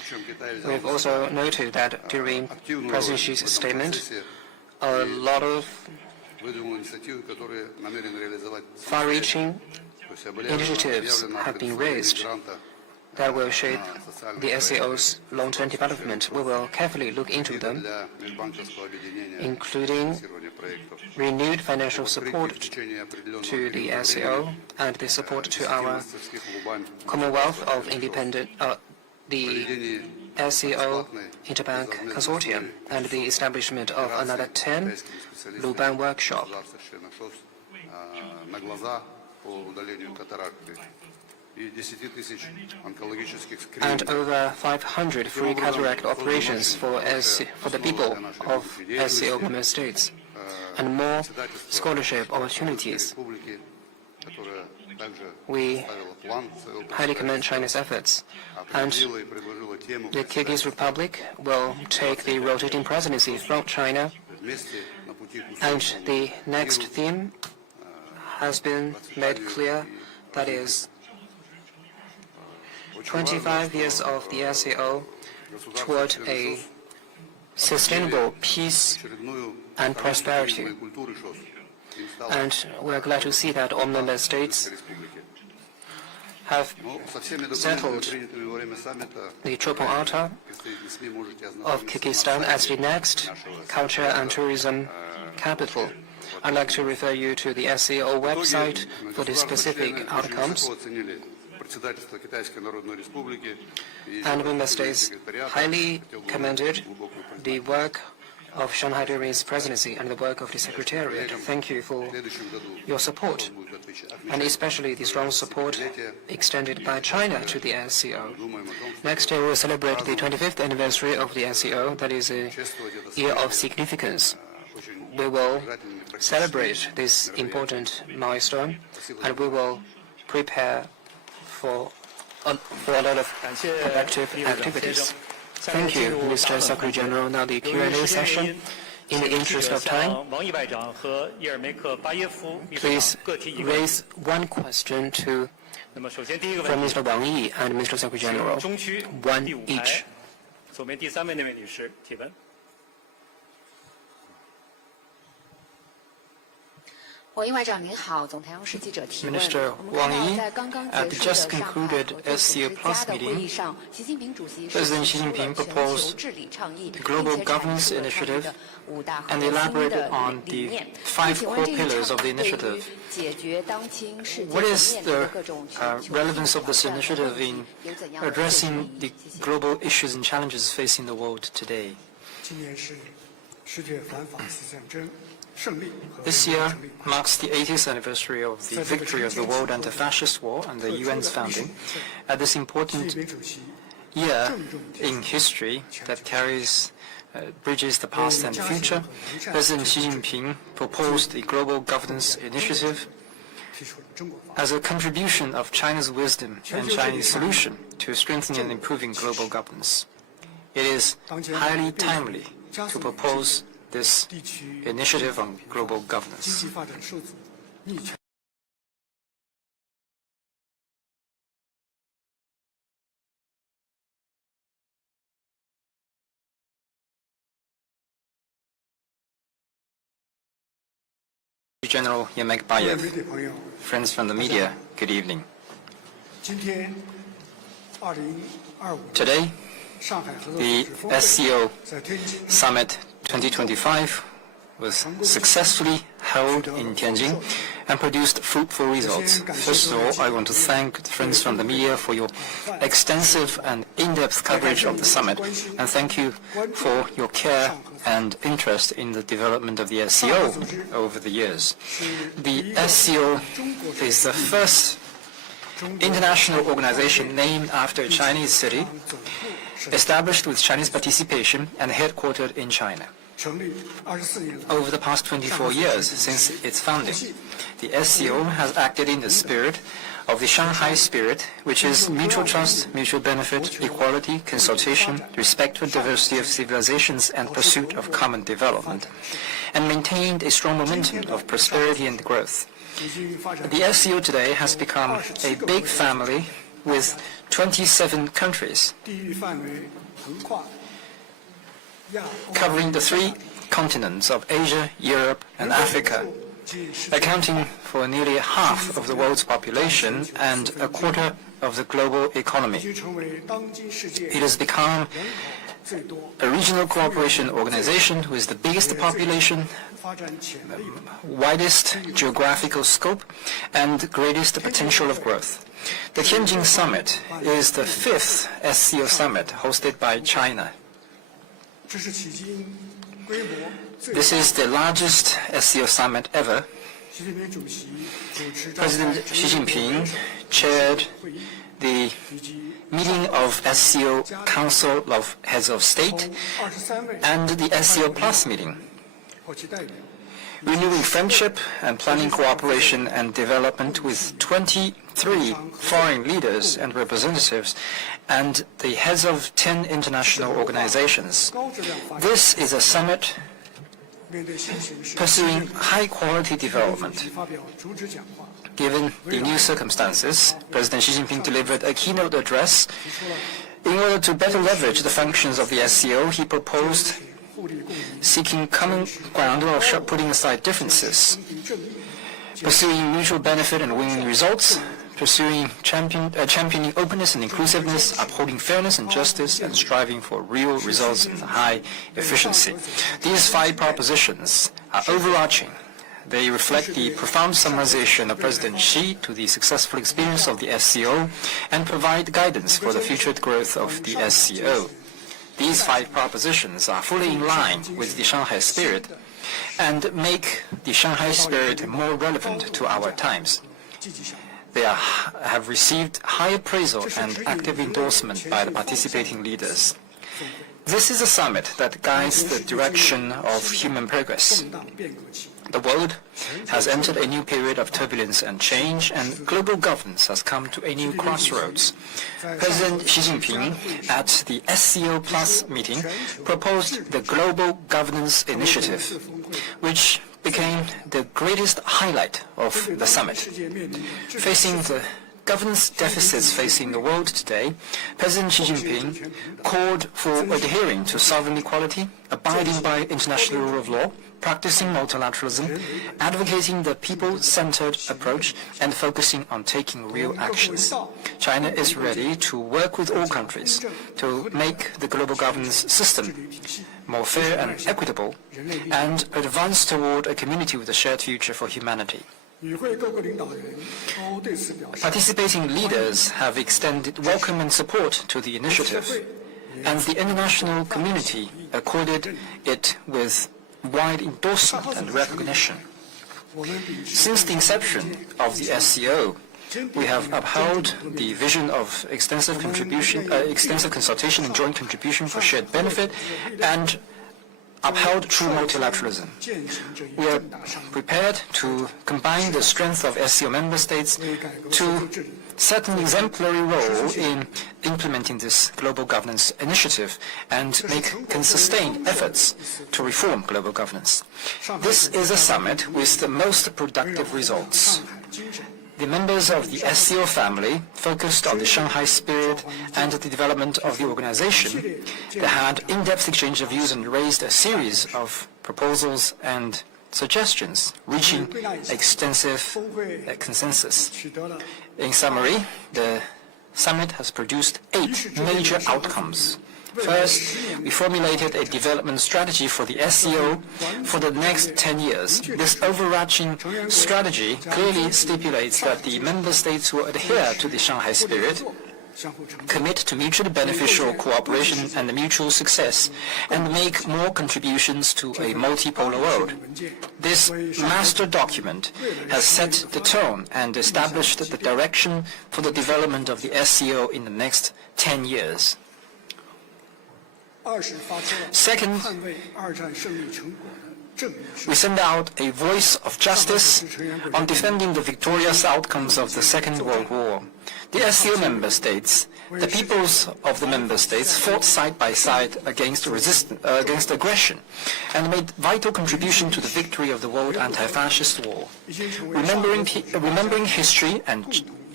We've also noted that during President Xi's statement, a lot of far-reaching initiatives have been raised that will shape the SCO's long-term development. We will carefully look into them, including renewed financial support to the SCO and the support to our Commonwealth of Independent, the SCO Interbank Consortium, and the establishment of another 10 Luban workshop. And over 500 free cataract operations for the people of SCO member states, and more scholarship opportunities. We highly commend China's efforts, and the Kyrgyz Republic will take the rotating presidency from China, and the next theme has been made clear, that is 25 years of the SCO toward a sustainable peace and prosperity. And we're glad to see that all member states have settled the Chopin Altar of Kyrgyzstan as the next culture and tourism capital. I'd like to refer you to the SCO website for the specific outcomes. And member states highly commended the work of Shanghai during its presidency and the work of the Secretariat. Thank you for your support, and especially the strong support extended by China to the SCO. Next year we will celebrate the 25th anniversary of the SCO. That is a year of significance. We will celebrate this important milestone, and we will prepare for a lot of productive activities. Thank you, Mr. Secretary General. Now the Q&A session. In the interest of time, please raise one question from Mr. Wang Yi and Mr. Secretary General, one each. Minister Wang Yi, at the just concluded SCO Plus meeting, President Xi Jinping proposed the Global Governance Initiative and elaborated on the 5 core pillars of the initiative. What is the relevance of this initiative in addressing the global issues and challenges facing the world today? This year marks the 80th anniversary of the victory of the World Anti-Fascist War and the UN's founding. At this important year in history that bridges the past and the future, President Xi Jinping proposed the Global Governance Initiative as a contribution of China's wisdom and Chinese solution to strengthening and improving global governance. It is highly timely to propose this initiative on global governance. General Yemekbayev, friends from the media, good evening. Today, the SCO Summit 2025 was successfully held in Tianjin and produced fruitful results. First of all, I want to thank the friends from the media for your extensive and in-depth coverage of the summit, and thank you for your care and interest in the development of the SCO over the years. The SCO is the first international organization named after a Chinese city, established with Chinese participation and headquartered in China. Over the past 24 years since its founding, the SCO has acted in the spirit of the Shanghai spirit, which is mutual trust, mutual benefit, equality, consultation, respect for diversity of civilizations, and pursuit of common development, and maintained a strong momentum of prosperity and growth. The SCO today has become a big family with 27 countries, 地域范围横跨亚欧 covering the 3 continents of Asia, Europe, and Africa, 及世 accounting for nearly half of the world's population and a quarter of the global economy. 已成为当今世界 It has become 最多 a regional cooperation organization with the biggest population, 发展潜力的 widest geographical scope, and greatest potential of growth. The Tianjin Summit is the 5th SCO Summit hosted by China. 这是迄今规模最 This is the largest SCO Summit ever. 习近平主席主持召开 President Xi Jinping chaired 会议 the 以及 meeting of SCO Council of Heads of State 23位 and the SCO Plus meeting, 或其代表 renewing friendship and planning cooperation and development with 23 foreign leaders and representatives and the heads of 10 international organizations. 高质量发展， This is a summit 面对新形势， pursuing high-quality 主 development. 席发表主旨讲话， Given the new circumstances, President Xi Jinping delivered a keynote address. 提出了 In order to better leverage the functions of the SCO, he proposed 互利共赢、 seeking common ground while putting aside differences, 公平正义， pursuing mutual benefit and winning results, championing openness and inclusiveness, upholding fairness and justice, and striving for real results and high efficiency. These 5 propositions are overarching. They reflect the profound summarization of President Xi to the successful experience of the SCO and provide guidance for the future growth of the SCO. These 5 propositions are fully in line with the Shanghai spirit and make the Shanghai spirit more relevant to our times. 积极响应。 They have received high appraisal and active endorsement by the participating leaders. This is a summit that guides the direction of human progress. 动荡变革期， The world has entered a new period of turbulence and change, and global governance has come to a new crossroads. President Xi Jinping, at the SCO Plus meeting, proposed the Global Governance Initiative, which became the greatest highlight of the summit. 世界面临的 Facing the governance deficits facing the world today, President Xi Jinping called for adhering to sovereign equality, abiding by international rule of law, practicing multilateralism, advocating the people-centered approach, and focusing on taking real actions. China is ready to work with all countries to make the global governance system more fair and equitable, and advance toward a community with a shared future for humanity. 与会各国领导人都对此表示 Participating leaders have extended welcome and support to the initiative, and the international community accorded it with wide endorsement and recognition. 我们秉持 Since the inception of the SCO, we have upheld the vision of extensive consultation and joint contribution for shared benefit, and upheld true multilateralism. 践行这一 We are 重大上 prepared to combine the strength of SCO member states to set an exemplary role in implementing this global governance initiative and make sustained efforts to reform global governance. This is a summit with the most productive results. 上海精神， The members of the SCO family focused on the Shanghai spirit and the development of the organization. They had in-depth exchange of views and raised a series of proposals and suggestions, reaching extensive consensus. 取得了 In summary, the summit has produced 8 major outcomes. First, we formulated a development strategy for the SCO for the next 10 years. This overarching strategy clearly stipulates that the member states will adhere to the Shanghai spirit, 相互成就， commit to mutually beneficial cooperation and mutual success, and make more contributions to a multipolar world. 文件 This master document has set the tone and established the direction for the development of the SCO in the next 10 years. 二是发出了 Second, 捍卫二战胜利成果的正义声 we send out a voice of justice on defending the victorious outcomes of the Second World War. The SCO member states, the peoples of the member states fought side by side against aggression and made vital contribution to the victory of the world anti-fascist war. 已经成为 Remembering history and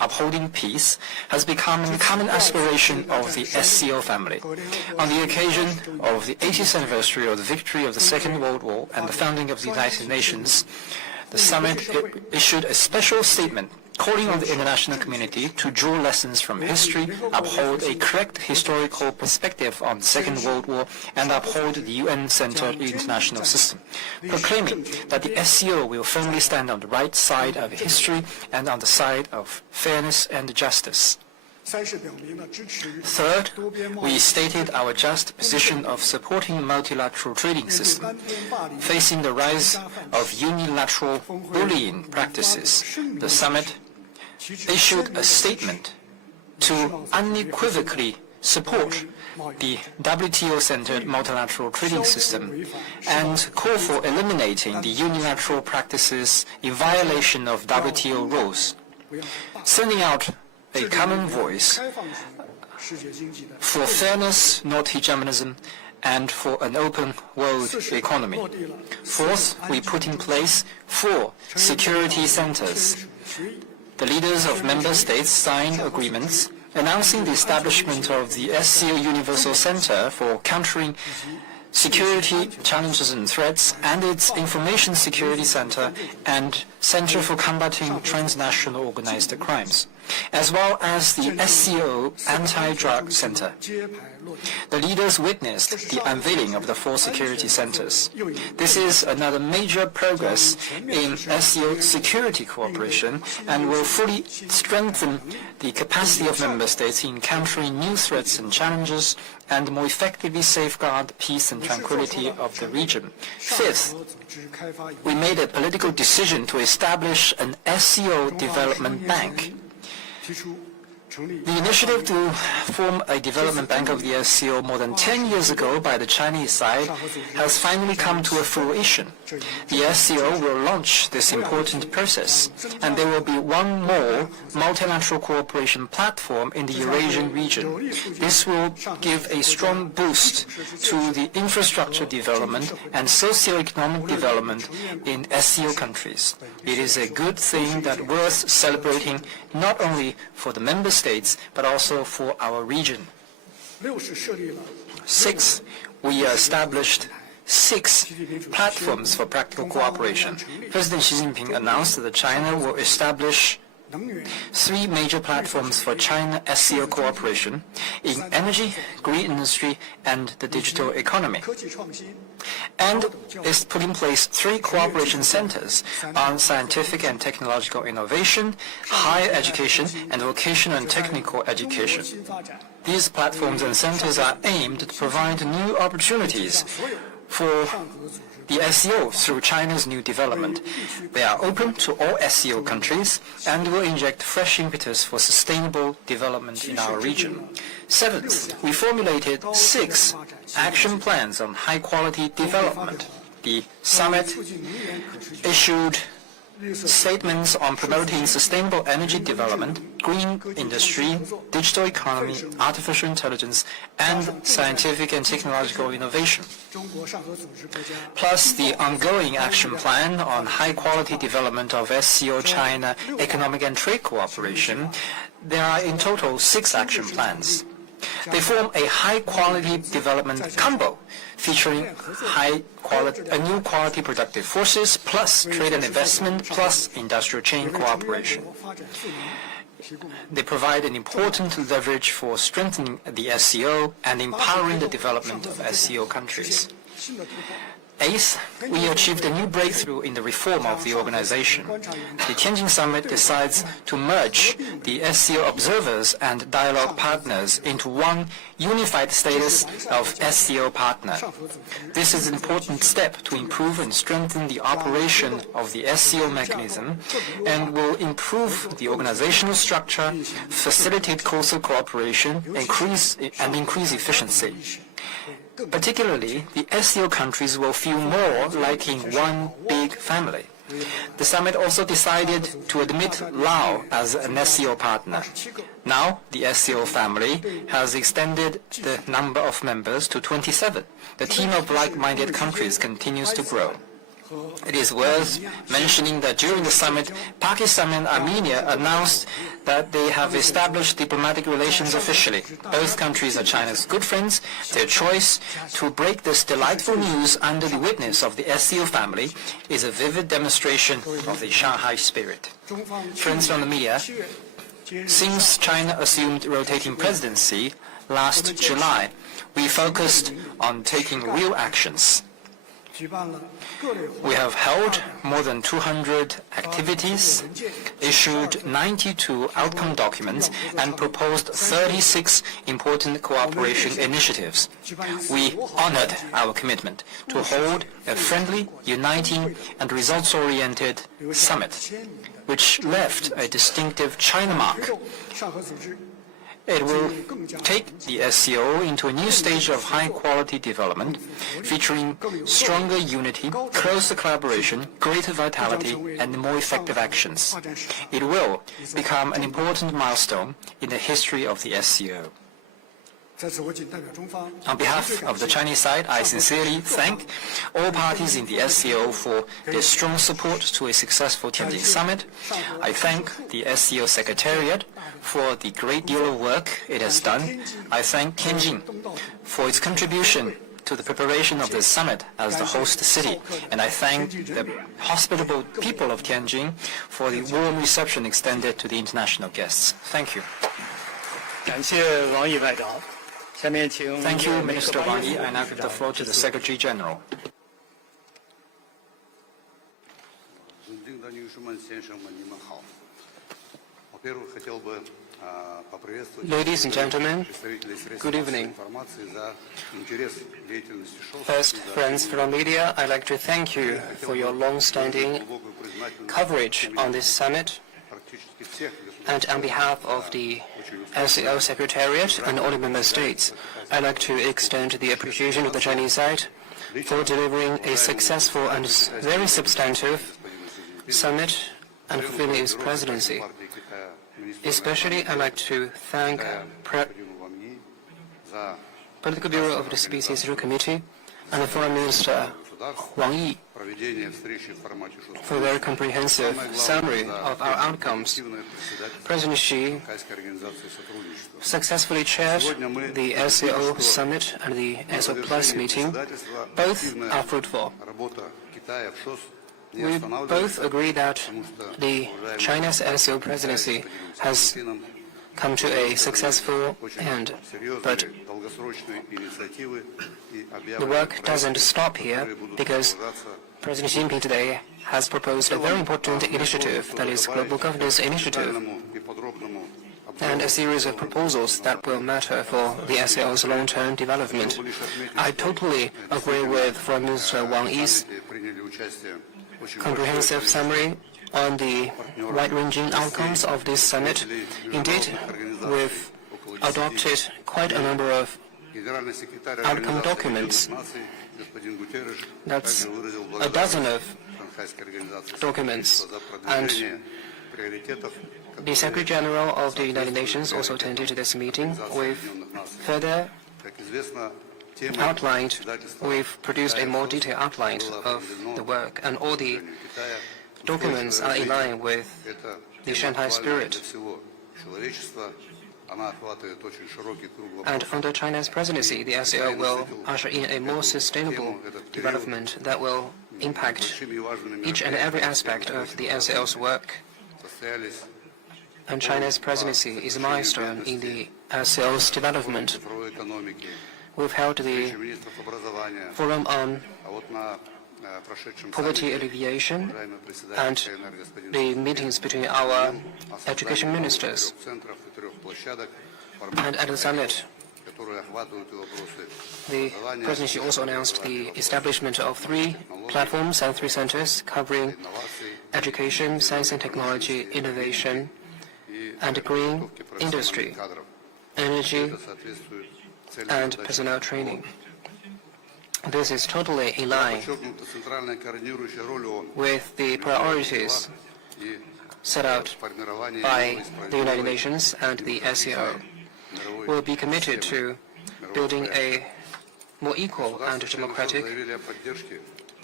upholding peace has become a common aspiration of the SCO family. On the occasion of the 80th anniversary of the victory of the Second World War and the founding of the United Nations, the summit issued a special statement calling on the international community to draw lessons from history, uphold a correct historical perspective on the Second World War, and uphold the UN-centered international system, proclaiming that the SCO will firmly stand on the right side of history and on the side of fairness and justice. Third, we stated our just position of supporting multilateral trading system. Facing the rise of unilateral bullying practices, the summit issued a statement to unequivocally support the WTO-centered multilateral trading system and call for eliminating the unilateral practices in violation of WTO rules, sending out a common voice for fairness, not hegemonism, and for an open world economy. Fourth, we put in place 4 security centers. The leaders of member states signed agreements announcing the establishment of the SCO Universal Center for Countering Security Challenges and Threats and its Information Security Center and Center for Combating Transnational Organized Crimes, as well as the SCO Anti-Drug Center. The leaders witnessed the unveiling of the 4 security centers. This is another major progress in SCO security cooperation and will fully strengthen the capacity of member states in countering new threats and challenges and more effectively safeguard peace and tranquility of the region. Fifth, we made a political decision to establish an SCO development bank. The initiative to form a development bank of the SCO more than 10 years ago by the Chinese side has finally come to a fruition. The SCO will launch this important process, and there will be one more multilateral cooperation platform in the Eurasian region. This will give a strong boost to the infrastructure development and socio-economic development in SCO countries. It is a good thing that worth celebrating not only for the member states, but also for our region. 6, we established 6 platforms for practical cooperation. President Xi Jinping announced that China will establish 3 major platforms for China SCO cooperation in energy, green industry, and the digital economy, and is put in place 3 cooperation centers on scientific and technological innovation, higher education, and vocational and technical education. These platforms and centers are aimed to provide new opportunities for the SCO through China's new development. They are open to all SCO countries and will inject fresh impetus for sustainable development in our region. 7th, we formulated 6 action plans on high-quality development. The summit issued statements on promoting sustainable energy development, green industry, digital economy, artificial intelligence, and scientific and technological innovation. Plus the ongoing action plan on high-quality development of SCO China economic and trade cooperation. There are in total 6 action plans. They form a high-quality development combo featuring new quality productive forces plus trade and investment plus industrial chain cooperation. They provide an important leverage for strengthening the SCO and empowering the development of SCO countries. 8th, we achieved a new breakthrough in the reform of the organization. The Tianjin Summit decides to merge the SCO observers and dialogue partners into one unified status of SCO partner. This is an important step to improve and strengthen the operation of the SCO mechanism and will improve the organizational structure, facilitate closer cooperation, increase efficiency. Particularly, the SCO countries will feel more like in one big family. The summit also decided to admit Laos as an SCO partner. Now, the SCO family has extended the number of members to 27. The team of like-minded countries continues to grow. It is worth mentioning that during the summit, Pakistan and Armenia announced that they have established diplomatic relations officially. Both countries are China's good friends. Their choice to break this delightful news under the witness of the SCO family is a vivid demonstration of the Shanghai spirit. Friends from the media, since China assumed rotating presidency last July, we focused on taking real actions. We have held more than 200 activities, issued 92 outcome documents, and proposed 36 important cooperation initiatives. We honored our commitment to hold a friendly, uniting, and results-oriented summit, which left a distinctive China mark. It will take the SCO into a new stage of high-quality development, featuring stronger unity, closer collaboration, greater vitality, and more effective actions. It will become an important milestone in the history of the SCO. On behalf of the Chinese side, I sincerely thank all parties in the SCO for their strong support to a successful Tianjin summit. I thank the SCO Secretariat for the great deal of work it has done. I thank Tianjin for its contribution to the preparation of this summit as the host city, and I thank the hospitable people of Tianjin for the warm reception extended to the international guests. Thank you. 感谢王毅外长。下面请 Thank you, Minister Wang Yi. I now give the floor to the Secretary General. Ladies and gentlemen, good evening. First, friends from media, I'd like to thank you for your long-standing coverage on this summit. And on behalf of the SCO Secretariat and all the member states, I'd like to extend the appreciation of the Chinese side for delivering a successful and very substantive summit and fulfilling its presidency. Especially, I'd like to thank Political Bureau of the CPC Central Committee and the Foreign Minister Wang Yi for a very comprehensive summary of our outcomes. President Xi successfully chaired the SCO Summit and the SCO Plus meeting. Both are fruitful. We both agree that the China's SCO presidency has come to a successful end, but the work doesn't stop here because President Xi Jinping today has proposed a very important initiative, that is Global Governance Initiative, and a series of proposals that will matter for the SCO's long-term development. I totally agree with Foreign Minister Wang Yi's comprehensive summary on the wide-ranging outcomes of this summit. Indeed, we've adopted quite a number of outcome documents. That's a dozen of documents. And the Secretary General of the United Nations also attended this meeting. We've further we've produced a more detailed outline of the work, and all the documents are in line with the Shanghai spirit. And under China's presidency, the SCO will usher in a more sustainable development that will impact each and every aspect of the SCO's work. And China's presidency is a milestone in the SCO's development. We've held the Forum on Poverty Alleviation and the meetings between our education ministers. And at the summit, the presidency also announced the establishment of 3 platforms and 3 centers covering education, science and technology, innovation, and green industry, energy, and personnel training. This is totally in line with the priorities set out by the United Nations and the SCO. We'll be committed to building a more equal and democratic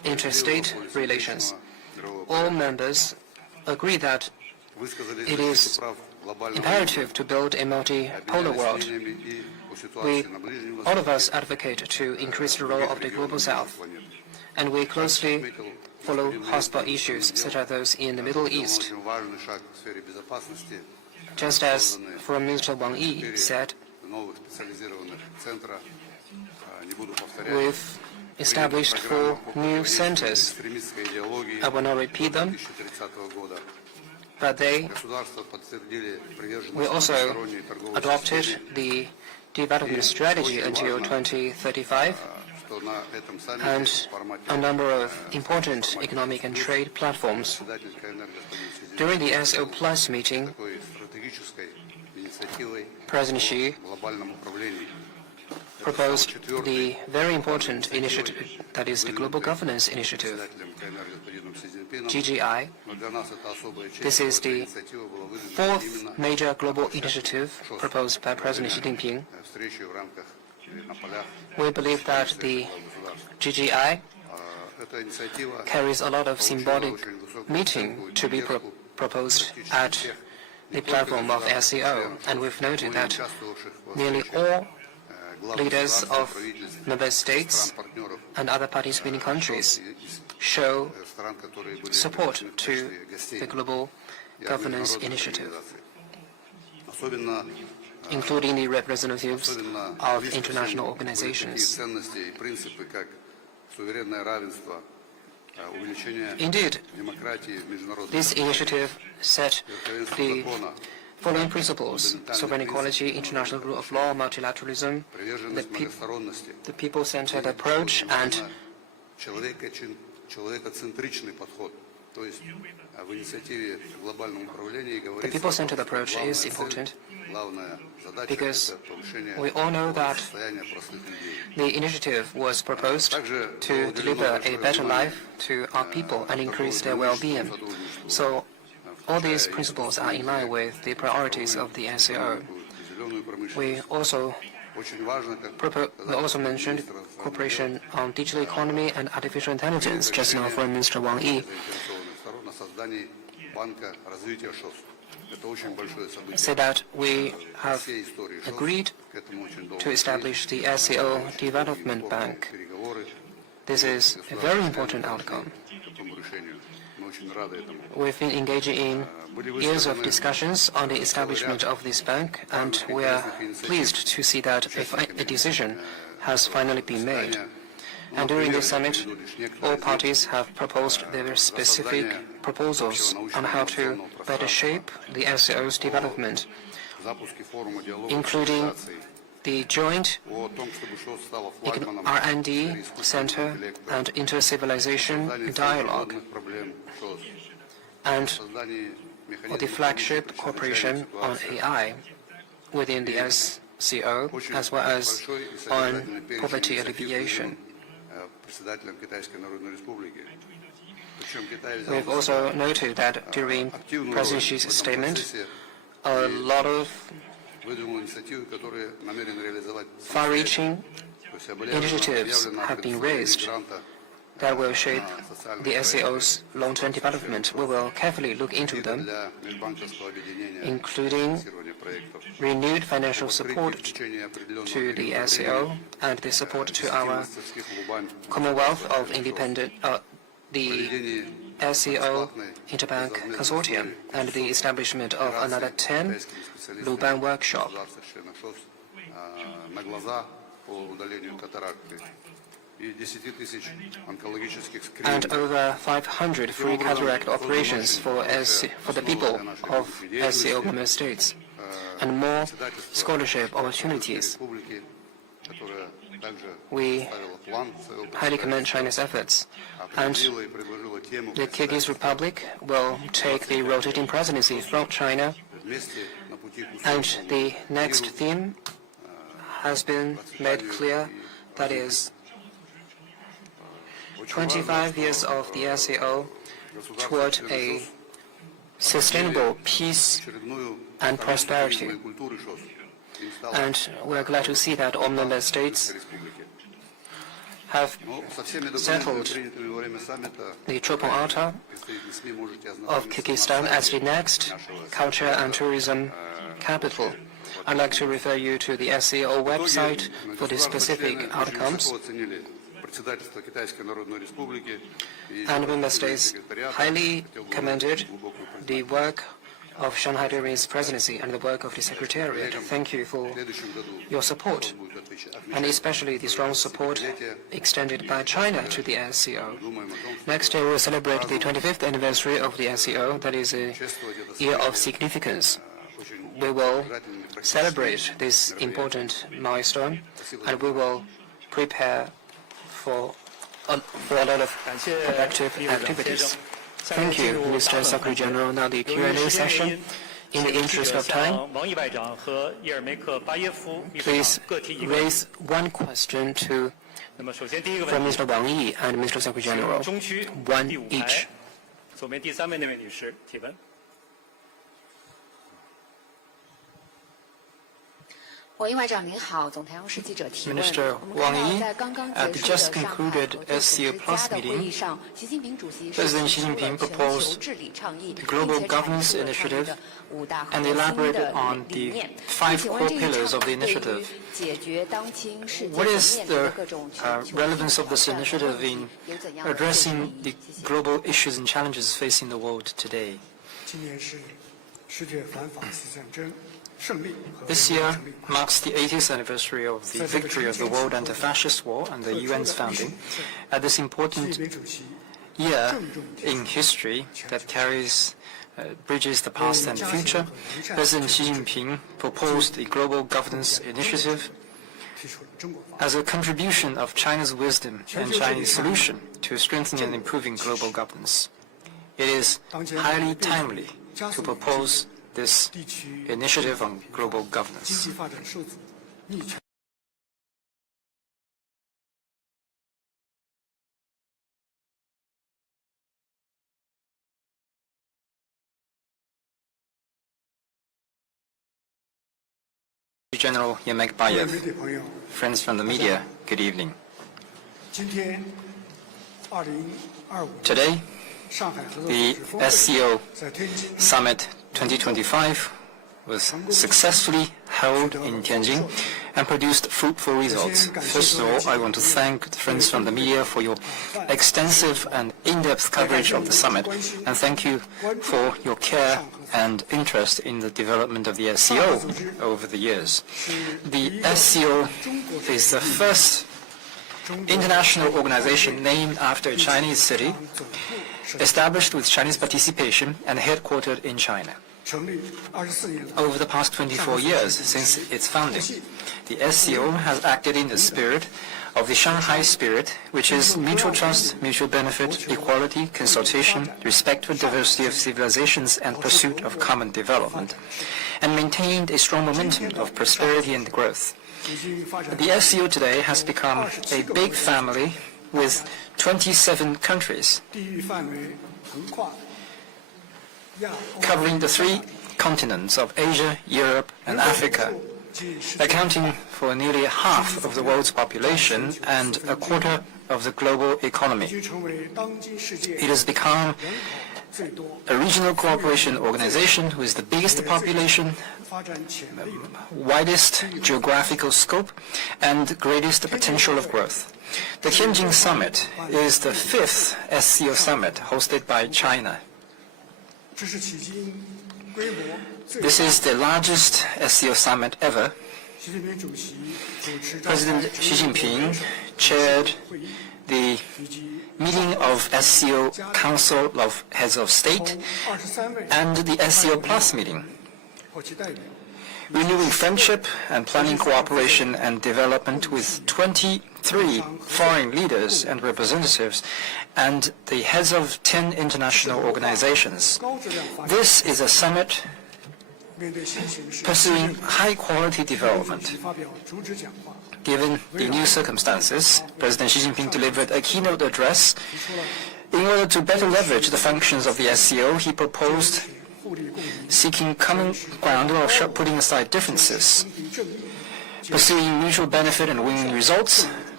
interstate relations. All members agree that it is imperative to build a multipolar world. All of us advocate to increase the role of the Global South, and we closely follow hotspot issues such as those in the Middle East. Just as Foreign Minister Wang Yi said, we've established 4 new centers. I will not repeat them, but we also adopted the development strategy until 2035 and a number of important economic and trade platforms. During the SCO Plus meeting, President Xi proposed the very important initiative, that is the Global Governance Initiative, GGI. This is the 4th major global initiative proposed by President Xi Jinping. We believe that the GGI carries a lot of symbolic meaning to be proposed at the platform of SCO, and we've noted that nearly all leaders of member states and other participating countries show support to the Global Governance Initiative, including the representatives of international organizations. Indeed, this initiative set the following principles: sovereign equality, international rule of law, multilateralism, the people-centered approach, and the people-centered approach is important because we all know that the initiative was proposed to deliver a better life to our people and increase their well-being. So all these principles are in line with the priorities of the SCO. We also mentioned cooperation on digital economy and artificial intelligence, just now Foreign Minister Wang Yi said that we have agreed to establish the SCO Development Bank. This is a very important outcome. We've been engaging in years of discussions on the establishment of this bank, and we are pleased to see that a decision has finally been made. And during this summit, all parties have proposed their specific proposals on how to better shape the SCO's development, including the joint R&D Center and inter-civilization dialogue, and the flagship cooperation on AI within the SCO, as well as on poverty alleviation. We've also noted that during President Xi's statement, a lot of far-reaching initiatives have been raised that will shape the SCO's long-term development. We will carefully look into them, including renewed financial support to the SCO and the support to our Commonwealth of Independent, the SCO Interbank Consortium, and the establishment of another 10 Luban workshop. And over 500 free cataract operations for the people of SCO member states, and more scholarship opportunities. We highly commend China's efforts, and the Kyrgyz Republic will take the rotating presidency from China, and the next theme has been made clear, that is 25 years of the SCO toward a sustainable peace and prosperity. And we are glad to see that all member states have settled the Chopin-Altar of Kyrgyzstan as the next culture and tourism capital. I'd like to refer you to the SCO website for the specific outcomes. And member states highly commended the work of Shanghai Cooperation Presidency and the work of the Secretariat. Thank you for your support, and especially the strong support extended by China to the SCO. Next year, we will celebrate the 25th anniversary of the SCO. That is a year of significance. We will celebrate this important milestone, and we will prepare for a lot of productive activities. Thank you, Mr. Secretary General. Now the Q&A session. In the interest of time, please raise one question from Mr. Wang Yi and Mr. Secretary General, one each. 左边第3位那位女士提问。 Minister Wang Yi, at the just concluded SCO Plus meeting, President Xi Jinping proposed the Global Governance Initiative and elaborated on the 5 core pillars of the initiative. What is the relevance of this initiative in addressing the global issues and challenges facing the world today? This year marks the 80th anniversary of the victory of the World Anti-Fascist War and the UN's founding. At this important year in history that bridges the past and future, President Xi Jinping proposed the Global Governance Initiative as a contribution of China's wisdom and Chinese solution to strengthening and improving global governance. It is highly timely to propose this initiative on global governance. General Yemekbayev, friends from the media, good evening. Today, the SCO Summit 2025 was successfully held in Tianjin and produced fruitful results. First of all, I want to thank the friends from the media for your extensive and in-depth coverage of the summit, and thank you for your care and interest in the development of the SCO over the years. The SCO is the first international organization named after a Chinese city, established with Chinese participation and headquartered in China. Over the past 24 years since its founding, the SCO has acted in the spirit of the Shanghai spirit, which is mutual trust, mutual benefit, equality, consultation, respect for diversity of civilizations, and pursuit of common development, and maintained a strong momentum of prosperity and growth. The SCO today has become a big family with 27 countries, covering the 3 continents of Asia, Europe, and Africa, accounting for nearly half of the world's population and a quarter of the global economy. It has become a regional cooperation organization with the biggest population, widest geographical scope, and greatest potential of growth. The Tianjin Summit is the 5th SCO Summit hosted by China. This is the largest SCO Summit ever. President Xi Jinping chaired the meeting of SCO Council of Heads of State and the SCO Plus meeting, renewing friendship and planning cooperation and development with 23 foreign leaders and representatives and the heads of 10 international organizations. This is a summit pursuing high-quality development. Given the new circumstances, President Xi Jinping delivered a keynote address. In order to better leverage the functions of the SCO, he proposed seeking common ground while putting aside differences, pursuing mutual benefit and winning results,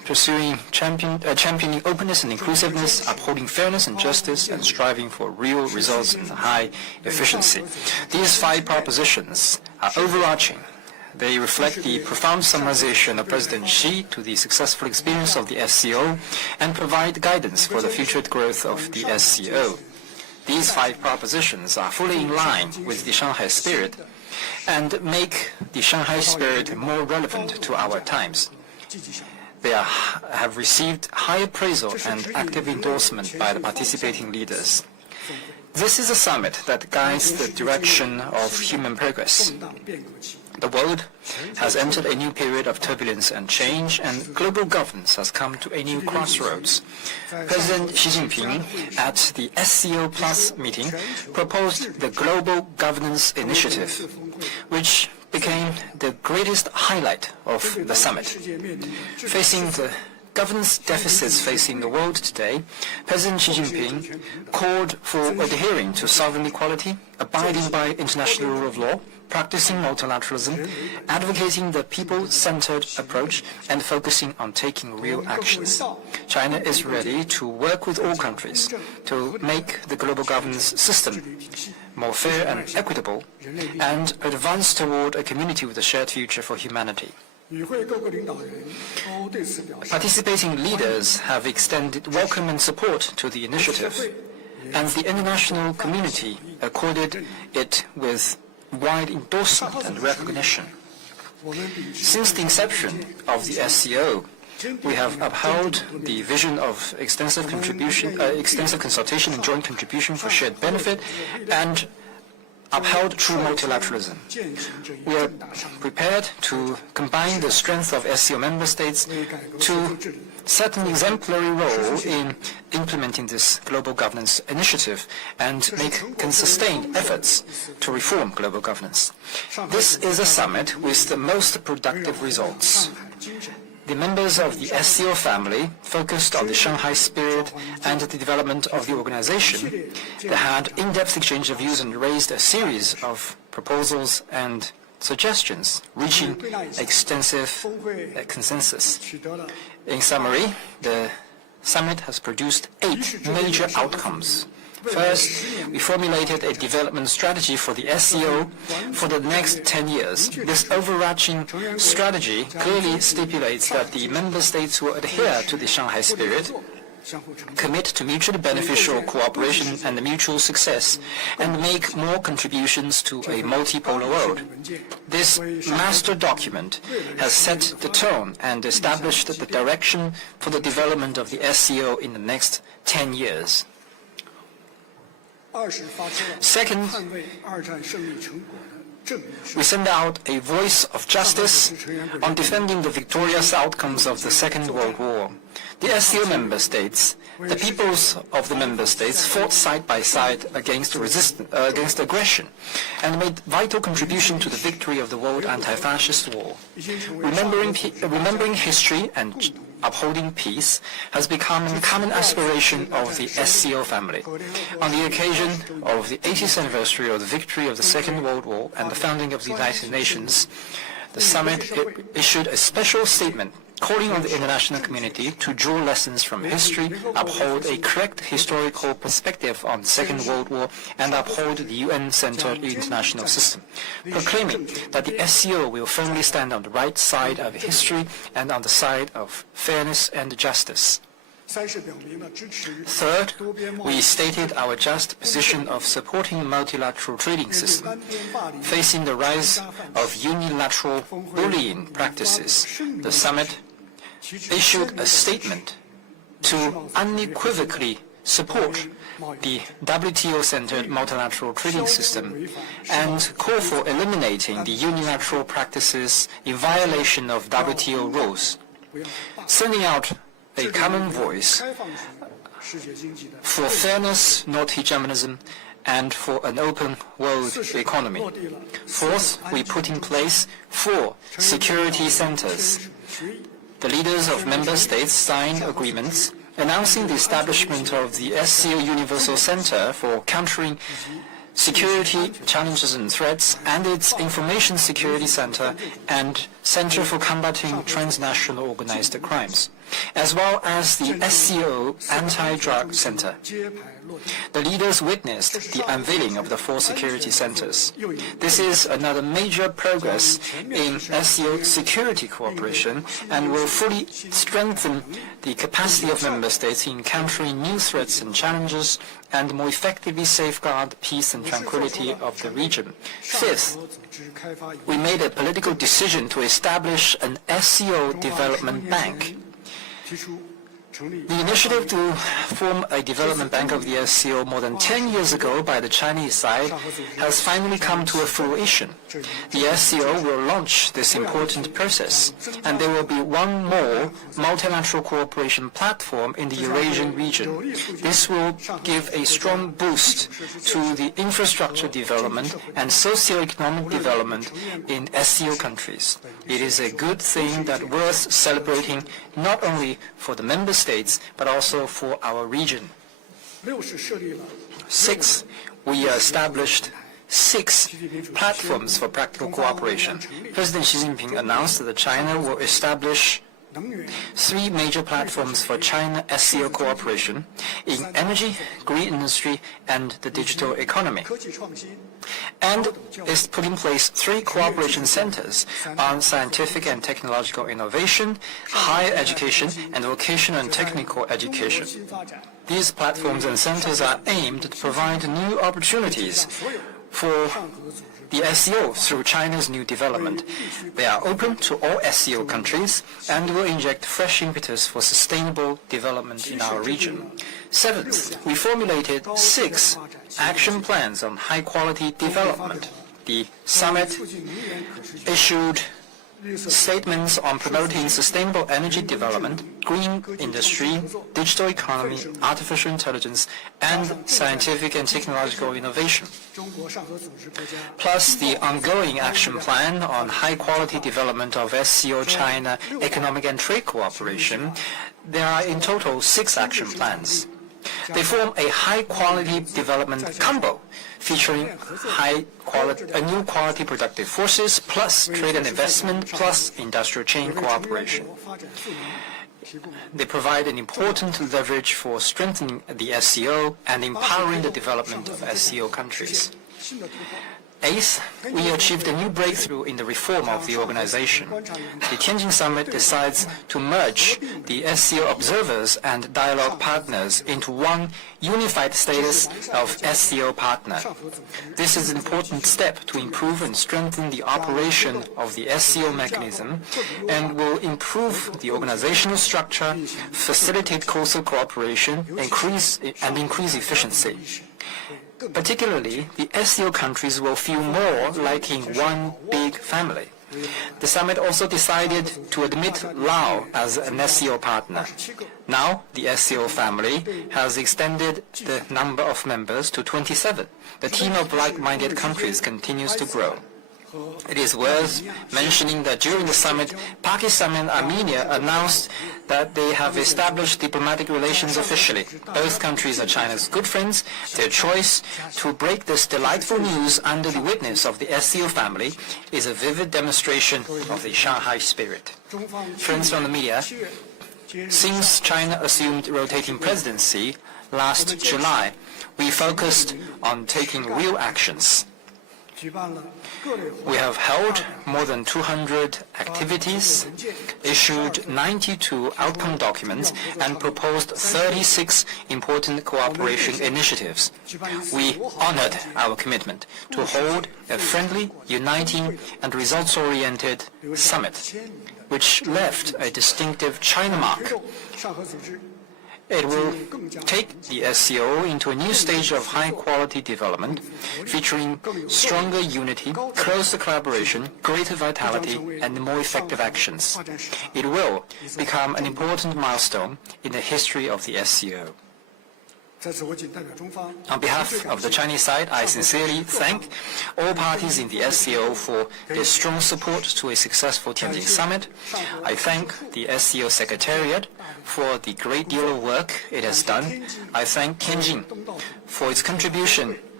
championing openness and inclusiveness, upholding fairness and justice, and striving for real results and high efficiency. These 5 propositions are overarching. They reflect the profound summarization of President Xi to the successful experience of the SCO and provide guidance for the future growth of the SCO. These 5 propositions are fully in line with the Shanghai spirit and make the Shanghai spirit more relevant to our times. They have received high appraisal and active endorsement by the participating leaders. This is a summit that guides the direction of human progress. The world has entered a new period of turbulence and change, and global governance has come to a new crossroads. President Xi Jinping, at the SCO Plus meeting, proposed the Global Governance Initiative, which became the greatest highlight of the summit. Facing the governance deficits facing the world today, President Xi Jinping called for adhering to sovereign equality, abiding by international rule of law, practicing multilateralism, advocating the people-centered approach, and focusing on taking real actions. China is ready to work with all countries to make the global governance system more fair and equitable, and advance toward a community with a shared future for humanity. Participating leaders have extended welcome and support to the initiative, and the international community accorded it with wide endorsement and recognition. Since the inception of the SCO, we have upheld the vision of extensive consultation and joint contribution for shared benefit, and upheld true multilateralism. We are prepared to combine the strength of SCO member states to set an exemplary role in implementing this global governance initiative and make sustained efforts to reform global governance. This is a summit with the most productive results. The members of the SCO family focused on the Shanghai spirit and the development of the organization. They had in-depth exchange of views and raised a series of proposals and suggestions, reaching extensive consensus. In summary, the summit has produced 8 major outcomes. First, we formulated a development strategy for the SCO for the next 10 years. This overarching strategy clearly stipulates that the member states will adhere to the Shanghai spirit, commit to mutually beneficial cooperation and mutual success, and make more contributions to a multipolar world. This master document has set the tone and established the direction for the development of the SCO in the next 10 years. Second, we send out a voice of justice on defending the victorious outcomes of the Second World War. The SCO member states, the peoples of the member states, fought side by side against aggression and made vital contribution to the victory of the World Anti-Fascist War. Remembering history and upholding peace has become a common aspiration of the SCO family. On the occasion of the 80th anniversary of the victory of the Second World War and the founding of the United Nations, the summit issued a special statement calling on the international community to draw lessons from history, uphold a correct historical perspective on the Second World War, and uphold the UN-centered international system, proclaiming that the SCO will firmly stand on the right side of history and on the side of fairness and justice. Third, we stated our just position of supporting a multilateral trading system. Facing the rise of unilateral bullying practices, the summit issued a statement to unequivocally support the WTO-centered multilateral trading system and call for eliminating the unilateral practices in violation of WTO rules, sending out a common voice for fairness, not hegemonism, and for an open world economy. Fourth, we put in place 4 security centers. The leaders of member states signed agreements announcing the establishment of the SCO Universal Center for Countering Security Challenges and Threats and its Information Security Center and Center for Combating Transnational Organized Crimes. as well as the SCO Anti-Drug Center. The leaders witnessed the unveiling of the 4 security centers. This is another major progress in SCO security cooperation and will fully strengthen the capacity of member states in countering new threats and challenges and more effectively safeguard peace and tranquility of the region. Fifth, we made a political decision to establish an SCO development bank. The initiative to form a development bank of the SCO more than 10 years ago by the Chinese side has finally come to a fruition. The SCO will launch this important process, and there will be one more multilateral cooperation platform in the Eurasian region. This will give a strong boost to the infrastructure development and socio-economic development in SCO countries. It is a good thing that worth celebrating not only for the member states, but also for our region. 6, we established 6 platforms for practical cooperation. President Xi Jinping announced that China will establish 3 major platforms for China SCO cooperation in energy, green industry, and the digital economy, and is put in place 3 cooperation centers on scientific and technological innovation, higher education, and vocational and technical education. These platforms and centers are aimed to provide new opportunities for the SCO through China's new development. They are open to all SCO countries and will inject fresh impetus for sustainable development in our region. 7th, we formulated 6 action plans on high-quality development. The summit issued statements on promoting sustainable energy development, green industry, digital economy, artificial intelligence, and scientific and technological innovation. Plus the ongoing action plan on high-quality development of SCO China economic and trade cooperation. There are in total 6 action plans. They form a high-quality development combo featuring new quality productive forces plus trade and investment plus industrial chain cooperation. They provide an important leverage for strengthening the SCO and empowering the development of SCO countries. 8th, we achieved a new breakthrough in the reform of the organization. The Tianjin Summit decides to merge the SCO observers and dialogue partners into one unified status of SCO partner. This is an important step to improve and strengthen the operation of the SCO mechanism and will improve the organizational structure, facilitate closer cooperation, increase efficiency. Particularly, the SCO countries will feel more like in one big family. The summit also decided to admit Laos as an SCO partner. Now, the SCO family has extended the number of members to 27. The team of like-minded countries continues to grow. It is worth mentioning that during the summit, Pakistan and Armenia announced that they have established diplomatic relations officially. Both countries are China's good friends. Their choice to break this delightful news under the witness of the SCO family is a vivid demonstration of the Shanghai spirit. Friends from the media, since China assumed rotating presidency last July, we focused on taking real actions. We have held more than 200 activities, issued 92 outcome documents, and proposed 36 important cooperation initiatives. We honored our commitment to hold a friendly, uniting, and results-oriented summit, which left a distinctive China mark. It will take the SCO into a new stage of high-quality development, featuring stronger unity, closer collaboration, greater vitality, and more effective actions. It will become an important milestone in the history of the SCO. On behalf of the Chinese side, I sincerely thank all parties in the SCO for their strong support to a successful Tianjin Summit. I thank the SCO Secretariat for the great deal of work it has done. I thank Tianjin for its contribution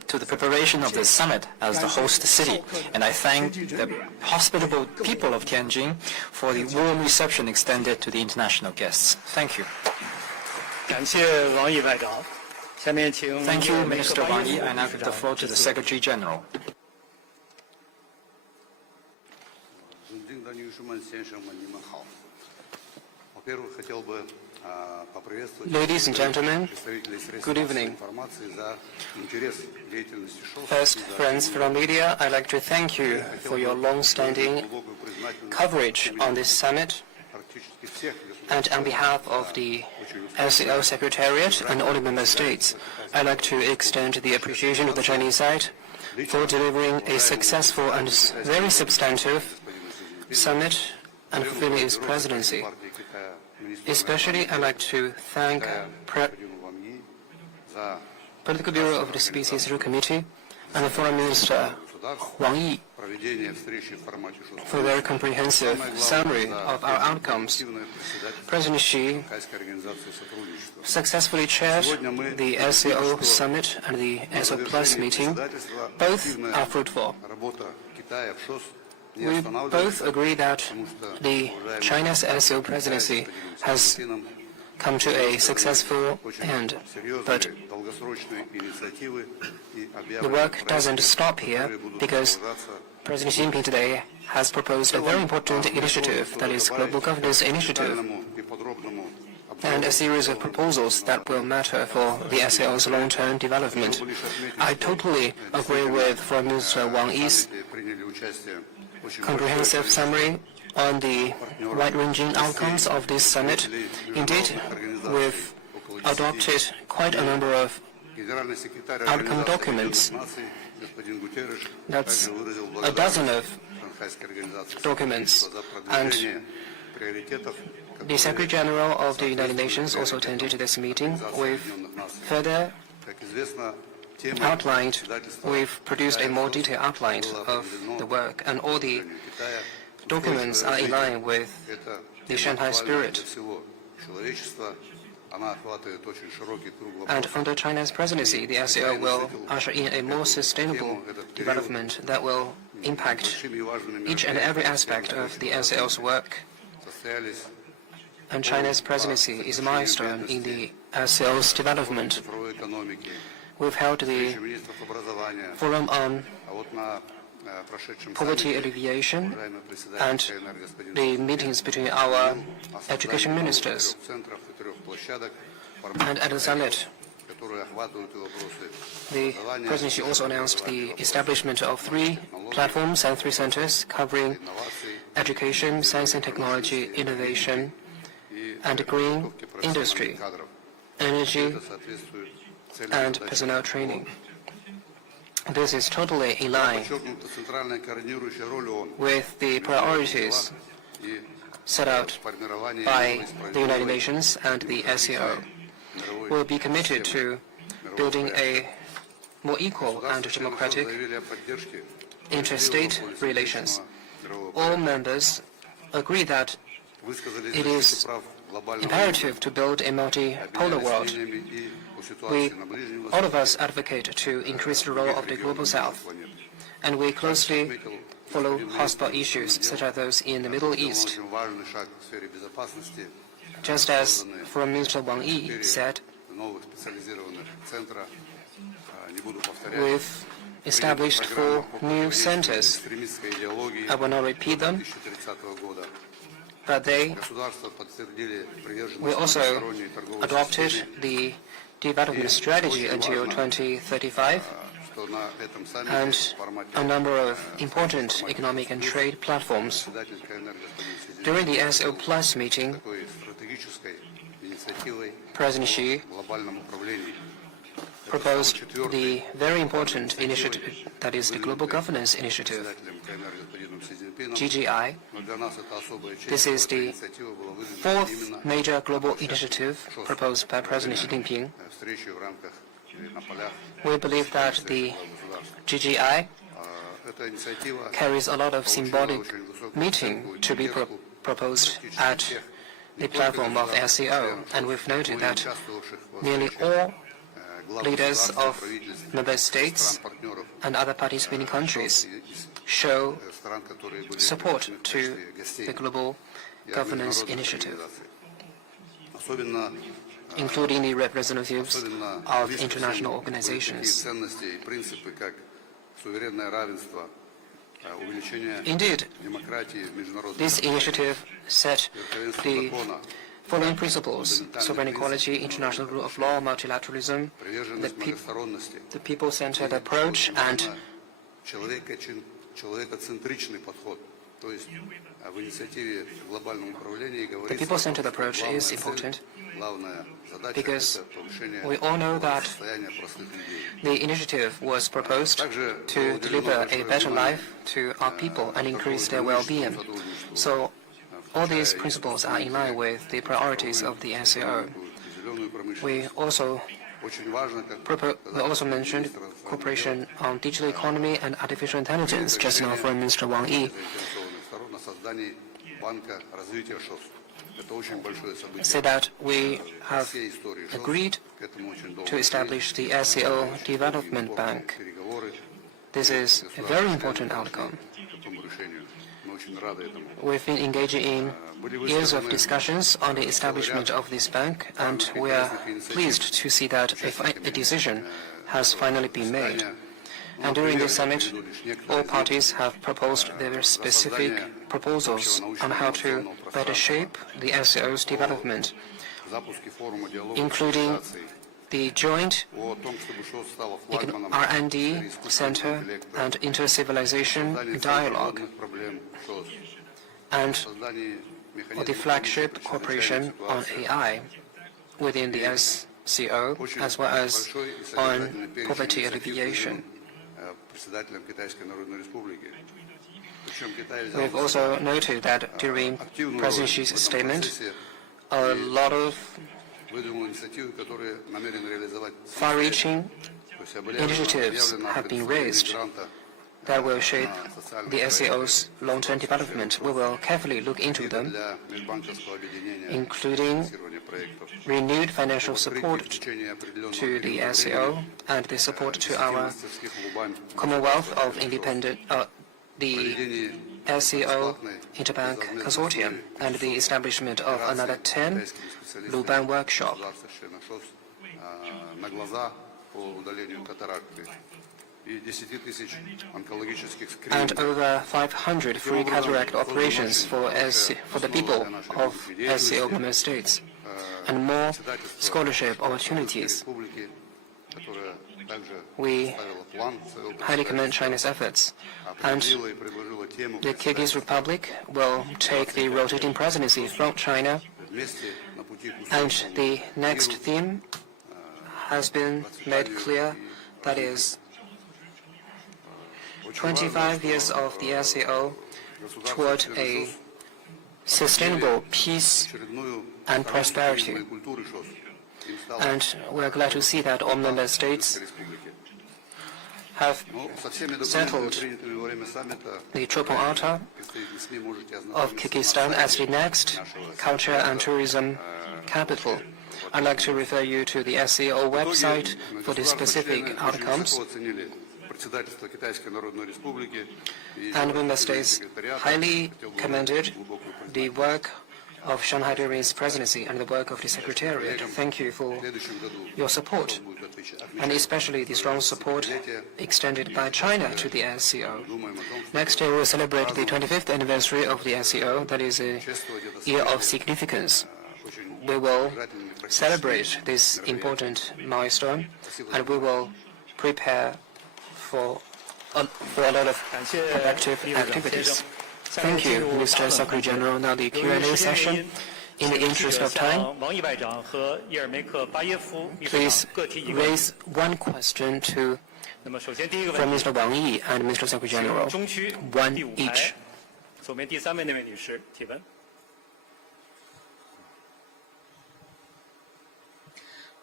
to the preparation of the summit as the host city, and I thank the hospitable people of Tianjin for the warm reception extended to the international guests. Thank you. 感谢王毅外长。下面请 Thank you, Minister Wang Yi. I now give the floor to the Secretary General. Ladies and gentlemen, good evening. First, friends from media, I'd like to thank you for your long-standing coverage on this summit. And on behalf of the SCO Secretariat and all the member states, I'd like to extend the appreciation of the Chinese side for delivering a successful and very substantive summit and fulfilling its presidency. Especially, I'd like to thank Political Bureau of the CPC Committee and the Foreign Minister Wang Yi for their comprehensive summary of our outcomes. President Xi successfully chaired the SCO Summit and the SCO Plus meeting. Both are fruitful. We both agree that the China's SCO presidency has come to a successful end, but the work doesn't stop here because President Xi Jinping today has proposed a very important initiative, that is Global Governance Initiative, and a series of proposals that will matter for the SCO's long-term development. I totally agree with Foreign Minister Wang Yi's comprehensive summary on the wide-ranging outcomes of this summit. Indeed, we've adopted quite a number of outcome documents. That's a dozen of documents. And the Secretary General of the United Nations also attended this meeting. We've further outlined, we've produced a more detailed outline of the work, and all the documents are in line with the Shanghai spirit. And under China's presidency, the SCO will usher in a more sustainable development that will impact each and every aspect of the SCO's work. And China's presidency is a milestone in the SCO's development. We've held the Forum on Poverty Alleviation and the meetings between our education ministers. And at the summit, the presidency also announced the establishment of 3 platforms and 3 centers covering education, science and technology, innovation, and green industry, energy, and personnel training. This is totally in line with the priorities set out by the United Nations and the SCO. We'll be committed to building a more equal and democratic interstate relations. All members agree that it is imperative to build a multipolar world. All of us advocate to increase the role of the Global South, and we closely follow hotspot issues such as those in the Middle East. Just as Foreign Minister Wang Yi said, we've established 4 new centers. I will not repeat them, but we also adopted the development strategy until 2035 and a number of important economic and trade platforms. During the SCO Plus meeting, President Xi proposed the very important initiative, that is the Global Governance Initiative, GGI. This is the 4th major global initiative proposed by President Xi Jinping. We believe that the GGI carries a lot of symbolic meaning to be proposed at the platform of SCO, and we've noted that nearly all leaders of member states and other participating countries show support to the global governance initiative, including the representatives of international organizations. Indeed, this initiative set the following principles: sovereign equality, international rule of law, multilateralism, the people-centered approach, and the people-centered approach is important because we all know that the initiative was proposed to deliver a better life to our people and increase their well-being. So all these principles are in line with the priorities of the SCO. We also mentioned cooperation on digital economy and artificial intelligence just now from Minister Wang Yi. So that we have agreed to establish the SCO Development Bank. This is a very important outcome. We've been engaging in years of discussions on the establishment of this bank, and we are pleased to see that a decision has finally been made. And during this summit, all parties have proposed their specific proposals on how to better shape the SCO's development, including the joint R&D Center and inter-civilization dialogue, and the flagship cooperation on AI within the SCO, as well as on poverty alleviation. We've also noted that during President Xi's statement, a lot of far-reaching initiatives have been raised that will shape the SCO's long-term development. We will carefully look into them, including renewed financial support to the SCO and the support to our Commonwealth of Independent, the SCO Interbank Consortium, and the establishment of another 10 Luban workshop. And over 500 free cataract operations for the people of SCO member states, and more scholarship opportunities. We highly commend China's efforts, and the Kyrgyz Republic will take the rotating presidency from China, and the next theme has been made clear, that is 25 years of the SCO toward a sustainable peace and prosperity. And we're glad to see that all member states have settled the Chopin Altar of Kyrgyzstan as the next culture and tourism capital. I'd like to refer you to the SCO website for the specific outcomes. And member states highly commended the work of Shanghai during its presidency and the work of the Secretariat. Thank you for your support, and especially the strong support extended by China to the SCO. Next year, we'll celebrate the 25th anniversary of the SCO. That is a year of significance. We will celebrate this important milestone, and we will prepare for a lot of productive activities. Thank you, Mr. Secretary General. Now the Q&A session. In the interest of time, please raise one question from Mr. Wang Yi and Mr. Secretary General. One each.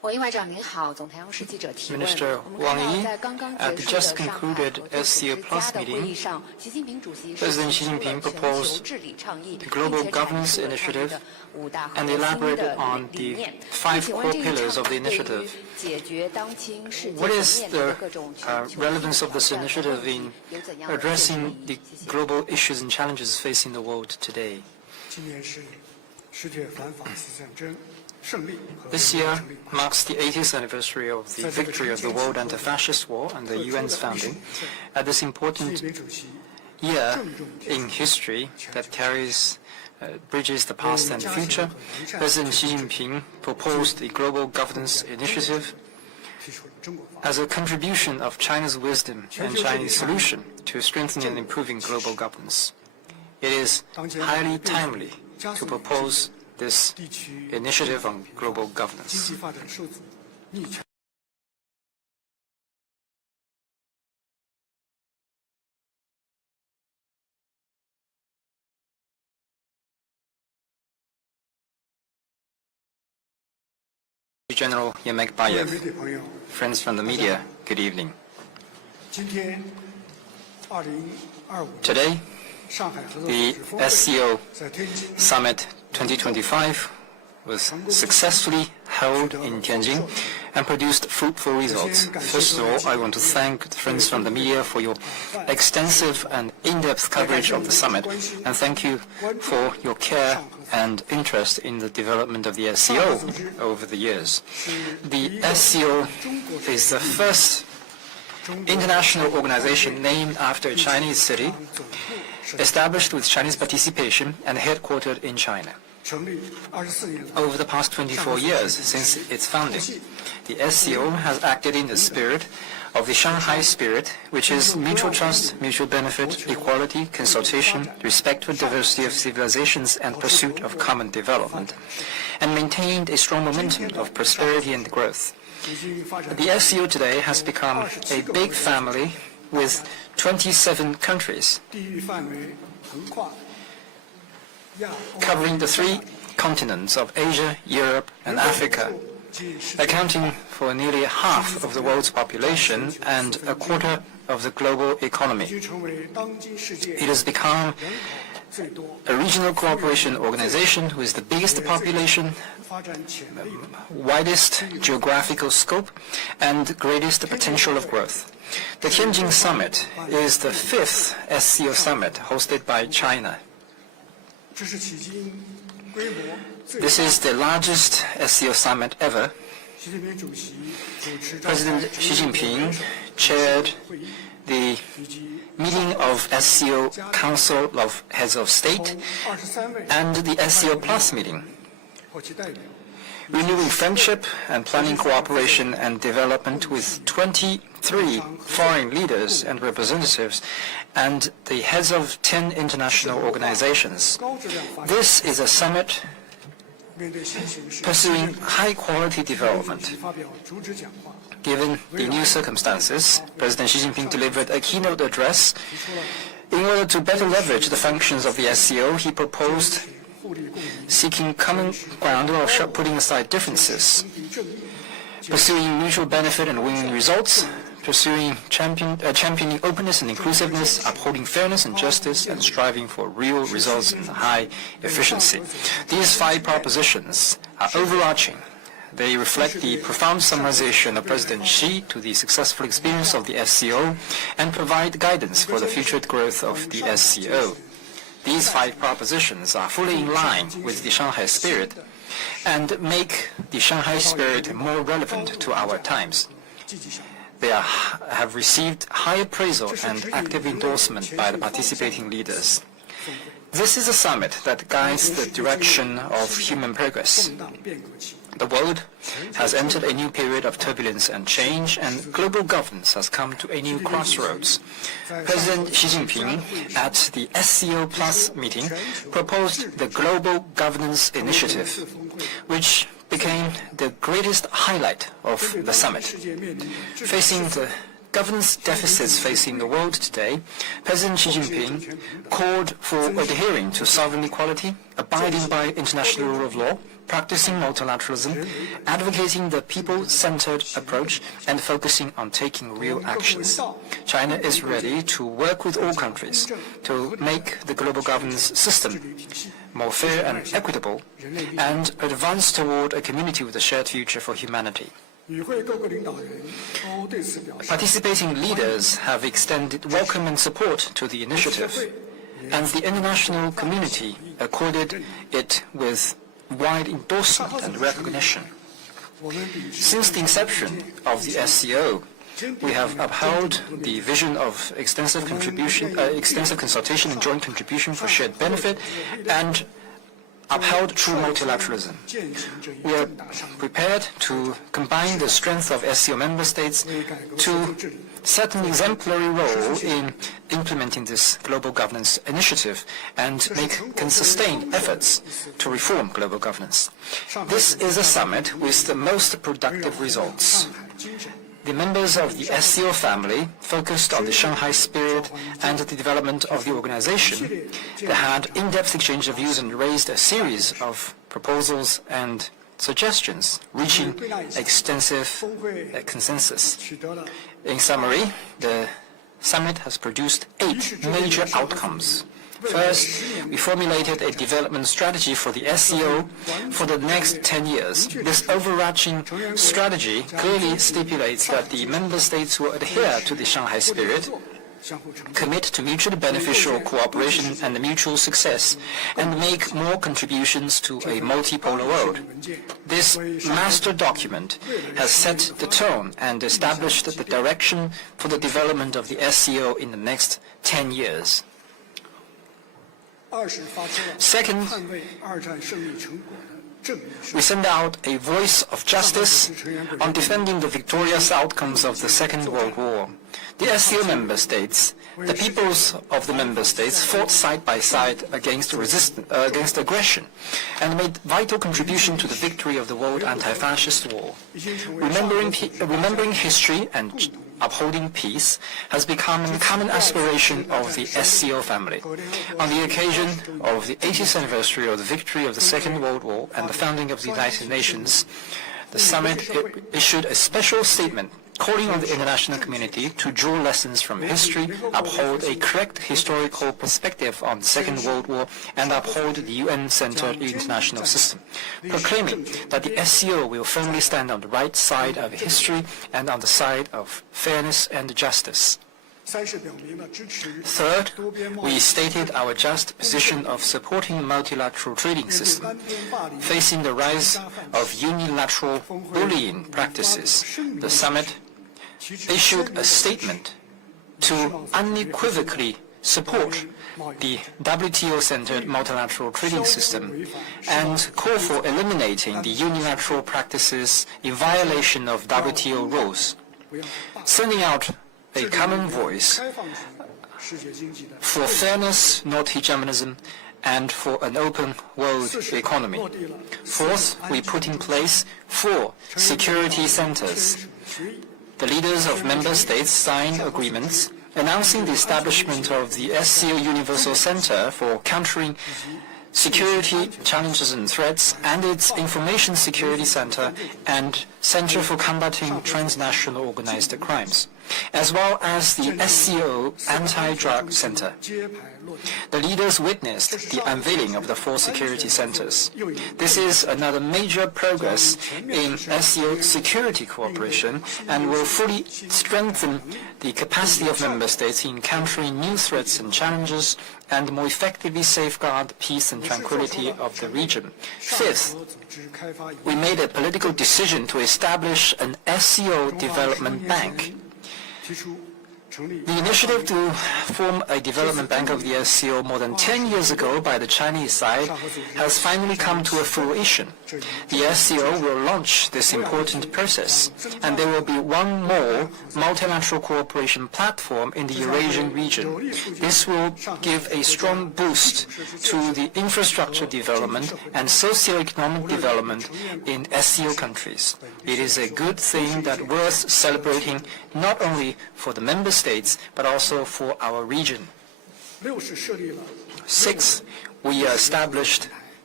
Minister Wang Yi, at the just concluded SCO Plus meeting, President Xi Jinping proposed the Global Governance Initiative and elaborated on the 5 core pillars of the initiative. What is the relevance of this initiative in addressing the global issues and challenges facing the world today? This year marks the 80th anniversary of the victory of the World Anti-Fascist War and the UN's founding. At this important year in history that bridges the past and the future, President Xi Jinping proposed the Global Governance Initiative as a contribution of China's wisdom and Chinese solution to strengthening and improving global governance. It is highly timely to propose this initiative on global governance. General Yemekbayev, friends from the media, good evening. Today, the SCO Summit 2025 was successfully held in Tianjin and produced fruitful results. First of all, I want to thank the friends from the media for your extensive and in-depth coverage of the summit, and thank you for your care and interest in the development of the SCO over the years. The SCO is the first international organization named after a Chinese city, established with Chinese participation and headquartered in China. Over the past 24 years since its founding, the SCO has acted in the spirit of the Shanghai spirit, which is mutual trust, mutual benefit, equality, consultation, respect for diversity of civilizations, and pursuit of common development, and maintained a strong momentum of prosperity and growth. The SCO today has become a big family with 27 countries, covering the 3 continents of Asia, Europe, and Africa, accounting for nearly half of the world's population and a quarter of the global economy. It has become a regional cooperation organization with the biggest population, widest geographical scope, and greatest potential of growth. The Tianjin Summit is the 5th SCO Summit hosted by China. This is the largest SCO Summit ever. President Xi Jinping chaired the meeting of SCO Council of Heads of State and the SCO Plus meeting, renewing friendship and planning cooperation and development with 23 foreign leaders and representatives and the heads of 10 international organizations. This is a summit pursuing high-quality development. Given the new circumstances, President Xi Jinping delivered a keynote address. In order to better leverage the functions of the SCO, he proposed seeking common ground while putting aside differences, pursuing mutual benefit and winning results, championing openness and inclusiveness, upholding fairness and justice, and striving for real results and high efficiency. These 5 propositions are overarching. They reflect the profound summarization of President Xi to the successful experience of the SCO and provide guidance for the future growth of the SCO. These 5 propositions are fully in line with the Shanghai spirit and make the Shanghai spirit more relevant to our times. They have received high appraisal and active endorsement by the participating leaders. This is a summit that guides the direction of human progress. The world has entered a new period of turbulence and change, and global governance has come to a new crossroads. President Xi Jinping, at the SCO Plus meeting, proposed the Global Governance Initiative, which became the greatest highlight of the summit. Facing the governance deficits facing the world today, President Xi Jinping called for adhering to sovereign equality, abiding by international rule of law, practicing multilateralism, advocating the people-centered approach, and focusing on taking real actions. China is ready to work with all countries to make the global governance system more fair and equitable, and advance toward a community with a shared future for humanity. Participating leaders have extended welcome and support to the initiative, and the international community accorded it with wide endorsement and recognition. Since the inception of the SCO, we have upheld the vision of extensive consultation and joint contribution for shared benefit, and upheld true multilateralism. We are prepared to combine the strength of SCO member states to set an exemplary role in implementing this global governance initiative and make sustained efforts to reform global governance. This is a summit with the most productive results. The members of the SCO family focused on the Shanghai spirit and the development of the organization. They had in-depth exchange of views and raised a series of proposals and suggestions, reaching extensive consensus. In summary, the summit has produced 8 major outcomes. First, we formulated a development strategy for the SCO for the next 10 years. This overarching strategy clearly stipulates that the member states will adhere to the Shanghai spirit, commit to mutually beneficial cooperation and mutual success, and make more contributions to a multipolar world. This master document has set the tone and established the direction for the development of the SCO in the next 10 years. Second, we send out a voice of justice on defending the victorious outcomes of the Second World War. The SCO member states, the peoples of the member states fought side by side against aggression and made vital contribution to the victory of the World Anti-Fascist War. Remembering history and upholding peace has become a common aspiration of the SCO family. On the occasion of the 80th anniversary of the victory of the Second World War and the founding of the United Nations, the summit issued a special statement calling on the international community to draw lessons from history, uphold a correct historical perspective on the Second World War, and uphold the UN-centered international system, proclaiming that the SCO will firmly stand on the right side of history and on the side of fairness and justice. Third, we stated our just position of supporting the multilateral trading system. Facing the rise of unilateral bullying practices, the summit issued a statement to unequivocally support the WTO-centered multilateral trading system and call for eliminating the unilateral practices in violation of WTO rules, sending out a common voice for fairness, not hegemonism, and for an open world economy. Fourth, we put in place 4 security centers. The leaders of member states signed agreements announcing the establishment of the SCO Universal Center for Countering Security Challenges and Threats and its Information Security Center and Center for Combating Transnational Organized Crimes, as well as the SCO Anti-Drug Center. The leaders witnessed the unveiling of the 4 security centers. This is another major progress in SCO security cooperation and will fully strengthen the capacity of member states in countering new threats and challenges and more effectively safeguard peace and tranquility of the region. Fifth, we made a political decision to establish an SCO development bank. The initiative to form a development bank of the SCO more than 10 years ago by the Chinese side has finally come to a fruition. The SCO will launch this important process, and there will be one more multilateral cooperation platform in the Eurasian region. This will give a strong boost to the infrastructure development and socio-economic development in SCO countries. It is a good thing that worth celebrating not only for the member states, but also for our region. 6, we established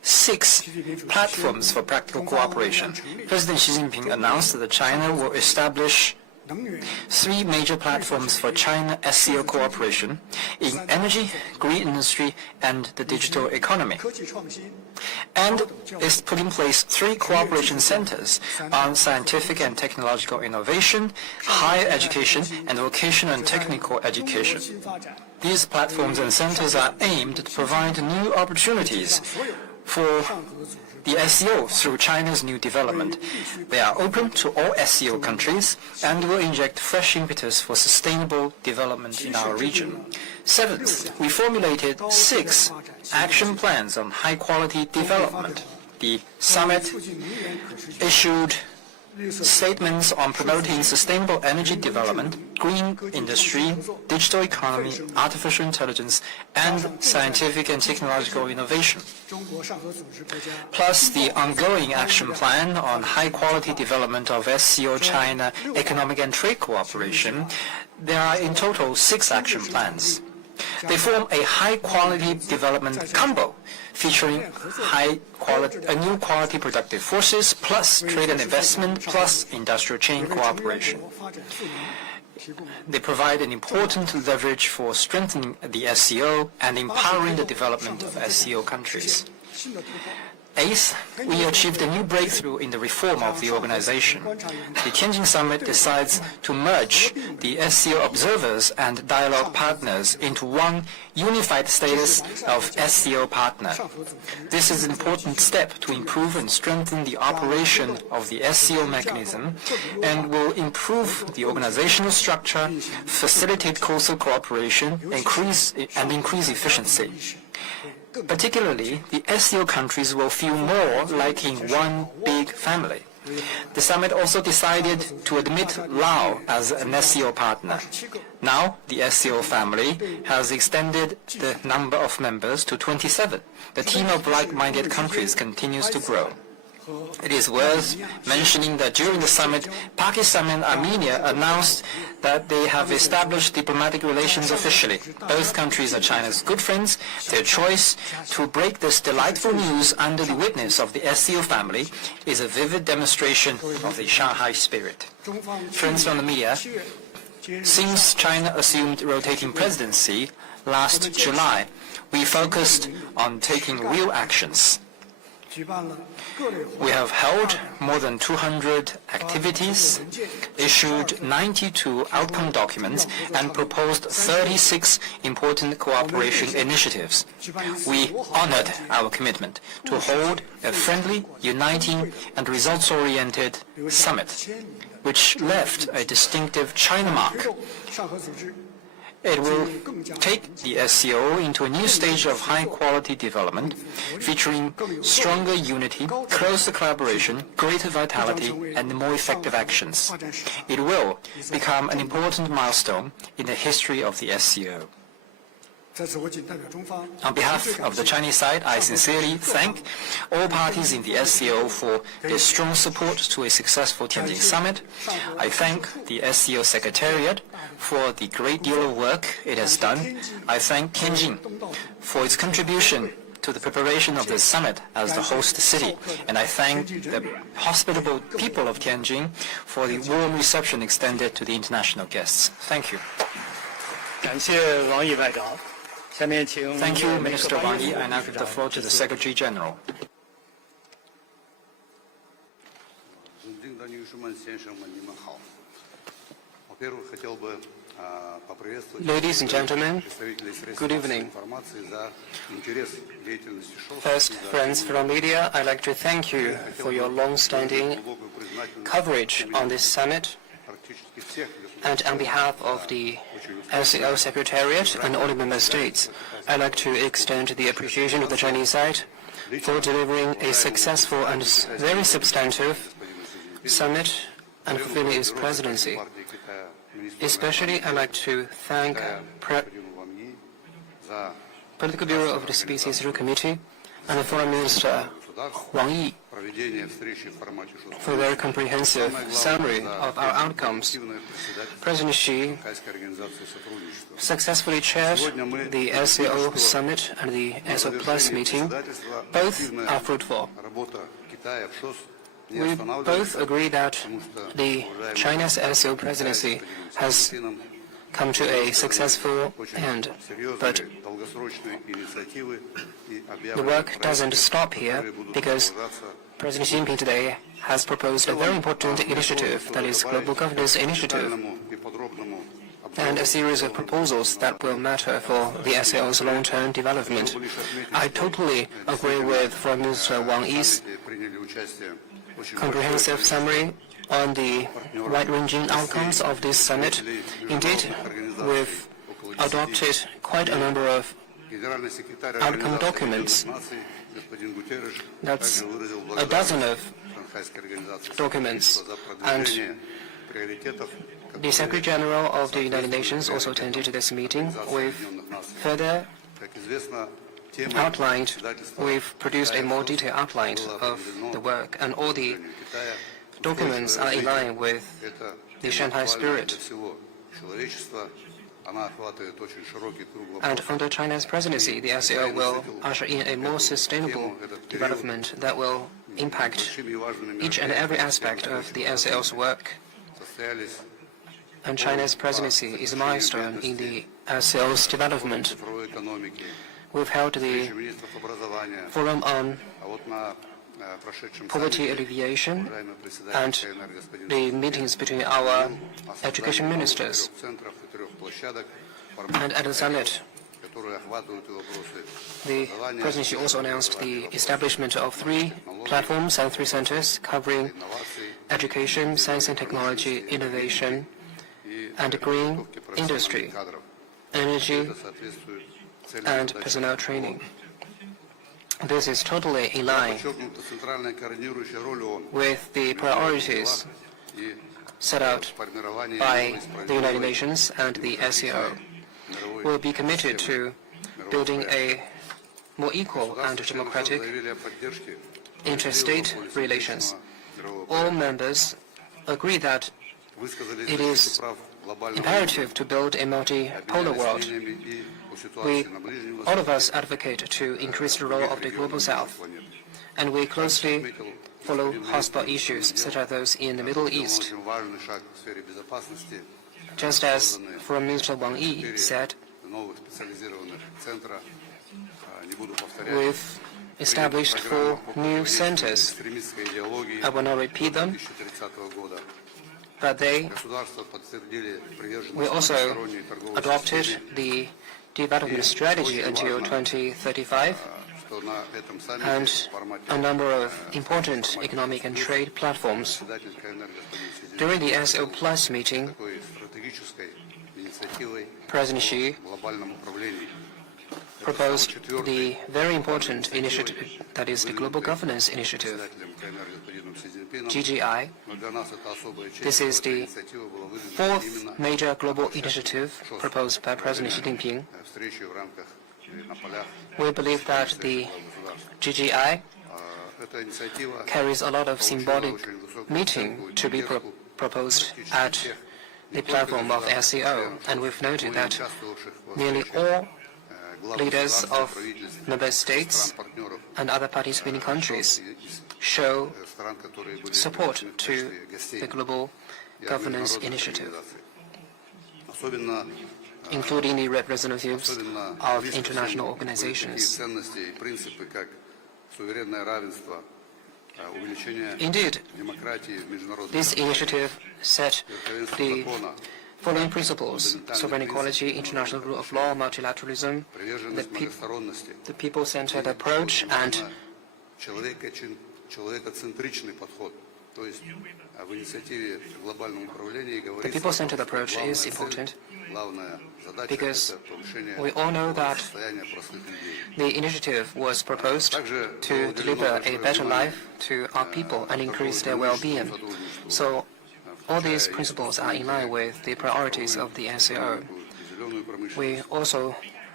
6 platforms for practical cooperation. President Xi Jinping announced that China will establish 3 major platforms for China SCO cooperation in energy, green industry, and the digital economy, and is put in place 3 cooperation centers on scientific and technological innovation, higher education, and vocational and technical education. These platforms and centers are aimed to provide new opportunities for the SCO through China's new development. They are open to all SCO countries and will inject fresh impetus for sustainable development in our region. 7th, we formulated 6 action plans on high-quality development. The summit issued statements on promoting sustainable energy development, green industry, digital economy, artificial intelligence, and scientific and technological innovation. Plus the ongoing action plan on high-quality development of SCO China economic and trade cooperation. There are in total 6 action plans. They form a high-quality development combo featuring new quality productive forces plus trade and investment plus industrial chain cooperation. They provide an important leverage for strengthening the SCO and empowering the development of SCO countries. 8th, we achieved a new breakthrough in the reform of the organization. The Tianjin Summit decides to merge the SCO observers and dialogue partners into one unified status of SCO partner. This is an important step to improve and strengthen the operation of the SCO mechanism and will improve the organizational structure, facilitate closer cooperation, and increase efficiency. Particularly, the SCO countries will feel more like in one big family. The summit also decided to admit Laos as an SCO partner. Now, the SCO family has extended the number of members to 27. The team of like-minded countries continues to grow. It is worth mentioning that during the summit, Pakistan and Armenia announced that they have established diplomatic relations officially. Both countries are China's good friends. Their choice to break this delightful news under the witness of the SCO family is a vivid demonstration of the Shanghai spirit. Friends from the media, since China assumed rotating presidency last July, we focused on taking real actions. We have held more than 200 activities, issued 92 outcome documents, and proposed 36 important cooperation initiatives. We honored our commitment to hold a friendly, uniting, and results-oriented summit, which left a distinctive China mark. It will take the SCO into a new stage of high-quality development, featuring stronger unity, closer collaboration, greater vitality, and more effective actions. It will become an important milestone in the history of the SCO. On behalf of the Chinese side, I sincerely thank all parties in the SCO for their strong support to a successful Tianjin Summit. I thank the SCO Secretariat for the great deal of work it has done. I thank Tianjin for its contribution to the preparation of this summit as the host city, and I thank the hospitable people of Tianjin for the warm reception extended to the international guests. Thank you. 感谢王毅外长。下面请 Thank you, Minister Wang Yi. I now give the floor to the Secretary General. Ladies and gentlemen, good evening. First, friends from media, I'd like to thank you for your long-standing coverage on this summit. And on behalf of the SCO Secretariat and all the member states, I'd like to extend the appreciation of the Chinese side for delivering a successful and very substantive summit and fulfilling its presidency. Especially, I'd like to thank Political Bureau of the CPC Committee and the Foreign Minister Wang Yi for their comprehensive summary of our outcomes. President Xi successfully chaired the SCO Summit and the SCO Plus meeting. Both are fruitful. We both agree that the China's SCO presidency has come to a successful end, but the work doesn't stop here because President Xi Jinping today has proposed a very important initiative, that is Global Governance Initiative, and a series of proposals that will matter for the SCO's long-term development. I totally agree with Foreign Minister Wang Yi's comprehensive summary on the wide-ranging outcomes of this summit. Indeed, we've adopted quite a number of outcome documents. That's a dozen of documents. And the Secretary General of the United Nations also attended this meeting. We've further outlined, we've produced a more detailed outline of the work, and all the documents are in line with the Shanghai spirit. And under China's presidency, the SCO will usher in a more sustainable development that will impact each and every aspect of the SCO's work. And China's presidency is a milestone in the SCO's development. We've held the Forum on Poverty Alleviation and the meetings between our education ministers. And at the summit, the presidency also announced the establishment of 3 platforms and 3 centers covering education, science and technology, innovation, and green industry, energy, and personnel training. This is totally in line with the priorities set out by the United Nations and the SCO. We'll be committed to building a more equal and democratic interstate relations. All members agree that it is imperative to build a multipolar world. All of us advocate to increase the role of the Global South, and we closely follow hotspot issues such as those in the Middle East. Just as Foreign Minister Wang Yi said, we've established 4 new centers. I will not repeat them, but we also adopted the development strategy until 2035 and a number of important economic and trade platforms. During the SCO Plus meeting, President Xi proposed the very important initiative, that is the Global Governance Initiative, GGI. This is the 4th major global initiative proposed by President Xi Jinping. We believe that the GGI carries a lot of symbolic meaning to be proposed at the platform of SCO, and we've noted that nearly all leaders of member states and other participating countries show support to the Global Governance Initiative, including the representatives of international organizations. Indeed, this initiative set the following principles: sovereign equality, international rule of law, multilateralism, the people-centered approach, and the people-centered approach is important because we all know that the initiative was proposed to deliver a better life to our people and increase their well-being. So all these principles are in line with the priorities of the SCO. We also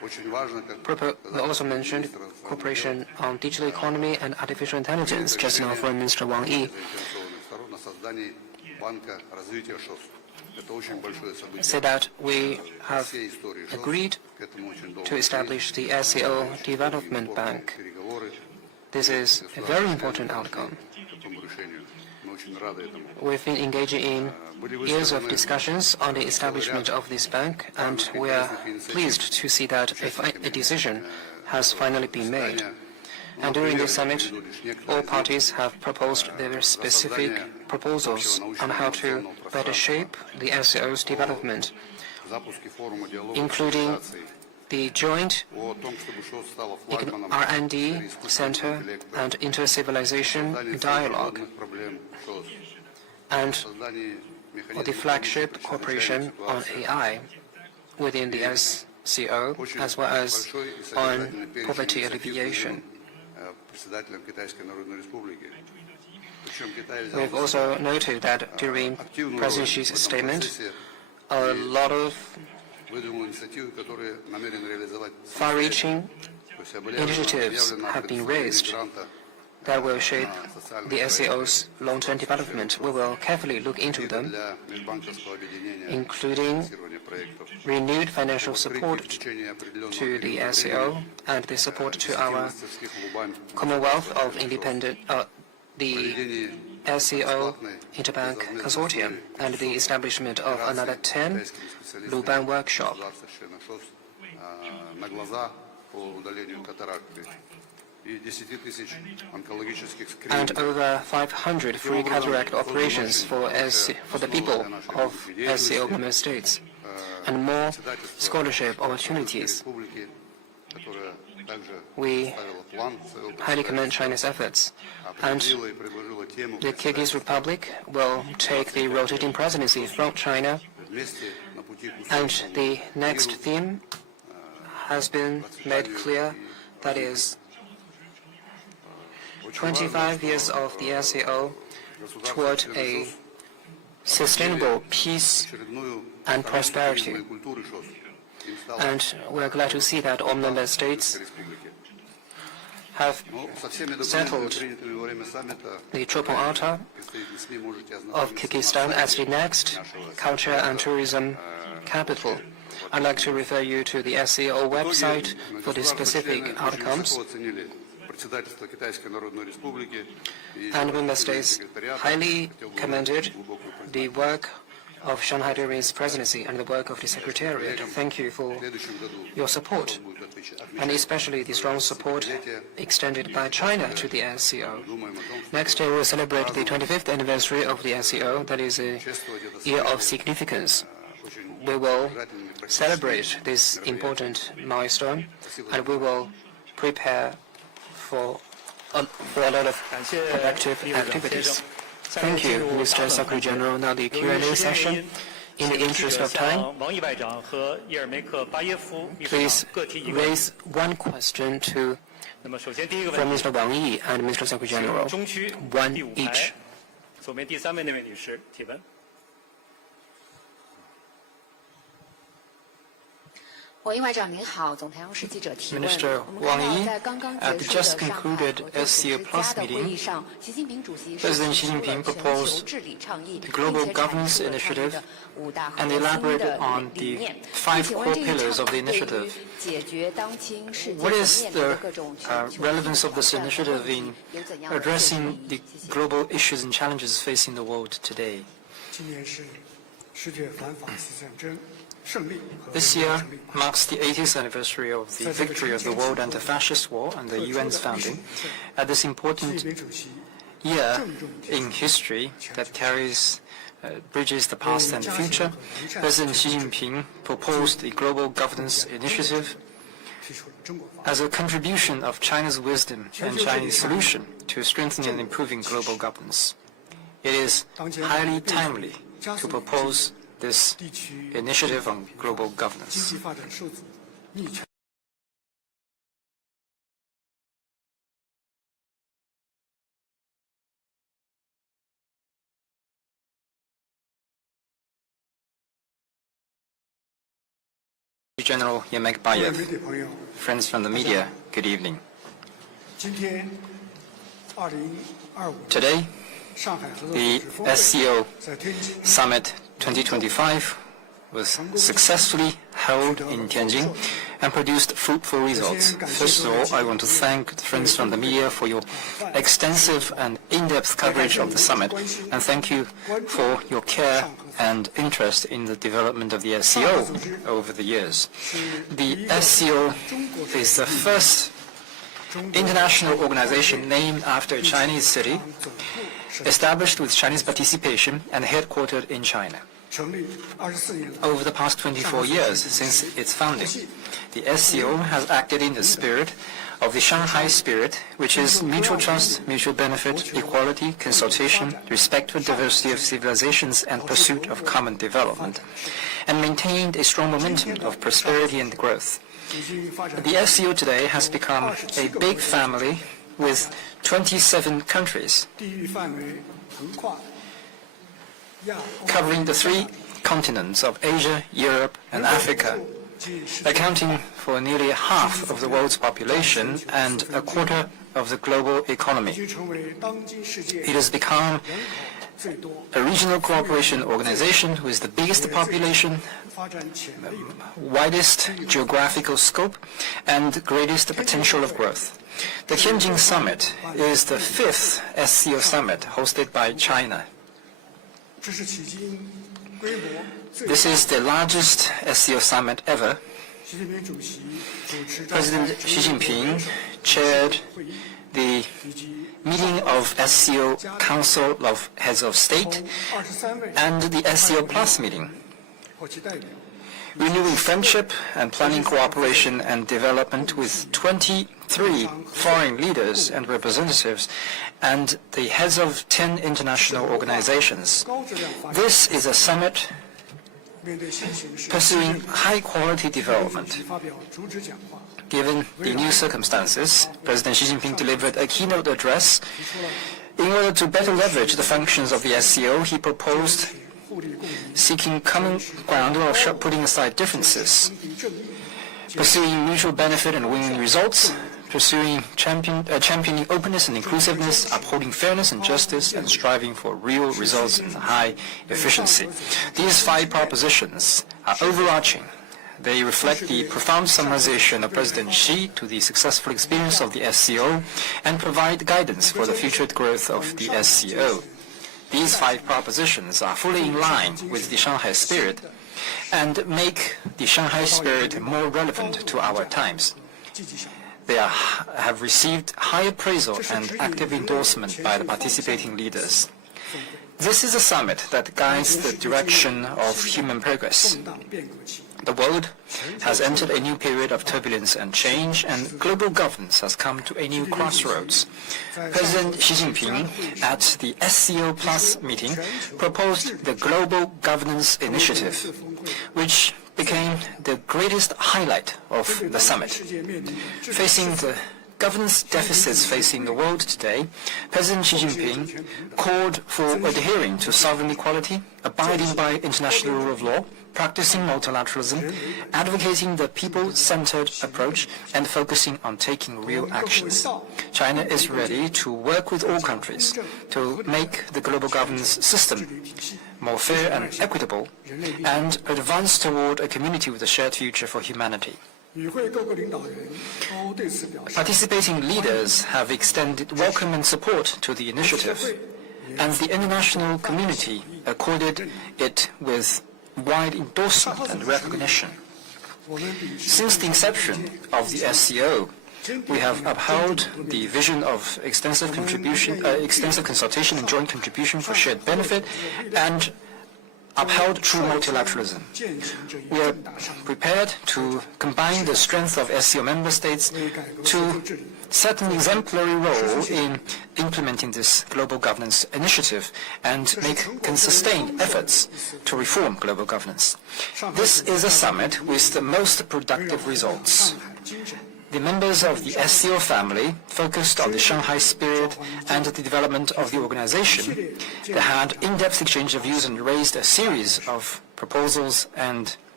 We also mentioned cooperation on digital economy and artificial intelligence just now, Foreign Minister Wang Yi said that we have agreed to establish the SCO Development Bank. This is a very important outcome. We've been engaging in years of discussions on the establishment of this bank, and we are pleased to see that a decision has finally been made. And during this summit, all parties have proposed their specific proposals on how to better shape the SCO's development, including the joint R&D Center and inter-civilization dialogue, and the flagship cooperation on AI within the SCO, as well as on poverty alleviation. We've also noted that during President Xi's statement, a lot of far-reaching initiatives have been raised that will shape the SCO's long-term development. We will carefully look into them, including renewed financial support to the SCO and the support to our Commonwealth of Independent, the SCO Interbank Consortium, and the establishment of another 10 Luban workshop. And over 500 free cataract operations for the people of SCO member states, and more scholarship opportunities. We highly commend China's efforts, and the Kyrgyz Republic will take the rotating presidency from China, and the next theme has been made clear, that is 25 years of the SCO toward a sustainable peace and prosperity. And we are glad to see that all member states have settled the Chopin Altar of Kyrgyzstan as the next culture and tourism capital. I'd like to refer you to the SCO website for the specific outcomes. And member states highly commended the work of Shanghai during its presidency and the work of the Secretariat. Thank you for your support, and especially the strong support extended by China to the SCO. Next year, we'll celebrate the 25th anniversary of the SCO. That is a year of significance. We will celebrate this important milestone, and we will prepare for a lot of productive activities. Thank you, Mr. Secretary General. Now the Q&A session. In the interest of time, please raise one question from Mr. Wang Yi and Mr. Secretary General. One each. Minister Wang Yi, at the just concluded SCO Plus meeting, President Xi Jinping proposed the Global Governance Initiative and elaborated on the 5 core pillars of the initiative. What is the relevance of this initiative in addressing the global issues and challenges facing the world today? This year marks the 80th anniversary of the victory of the World Anti-Fascist War and the UN's founding. At this important year in history that bridges the past and the future, President Xi Jinping proposed the Global Governance Initiative as a contribution of China's wisdom and Chinese solution to strengthening and improving global governance. It is highly timely to propose this initiative on global governance. General Yemek 各位媒 Bayev, 体朋友， friends from the media, good evening. 今天2025年 Today, 上海合作组 the 织峰会 SCO 在天津 Summit 2025 was successfully held in Tianjin and produced fruitful results. First of all, I want to thank the friends from the media for your extensive and in-depth coverage of the summit, and thank you for your care and interest in the development of the SCO over the years. The SCO is the first international organization named after a Chinese city, established with Chinese participation and headquartered in China. 成立24年来， Over the past 24 years since its founding, the SCO has acted in the spirit of the Shanghai spirit, which is mutual trust, mutual benefit, equality, consultation, respect for diversity of civilizations, and pursuit of common development, and maintained a strong momentum of prosperity and growth. 已经发展 The SCO today has become a big family with 27 countries, 地域范围横跨亚欧 covering the 3 continents of Asia, Europe, and Africa, 及世 accounting for nearly half of the world's population and a quarter of the global 已 economy. 经成为当今世界 It has become 最多、 a regional cooperation organization with the biggest population, 发展潜力的 widest geographical scope, and greatest potential of growth. The Tianjin Summit is the 5th SCO Summit hosted by China. 这是迄今规模最 This 大 is the largest SCO Summit ever. 习近平主席主持召开 President Xi Jinping chaired 会议 the 以及 meeting of SCO Council of Heads of State 23位 and the SCO Plus meeting, 或其代表 renewing friendship and planning cooperation and development with 23 foreign leaders and representatives and the heads of 10 international organizations. 高质量发展。 This is a summit 面对新形势， pursuing high-quality 主 development. 席发表主旨讲话， Given the new circumstances, President Xi Jinping delivered a keynote address. 提出了 In order to better leverage the functions of the SCO, he proposed 互利共赢、 seeking common ground while putting aside differences, 公平正义， pursuing mutual benefit and winning results, championing openness and inclusiveness, upholding fairness and justice, and striving for real results and high efficiency. These 5 propositions are overarching. They reflect the profound summarization of President Xi to the successful experience of the SCO and provide guidance for the future growth of the SCO. These 5 propositions are fully in line with the Shanghai spirit and make the Shanghai spirit more relevant to our times. 积极响应。 They have received high appraisal and active endorsement by the participating leaders. This is a summit that guides the direction of human progress. 动荡变革期， The world has entered a new period of turbulence and change, and global governance has come to a new crossroads. President Xi Jinping, at the SCO Plus meeting, proposed the Global Governance Initiative, which became the greatest highlight of the summit. 世界面临治理 Facing the governance deficits facing the world today, President Xi Jinping called for adhering to sovereign equality, abiding by international rule of law, practicing multilateralism, advocating the people-centered approach, and focusing on taking real actions. China is ready to work with all countries to make the global governance system more fair and equitable, and advance toward a community with a shared future for humanity. 与会各国领导人都对此表示 Participating leaders have extended welcome and support to the initiative, and the international community accorded it with wide endorsement and recognition. 我们秉持 Since the inception of the SCO, we have upheld the vision of extensive consultation and joint contribution for shared benefit, and upheld true multilateralism. 践行这一 We are 重大项目， prepared to combine the strength of SCO member states 为改革 to 社会治理 set an exemplary role in implementing this global governance initiative and make sustained efforts to reform global governance. This is a summit with the most productive results. 上海精神， The members of the SCO family focused on the Shanghai spirit and the development of the organization. They had in-depth exchange of views and raised a series of proposals and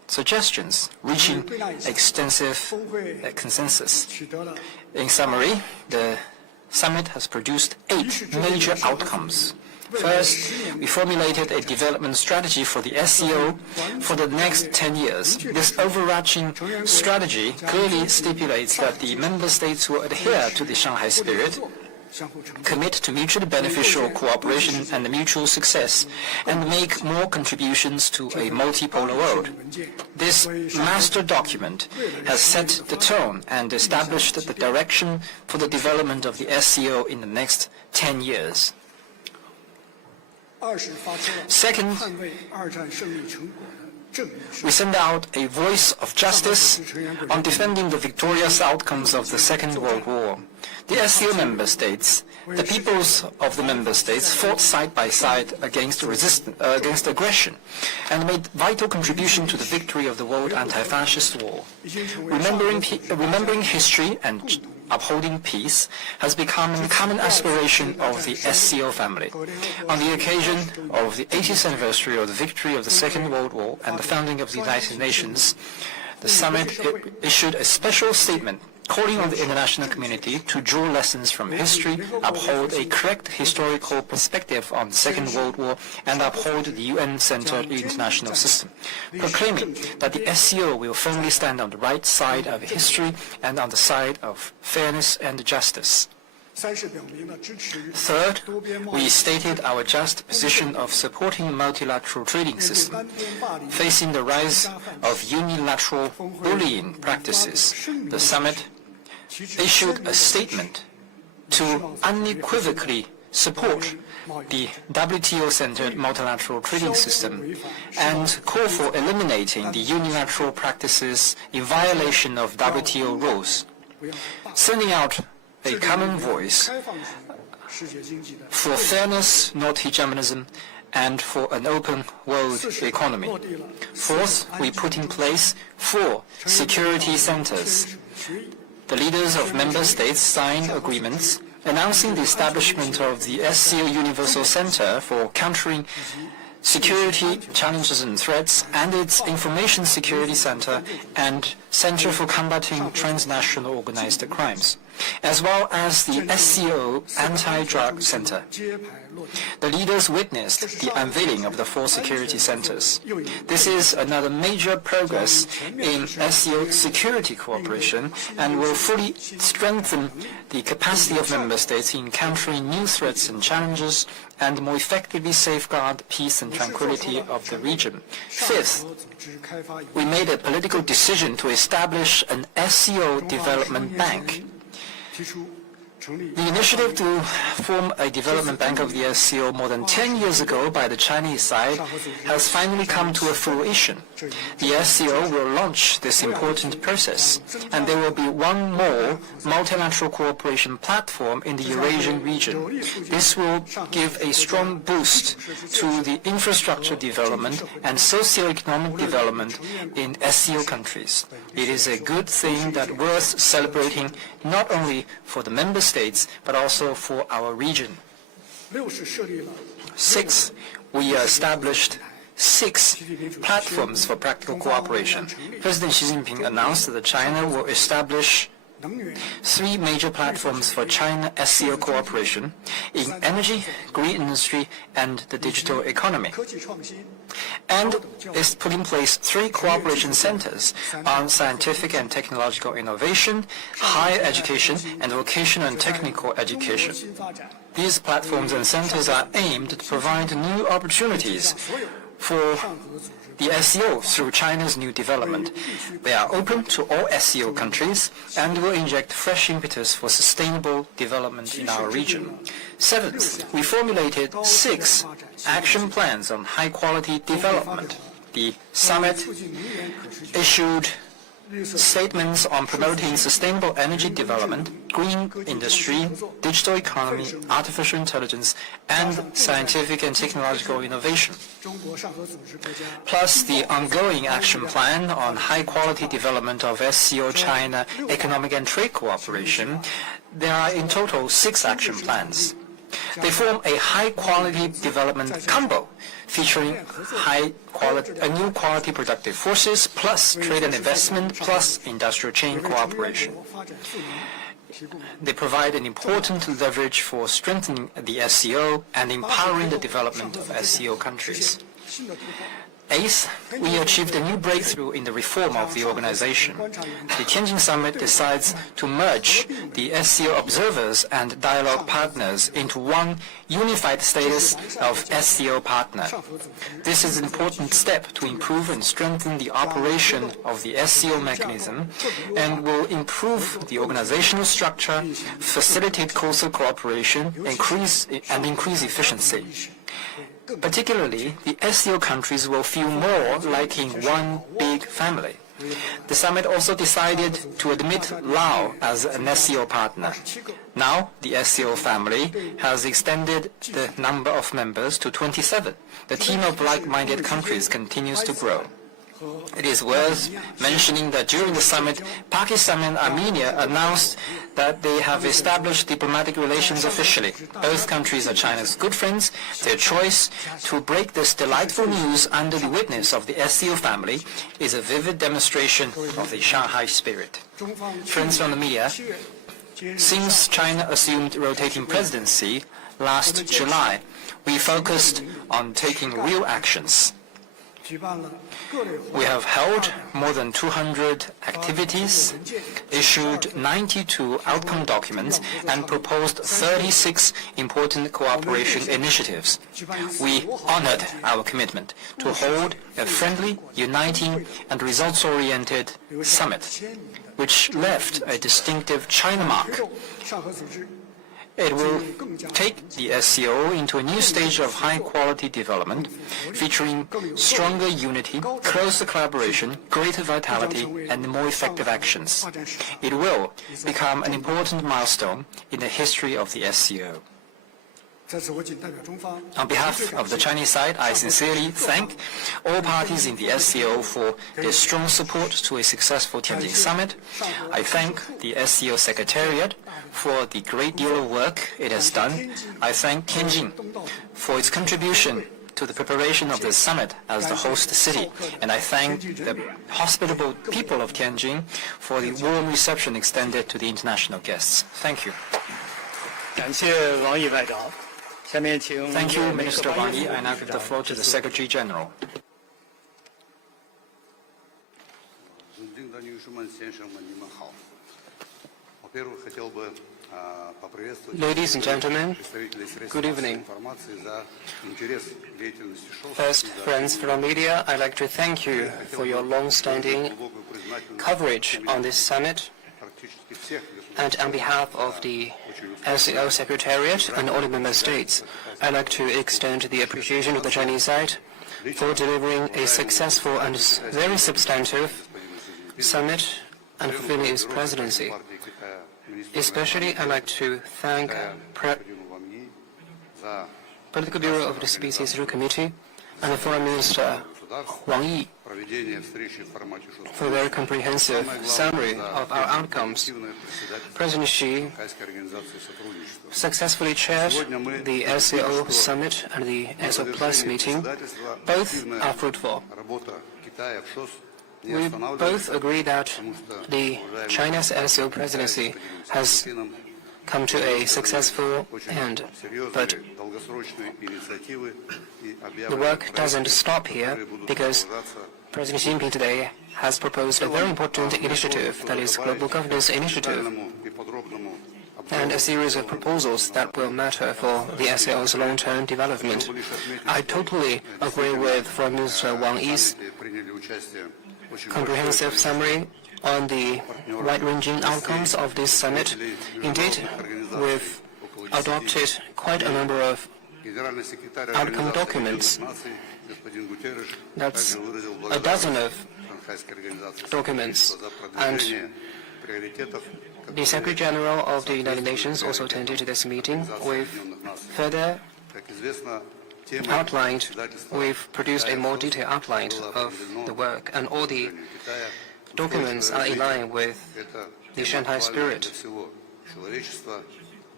suggestions, reaching extensive consensus. In summary, the summit has produced 8 major outcomes. First, we formulated a development strategy for the SCO for the next 10 years. This overarching strategy clearly stipulates that the member states will adhere to the Shanghai spirit, commit to mutually beneficial cooperation and mutual success, and make more contributions to a multipolar world. This master document has set the tone and established the direction for the development of the SCO in the next 10 years. Second, we send out a voice of justice on defending the victorious outcomes of the Second World War. The SCO member states, the peoples of the member states fought side by side against aggression and made vital contribution to the victory of the World Anti-Fascist War. Remembering history and upholding peace has become a common aspiration of the SCO family. On the occasion of the 80th anniversary of the victory of the Second World War and the founding of the United Nations, the summit issued a special statement calling on the international community to draw lessons from history, uphold a correct historical perspective on the Second World War, and uphold the UN-centered international system, proclaiming that the SCO will firmly stand on the right side of history and on the side of fairness and justice. Third, we stated our just position of supporting the multilateral trading system. Facing the rise of unilateral bullying practices, the summit issued a statement to unequivocally support the WTO-centered multilateral trading system and call for eliminating the unilateral practices in violation of WTO rules, sending out a common voice for fairness, not hegemonism, and for an open world economy. Fourth, we put in place 4 security centers. The leaders of member states signed agreements announcing the establishment of the SCO Universal Center for Countering Security Challenges and Threats and its Information Security Center and Center for Combating Transnational Organized Crimes, as well as the SCO Anti-Drug Center. The leaders witnessed the unveiling of the 4 security centers. This is another major progress in SCO security cooperation and will fully strengthen the capacity of member states in countering new threats and challenges and more effectively safeguard peace and tranquility of the region. Fifth, we made a political decision to establish an SCO Development Bank. The initiative to form a development bank of the SCO more than 10 years ago by the Chinese side has finally come to a fruition. The SCO will launch this important process, and there will be one more multilateral cooperation platform in the Eurasian region. This will give a strong boost to the infrastructure development and socio-economic development in SCO countries. It is a good thing that worth celebrating not only for the member states, but also for our region. 6, we established 6 platforms for practical cooperation. President Xi Jinping announced that China will establish 3 major platforms for China SCO cooperation in energy, green industry, and the digital economy. And is put in place 3 cooperation centers on scientific and technological innovation, higher education, and vocational and technical education. These platforms and centers are aimed to provide new opportunities for the SCO through China's new development. They are open to all SCO countries and will inject fresh impetus for sustainable development in our region. 7th, we formulated 6 action plans on high-quality development. The summit issued statements on promoting sustainable energy development, green industry, digital economy, artificial intelligence, and scientific and technological innovation. Plus the ongoing action plan on high-quality development of SCO China economic and trade cooperation. There are in total 6 action plans. They form a high-quality development combo featuring a new quality productive forces, plus trade and investment, plus industrial chain cooperation. They provide an important leverage for strengthening the SCO and empowering the development of SCO countries. Eighth, we achieved a new breakthrough in the reform of the organization. The Tianjin Summit decides to merge the SCO observers and dialogue partners into one unified status of SCO partner. This is an important step to improve and strengthen the operation of the SCO mechanism and will improve the organizational structure, facilitate closer cooperation, and increase efficiency. Particularly, the SCO countries will feel more like in one big family. The summit also decided to admit Laos as an SCO partner. Now, the SCO family has extended the number of members to 27. The team of like-minded countries continues to grow. It is worth mentioning that during the summit, Pakistan and Armenia announced that they have established diplomatic relations officially. Both countries are China's good friends. Their choice to break this delightful news under the witness of the SCO family is a vivid demonstration of the Shanghai spirit. Friends from the media, since China assumed rotating presidency last July, we focused on taking real actions. We have held more than 200 activities, issued 92 outcome documents, and proposed 36 important cooperation initiatives. We honored our commitment to hold a friendly, uniting, and results-oriented summit, which left a distinctive China mark. It will take the SCO into a new stage of high-quality development, featuring stronger unity, closer collaboration, greater vitality, and more effective actions. It will become an important milestone in the history of the SCO. On behalf of the Chinese side, I sincerely thank all parties in the SCO for their strong support to a successful Tianjin Summit. I thank the SCO Secretariat for the great deal of work it has done. I thank Tianjin for its contribution to the preparation of the summit as the host city, and I thank the hospitable people of Tianjin for the warm reception extended to the international guests. Thank you. 感谢王毅外长。下面请 Thank you, Minister Wang Yi. I now give the floor to the Secretary General. Ladies and gentlemen, good evening. First, friends from media, I'd like to thank you for your long-standing coverage on this summit. And on behalf of the SCO Secretariat and all the member states, I'd like to extend the appreciation of the Chinese side for delivering a successful and very substantive summit and fulfilling its presidency. Especially, I'd like to thank Political Bureau of the Species Review Committee and the Foreign Minister Wang Yi for a very comprehensive summary of our outcomes. President Xi successfully chaired the SCO Summit and the SO Plus meeting. Both are fruitful. We both agree that the China's SCO presidency has come to a successful end, but the work doesn't stop here because President Xi Jinping today has proposed a very important initiative, that is Global Governance Initiative, and a series of proposals that will matter for the SCO's long-term development. I totally agree with Foreign Minister Wang Yi's comprehensive summary on the wide-ranging outcomes of this summit. Indeed, we've adopted quite a number of outcome documents. That's a dozen of documents. And the Secretary General of the United Nations also attended to this meeting. We've further outlined, we've produced a more detailed outline of the work, and all the documents are in line with the Shanghai spirit.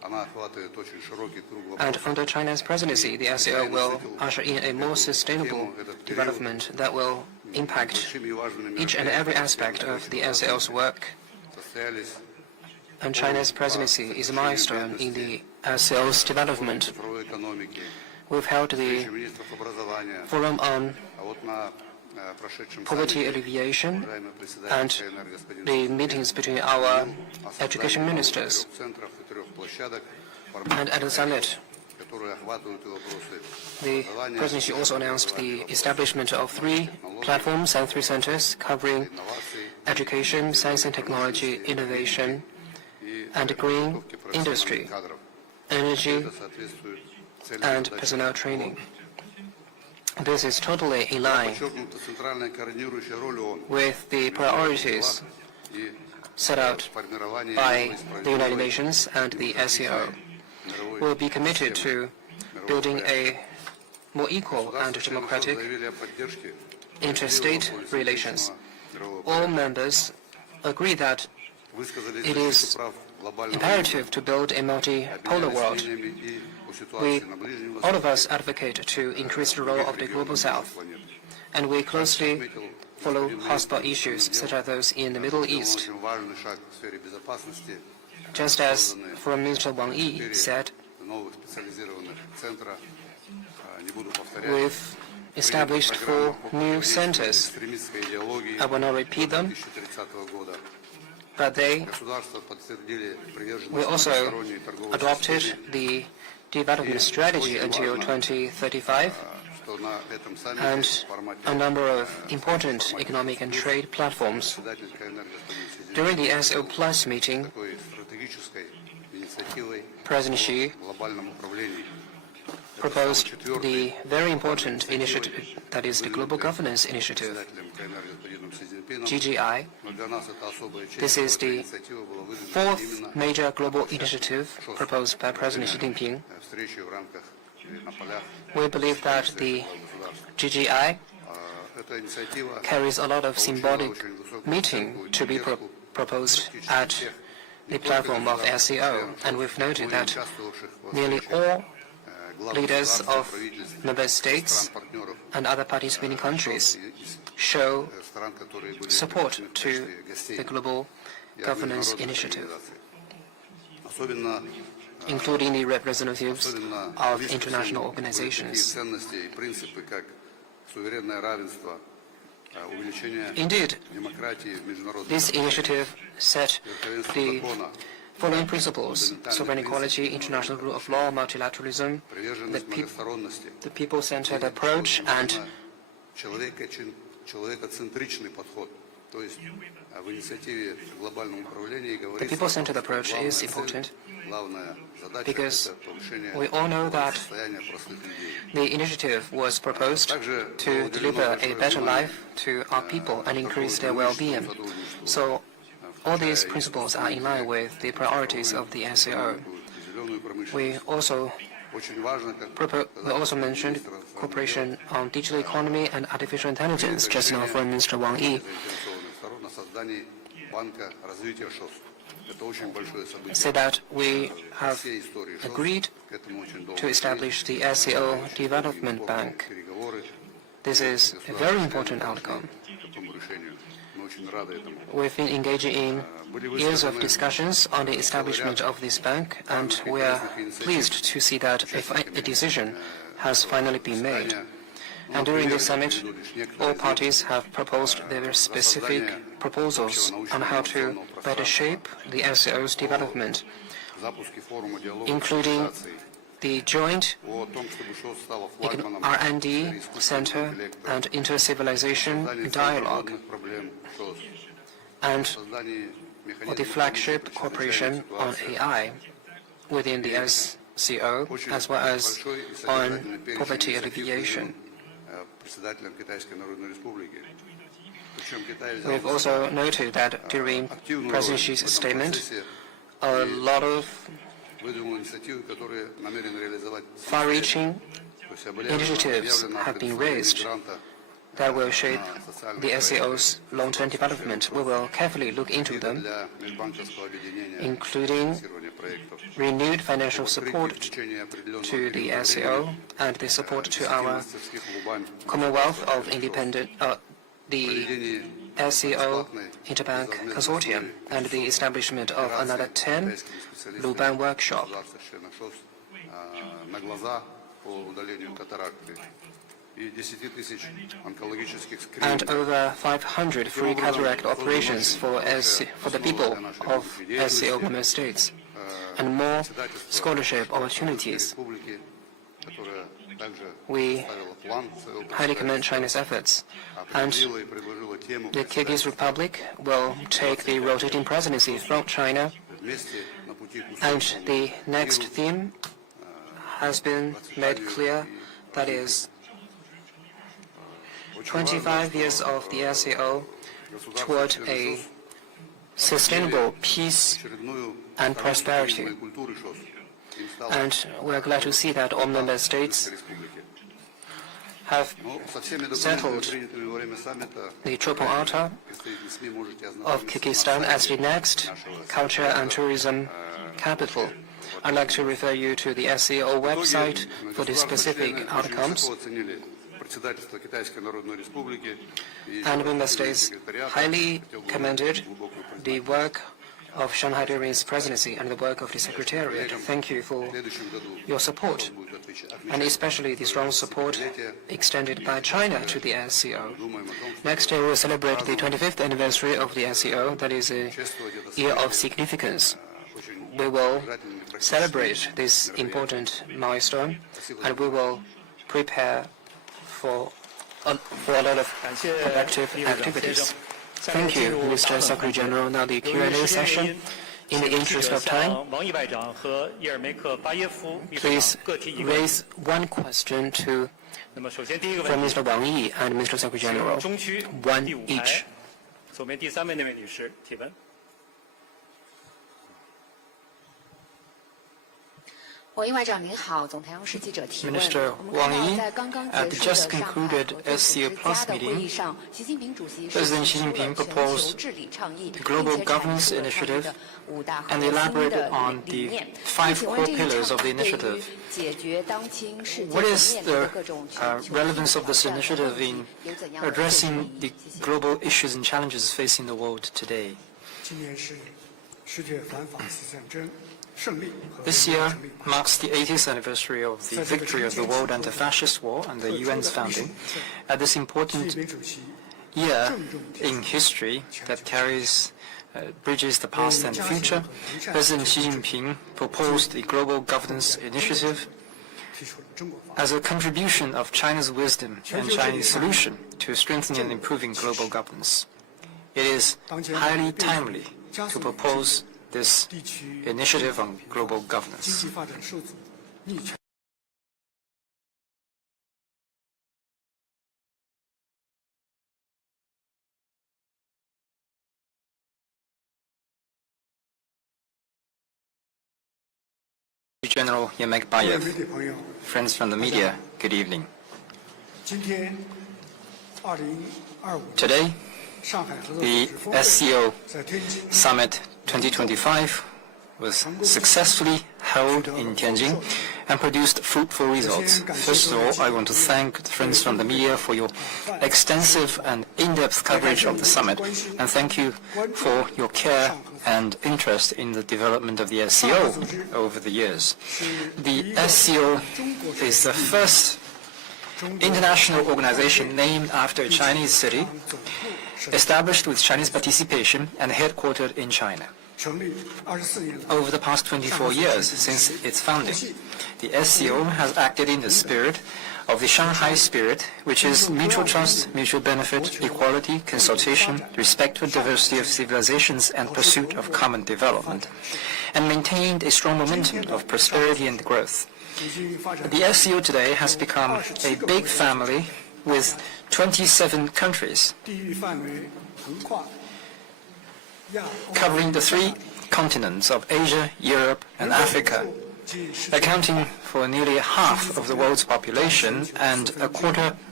And under China's presidency, the SCO will usher in a more sustainable development that will impact each and every aspect of the SCO's work. And China's presidency is a milestone in the SCO's development. We've held the Forum on Poverty Alleviation and the meetings between our education ministers. And at the summit, the presidency also announced the establishment of 3 platforms and 3 centers covering education, science and technology, innovation, and green industry, energy, and personnel training. This is totally in line with the priorities set out by the United Nations and the SCO. Will be committed to building a more equal and democratic interstate relations. All members agree that it is imperative to build a multipolar world. All of us advocate to increase the role of the Global South, and we closely follow hotspot issues such as those in the Middle East. Just as Foreign Minister Wang Yi said, we've established 4 new centers. I will not repeat them, but we also adopted the development strategy until 2035 and a number of important economic and trade platforms. During the SCO Plus meeting, President Xi proposed the very important initiative, that is the Global Governance Initiative, GGI. This is the 4th major global initiative proposed by President Xi Jinping. We believe that the GGI carries a lot of symbolic meaning to be proposed at the platform of SCO, and we've noted that nearly all leaders of member states and other participating countries show support to the Global Governance Initiative, including the representatives of international organizations. Indeed, this initiative set the following principles: sovereign equality, international rule of law, multilateralism, the people-centered approach, and the people-centered approach is important because we all know that the initiative was proposed to deliver a better life to our people and increase their well-being. So all these principles are in line with the priorities of the SCO. We also mentioned cooperation on digital economy and artificial intelligence. Just now, Foreign Minister Wang Yi said that we have agreed to establish the SCO Development Bank. This is a very important outcome. We've been engaging in years of discussions on the establishment of this bank, and we are pleased to see that a decision has finally been made. And during this summit, all parties have proposed their specific proposals on how to better shape the SCO's development, including the joint R&D Center and inter-civilization dialogue, and for the flagship cooperation on AI within the SCO, as well as on poverty alleviation. We've also noted that during President Xi's statement, a lot of far-reaching initiatives have been raised that will shape the SCO's long-term development. We will carefully look into them, including renewed financial support to the SCO and the support to our Commonwealth of Independent, the SCO Interbank Consortium, and the establishment of another 10 Luban workshop. And over 500 free cataract operations for the people of SCO member states, and more scholarship opportunities. We highly commend China's efforts, and the Kyrgyz Republic will take the rotating presidency from China, and the next theme has been made clear, that is 25 years of the SCO toward a sustainable peace and prosperity. And we are glad to see that all member states have settled the Chopin Altar of Kyrgyzstan as the next culture and tourism capital. I'd like to refer you to the SCO website for the specific outcomes. And member states highly commended the work of Shanghai during its presidency and the work of the Secretariat. Thank you for your support, and especially the strong support extended by China to the SCO. Next year we will celebrate the 25th anniversary of the SCO. That is a year of significance. We will celebrate this important milestone, and we will prepare for a lot of productive activities. Thank you, Mr. Secretary General. Now the Q&A session. In the interest of time, please raise one question from Mr. Wang Yi and Mr. Secretary General. One each. Minister Wang Yi, at the just concluded SCO Plus meeting, President Xi Jinping proposed the Global Governance Initiative and elaborated on the 5 core pillars of the initiative. What is the relevance of this initiative in addressing the global issues and challenges facing the world today? This year marks the 80th anniversary of the victory of the World Anti-Fascist War and the UN's founding. At this important year in history that bridges the past and the future, President Xi Jinping proposed the Global Governance Initiative as a contribution of China's wisdom and Chinese solution to strengthening and improving global governance. It is highly timely to propose this initiative on global governance. General Yemekbayev, friends from the media, good evening. Today, the SCO Summit 2025 was successfully held in Tianjin and produced fruitful results. First of all, I want to thank the friends from the media for your extensive and in-depth coverage of the summit, and thank you for your care and interest in the development of the SCO over the years. The SCO is the first international organization named after a Chinese city, established with Chinese participation and headquartered in China. Over the past 24 years since its founding, the SCO has acted in the spirit of the Shanghai spirit, which is mutual trust, mutual benefit, equality, consultation, respect for diversity of civilizations, and pursuit of common development, and maintained a strong momentum of prosperity and growth. The SCO today has become a big family with 27 countries, covering the 3 continents of Asia, Europe, and Africa, accounting for nearly half of the world's population and a quarter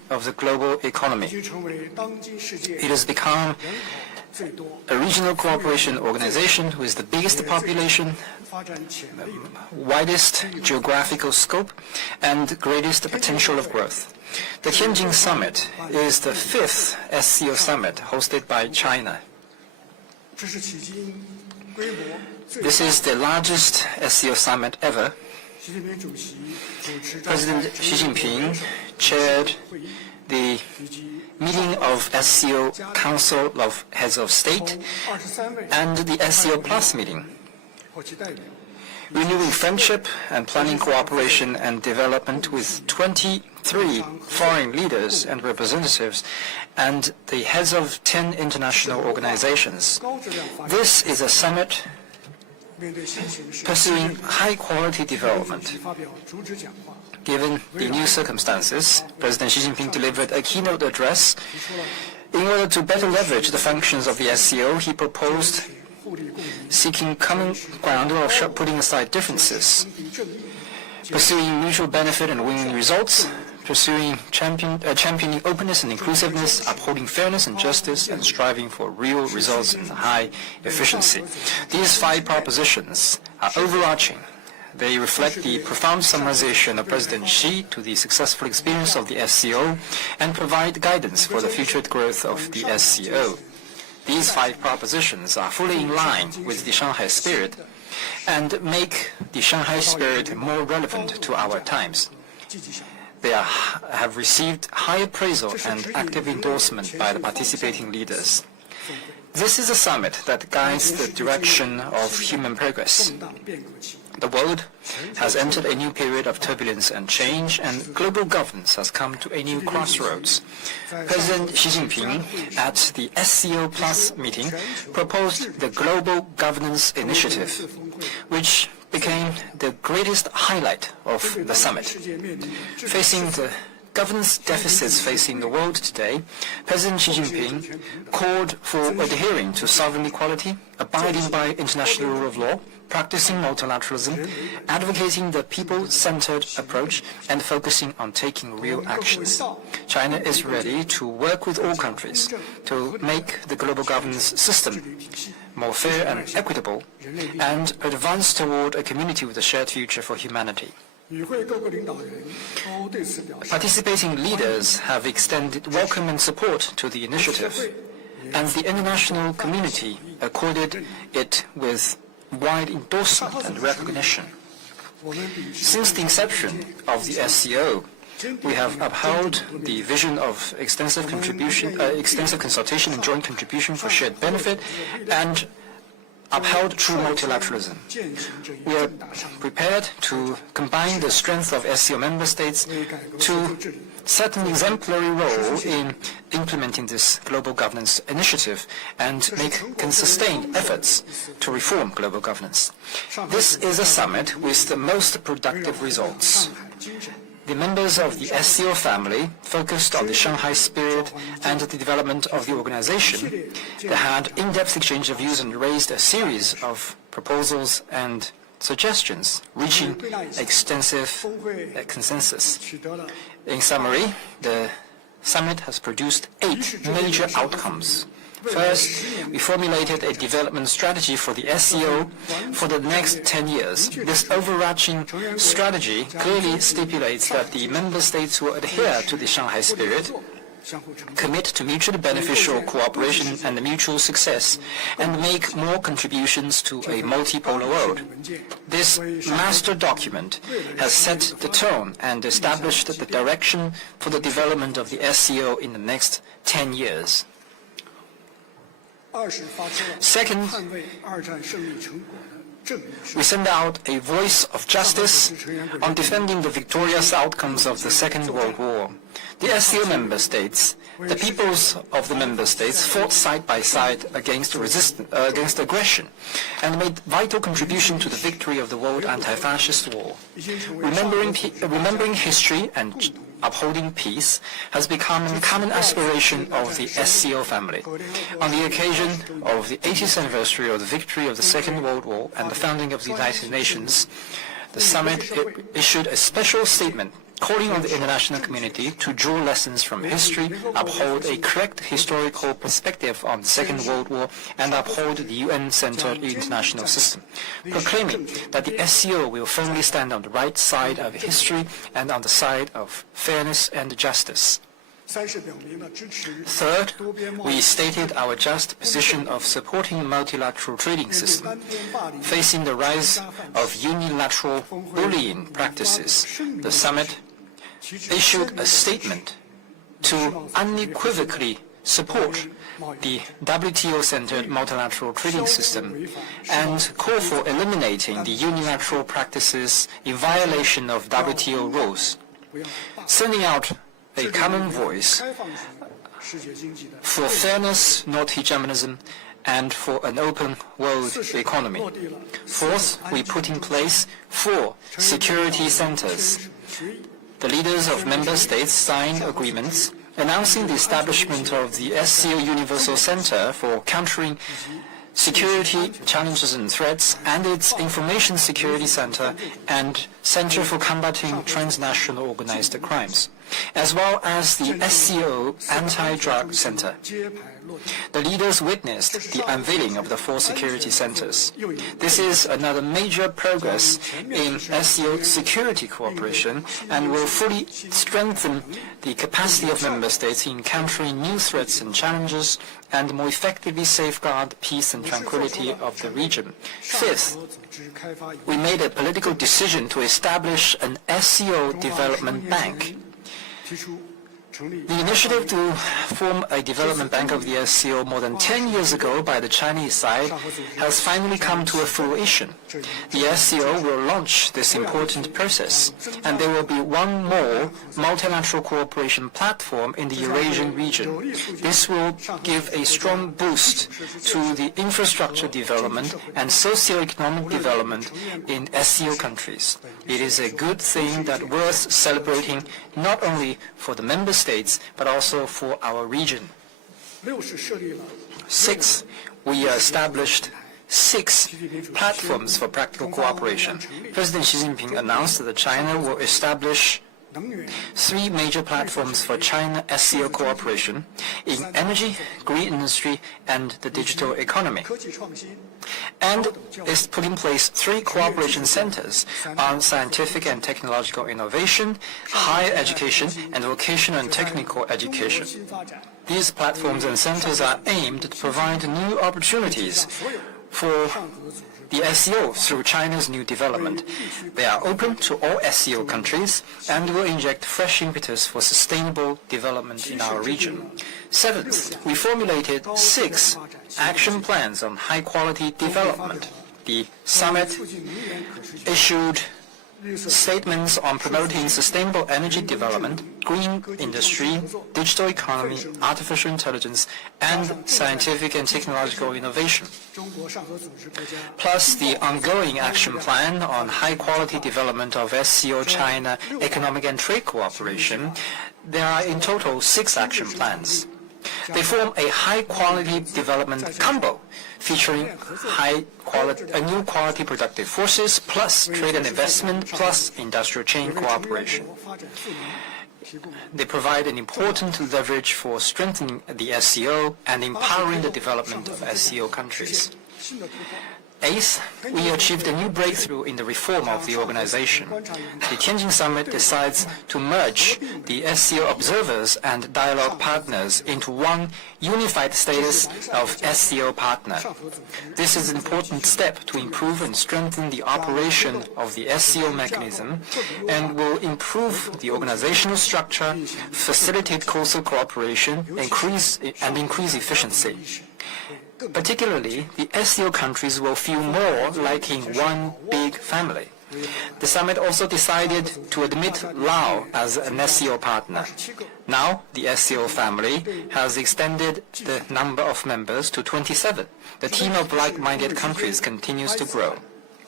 of the global economy. 已经成为当今世界 It has become 最多、 a regional cooperation organization with the biggest population, 发展潜力的 widest geographical scope, and greatest potential of growth. The Tianjin Summit is the 5th SCO Summit hosted by China. 这是迄今规模最 This is the largest SCO Summit ever. 习近平主席主持召开 President Xi Jinping chaired 会议 the 以及 meeting of SCO Council of Heads of State 23位 and the SCO Plus meeting, 或其代表 renewing friendship and planning cooperation and development with 23 foreign leaders and representatives and the heads of 10 international organizations. 高质量发展。 This is a summit 面对新形势， pursuing high-quality 主 development. 席发表主旨讲话， Given the new circumstances, President Xi Jinping delivered a keynote address. 提出了 In order to better leverage the functions of the SCO, he proposed 互利共赢、 seeking common ground or putting aside differences, 公平正义、 pursuing mutual benefit and winning results, championing openness and inclusiveness, upholding fairness and justice, and striving for real results and high efficiency. These 5 propositions are overarching. They reflect the profound summarization of President Xi to the successful experience of the SCO and provide guidance for the future growth of the SCO. These 5 propositions are fully in line with the Shanghai spirit and make the Shanghai spirit more relevant to our times. 积极响应。 They have received high appraisal and active endorsement by the participating leaders. This is a summit that guides the direction of human progress. 动荡变革期， The world has entered a new period of turbulence and change, and global governance has come to a new crossroads. President Xi Jinping, at the SCO Plus meeting, proposed the Global Governance Initiative, which became the greatest highlight of the summit. 世界面临治 Facing the governance deficits facing the world today, President Xi Jinping called for adhering to sovereign equality, abiding by international rule of law, practicing multilateralism, advocating the people-centered approach, and focusing on taking real actions. China is ready to work with all countries to make the global governance system more fair and equitable, and advance toward a community with a shared future for humanity. 与会各个领导人都对此表示 Participating leaders have extended welcome and support to the initiative, and the international community accorded it with wide endorsement and recognition. 我们秉持 Since the inception of the SCO, we have upheld the vision of extensive consultation and joint contribution for shared benefit, and upheld true multilateralism. 践行这一 We are 重大项目， prepared to combine the strength of SCO member states to set an exemplary role in implementing this global governance initiative and make sustained efforts to reform global governance. This is a summit with the most productive results. 上海精神， The members of the SCO family focused on the Shanghai spirit and the development of the organization. They had in-depth exchange of views and raised a series of proposals and suggestions, reaching extensive consensus. 取得了 In summary, the summit has produced 8 major outcomes. First, we formulated a development strategy for the SCO for the next 10 years. This overarching strategy clearly stipulates that the member states will adhere to the Shanghai spirit, 相互成就， commit to mutually beneficial cooperation and mutual success, and make more contributions to a multipolar world. 文件 This master document has set the tone and established the direction for the development of the SCO in the next 10 years. 20发出了 Second, 捍卫二战胜利成果的正义声 we send out a voice of justice on defending the victorious outcomes of the Second World War. The SCO member states, the peoples of the member states fought side by side against aggression and made vital contribution to the victory of the world anti-fascist war. 已经成为 Remembering history and upholding peace has become a common aspiration of the SCO family. On the occasion of the 80th anniversary of the victory of the Second World War and the founding of the United Nations, the summit issued a special statement calling on the international community to draw lessons from history, uphold a correct historical perspective on the Second World War, and uphold the UN-centered international system, proclaiming that the SCO will firmly stand on the right side of history and on the side of fairness and justice. Third, we stated our just position of supporting a multilateral trading system. Facing the rise of unilateral bullying practices, the summit issued a statement to unequivocally support the WTO-centered multilateral trading system and call for eliminating the unilateral practices in violation of WTO rules, sending out a common voice for fairness, not hegemonism, and for an open world economy. Fourth, we put in place 4 security centers. The leaders of member states signed agreements announcing the establishment of the SCO Universal Center for Countering Security Challenges and Threats and its Information Security Center and Center for Combating Transnational Organized Crimes, as well as the SCO Anti-Drug Center. The leaders witnessed the unveiling of the 4 security centers. This is another major progress in SCO security cooperation and will fully strengthen the capacity of member states in countering new threats and challenges and more effectively safeguard peace and tranquility of the region. Fifth, we made a political decision to establish an SCO Development Bank. The initiative to form a development bank of the SCO more than 10 years ago by the Chinese side has finally come to a fruition. The SCO will launch this important process, and there will be one more multilateral cooperation platform in the Eurasian region. This will give a strong boost to the infrastructure development and socio-economic development in SCO countries. It is a good thing that worth celebrating not only for the member states, but also for our region. 6, we established 6 platforms for practical cooperation. President Xi Jinping announced that China will establish 3 major platforms for China SCO cooperation in energy, green industry, and the digital economy. And is put in place 3 cooperation centers on scientific and technological innovation, higher education, and vocational and technical education. These platforms and centers are aimed to provide new opportunities for the SCO through China's new development. They are open to all SCO countries and will inject fresh impetus for sustainable development in our region. 7th, we formulated 6 action plans on high-quality development. The summit issued statements on promoting sustainable energy development, green industry, digital economy, artificial intelligence, and scientific and technological innovation. Plus the ongoing action plan on high-quality development of SCO China economic and trade cooperation. There are in total 6 action plans. They form a high-quality development combo featuring new quality productive forces plus trade and investment plus industrial chain cooperation. They provide an important leverage for strengthening the SCO and empowering the development of SCO countries. 8th, we achieved a new breakthrough in the reform of the organization. The Tianjin Summit decides to merge the SCO observers and dialogue partners into one unified status of SCO partner. This is an important step to improve and strengthen the operation of the SCO mechanism and will improve the organizational structure, facilitate closer cooperation, increase efficiency. Particularly, the SCO countries will feel more like in one big family. The summit also decided to admit Laos as an SCO partner. Now, the SCO family has extended the number of members to 27. The team of like-minded countries continues to grow.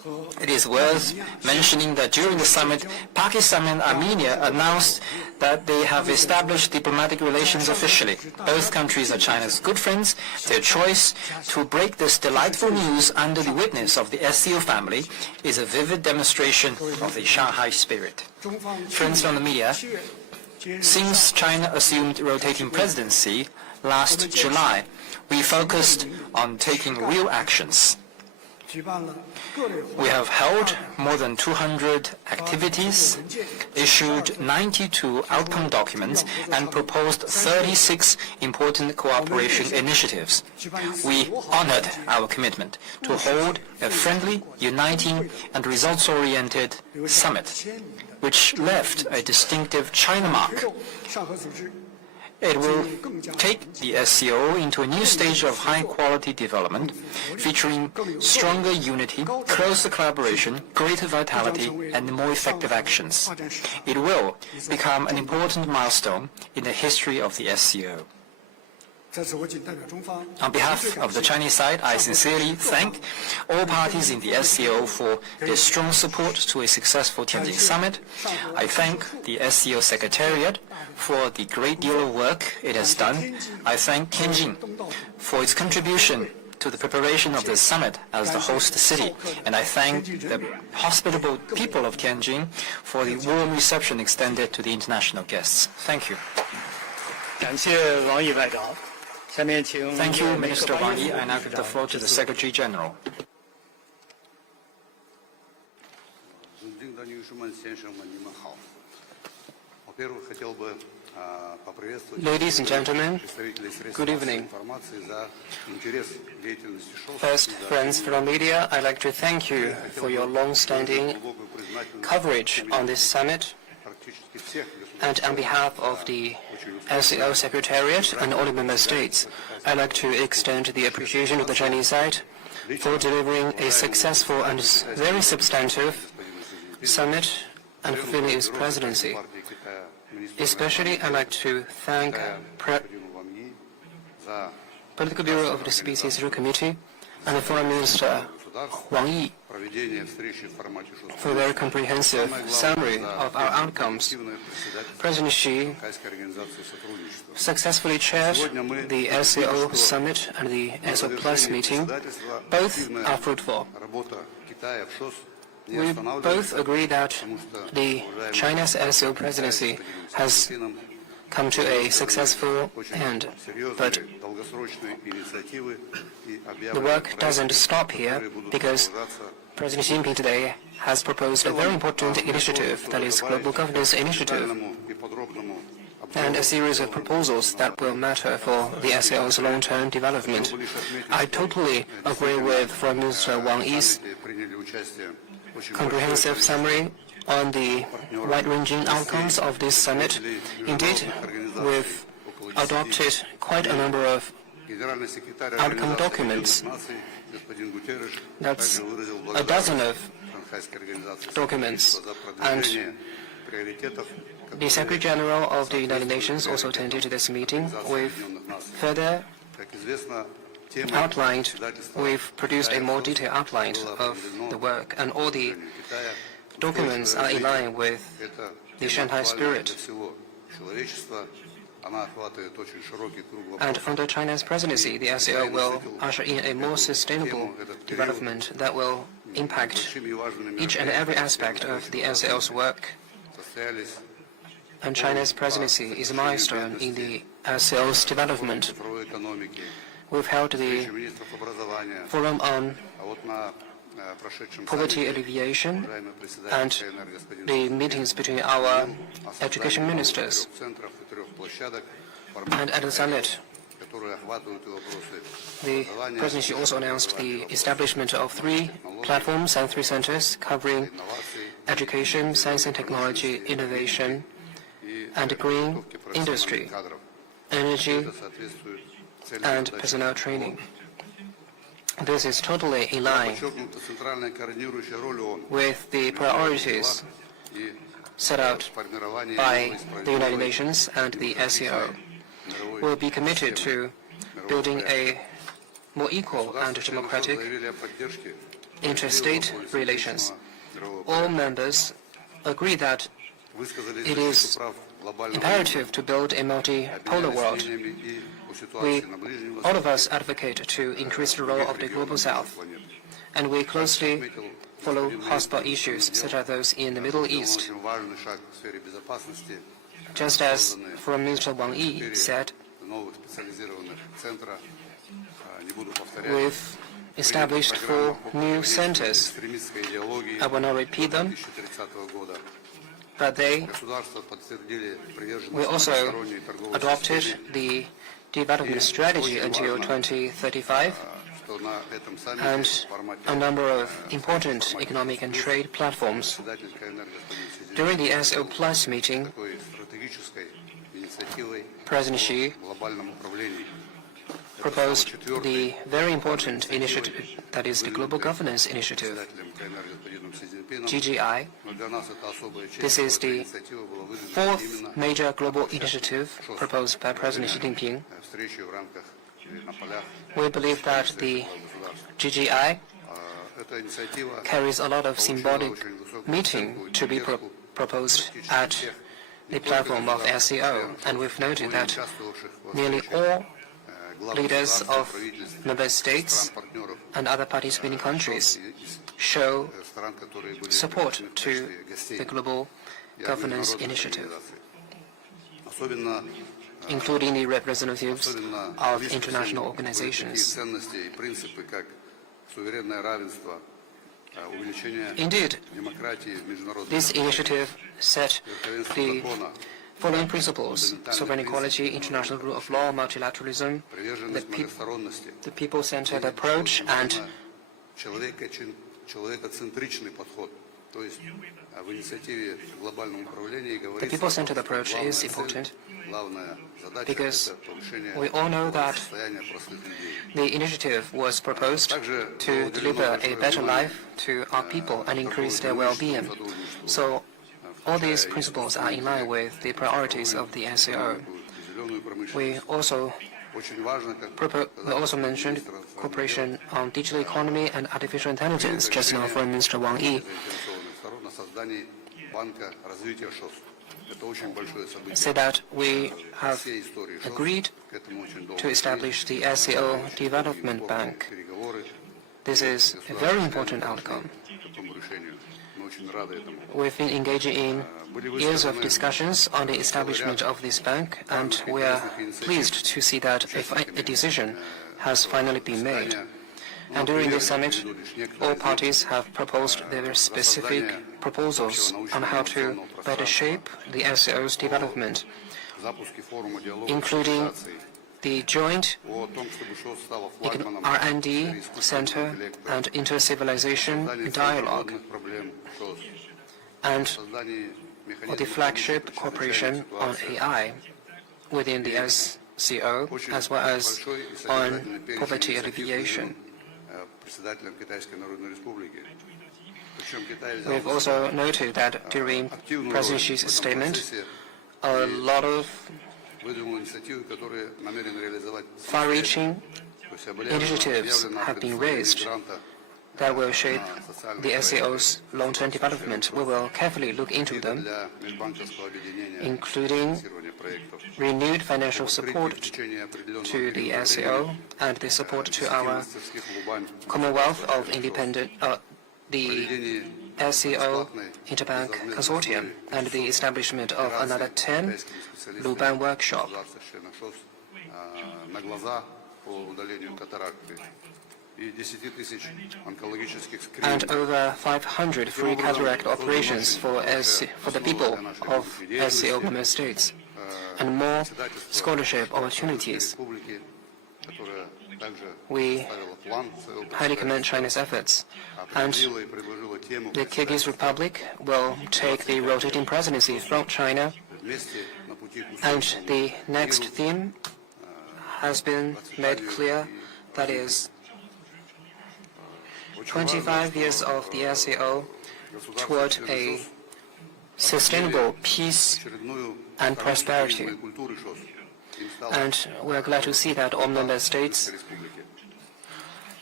It is worth mentioning that during the summit, Pakistan and Armenia announced that they have established diplomatic relations officially. Both countries are China's good friends. Their choice to break this delightful news under the witness of the SCO family is a vivid demonstration of the Shanghai spirit. Friends from the media, since China assumed rotating presidency last July, we focused on taking real actions. We have held more than 200 activities, issued 92 outcome documents, and proposed 36 important cooperation initiatives. We honored our commitment to hold a friendly, uniting, and results-oriented summit, which left a distinctive China mark. It will take the SCO into a new stage of high-quality development, featuring stronger unity, closer collaboration, greater vitality, and more effective actions. It will become an important milestone in the history of the SCO. On behalf of the Chinese side, I sincerely thank all parties in the SCO for their strong support to a successful Tianjin summit. I thank the SCO Secretariat for the great deal of work it has done. I thank Tianjin for its contribution to the preparation of the summit as the host city, and I thank the hospitable people of Tianjin for the warm reception extended to the international guests. Thank you. 感谢王毅外长。下面请 Thank you, Minister Wang Yi. I now give the floor to the Secretary General. Ladies and gentlemen, good evening. First, friends from media, I'd like to thank you for your long-standing coverage on this summit. And on behalf of the SCO Secretariat and all the member states, I'd like to extend the appreciation of the Chinese side for delivering a successful and very substantive summit and fulfilling its presidency. Especially, I'd like to thank Political Bureau of the Species Review Committee and the Foreign Minister Wang Yi for a very comprehensive summary of our outcomes. President Xi successfully chaired the SCO Summit and the SO Plus meeting. Both are fruitful. We both agree that the China's SCO presidency has come to a successful end, but the work doesn't stop here because President Xi Jinping today has proposed a very important initiative, that is Global Governance Initiative, and a series of proposals that will matter for the SCO's long-term development. I totally agree with Foreign Minister Wang Yi's comprehensive summary on the wide-ranging outcomes of this summit. Indeed, we've adopted quite a number of outcome documents. That's a dozen of documents. And the Secretary General of the United Nations also attended this meeting. We've further outlined, we've produced a more detailed outline of the work, and all the documents are in line with the Shanghai spirit. And under China's presidency, the SCO will usher in a more sustainable development that will impact each and every aspect of the SCO's work. And China's presidency is a milestone in the SCO's development. We've held the Forum on Poverty Alleviation and the meetings between our education ministers. And at the summit, the presidency also announced the establishment of 3 platforms and 3 centers covering education, science and technology, innovation, and green industry, energy, and personnel training. This is totally in line with the priorities set out by the United Nations and the SCO. We'll be committed to building a more equal and democratic interstate relations. All members agree that it is imperative to build a multipolar world. All of us advocate to increase the role of the Global South, and we closely follow hotspot issues such as those in the Middle East. Just as Foreign Minister Wang Yi said, we've established 4 new centers. I will not repeat them, but we also adopted the development strategy until 2035 and a number of important economic and trade platforms. During the SCO Plus meeting, President Xi proposed the very important initiative, that is the Global Governance Initiative, GGI. This is the 4th major global initiative proposed by President Xi Jinping. We believe that the GGI carries a lot of symbolic meaning to be proposed at the platform of SCO, and we've noted that nearly all leaders of member states and other participating countries show support to the Global Governance Initiative, including the representatives of international organizations. Indeed, this initiative set the following principles: sovereign equality, international rule of law, multilateralism, the people-centered approach, and the people-centered approach is important because we all know that the initiative was proposed to deliver a better life to our people and increase their well-being. So all these principles are in line with the priorities of the SCO. We also mentioned cooperation on digital economy and artificial intelligence. Just now, Foreign Minister Wang Yi said that we have agreed to establish the SCO Development Bank. This is a very important outcome. We've been engaging in years of discussions on the establishment of this bank, and we are pleased to see that a decision has finally been made. And during this summit, all parties have proposed their specific proposals on how to better shape the SCO's development, including the joint R&D Center and inter-civilization dialogue, and the flagship cooperation on AI within the SCO, as well as on poverty alleviation. We've also noted that during President Xi's statement, a lot of far-reaching initiatives have been raised that will shape the SCO's long-term development. We will carefully look into them, including renewed financial support to the SCO and the support to our Commonwealth of Independent, the SCO Interbank Consortium, and the establishment of another 10 Luban workshop. And over 500 free cataract operations for the people of SCO member states, and more scholarship opportunities. We highly commend China's efforts, and the Kyrgyz Republic will take the rotating presidency from China, and the next theme has been made clear, that is 25 years of the SCO toward a sustainable peace and prosperity. And we are glad to see that all member states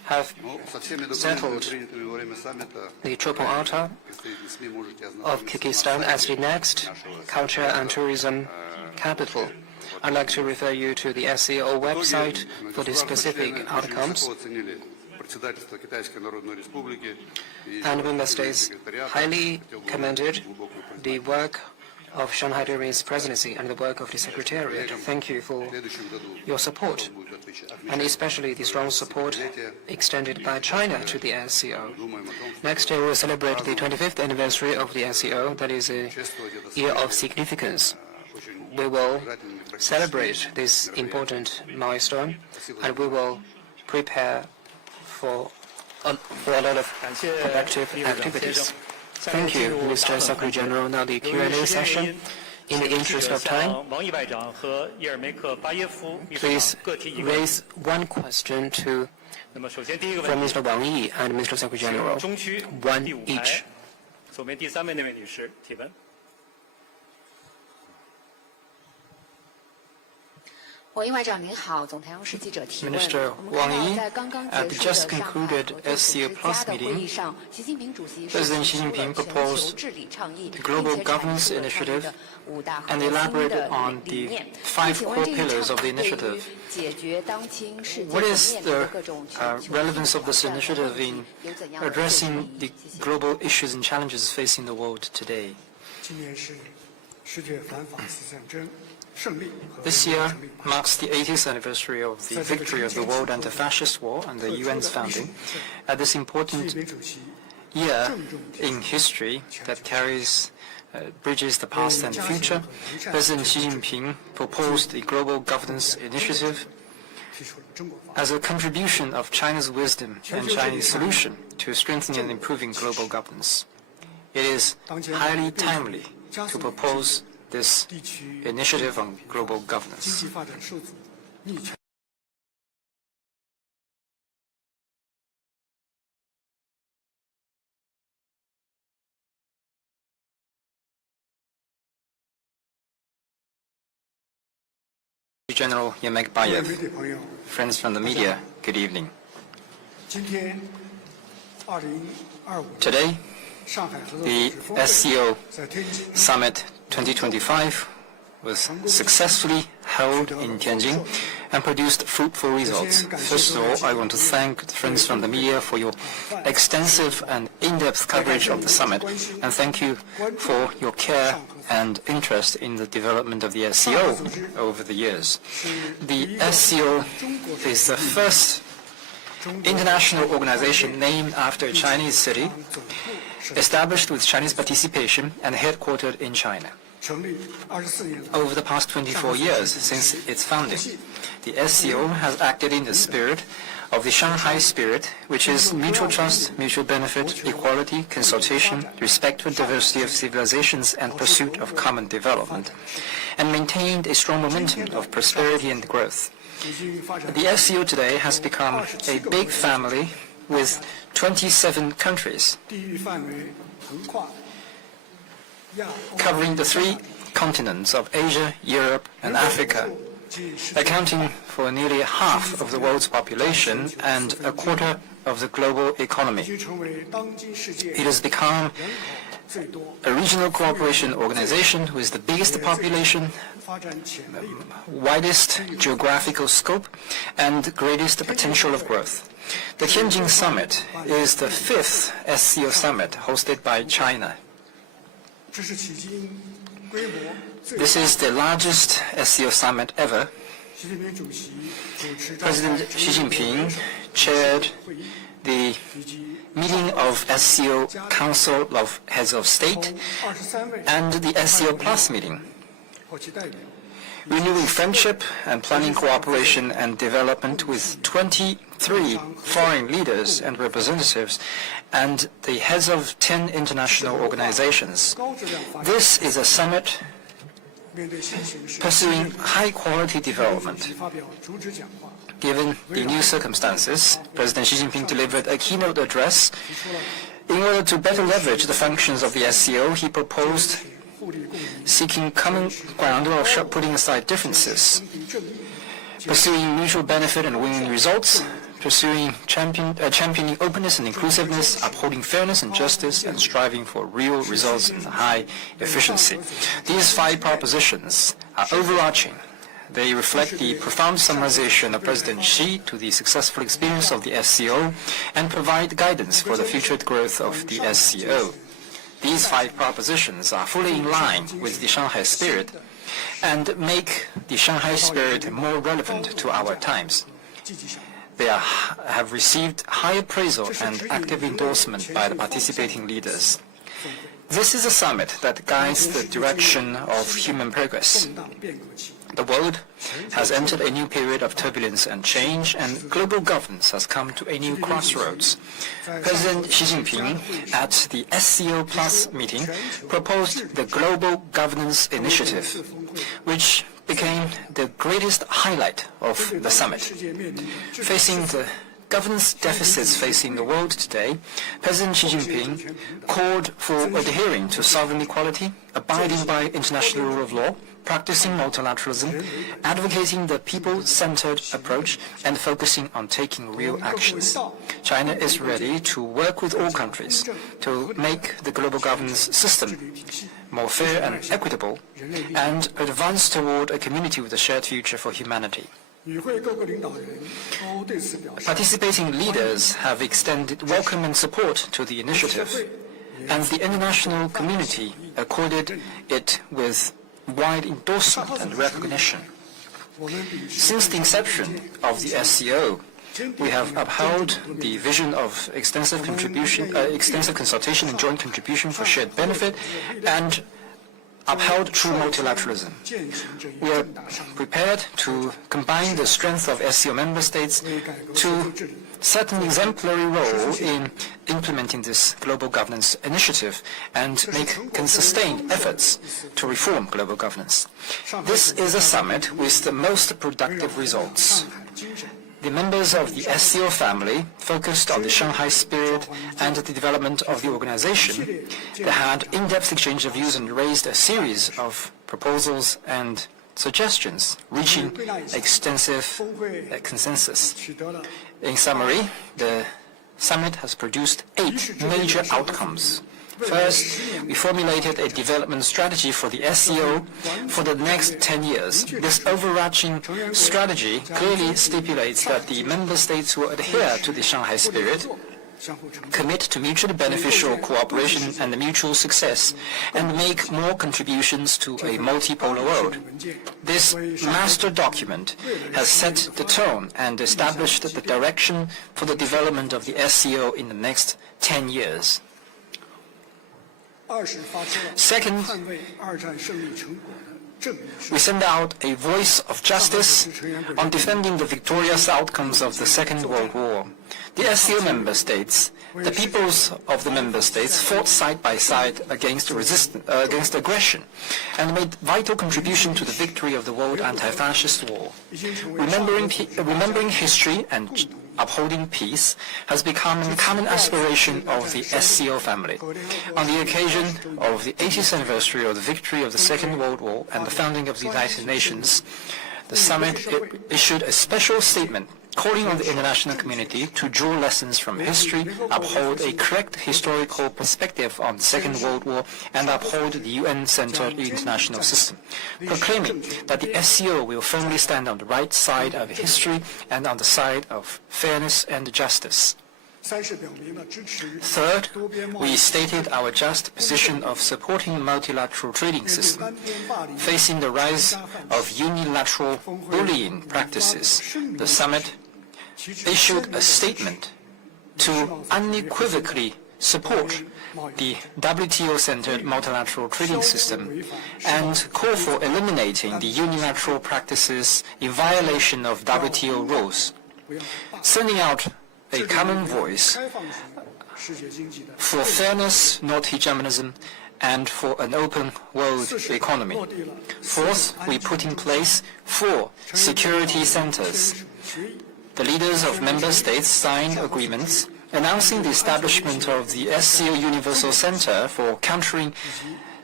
have settled the Triple Altar of Kyrgyzstan as the next culture and tourism capital. I'd like to refer you to the SCO website for the specific outcomes. And member states highly commended the work of Shanghai during its presidency and the work of the Secretariat. Thank you for your support, and especially the strong support extended by China to the SCO. Next year, we will celebrate the 25th anniversary of the SCO. That is a year of significance. We will celebrate this important milestone, and we will prepare for a lot of productive activities. Thank you, Mr. Secretary General. Now the Q&A session. In the interest of time, please raise one question from Mr. Wang Yi and Mr. Secretary General. One each. Minister Wang Yi, at the just concluded SCO Plus meeting, President Xi Jinping proposed the Global Governance Initiative and elaborated on the 5 core pillars of the initiative. What is the relevance of this initiative in addressing the global issues and challenges facing the world today? This year marks the 80th anniversary of the victory of the World Anti-Fascist War and the UN's founding. At this important year in history that bridges the past and the future, President Xi Jinping proposed the Global Governance Initiative as a contribution of China's wisdom and Chinese solution to strengthening and improving global governance. It is highly timely to propose this initiative on global governance. General Yemekbayev, friends from the media, good evening. Today, the SCO Summit 2025 was successfully held in Tianjin and produced fruitful results. First of all, I want to thank the friends from the media for your extensive and in-depth coverage of the summit, and thank you for your care and interest in the development of the SCO over the years. The SCO is the first international organization named after a Chinese city, established with Chinese participation and headquartered in China. Over the past 24 years since its founding, the SCO has acted in the spirit of the Shanghai spirit, which is mutual trust, mutual benefit, equality, consultation, respect for diversity of civilizations, and pursuit of common development, and maintained a strong momentum of prosperity and growth. The SCO today has become a big family with 27 countries, covering the 3 continents of Asia, Europe, and Africa, accounting for nearly half of the world's population and a quarter of the global economy. It has become a regional cooperation organization with the biggest population, widest geographical scope, and greatest potential of growth. The Tianjin Summit is the 5th SCO Summit hosted by China. This is the largest SCO Summit ever. President Xi Jinping chaired the meeting of SCO Council of Heads of State and the SCO Plus meeting, renewing friendship and planning cooperation and development with 23 foreign leaders and representatives and the heads of 10 international organizations. This is a summit pursuing high-quality development. Given the new circumstances, President Xi Jinping delivered a keynote address. In order to better leverage the functions of the SCO, he proposed seeking common ground while putting aside differences. pursuing mutual benefit and winning results, championing openness and inclusiveness, upholding fairness and justice, and striving for real results and high efficiency. These 5 propositions are overarching. They reflect the profound summarization of President Xi to the successful experience of the SCO and provide guidance for the future growth of the SCO. These 5 propositions are fully in line with the Shanghai spirit and make the Shanghai spirit more relevant to our times. They have received high appraisal and active endorsement by the participating leaders. This is a summit that guides the direction of human progress. The world has entered a new period of turbulence and change, and global governance has come to a new crossroads. President Xi Jinping, at the SCO Plus meeting, proposed the Global Governance Initiative, which became the greatest highlight of the summit. Facing the governance deficits facing the world today, President Xi Jinping called for adhering to sovereign equality, abiding by international rule of law, practicing multilateralism, advocating the people-centered approach, and focusing on taking real actions. China is ready to work with all countries to make the global governance system more fair and equitable, and advance toward a community with a shared future for humanity. Participating leaders have extended welcome and support to the initiative, and the international community accorded it with wide endorsement and recognition. Since the inception of the SCO, we have upheld the vision of extensive consultation and joint contribution for shared benefit, and upheld true multilateralism. We are prepared to combine the strength of SCO member states to set an exemplary role in implementing this global governance initiative and make sustained efforts to reform global governance. This is a summit with the most productive results. The members of the SCO family focused on the Shanghai spirit and the development of the organization. They had in-depth exchange of views and raised a series of proposals and suggestions, reaching extensive consensus. In summary, the summit has produced 8 major outcomes. First, we formulated a development strategy for the SCO for the next 10 years. This overarching strategy clearly stipulates that the member states will adhere to the Shanghai spirit, commit to mutually beneficial cooperation and mutual success, and make more contributions to a multipolar world. This master document has set the tone and established the direction for the development of the SCO in the next 10 years. Second, we send out a voice of justice on defending the victorious outcomes of the Second World War. The SCO member states, the peoples of the member states fought side by side against aggression and made vital contribution to the victory of the world anti-fascist war. Remembering history and upholding peace has become a common aspiration of the SCO family. On the occasion of the 80th anniversary of the victory of the Second World War and the founding of the United Nations, the summit issued a special statement calling on the international community to draw lessons from history, uphold a correct historical perspective on the Second World War, and uphold the UN-centered international system, proclaiming that the SCO will firmly stand on the right side of history and on the side of fairness and justice. Third, we stated our just position of supporting the multilateral trading system. Facing the rise of unilateral bullying practices, the summit issued a statement to unequivocally support the WTO-centered multilateral trading system and call for eliminating the unilateral practices in violation of WTO rules, sending out a common voice for fairness, not hegemonism, and for an open world economy. Fourth, we put in place 4 security centers. The leaders of member states signed agreements announcing the establishment of the SCO Universal Center for countering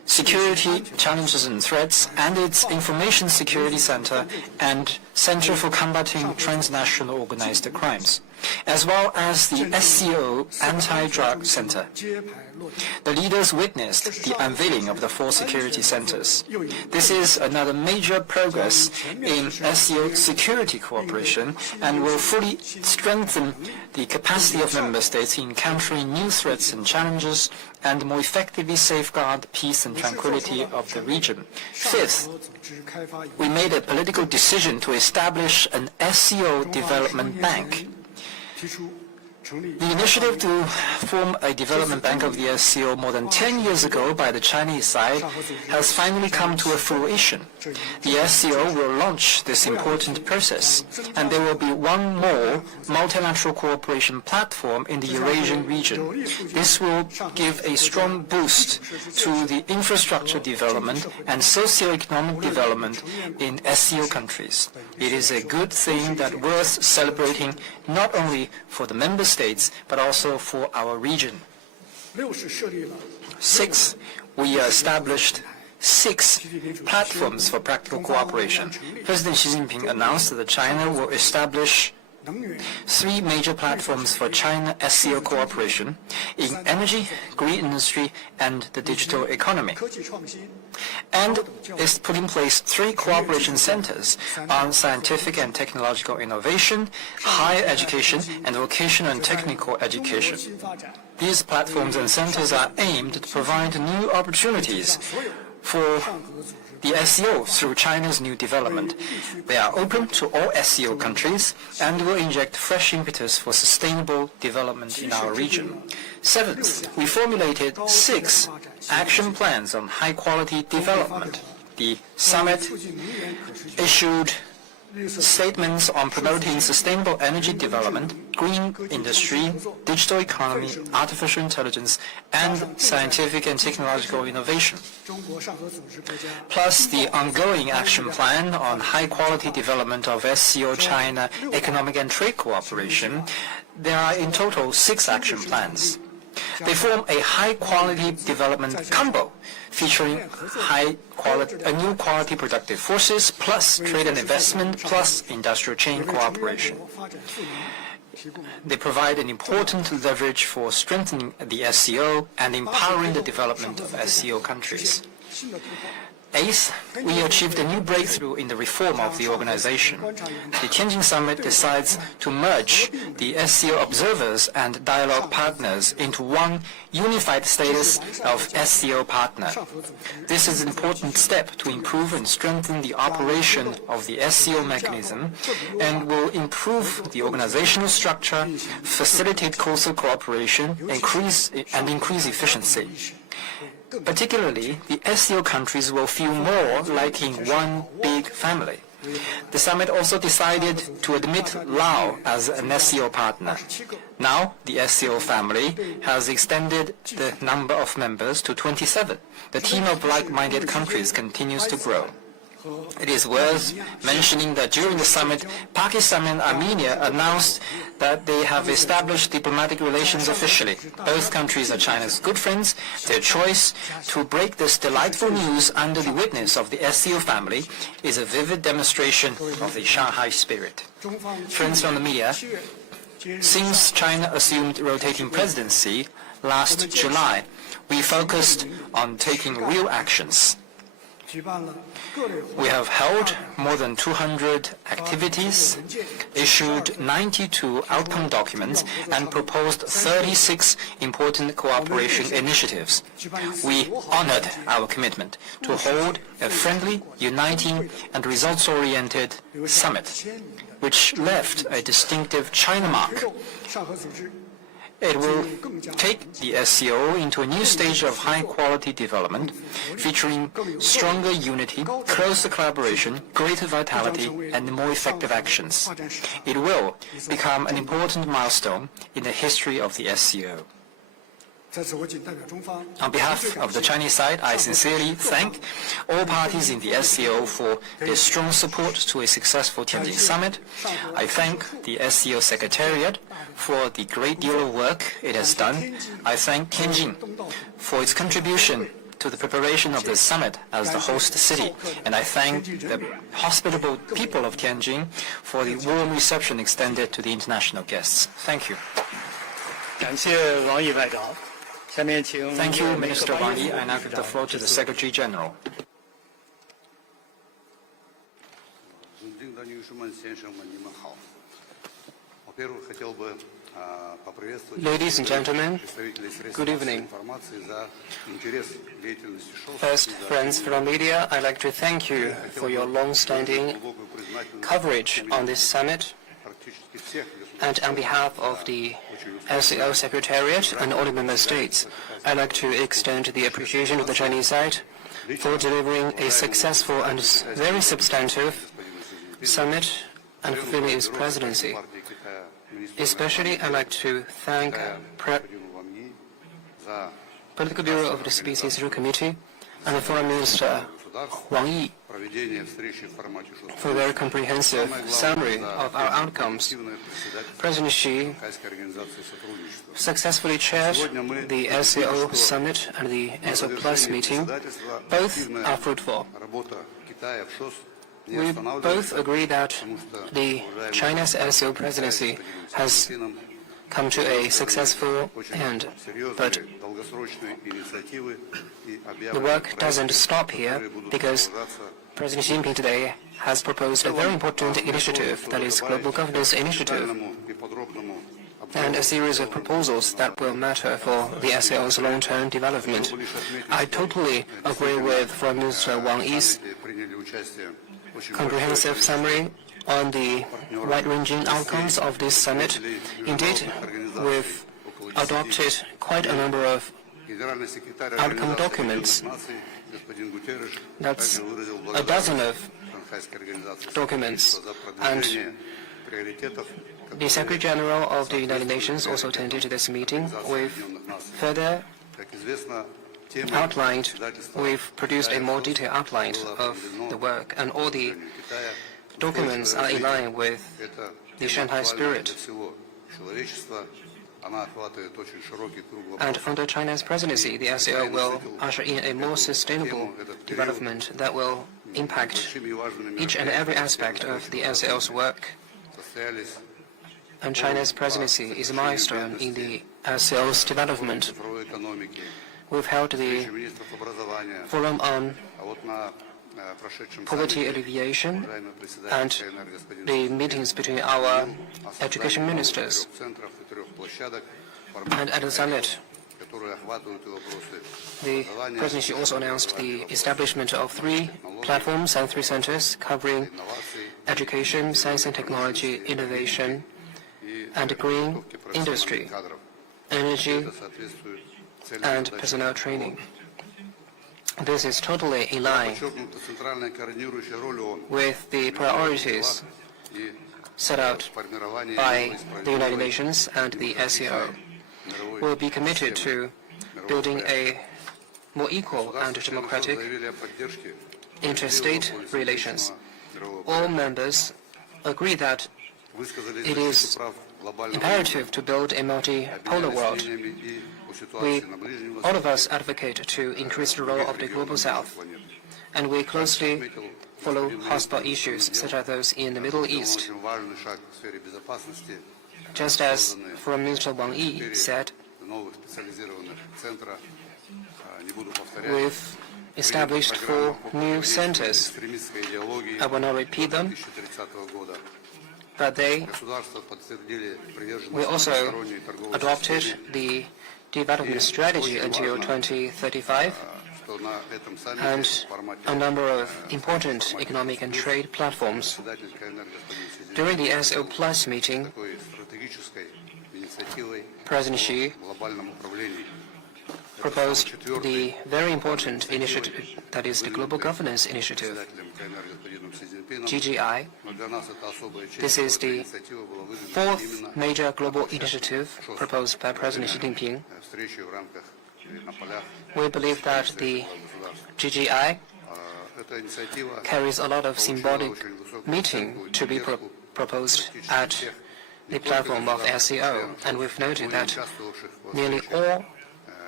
security challenges and threats, and its Information Security Center and Center for Combating Transnational Organized Crimes, as well as the SCO Anti-Drug Center. The leaders witnessed the unveiling of the 4 security centers. This is another major progress in SCO security cooperation and will fully strengthen the capacity of member states in countering new threats and challenges and more effectively safeguard peace and tranquility of the region. Fifth, we made a political decision to establish an SCO development bank. The initiative to form a development bank of the SCO more than 10 years ago by the Chinese side has finally come to a fruition. The SCO will launch this important process, and there will be one more multilateral cooperation platform in the Eurasian region. This will give a strong boost to the infrastructure development and socio-economic development in SCO countries. It is a good thing that worth celebrating not only for the member states, but also for our region. 6, we established 6 platforms for practical cooperation. President Xi Jinping announced that China will establish 3 major platforms for China-SCO cooperation in energy, green industry, and the digital economy, and is put in place 3 cooperation centers on scientific and technological innovation, higher education, and vocational and technical education. These platforms and centers are aimed to provide new opportunities for the SCO through China's new development. They are open to all SCO countries and will inject fresh impetus for sustainable development in our region. 7th, we formulated 6 action plans on high-quality development. The summit issued statements on promoting sustainable energy development, green industry, digital economy, artificial intelligence, and scientific and technological innovation. Plus the ongoing action plan on high-quality development of SCO China economic and trade cooperation. There are in total 6 action plans. They form a high-quality development combo featuring new quality productive forces plus trade and investment plus industrial chain cooperation. They provide an important leverage for strengthening the SCO and empowering the development of SCO countries. 8th, we achieved a new breakthrough in the reform of the organization. The Tianjin Summit decides to merge the SCO observers and dialogue partners into one unified status of SCO partner. This is an important step to improve and strengthen the operation of the SCO mechanism and will improve the organizational structure, facilitate closer cooperation, and increase efficiency. Particularly, the SCO countries will feel more like in one big family. The summit also decided to admit Laos as an SCO partner. Now, the SCO family has extended the number of members to 27. The team of like-minded countries continues to grow. It is worth mentioning that during the summit, Pakistan and Armenia announced that they have established diplomatic relations officially. Both countries are China's good friends. Their choice to break this delightful news under the witness of the SCO family is a vivid demonstration of the Shanghai spirit. Friends from the media, since China assumed rotating presidency last July, we focused on taking real actions. We have held more than 200 activities, issued 92 outcome documents, and proposed 36 important cooperation initiatives. We honored our commitment to hold a friendly, uniting, and results-oriented summit, which left a distinctive China mark. It will take the SCO into a new stage of high-quality development, featuring stronger unity, closer collaboration, greater vitality, and more effective actions. It will become an important milestone in the history of the SCO. On behalf of the Chinese side, I sincerely thank all parties in the SCO for their strong support to a successful Tianjin Summit. I thank the SCO Secretariat for the great deal of work it has done. I thank Tianjin for its contribution to to the preparation of this summit as the host city, and I thank the hospitable people of Tianjin for the warm reception extended to the international guests. Thank you. 感谢王毅外长。下面请 Thank you, Minister Wang Yi. I now give the floor to the Secretary General. Ladies and gentlemen, good evening. First, friends from media, I'd like to thank you for your long-standing coverage on this summit. And on behalf of the SCO Secretariat and all the member states, I'd like to extend the appreciation of the Chinese side for delivering a successful and very substantive summit and fulfilling its presidency. Especially, I'd like to thank Political Bureau of the CPC Central Committee and the Foreign Minister Wang Yi for a very comprehensive summary of our outcomes. President Xi successfully chaired the SCO Summit and the SCO Plus meeting. Both are fruitful. We both agree that the China's SCO presidency has come to a successful end, but the work doesn't stop here because President Xi Jinping today has proposed a very important initiative, that is Global Governance Initiative, and a series of proposals that will matter for the SCO's long-term development. I totally agree with Foreign Minister Wang Yi's comprehensive summary on the wide-ranging outcomes of this summit. Indeed, we've adopted quite a number of outcome documents. That's a dozen of documents. And the Secretary General of the United Nations also attended this meeting. We've further outlined, we've produced a more detailed outline of the work, and all the documents are in line with the Shanghai spirit. And under China's presidency, the SCO will usher in a more sustainable development that will impact each and every aspect of the SCO's work. And China's presidency is a milestone in the SCO's development. We've held the Forum on Poverty Alleviation and the meetings between our education ministers. And at the summit, the presidency also announced the establishment of 3 platforms and 3 centers covering education, science and technology, innovation, and green industry, energy, and personnel training. This is totally in line with the priorities set out by the United Nations and the SCO. We'll be committed to building a more equal and democratic interstate relations. All members agree that it is imperative to build a multipolar world. All of us advocate to increase the role of the Global South, and we closely follow hotspot issues such as those in the Middle East. Just as Foreign Minister Wang Yi said, we've established 4 new centers. I will not repeat them, but we also adopted the development strategy until 2035 and a number of important economic and trade platforms. During the SCO Plus meeting, President Xi proposed the very important initiative, that is the Global Governance Initiative, GGI. This is the 4th major global initiative proposed by President Xi Jinping. We believe that the GGI carries a lot of symbolic meaning to be proposed at the platform of SCO, and we've noted that nearly all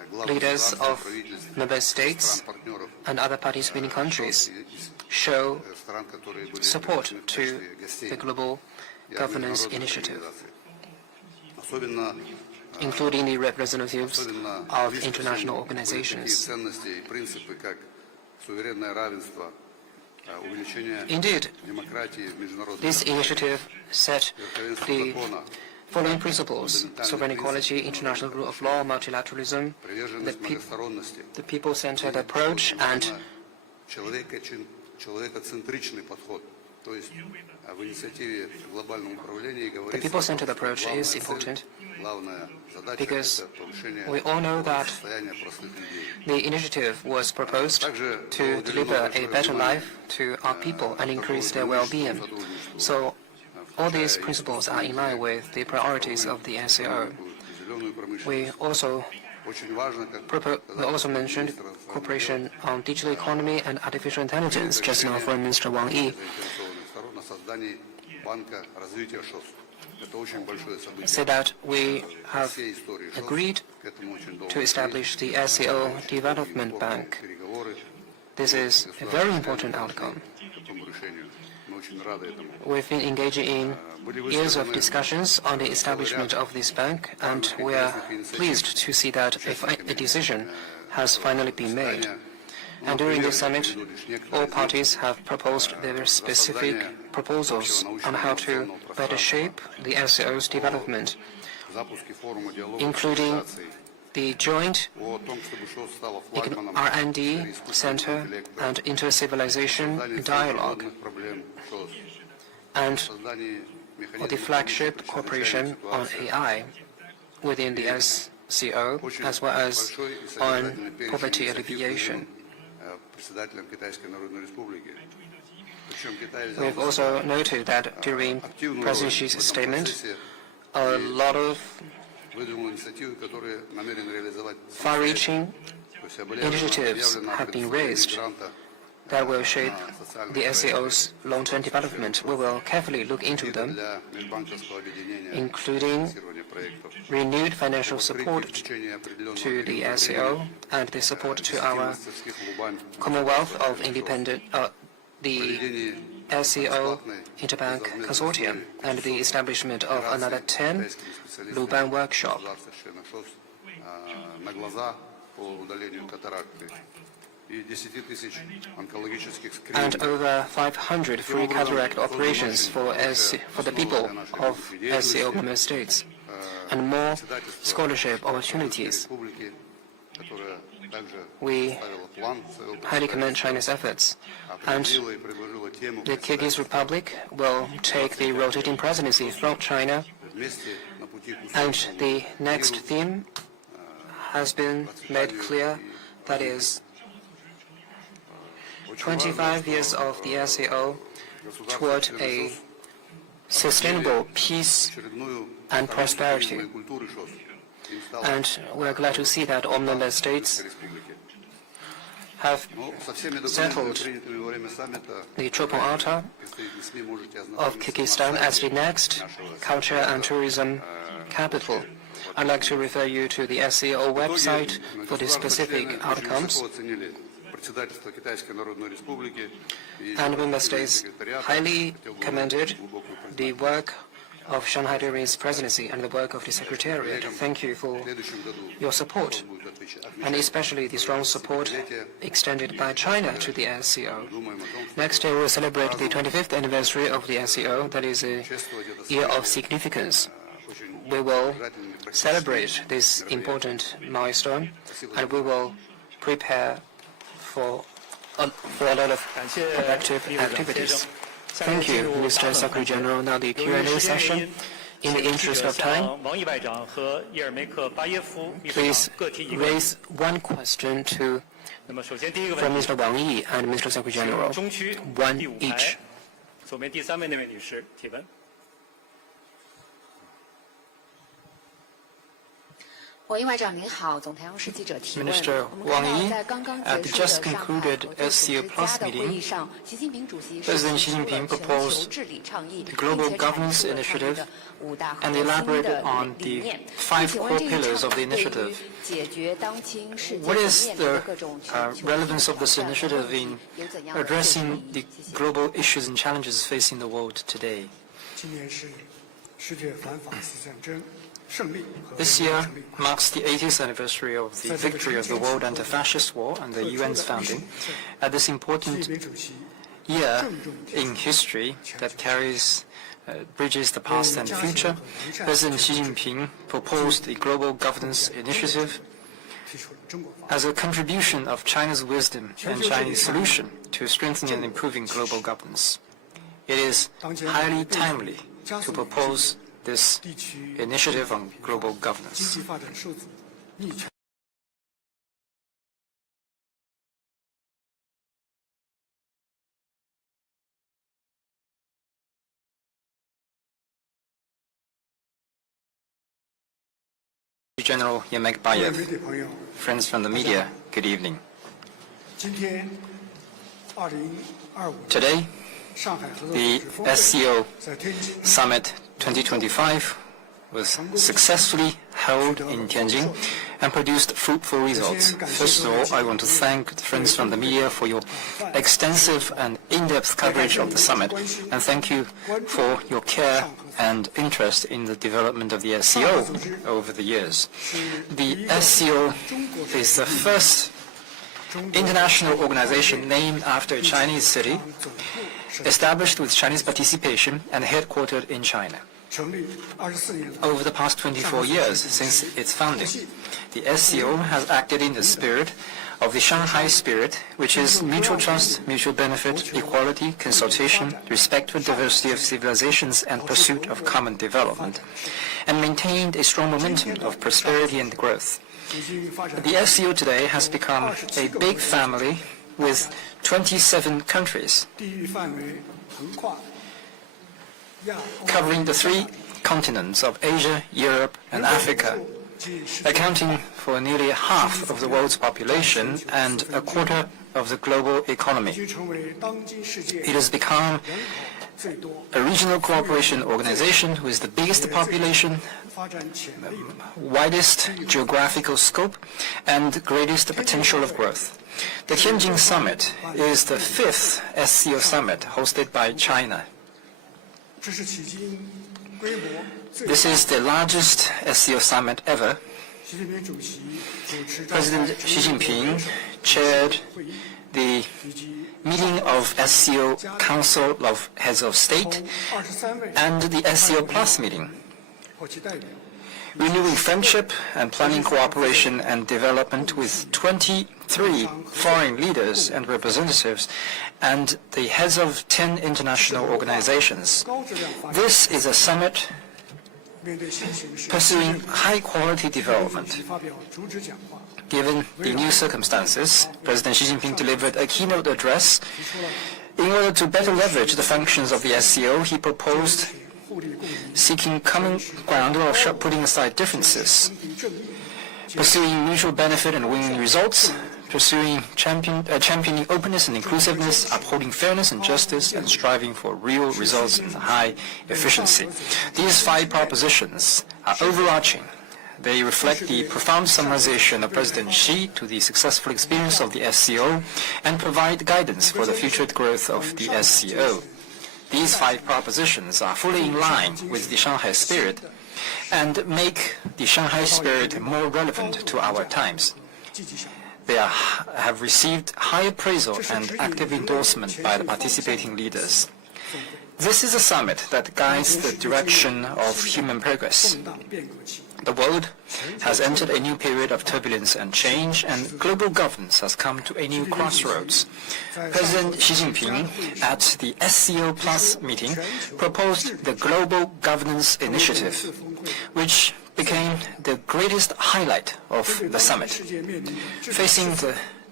leaders of member states and other participating countries show support to the global governance initiative, including the representatives of international organizations. Indeed, this initiative set the following principles: sovereign equality, international rule of law, multilateralism, the people-centered approach, and the people-centered approach is important because we all know that the initiative was proposed to deliver a better life to our people and increase their well-being. So all these principles are in line with the priorities of the SCO. We also mentioned cooperation on digital economy and artificial intelligence just now Foreign Minister Wang Yi said that we have agreed to establish the SCO Development Bank. This is a very important outcome. We've been engaging in years of discussions on the establishment of this bank, and we are pleased to see that a decision has finally been made. And during this summit, all parties have proposed their specific proposals on how to better shape the SCO's development, including the joint R&D Center and inter-civilization dialogue, and the flagship cooperation on AI within the SCO, as well as on poverty alleviation. We've also noted that during President Xi's statement, a lot of far-reaching initiatives have been raised that will shape the SCO's long-term development. We will carefully look into them, including renewed financial support to the SCO and the support to our Commonwealth of Independent, the SCO Interbank Consortium, and the establishment of another 10 Luban workshop. And over 500 free cataract operations for the people of SCO member states, and more scholarship opportunities. We highly commend China's efforts, and the Kyrgyz Republic will take the rotating presidency from China, and the next theme has been made clear, that is 25 years of the SCO toward a sustainable peace and prosperity. And we're glad to see that all member states have settled the Chopin Altar of Kyrgyzstan as the next culture and tourism capital. I'd like to refer you to the SCO website for the specific outcomes. And member states highly commended the work of Shanghai during its presidency and the work of the Secretariat. Thank you for your support, and especially the strong support extended by China to the SCO. Next year, we will celebrate the 25th anniversary of the SCO. That is a year of significance. We will celebrate this important milestone, and we will prepare for a lot of productive activities. Thank you, Mr. Secretary General. Now the Q&A session. In the interest of time, please raise one question from Mr. Wang Yi and Mr. Secretary General, one each. Minister Wang Yi, at the just concluded SCO Plus meeting, President Xi Jinping proposed the Global Governance Initiative and elaborated on the 5 core pillars of the initiative. What is the relevance of this initiative in addressing the global issues and challenges facing the world today? This year marks the 80th anniversary of the victory of the World Anti-Fascist War and the UN's founding. At this important year in history that bridges the past and the future, President Xi Jinping proposed the Global Governance Initiative as a contribution of China's wisdom and Chinese solution to strengthening and improving global governance. It is highly timely to propose this initiative on global governance. General Yemek Bayev, friends from the media, good evening. Today, the SCO Summit 2025 was successfully held in Tianjin and produced fruitful results. First of all, I want to thank the friends from the media for your extensive and in-depth coverage of the summit, and thank you for your care and interest in the development of the SCO over the years. The SCO is the first international organization named after a Chinese city, established with Chinese participation and headquartered in China. Over the past 24 years since its founding, the SCO has acted in the spirit of the Shanghai spirit, which is mutual trust, mutual benefit, equality, consultation, respect for diversity of civilizations, and pursuit of common development, and maintained a strong momentum of prosperity and growth. The SCO today has become a big family with 27 countries, covering the 3 continents of Asia, Europe, and Africa, accounting for nearly half of the world's population and a quarter of the global economy. It has become a regional cooperation organization with the biggest population, widest geographical scope, and greatest potential of growth. The Tianjin Summit is the 5th SCO Summit hosted by China. This is the largest SCO Summit ever. President Xi Jinping chaired the meeting of SCO Council of Heads of State and the SCO Plus meeting, renewing friendship and planning cooperation and development with 23 foreign leaders and representatives and the heads of 10 international organizations. This is a summit pursuing high-quality development. Given the new circumstances, President Xi Jinping delivered a keynote address. In order to better leverage the functions of the SCO, he proposed seeking common ground while putting aside differences, pursuing mutual benefit and winning results, championing openness and inclusiveness, upholding fairness and justice, and striving for real results and high efficiency. These 5 propositions are overarching. They reflect the profound summarization of President Xi to the successful experience of the SCO and provide guidance for the future growth of the SCO. These 5 propositions are fully in line with the Shanghai spirit and make the Shanghai spirit more relevant to our times. They have received high appraisal and active endorsement by the participating leaders. This is a summit that guides the direction of human progress. The world has entered a new period of turbulence and change, and global governance has come to a new crossroads. President Xi Jinping, at the SCO Plus meeting, proposed the Global Governance Initiative, which became the greatest highlight of the summit. Facing the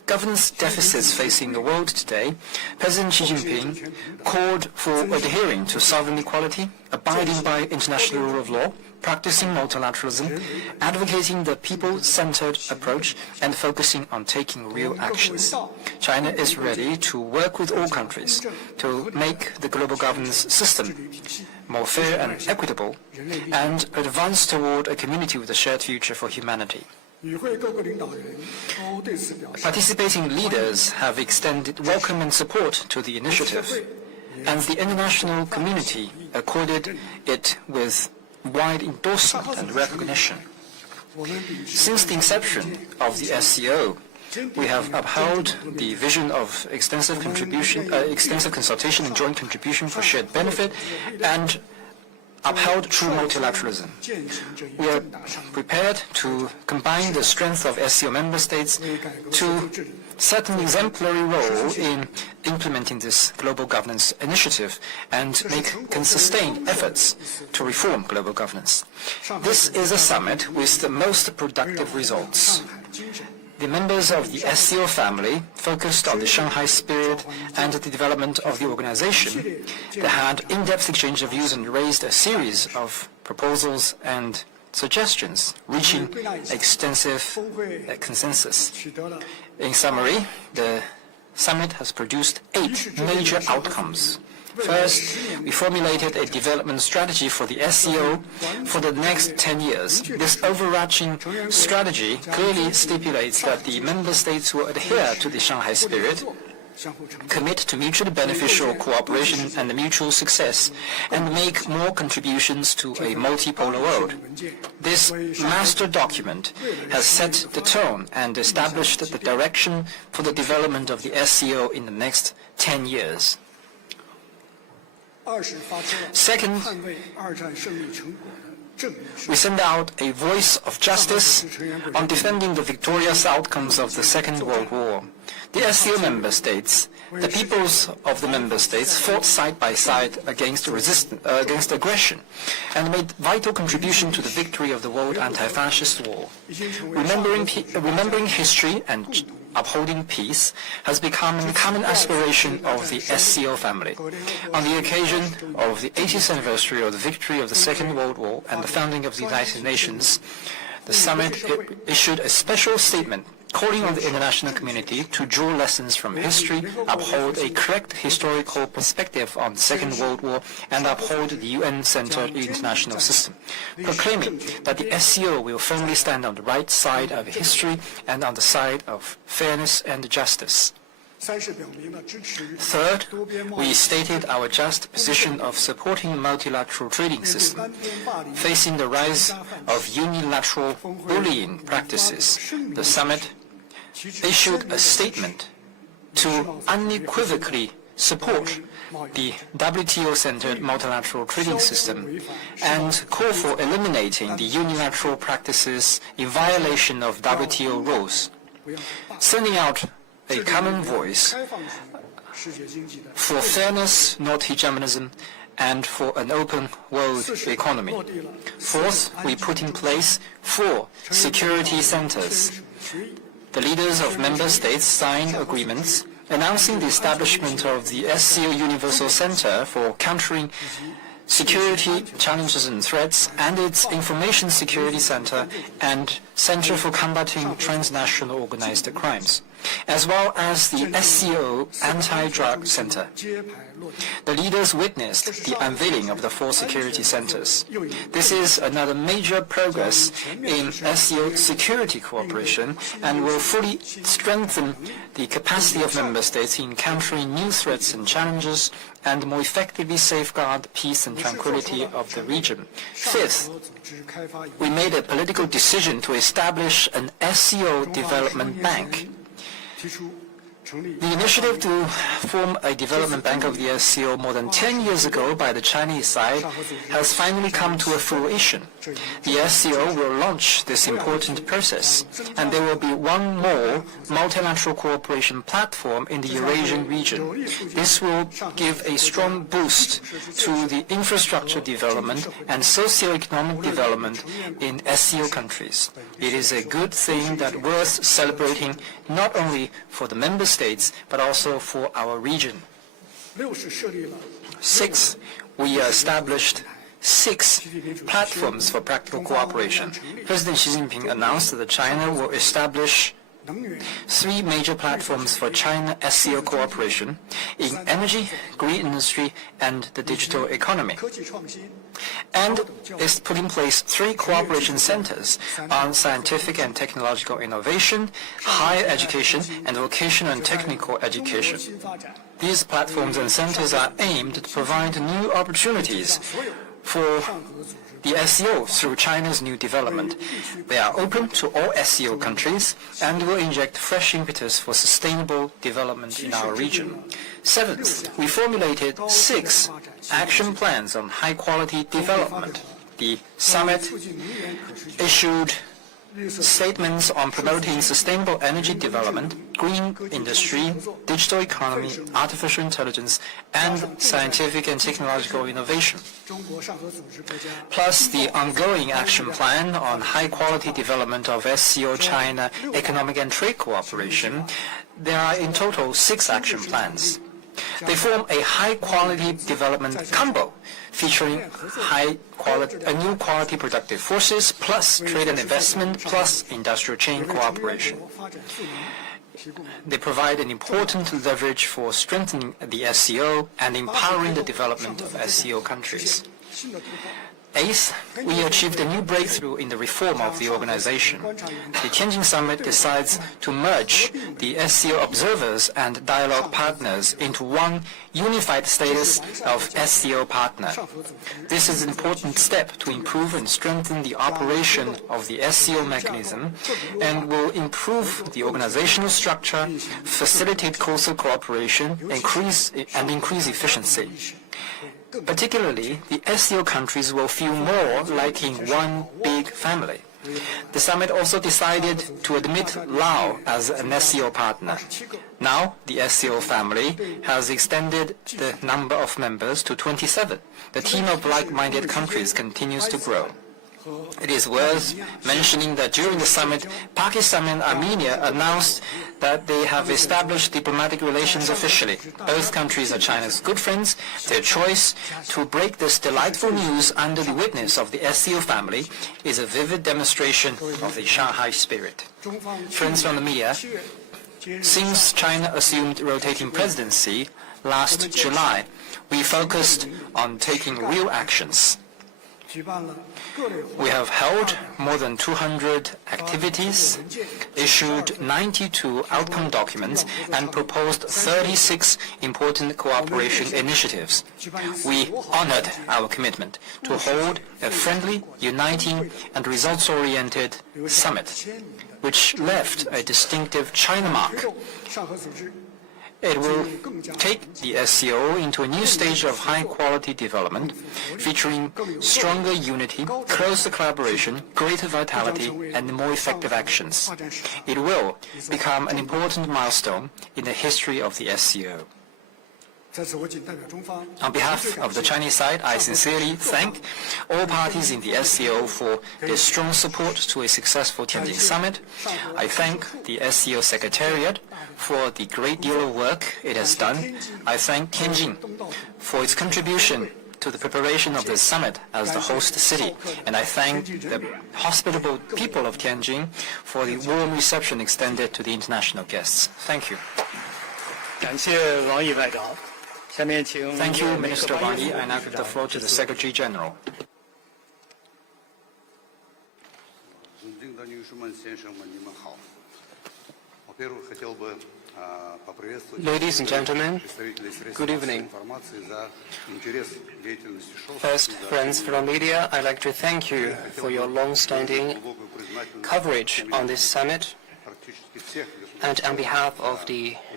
governance deficits facing the world today, President Xi Jinping called for adhering to sovereign equality, abiding by international rule of law, practicing multilateralism, advocating the people-centered approach, and focusing on taking real actions. China is ready to work with all countries to make the global governance system more fair and equitable, and advance toward a community with a shared future for humanity. Participating leaders have extended welcome and support to the initiative, and the international community accorded it with wide endorsement and recognition. Since the inception of the SCO, we have upheld the vision of extensive consultation and joint contribution for shared benefit, and upheld true multilateralism. We are prepared to combine the strength of SCO member states to set an exemplary role in implementing this global governance initiative and make sustained efforts to reform global governance. This is a summit with the most productive results. The members of the SCO family focused on the Shanghai spirit and the development of the organization. They had in-depth exchange of views and raised a series of proposals and suggestions, reaching extensive consensus. In summary, the summit has produced 8 major outcomes. First, we formulated a development strategy for the SCO for the next 10 years. This overarching strategy clearly stipulates that the member states will adhere to the Shanghai spirit, commit to mutually beneficial cooperation and mutual success, and make more contributions to a multipolar world. This master document has set the tone and established the direction for the development of the SCO in the next 10 years. Second, we send out a voice of justice on defending the victorious outcomes of the Second World War. The SCO member states, the peoples of the member states, fought side by side against aggression and made vital contribution to the victory of the World Anti-Fascist War. Remembering history and upholding peace has become a common aspiration of the SCO family. On the occasion of the 80th anniversary of the victory of the Second World War and the founding of the United Nations, the summit issued a special statement calling on the international community to draw lessons from history, uphold a correct historical perspective on the Second World War, and uphold the UN-centered international system, proclaiming that the SCO will firmly stand on the right side of history and on the side of fairness and justice. Third, we stated our just position of supporting a multilateral trading system. Facing the rise of unilateral bullying practices, the summit issued a statement to unequivocally support the WTO-centered multilateral trading system and call for eliminating the unilateral practices in violation of WTO rules, sending out a common voice for fairness, not hegemonism, and for an open world economy. Fourth, we put in place 4 security centers. The leaders of member states signed agreements announcing the establishment of the SCO Universal Center for Countering Security Challenges and Threats and its Information Security Center and Center for Combating Transnational Organized Crimes, as well as the SCO Anti-Drug Center. The leaders witnessed the unveiling of the 4 security centers. This is another major progress in SCO security cooperation and will fully strengthen the capacity of member states in countering new threats and challenges and more effectively safeguard peace and tranquility of the region. Fifth, we made a political decision to establish an SCO development bank. The initiative to form a development bank of the SCO more than 10 years ago by the Chinese side has finally come to a fruition. The SCO will launch this important process, and there will be one more multilateral cooperation platform in the Eurasian region. This will give a strong boost to the infrastructure development and socio-economic development in SCO countries. It is a good thing that worth celebrating not only for the member states, but also for our region. 6. We established 6 platforms for practical cooperation. President Xi Jinping announced that China will establish 3 major platforms for China-SCO cooperation in energy, green industry, and the digital economy. And is put in place 3 cooperation centers on scientific and technological innovation, higher education, and vocational and technical education. These platforms and centers are aimed to provide new opportunities for the SCO through China's new development. They are open to all SCO countries and will inject fresh impetus for sustainable development in our region. 7th, we formulated 6 action plans on high-quality development. The summit issued statements on promoting sustainable energy development, green industry, digital economy, artificial intelligence, and scientific and technological innovation. Plus the ongoing action plan on high-quality development of SCO China economic and trade cooperation. There are in total 6 action plans. They form a high-quality development combo featuring new quality productive forces, plus trade and investment, plus industrial chain cooperation. They provide an important leverage for strengthening the SCO and empowering the development of SCO countries. 8th, we achieved a new breakthrough in the reform of the organization. The Tianjin Summit decides to merge the SCO observers and dialogue partners into one unified status of SCO partner. This is an important step to improve and strengthen the operation of the SCO mechanism and will improve the organizational structure, facilitate closer cooperation, and increase efficiency. Particularly, the SCO countries will feel more like in one big family. The summit also decided to admit Laos as an SCO partner. Now, the SCO family has extended the number of members to 27. The team of like-minded countries continues to grow. It is worth mentioning that during the summit, Pakistan and Armenia announced that they have established diplomatic relations officially. Both countries are China's good friends. Their choice to break this delightful news under the witness of the SCO family is a vivid demonstration of the Shanghai spirit. Friends from the media, since China assumed rotating presidency last July, we focused on taking real actions. We have held more than 200 activities, issued 92 outcome documents, and proposed 36 important cooperation initiatives. We honored our commitment to hold a friendly, uniting, and results-oriented summit, which left a distinctive China mark. It will take the SCO into a new stage of high-quality development, featuring stronger unity, closer collaboration, greater vitality, and more effective actions. It will become an important milestone in the history of the SCO. On behalf of the Chinese side, I sincerely thank all parties in the SCO for their strong support to a successful Tianjin Summit. I thank the SCO Secretariat for the great deal of work it has done. I thank Tianjin for its contribution to the preparation of this summit as the host city. And I thank the hospitable people of Tianjin for the warm reception extended to the international guests. Thank you. 感谢王毅外长。下面请 Thank you, Minister Wang Yi. I now give the floor to the Secretary General. Ladies and gentlemen, good evening. First, friends from media, I'd like to thank you for your long-standing coverage on this summit. And on behalf of the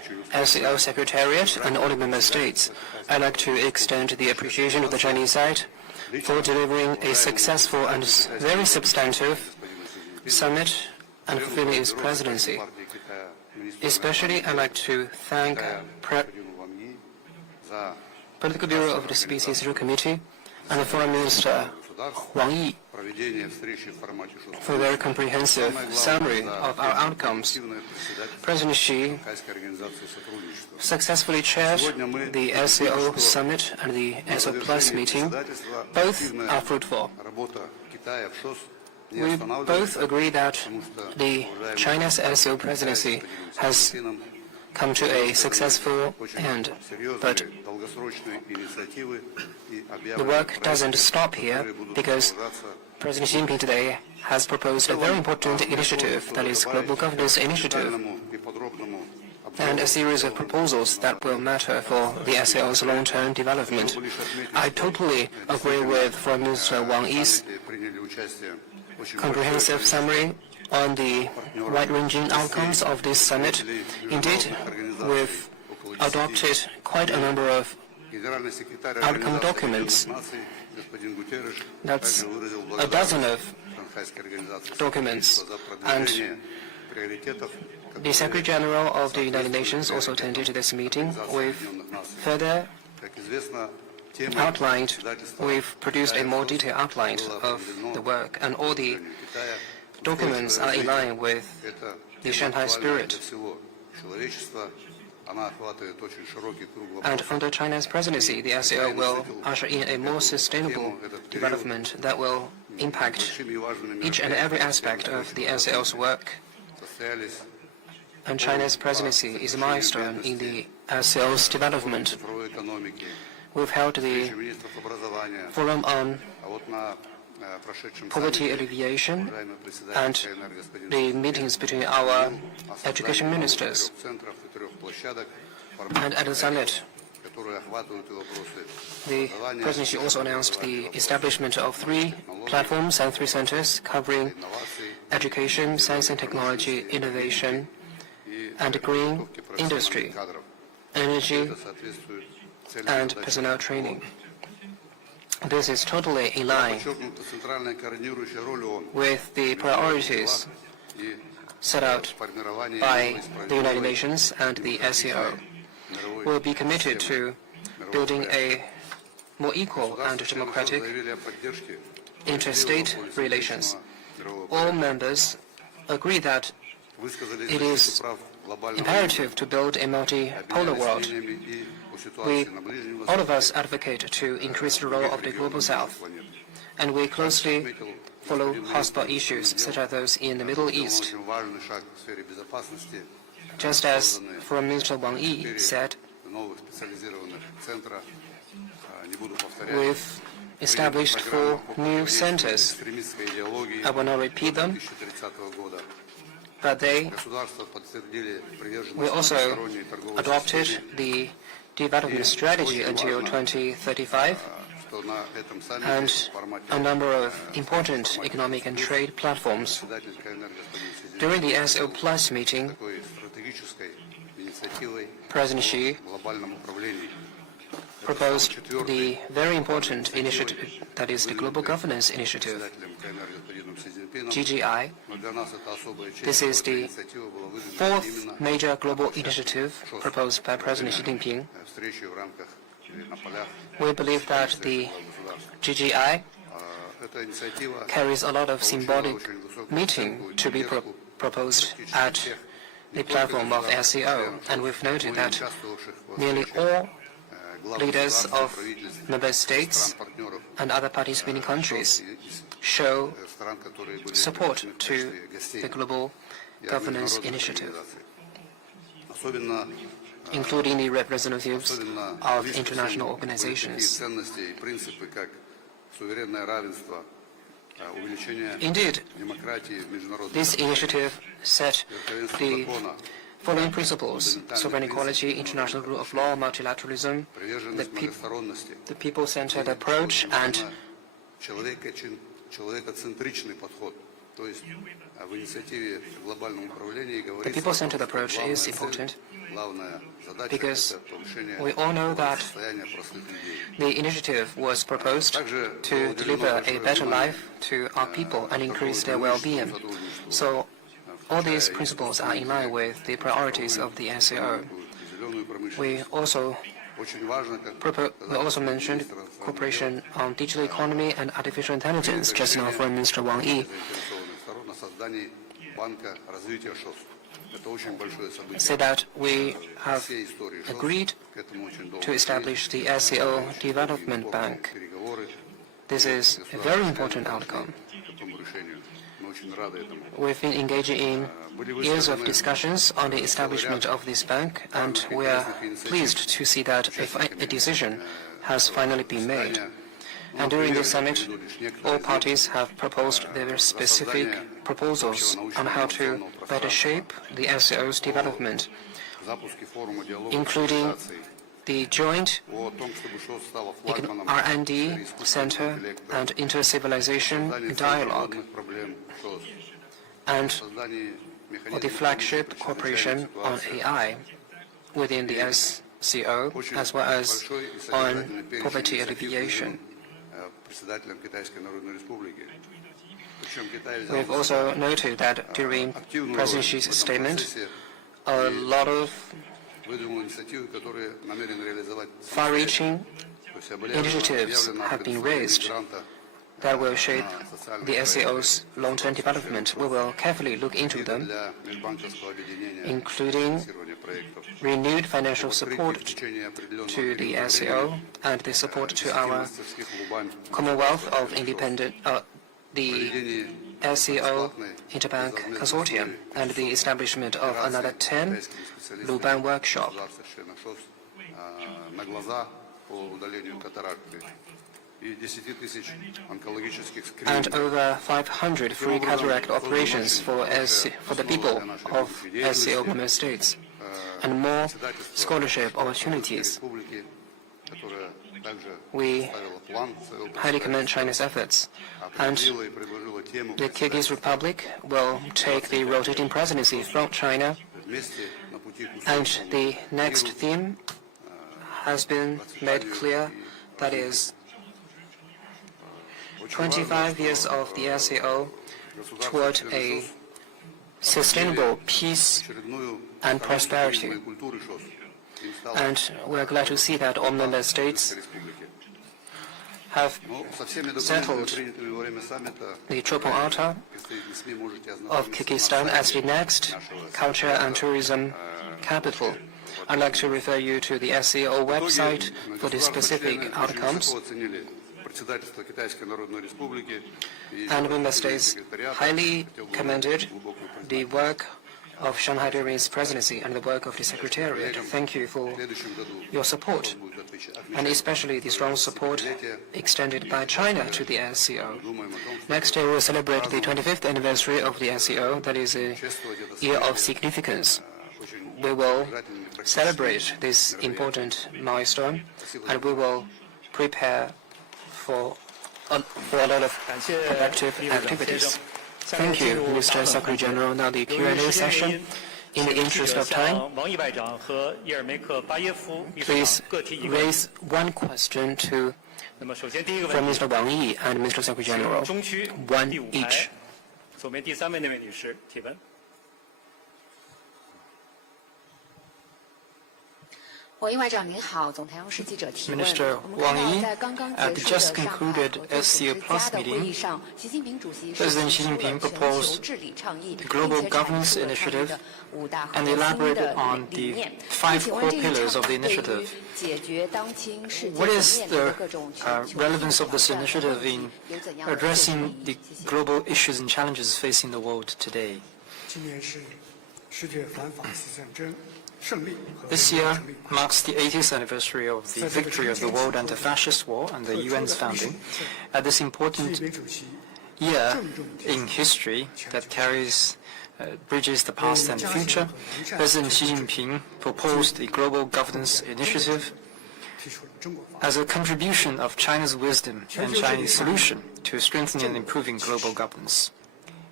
SCO Secretariat and all the member states, I'd like to extend the appreciation of the Chinese side for delivering a successful and very substantive summit and fulfilling its presidency. Especially, I'd like to thank Political Bureau of the CPC Central Committee and the Foreign Minister Wang Yi for a very comprehensive summary of our outcomes. President Xi successfully chaired the SCO Summit and the SCO Plus meeting. Both are fruitful. We both agree that the China's SCO presidency has come to a successful end, but the work doesn't stop here because President Xi Jinping today has proposed a very important initiative, that is Global Governance Initiative, and a series of proposals that will matter for the SCO's long-term development. I totally agree with Foreign Minister Wang Yi's comprehensive summary on the wide-ranging outcomes of this summit. Indeed, we've adopted quite a number of outcome documents. That's a dozen of documents. And the Secretary General of the United Nations also attended this meeting. We've further outlined, we've produced a more detailed outline of the work, and all the documents are in line with the Shanghai spirit. And under China's presidency, the SCO will usher in a more sustainable development that will impact each and every aspect of the SCO's work. And China's presidency is a milestone in the SCO's development. We've held the Forum on Poverty Alleviation and the meetings between our education ministers. And at the summit, the presidency also announced the establishment of 3 platforms and 3 centers covering education, science and technology, innovation, and green industry, energy, and personnel training. This is totally in line with the priorities set out by the United Nations and the SCO. We'll be committed to building a more equal and democratic interstate relations. All members agree that it is imperative to build a multipolar world. All of us advocate to increase the role of the Global South, and we closely follow hotspot issues such as those in the Middle East. Just as Foreign Minister Wang Yi said, we've established 4 new centers. I will not repeat them, but we also adopted the development strategy until 2035 and a number of important economic and trade platforms. During the SCO Plus meeting, President Xi proposed the very important initiative, that is the Global Governance Initiative, GGI. This is the 4th major global initiative proposed by President Xi Jinping. We believe that the GGI carries a lot of symbolic meaning to be proposed at the platform of SCO, and we've noted that nearly all leaders of member states and other participating countries show support to the Global Governance Initiative, including the representatives of international organizations. Indeed, this initiative set the following principles: sovereign equality, international rule of law, multilateralism, the people-centered approach, and The people-centered approach is important because we all know that the initiative was proposed to deliver a better life to our people and increase their well-being. So all these principles are in line with the priorities of the SCO. We also mentioned cooperation on digital economy and artificial intelligence just now, Foreign Minister Wang Yi said that we have agreed to establish the SCO Development Bank. This is a very important outcome. We've been engaging in years of discussions on the establishment of this bank, and we are pleased to see that a decision has finally been made. And during this summit, all parties have proposed their specific proposals on how to better shape the SCO's development, including the joint R&D Center and inter-civilization dialogue, and the flagship cooperation on AI within the SCO, as well as on poverty alleviation. We've also noted that during President Xi's statement, a lot of far-reaching initiatives have been raised that will shape the SCO's long-term development. We will carefully look into them, including renewed financial support to the SCO and the support to our Commonwealth of Independent, the SCO Interbank Consortium, and the establishment of another 10 Luban workshops. And over 500 free cataract operations for the people of SCO member states, and more scholarship opportunities. We highly commend China's efforts, and the Kyrgyz Republic will take the rotating presidency from China, and the next theme has been made clear, that is 25 years of the SCO toward a sustainable peace and prosperity. And we are glad to see that all member states have settled the Chopin Altar of Kyrgyzstan as the next culture and tourism capital. I'd like to refer you to the SCO website for the specific outcomes. And member states highly commended the work of Shanghai during its presidency and the work of the Secretariat. Thank you for your support, and especially the strong support extended by China to the SCO. Next year we will celebrate the 25th anniversary of the SCO. That is a year of significance. We will celebrate this important milestone, and we will prepare for a lot of productive activities. Thank you, Mr. Secretary General. Now the Q&A session. In the interest of time, please raise one question from Mr. Wang Yi and Mr. Secretary General, one each. Minister Wang Yi, at the just concluded SCO Plus meeting, President Xi Jinping proposed the Global Governance Initiative and elaborated on the 5 core pillars of the initiative. What is the relevance of this initiative in addressing the global issues and challenges facing the world today? This year marks the 80th anniversary of the victory of the World Anti-Fascist War and the UN's founding. At this important year in history that bridges the past and the future, President Xi Jinping proposed the Global Governance Initiative as a contribution of China's wisdom and Chinese solution to strengthening and improving global governance.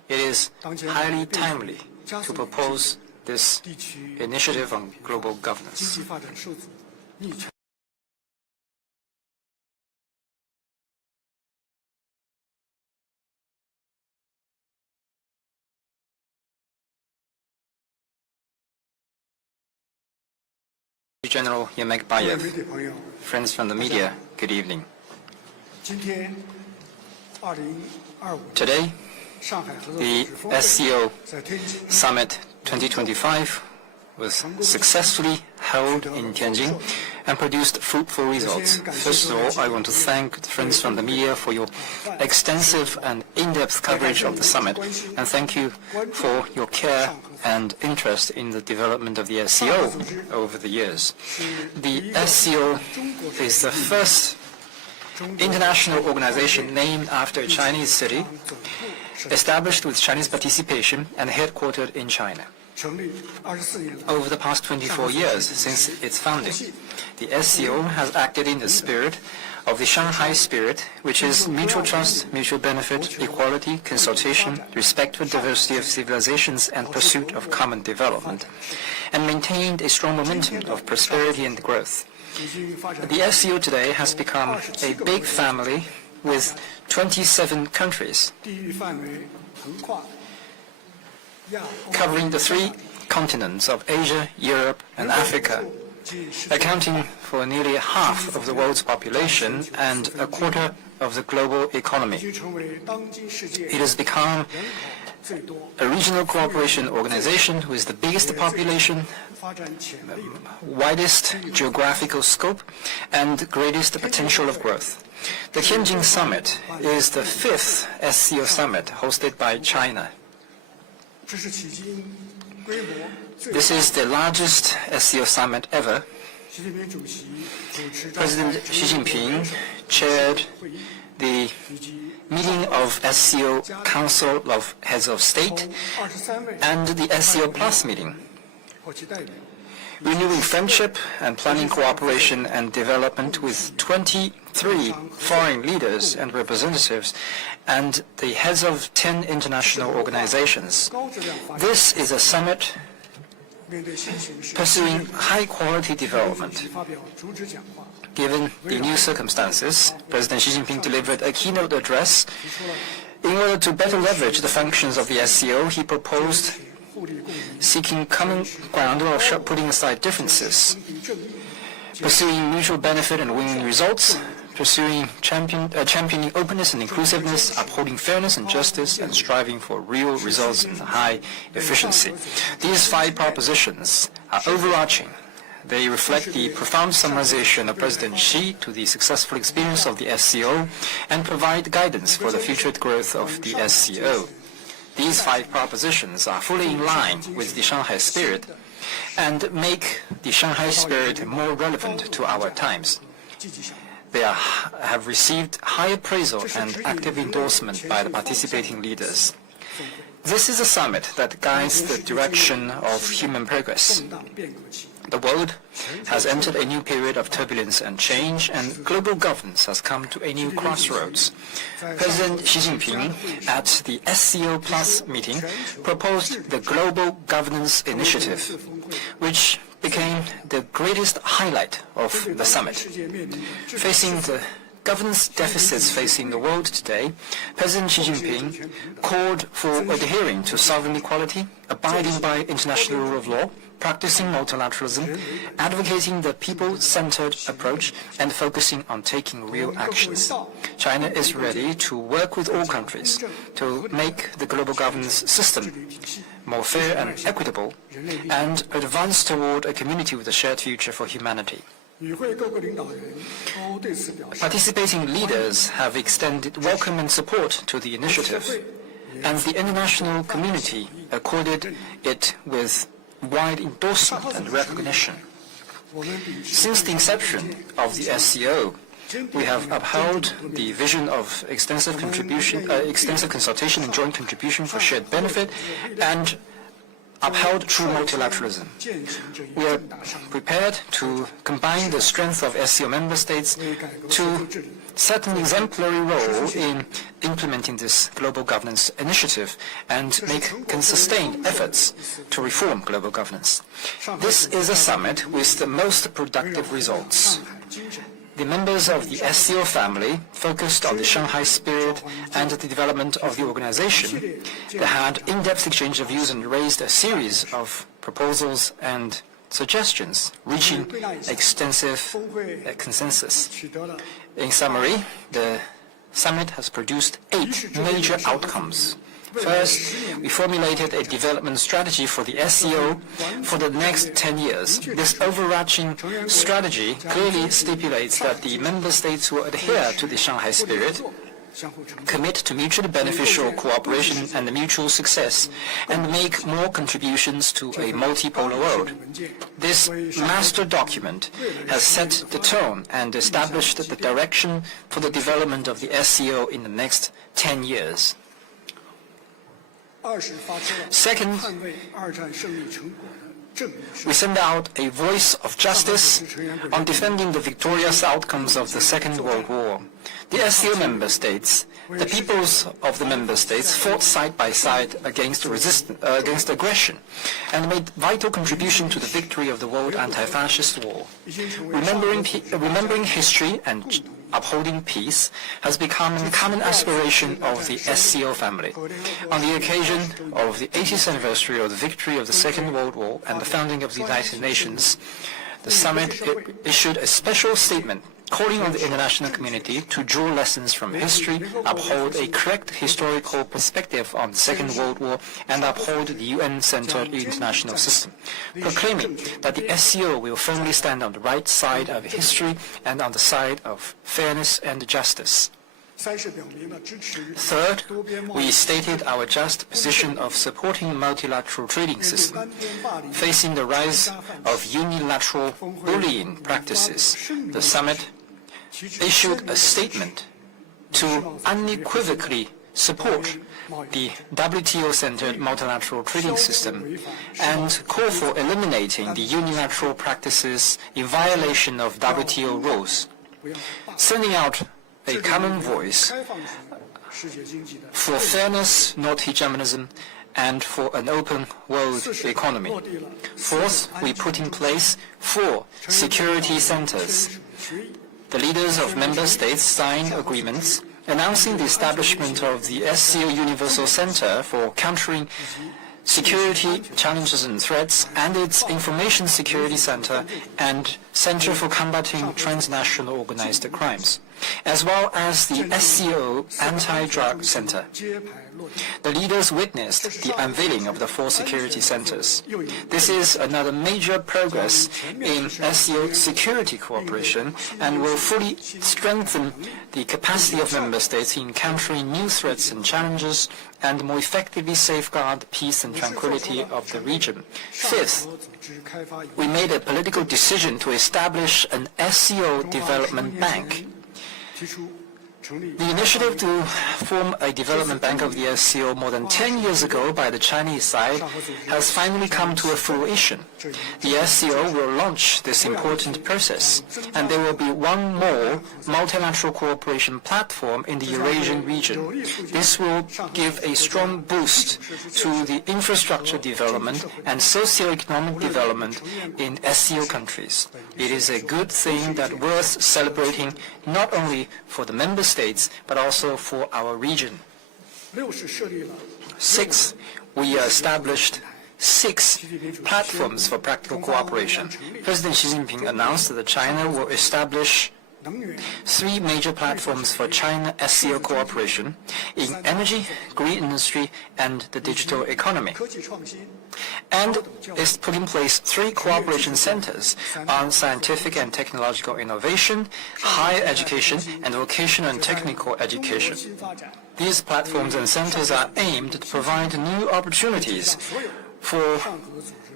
It is highly timely to propose this initiative on global 经 governance. 济发展受阻逆权。 General 各位 Yemekbayev, 媒体朋友， friends from the media, good evening. 今天2025年 Today, 上海合作组 the 织峰会 SCO 在天津 Summit 2025 was successfully held in Tianjin and produced fruitful results. First of all, I want to thank the friends from the media for your extensive and in-depth coverage of the summit, and thank you for your care and interest in the development of the SCO over the years. The SCO is the first international organization named after a Chinese city, established with Chinese participation and headquartered in China. 成立24年来， Over the past 24 years since its founding, the SCO has acted in the spirit of the Shanghai spirit, which is mutual trust, mutual benefit, equality, consultation, respect for diversity of civilizations, and pursuit of common development, and maintained a strong momentum of prosperity and growth. 已经发展 The SCO today has become a big family with 27 countries, 地域范围横跨亚欧 covering the 3 continents of Asia, Europe, and Africa, 及世界 accounting for nearly half of the world's population and a quarter of the global 已 economy. 经成为当今世界 It has become 人口最多、 a regional cooperation organization with the biggest population, 发展潜力的 widest geographical scope, and greatest potential of growth. The Tianjin Summit is the 5th SCO Summit hosted by China. 这是迄今规模最 This is the largest SCO summit ever. 习近平主席主持召开 President Xi Jinping chaired 会议 the 以及 meeting of SCO Council of Heads of State 23位 and the SCO Plus meeting, 或其代表， renewing friendship and planning cooperation and development with 23 foreign leaders and representatives and the heads of 10 international organizations. 高质量发展。 This is a summit 面对新形势， pursuing high-quality 主 development. 席发表主旨讲话， Given the new circumstances, President Xi Jinping delivered a keynote address. 提出了 In order to better leverage the functions of the SCO, he proposed 互利共赢、 seeking common ground while putting aside differences, 公平正义， pursuing mutual benefit and winning results, championing openness and inclusiveness, upholding fairness and justice, and striving for real results and high efficiency. These 5 propositions are overarching. They reflect the profound summarization of President Xi to the successful experience of the SCO and provide guidance for the future growth of the SCO. These 5 propositions are fully in line with the Shanghai spirit and make the Shanghai spirit more relevant to our times. 积极响应。 They have received high appraisal and active endorsement by the participating leaders. This is a summit that guides the direction of human progress. 动荡变革期， The world has entered a new period of turbulence and change, and global governance has come to a new crossroads. President Xi Jinping, at the SCO Plus meeting, proposed the Global Governance Initiative, which became the greatest highlight of the summit. 世界面临制度 Facing the governance deficits facing the world today, President Xi Jinping called for adhering to sovereign equality, abiding by international rule of law, practicing multilateralism, advocating the people-centered approach, and focusing on taking real actions. China is ready to work with all countries to make the global governance system more fair and equitable, and advance toward a community with a shared future for humanity. 与会各个领导人都对此表示 Participating leaders have extended welcome and support to the initiative, and the international community accorded it with wide endorsement and recognition. 我们秉持 Since the inception of the SCO, we have upheld the vision of extensive consultation and joint contribution for shared benefit, and upheld true multilateralism. We are prepared to combine the strength of SCO member states to set an exemplary role in implementing this global governance initiative and make sustained efforts to reform global governance. This is a summit with the most productive results. The members of the SCO family focused on the Shanghai spirit and the development of the organization. They had in-depth exchange of views and raised a series of proposals and suggestions, reaching extensive consensus. In summary, the summit has produced 8 major outcomes. First, we formulated a development strategy for the SCO for the next 10 years. This overarching strategy clearly stipulates that the member states will adhere to the Shanghai spirit, commit to mutually beneficial cooperation and mutual success, and make more contributions to a multipolar world. This master document has set the tone and established the direction for the development of the SCO in the next 10 years. Second, we send out a voice of justice on defending the victorious outcomes of the Second World War. The SCO member states, the peoples of the member states, fought side by side against aggression and made vital contribution to the victory of the World Anti-Fascist War. Remembering history and upholding peace has become a common aspiration of the SCO family. On the occasion of the 80th anniversary of the victory of the Second World War and the founding of the United Nations, the summit issued a special statement calling on the international community to draw lessons from history, uphold a correct historical perspective on the Second World War, and uphold the UN-centered international system, proclaiming that the SCO will firmly stand on the right side of history and on the side of fairness and justice. Third, we stated our just position of supporting the multilateral trading system. Facing the rise of unilateral bullying practices, the summit issued a statement to unequivocally support the WTO-centered multilateral trading system and call for eliminating the unilateral practices in violation of WTO rules, sending out a common voice for fairness, not hegemonism, and for an open world economy. Fourth, we put in place 4 security centers. The leaders of member states signed agreements announcing the establishment of the SCO Universal Center for Countering Security Challenges and Threats and its Information Security Center and Center for Combating Transnational Organized Crimes, as well as the SCO Anti-Drug Center. The leaders witnessed the unveiling of the 4 security centers. This is another major progress in SCO security cooperation and will fully strengthen the capacity of member states in countering new threats and challenges and more effectively safeguard peace and tranquility of the region. Fifth, we made a political decision to establish an SCO development bank. The initiative to form a development bank of the SCO more than 10 years ago by the Chinese side has finally come to a fruition. The SCO will launch this important process, and there will be one more multilateral cooperation platform in the Eurasian region. This will give a strong boost to the infrastructure development and socio-economic development in SCO countries. It is a good thing that worth celebrating not only for the member states, but also for our region. 6, we established 6 platforms for practical cooperation. President Xi Jinping announced that China will establish 3 major platforms for China SCO cooperation in energy, green industry, and the digital economy. And is put in place 3 cooperation centers on scientific and technological innovation, higher education, and vocational and technical education. These platforms and centers are aimed to provide new opportunities for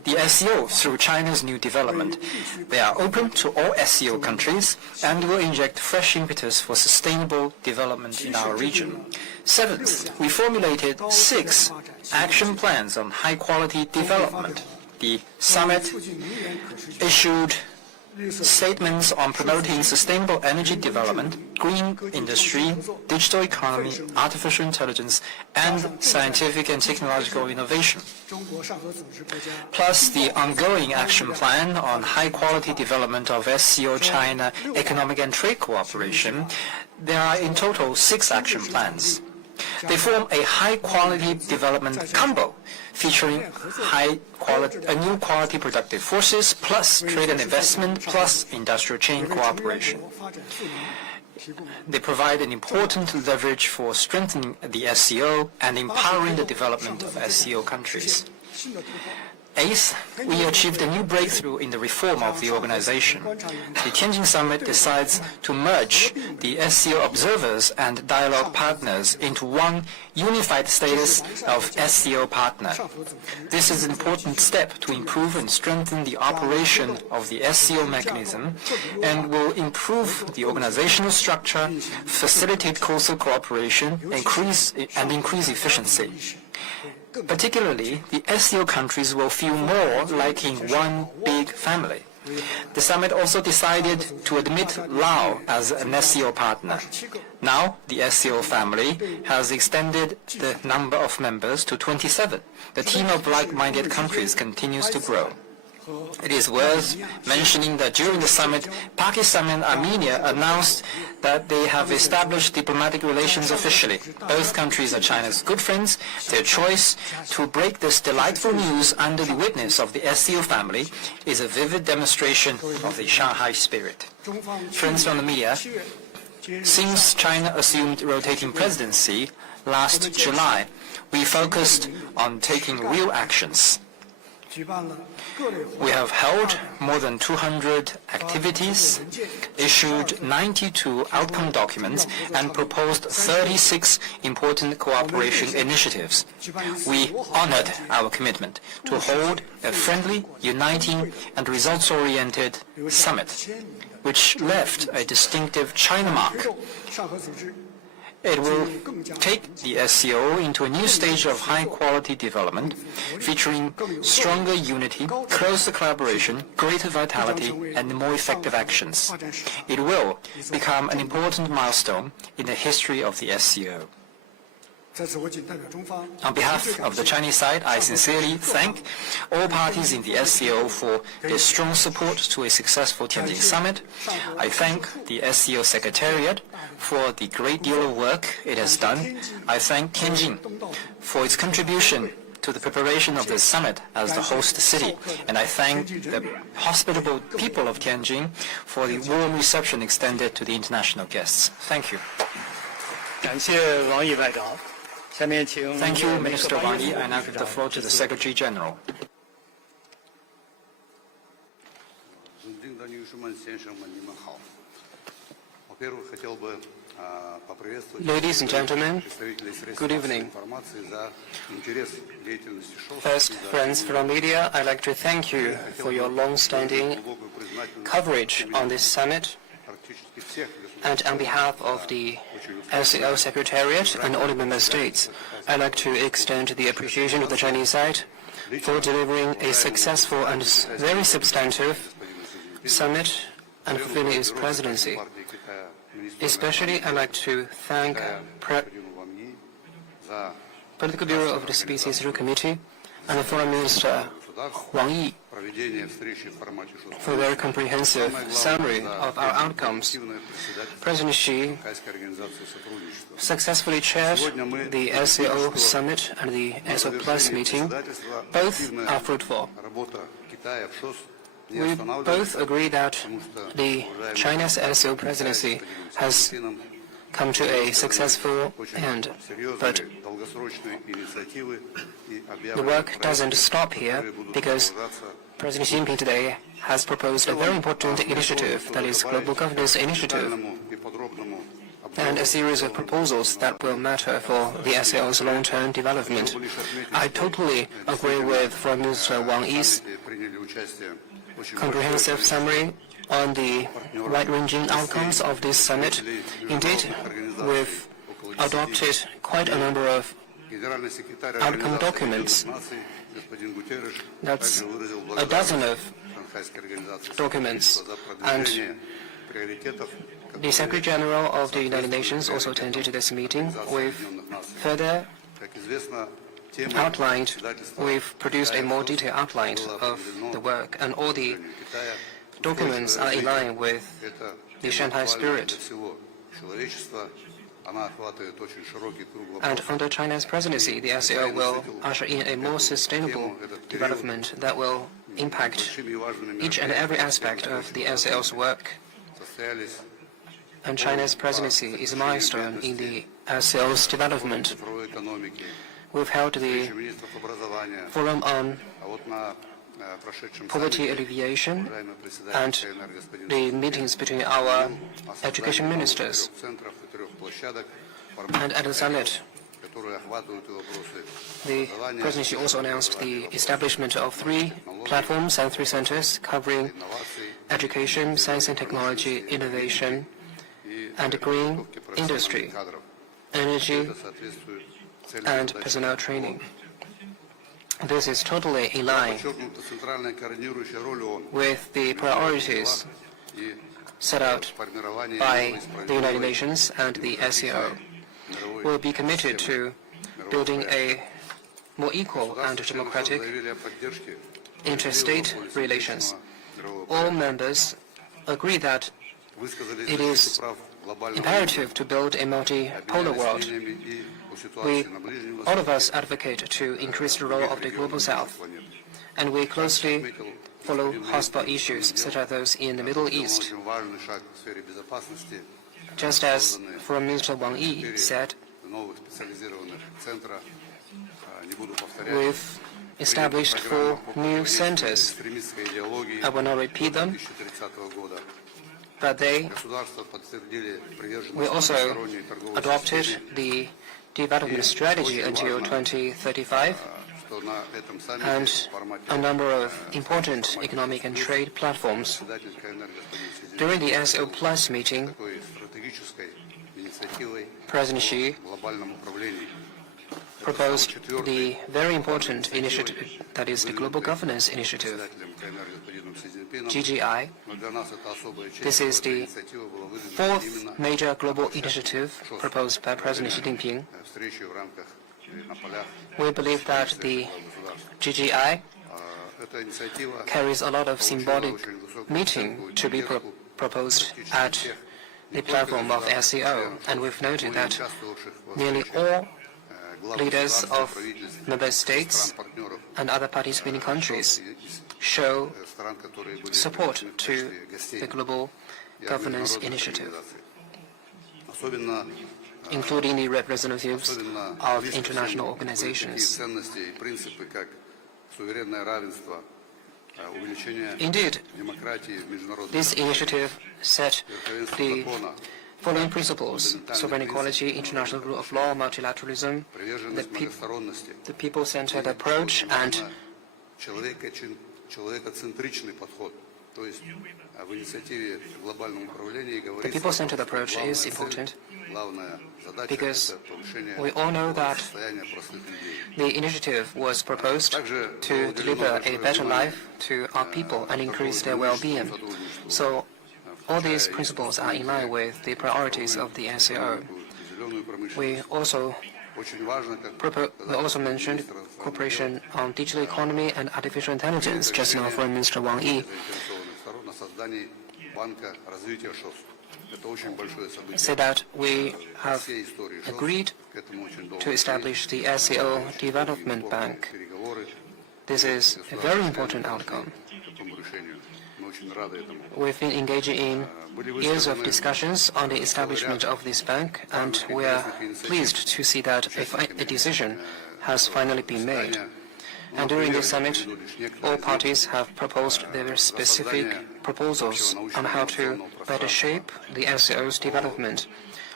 the SCO through China's new development. They are open to all SCO countries and will inject fresh impetus for sustainable development in our region. Seventh, we formulated 6 action plans on high-quality development. The summit issued statements on promoting sustainable energy development, green industry, digital economy, artificial intelligence, and scientific and technological innovation. Plus the ongoing action plan on high-quality development of SCO China economic and trade cooperation. There are in total 6 action plans. They form a high-quality development combo featuring new quality productive forces plus trade and investment plus industrial chain cooperation. They provide an important leverage for strengthening the SCO and empowering the development of SCO countries. Eighth, we achieved a new breakthrough in the reform of the organization. The Tianjin Summit decides to merge the SCO observers and dialogue partners into one unified status of SCO partner. This is an important step to improve and strengthen the operation of the SCO mechanism and will improve the organizational structure, facilitate closer cooperation, and increase efficiency. Particularly, the SCO countries will feel more like in one big family. The summit also decided to admit Laos as an SCO partner. Now, the SCO family has extended the number of members to 27. The team of like-minded countries continues to grow. It is worth mentioning that during the summit, Pakistan and Armenia announced that they have established diplomatic relations officially. Both countries are China's good friends. Their choice to break this delightful news under the witness of the SCO family is a vivid demonstration of the Shanghai spirit. Friends from the media, since China assumed rotating presidency last July, we focused on taking real actions. We have held more than 200 activities, issued 92 outcome documents, and proposed 36 important cooperation initiatives. We honored our commitment to hold a friendly, uniting, and results-oriented summit, which left a distinctive China mark. It will take the SCO into a new stage of high-quality development, featuring stronger unity, closer collaboration, greater vitality, and more effective actions. It will become an important milestone in the history of the SCO. On behalf of the Chinese side, I sincerely thank all parties in the SCO for their strong support to a successful Tianjin Summit. I thank the SCO Secretariat for the great deal of work it has done. I thank Tianjin for its contribution to the preparation of this summit as the host city, and I thank the hospitable people of Tianjin for the warm reception extended to the international guests. Thank you. 感谢王毅外长。 Thank you, Minister Wang Yi. I now give the floor to the Secretary General. Ladies and gentlemen, good evening. First, friends from media, I'd like to thank you for your long-standing coverage on this summit. And on behalf of the SCO Secretariat and all the member states, I'd like to extend the appreciation of the Chinese side for delivering a successful and very substantive summit and fulfilling its presidency. Especially, I'd like to thank Political Bureau of the CPC Committee and the Foreign Minister Wang Yi for a very comprehensive summary of our outcomes. President Xi successfully chaired the SCO Summit and the SO Plus meeting. Both are fruitful. We both agree that the China's SCO presidency has come to a successful end, but the work doesn't stop here because President Xi Jinping today has proposed a very important initiative, that is Global Governance Initiative. and a series of proposals that will matter for the SCO's long-term development. I totally agree with Foreign Minister Wang Yi's comprehensive summary on the wide-ranging outcomes of this summit. Indeed, we've adopted quite a number of outcome documents. That's a dozen of documents. And the Secretary General of the United Nations also attended this meeting. We've further outlined, we've produced a more detailed outline of the work, and all the documents are in line with the Shanghai spirit. And under China's presidency, the SCO will usher in a more sustainable development that will impact each and every aspect of the SCO's work. And China's presidency is a milestone in the SCO's development. We've held the Forum on Poverty Alleviation and the meetings between our education ministers. And at the summit, the presidency also announced the establishment of 3 platforms and 3 centers covering education, science and technology, innovation, and green industry, energy, and personnel training. This is totally in line with the priorities set out by the United Nations and the SCO. We'll be committed to building a more equal and democratic interstate relations. All members agree that it is imperative to build a multipolar world. All of us advocate to increase the role of the Global South, and we closely follow hotspot issues such as those in the Middle East. Just as Foreign Minister Wang Yi said, we've established 4 new centers. I will not repeat them, but we also adopted the development strategy until 2035 and a number of important economic and trade platforms. During the SCO Plus meeting, President Xi proposed the very important initiative, that is the Global Governance Initiative, GGI. This is the 4th major global initiative proposed by President Xi Jinping. We believe that the GGI carries a lot of symbolic meaning to be proposed at the platform of SCO, and we've noted that nearly all leaders of member states and other participating countries show support to the Global Governance Initiative, including the representatives of international organizations. Indeed, this initiative set the following principles: sovereign equality, international rule of law, multilateralism, the people-centered approach, and the people-centered approach is important because we all know that the initiative was proposed to deliver a better life to our people and increase their well-being. So all these principles are in line with the priorities of the SCO. We also mentioned cooperation on digital economy and artificial intelligence. Just now, Foreign Minister Wang Yi said that we have agreed to establish the SCO Development Bank. This is a very important outcome. We've been engaging in years of discussions on the establishment of this bank, and we are pleased to see that a decision has finally been made. And during this summit, all parties have proposed their specific proposals on how to better shape the SCO's development.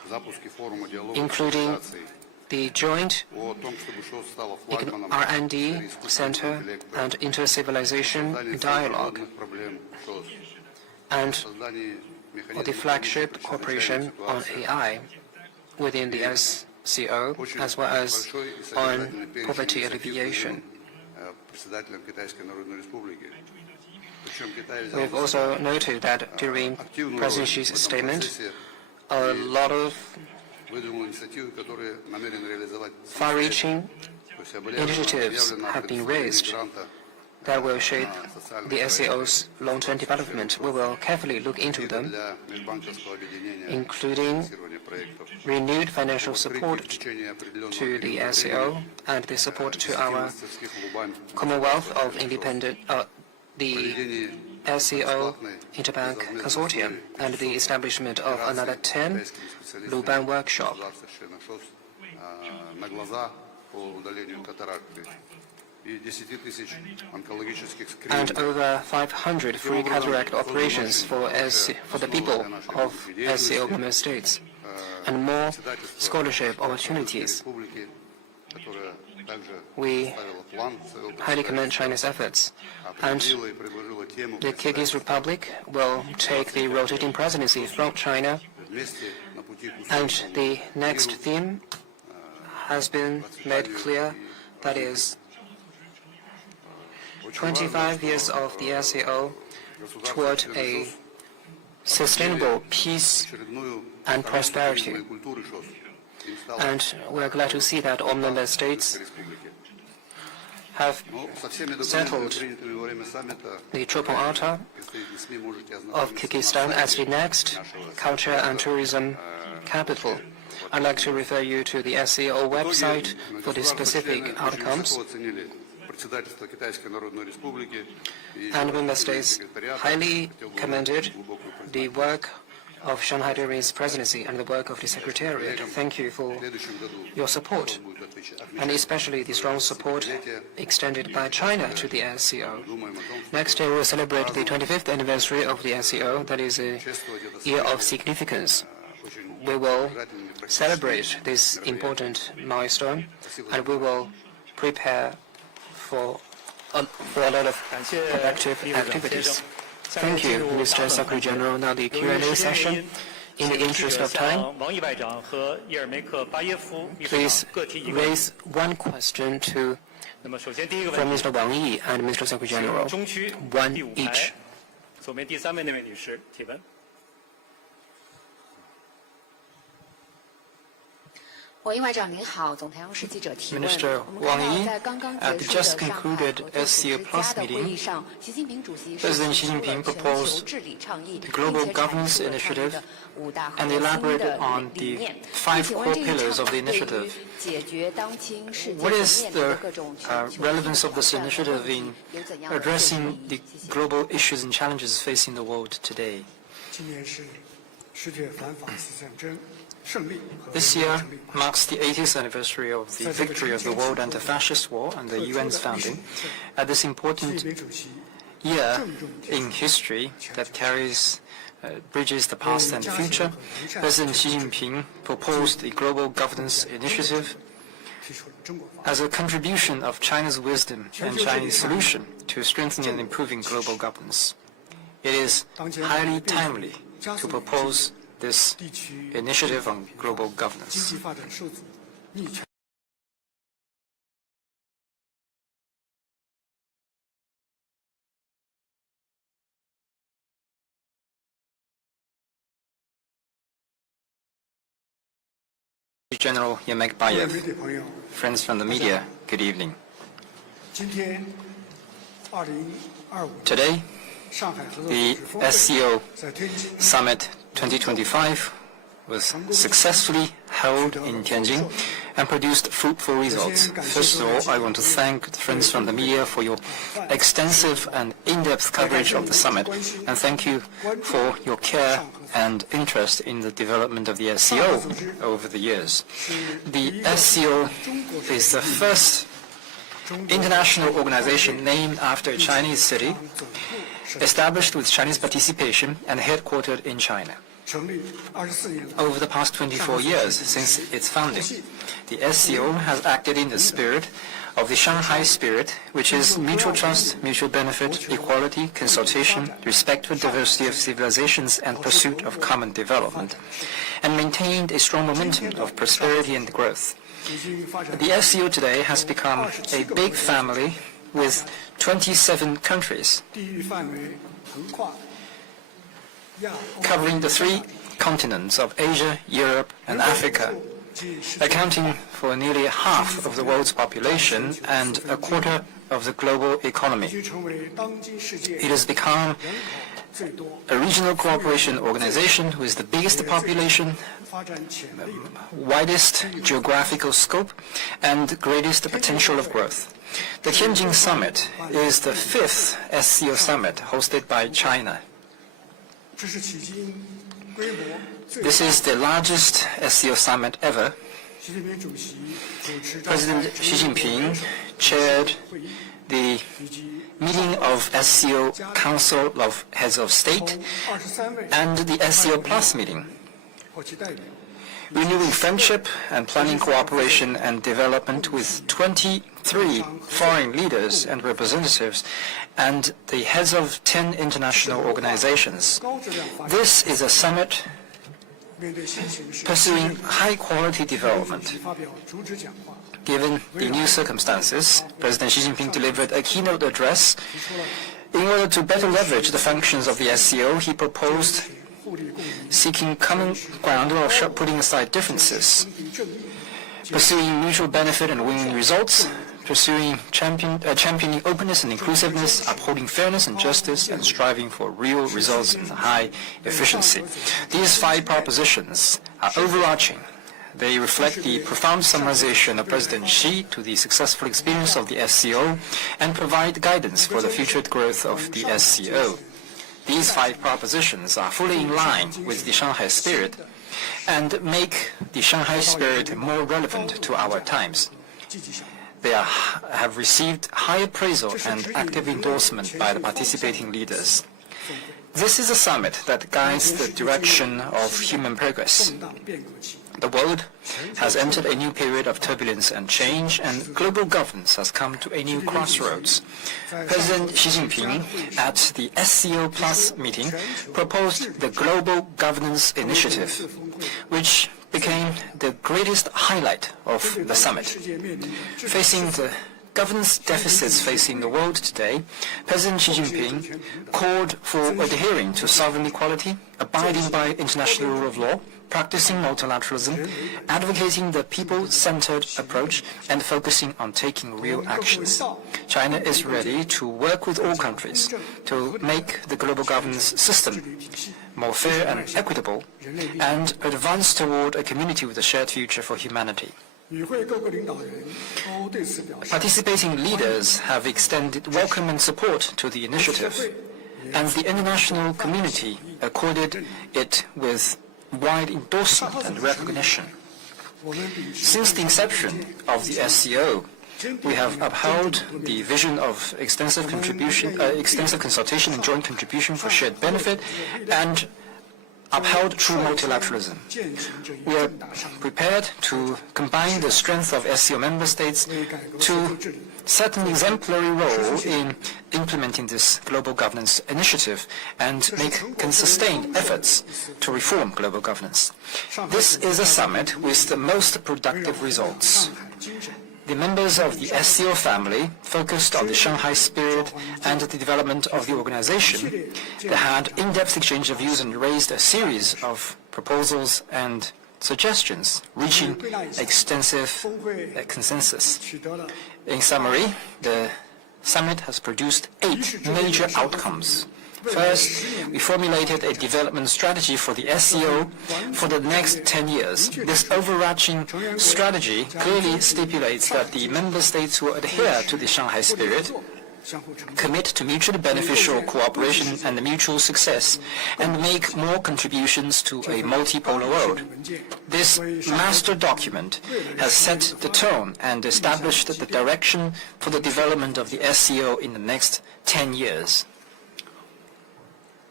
including the joint R&D Center and Inter-Civilization Dialogue, and for the flagship cooperation on AI within the SCO, as well as on poverty alleviation. We've also noted that during President Xi's statement, a lot of far-reaching initiatives have been raised that will shape the SCO's long-term development. We will carefully look into them, including renewed financial support to the SCO and the support to our Commonwealth of Independent, the SCO Interbank Consortium, and the establishment of another 10 Luban workshop. And over 500 free cataract operations for the people of SCO member states, and more scholarship opportunities. We highly commend China's efforts, and the Kyrgyz Republic will take the rotating presidency from China, and the next theme has been made clear, that is 25 years of the SCO toward a sustainable peace and prosperity. And we're glad to see that all member states have settled the Chopin Altar of Kyrgyzstan as the next culture and tourism capital. I'd like to refer you to the SCO website for the specific outcomes. And member states highly commended the work of Shanghai during its presidency and the work of the Secretariat. Thank you for your support, and especially the strong support extended by China to the SCO. Next year, we will celebrate the 25th anniversary of the SCO. That is a year of significance. We will celebrate this important milestone, and we will prepare for a lot of productive activities. Thank you, Mr. Secretary General. Now the Q&A session. In the interest of time, please raise one question from Mr. Wang Yi and Mr. Secretary General. One each. Minister Wang Yi, at the just concluded SCO Plus meeting, President Xi Jinping proposed the Global Governance Initiative and elaborated on the 5 core pillars of the initiative. What is the relevance of this initiative in addressing the global issues and challenges facing the world today? This year marks the 80th anniversary of the victory of the World Anti-Fascist War and the UN's founding. At this important year in history that bridges the past and the future, President Xi Jinping proposed the Global Governance Initiative as a contribution of China's wisdom and Chinese solution to strengthening and improving global governance. It is highly timely to propose this initiative on global governance. General Yemekbayev, friends from the media, good evening. Today, the SCO Summit 2025 was successfully held in Tianjin and produced fruitful results. First of all, I want to thank the friends from the media for your extensive and in-depth coverage of the summit, and thank you for your care and interest in the development of the SCO over the years. The SCO is the first international organization named after a Chinese city, established with Chinese participation and headquartered in China. 成立24年来， Over the past 24 years since its founding, the SCO has acted in the spirit of the Shanghai spirit, which is mutual trust, mutual benefit, equality, consultation, respect for diversity of civilizations, and pursuit of common development, and maintained a strong momentum of prosperity and growth. 已经发展 The SCO today has become a big family with 27 countries, 地域范围横跨亚欧 covering the 3 continents of Asia, Europe, and Africa, 及世界 accounting for nearly half of the world's population and a quarter of the global 已 economy. 经成为当今世界 It has become 人口最多、 a regional cooperation organization with the biggest population, 发展潜力的 widest geographical scope, and greatest potential of growth. The Tianjin Summit is the 5th SCO Summit hosted by China. 这是迄今规模最 This is the largest SCO summit ever. 习近平主席主持召开 President Xi Jinping chaired 会议 the 以及 meeting of SCO Council of Heads of State 23位 and the SCO Plus meeting, 或其代表 renewing friendship and planning cooperation and development with 23 foreign leaders and representatives and the heads of 10 international organizations. 高质量发展。 This is a summit 面对新形势， pursuing high-quality 主 development. 席发表主旨讲话， Given the new circumstances, President Xi Jinping delivered a keynote address. 提出了 In order to better leverage the functions of the SCO, he proposed 互利共赢、 seeking common ground while putting aside differences, 公平正义、 pursuing mutual benefit and winning results, championing openness and inclusiveness, upholding fairness and justice, and striving for real results and high efficiency. These 5 propositions are overarching. They reflect the profound summarization of President Xi to the successful experience of the SCO and provide guidance for the future growth of the SCO. These 5 propositions are fully in line with the Shanghai spirit and make the Shanghai spirit more relevant to our times. 积极响应。 They have received high appraisal and active endorsement by the participating leaders. This is a summit that guides the direction of human progress. 动荡变革期， The world has entered a new period of turbulence and change, and global governance has come to a new crossroads. President Xi Jinping, at the SCO Plus meeting, proposed the Global Governance Initiative, which became the greatest highlight of the summit. 世界面临的 Facing the governance deficits facing the world today, President Xi Jinping called for adhering to sovereign equality, abiding by international rule of law, practicing multilateralism, advocating the people-centered approach, and focusing on taking real actions. China is ready to work with all countries to make the global governance system more fair and equitable, and advance toward a community with a shared future for humanity. 与会各个领导人都对此表示 Participating leaders have extended welcome and support to the initiative, and the international community accorded it with wide endorsement and recognition. 我们秉持 Since the inception of the SCO, we have upheld the vision of extensive consultation and joint contribution for shared benefit, and upheld true multilateralism. 践行这一 We are 重大上任， prepared to combine the strength of SCO member states 为改革 to 社会治理 set an exemplary role in implementing this global governance initiative and make sustained efforts to reform global governance. This is a summit with the most productive results. 上海精神， The members of the SCO family focused on the Shanghai spirit and the development of the organization. They had in-depth exchange of views and raised a series of proposals and suggestions, reaching extensive consensus. 取得了 In summary, the summit has produced 8 major outcomes. First, we formulated a development strategy for the SCO for the next 10 years. This overarching strategy clearly stipulates that the member states who adhere to the Shanghai spirit 相互成就， commit to mutually beneficial cooperation and mutual success, and make more contributions to a multipolar world. 文件 This master document has set the tone and established the direction for the development of the SCO in the next 10 years.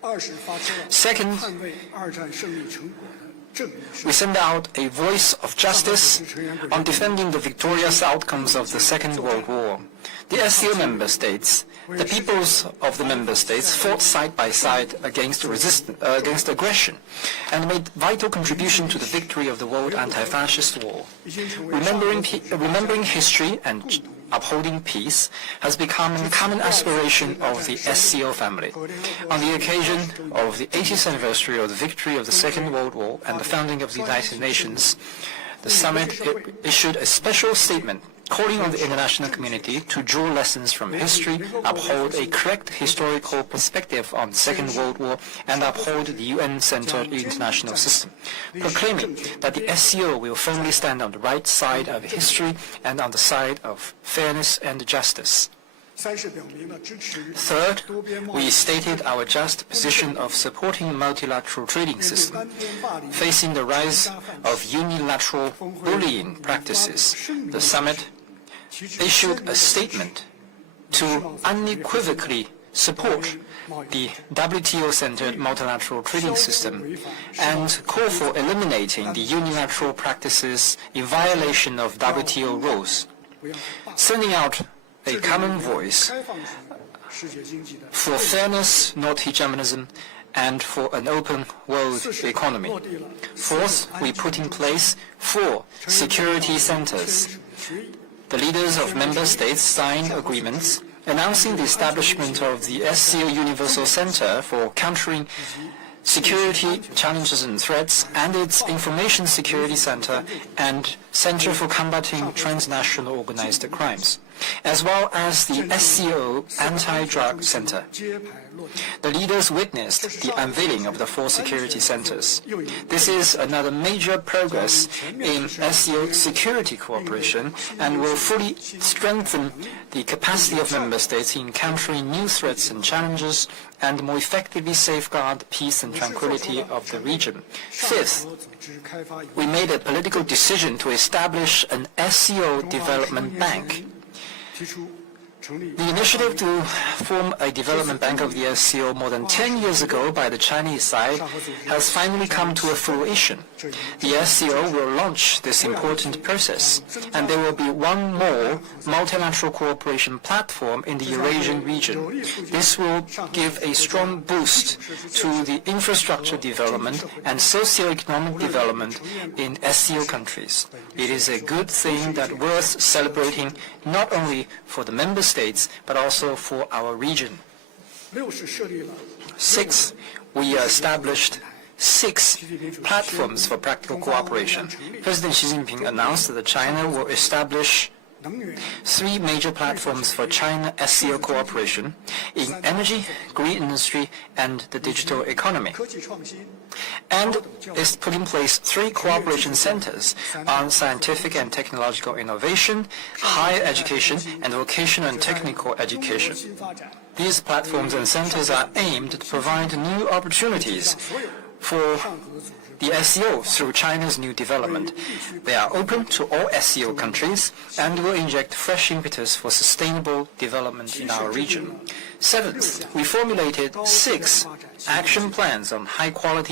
Second, 捍卫二战胜利成果的正义声 we send out a voice of justice on defending the victorious outcomes of the Second World War. The SCO member states, the peoples of the member states fought side by side against aggression and made vital contribution to the victory of the world anti-fascist war. Remembering history and upholding peace has become a common aspiration of the SCO family. On the occasion of the 80th anniversary of the victory of the Second World War and the founding of the United Nations, the summit issued a special statement calling on the international community to draw lessons from history, uphold a correct historical perspective on the Second World War, and uphold the UN-centered international system, proclaiming that the SCO will firmly stand on the right side of history and on the side of fairness and justice. 三是表明了支持 Third, we stated our just position of supporting multilateral trading system. Facing the rise of unilateral bullying practices, the summit issued a statement to unequivocally support the WTO-centered multilateral trading system and call for eliminating the unilateral practices in violation of WTO rules, sending out a common voice 开放世界经济的 for fairness, not hegemonism, and for an open world economy. Fourth, we put in place 4 security centers. The leaders of member states signed agreements announcing the establishment of the SCO Universal Center for Countering Security Challenges and Threats and its Information Security Center and Center for Combating Transnational Organized Crimes, as well as the SCO Anti-Drug Center. 揭牌落地。 The leaders witnessed the unveiling of the 4 security centers. This is another major progress in SCO security cooperation and will fully strengthen the capacity of member states in countering new threats and challenges and more effectively safeguard peace and tranquility of the region. Fifth, 组织开发以 we made a political decision to establish an SCO development bank. 提出成立 The initiative to form a development bank of the SCO more than 10 years ago by the Chinese side has finally come to a fruition. The SCO will launch this important process, and there will be one more multilateral cooperation platform in the Eurasian region. This will give a strong boost to the infrastructure development and socio-economic development in SCO countries. It is a good thing that worth celebrating not only for the member states, but also for our region. 6是设立了 Sixth, we established 6 platforms for practical cooperation. President Xi Jinping announced that China will establish 能源 3 major platforms for China SCO cooperation in energy, green industry, and the digital economy. 科技创新 And is put in place 3 cooperation centers on scientific and technological innovation, higher education, and vocational and technical 中国 education. 新发展 These platforms and centers are aimed to provide new opportunities for 上合组织 the SCO through China's new development. They are open to all SCO countries and will inject fresh impetus for sustainable development in our region. Seventh, we formulated 6 action plans on high-quality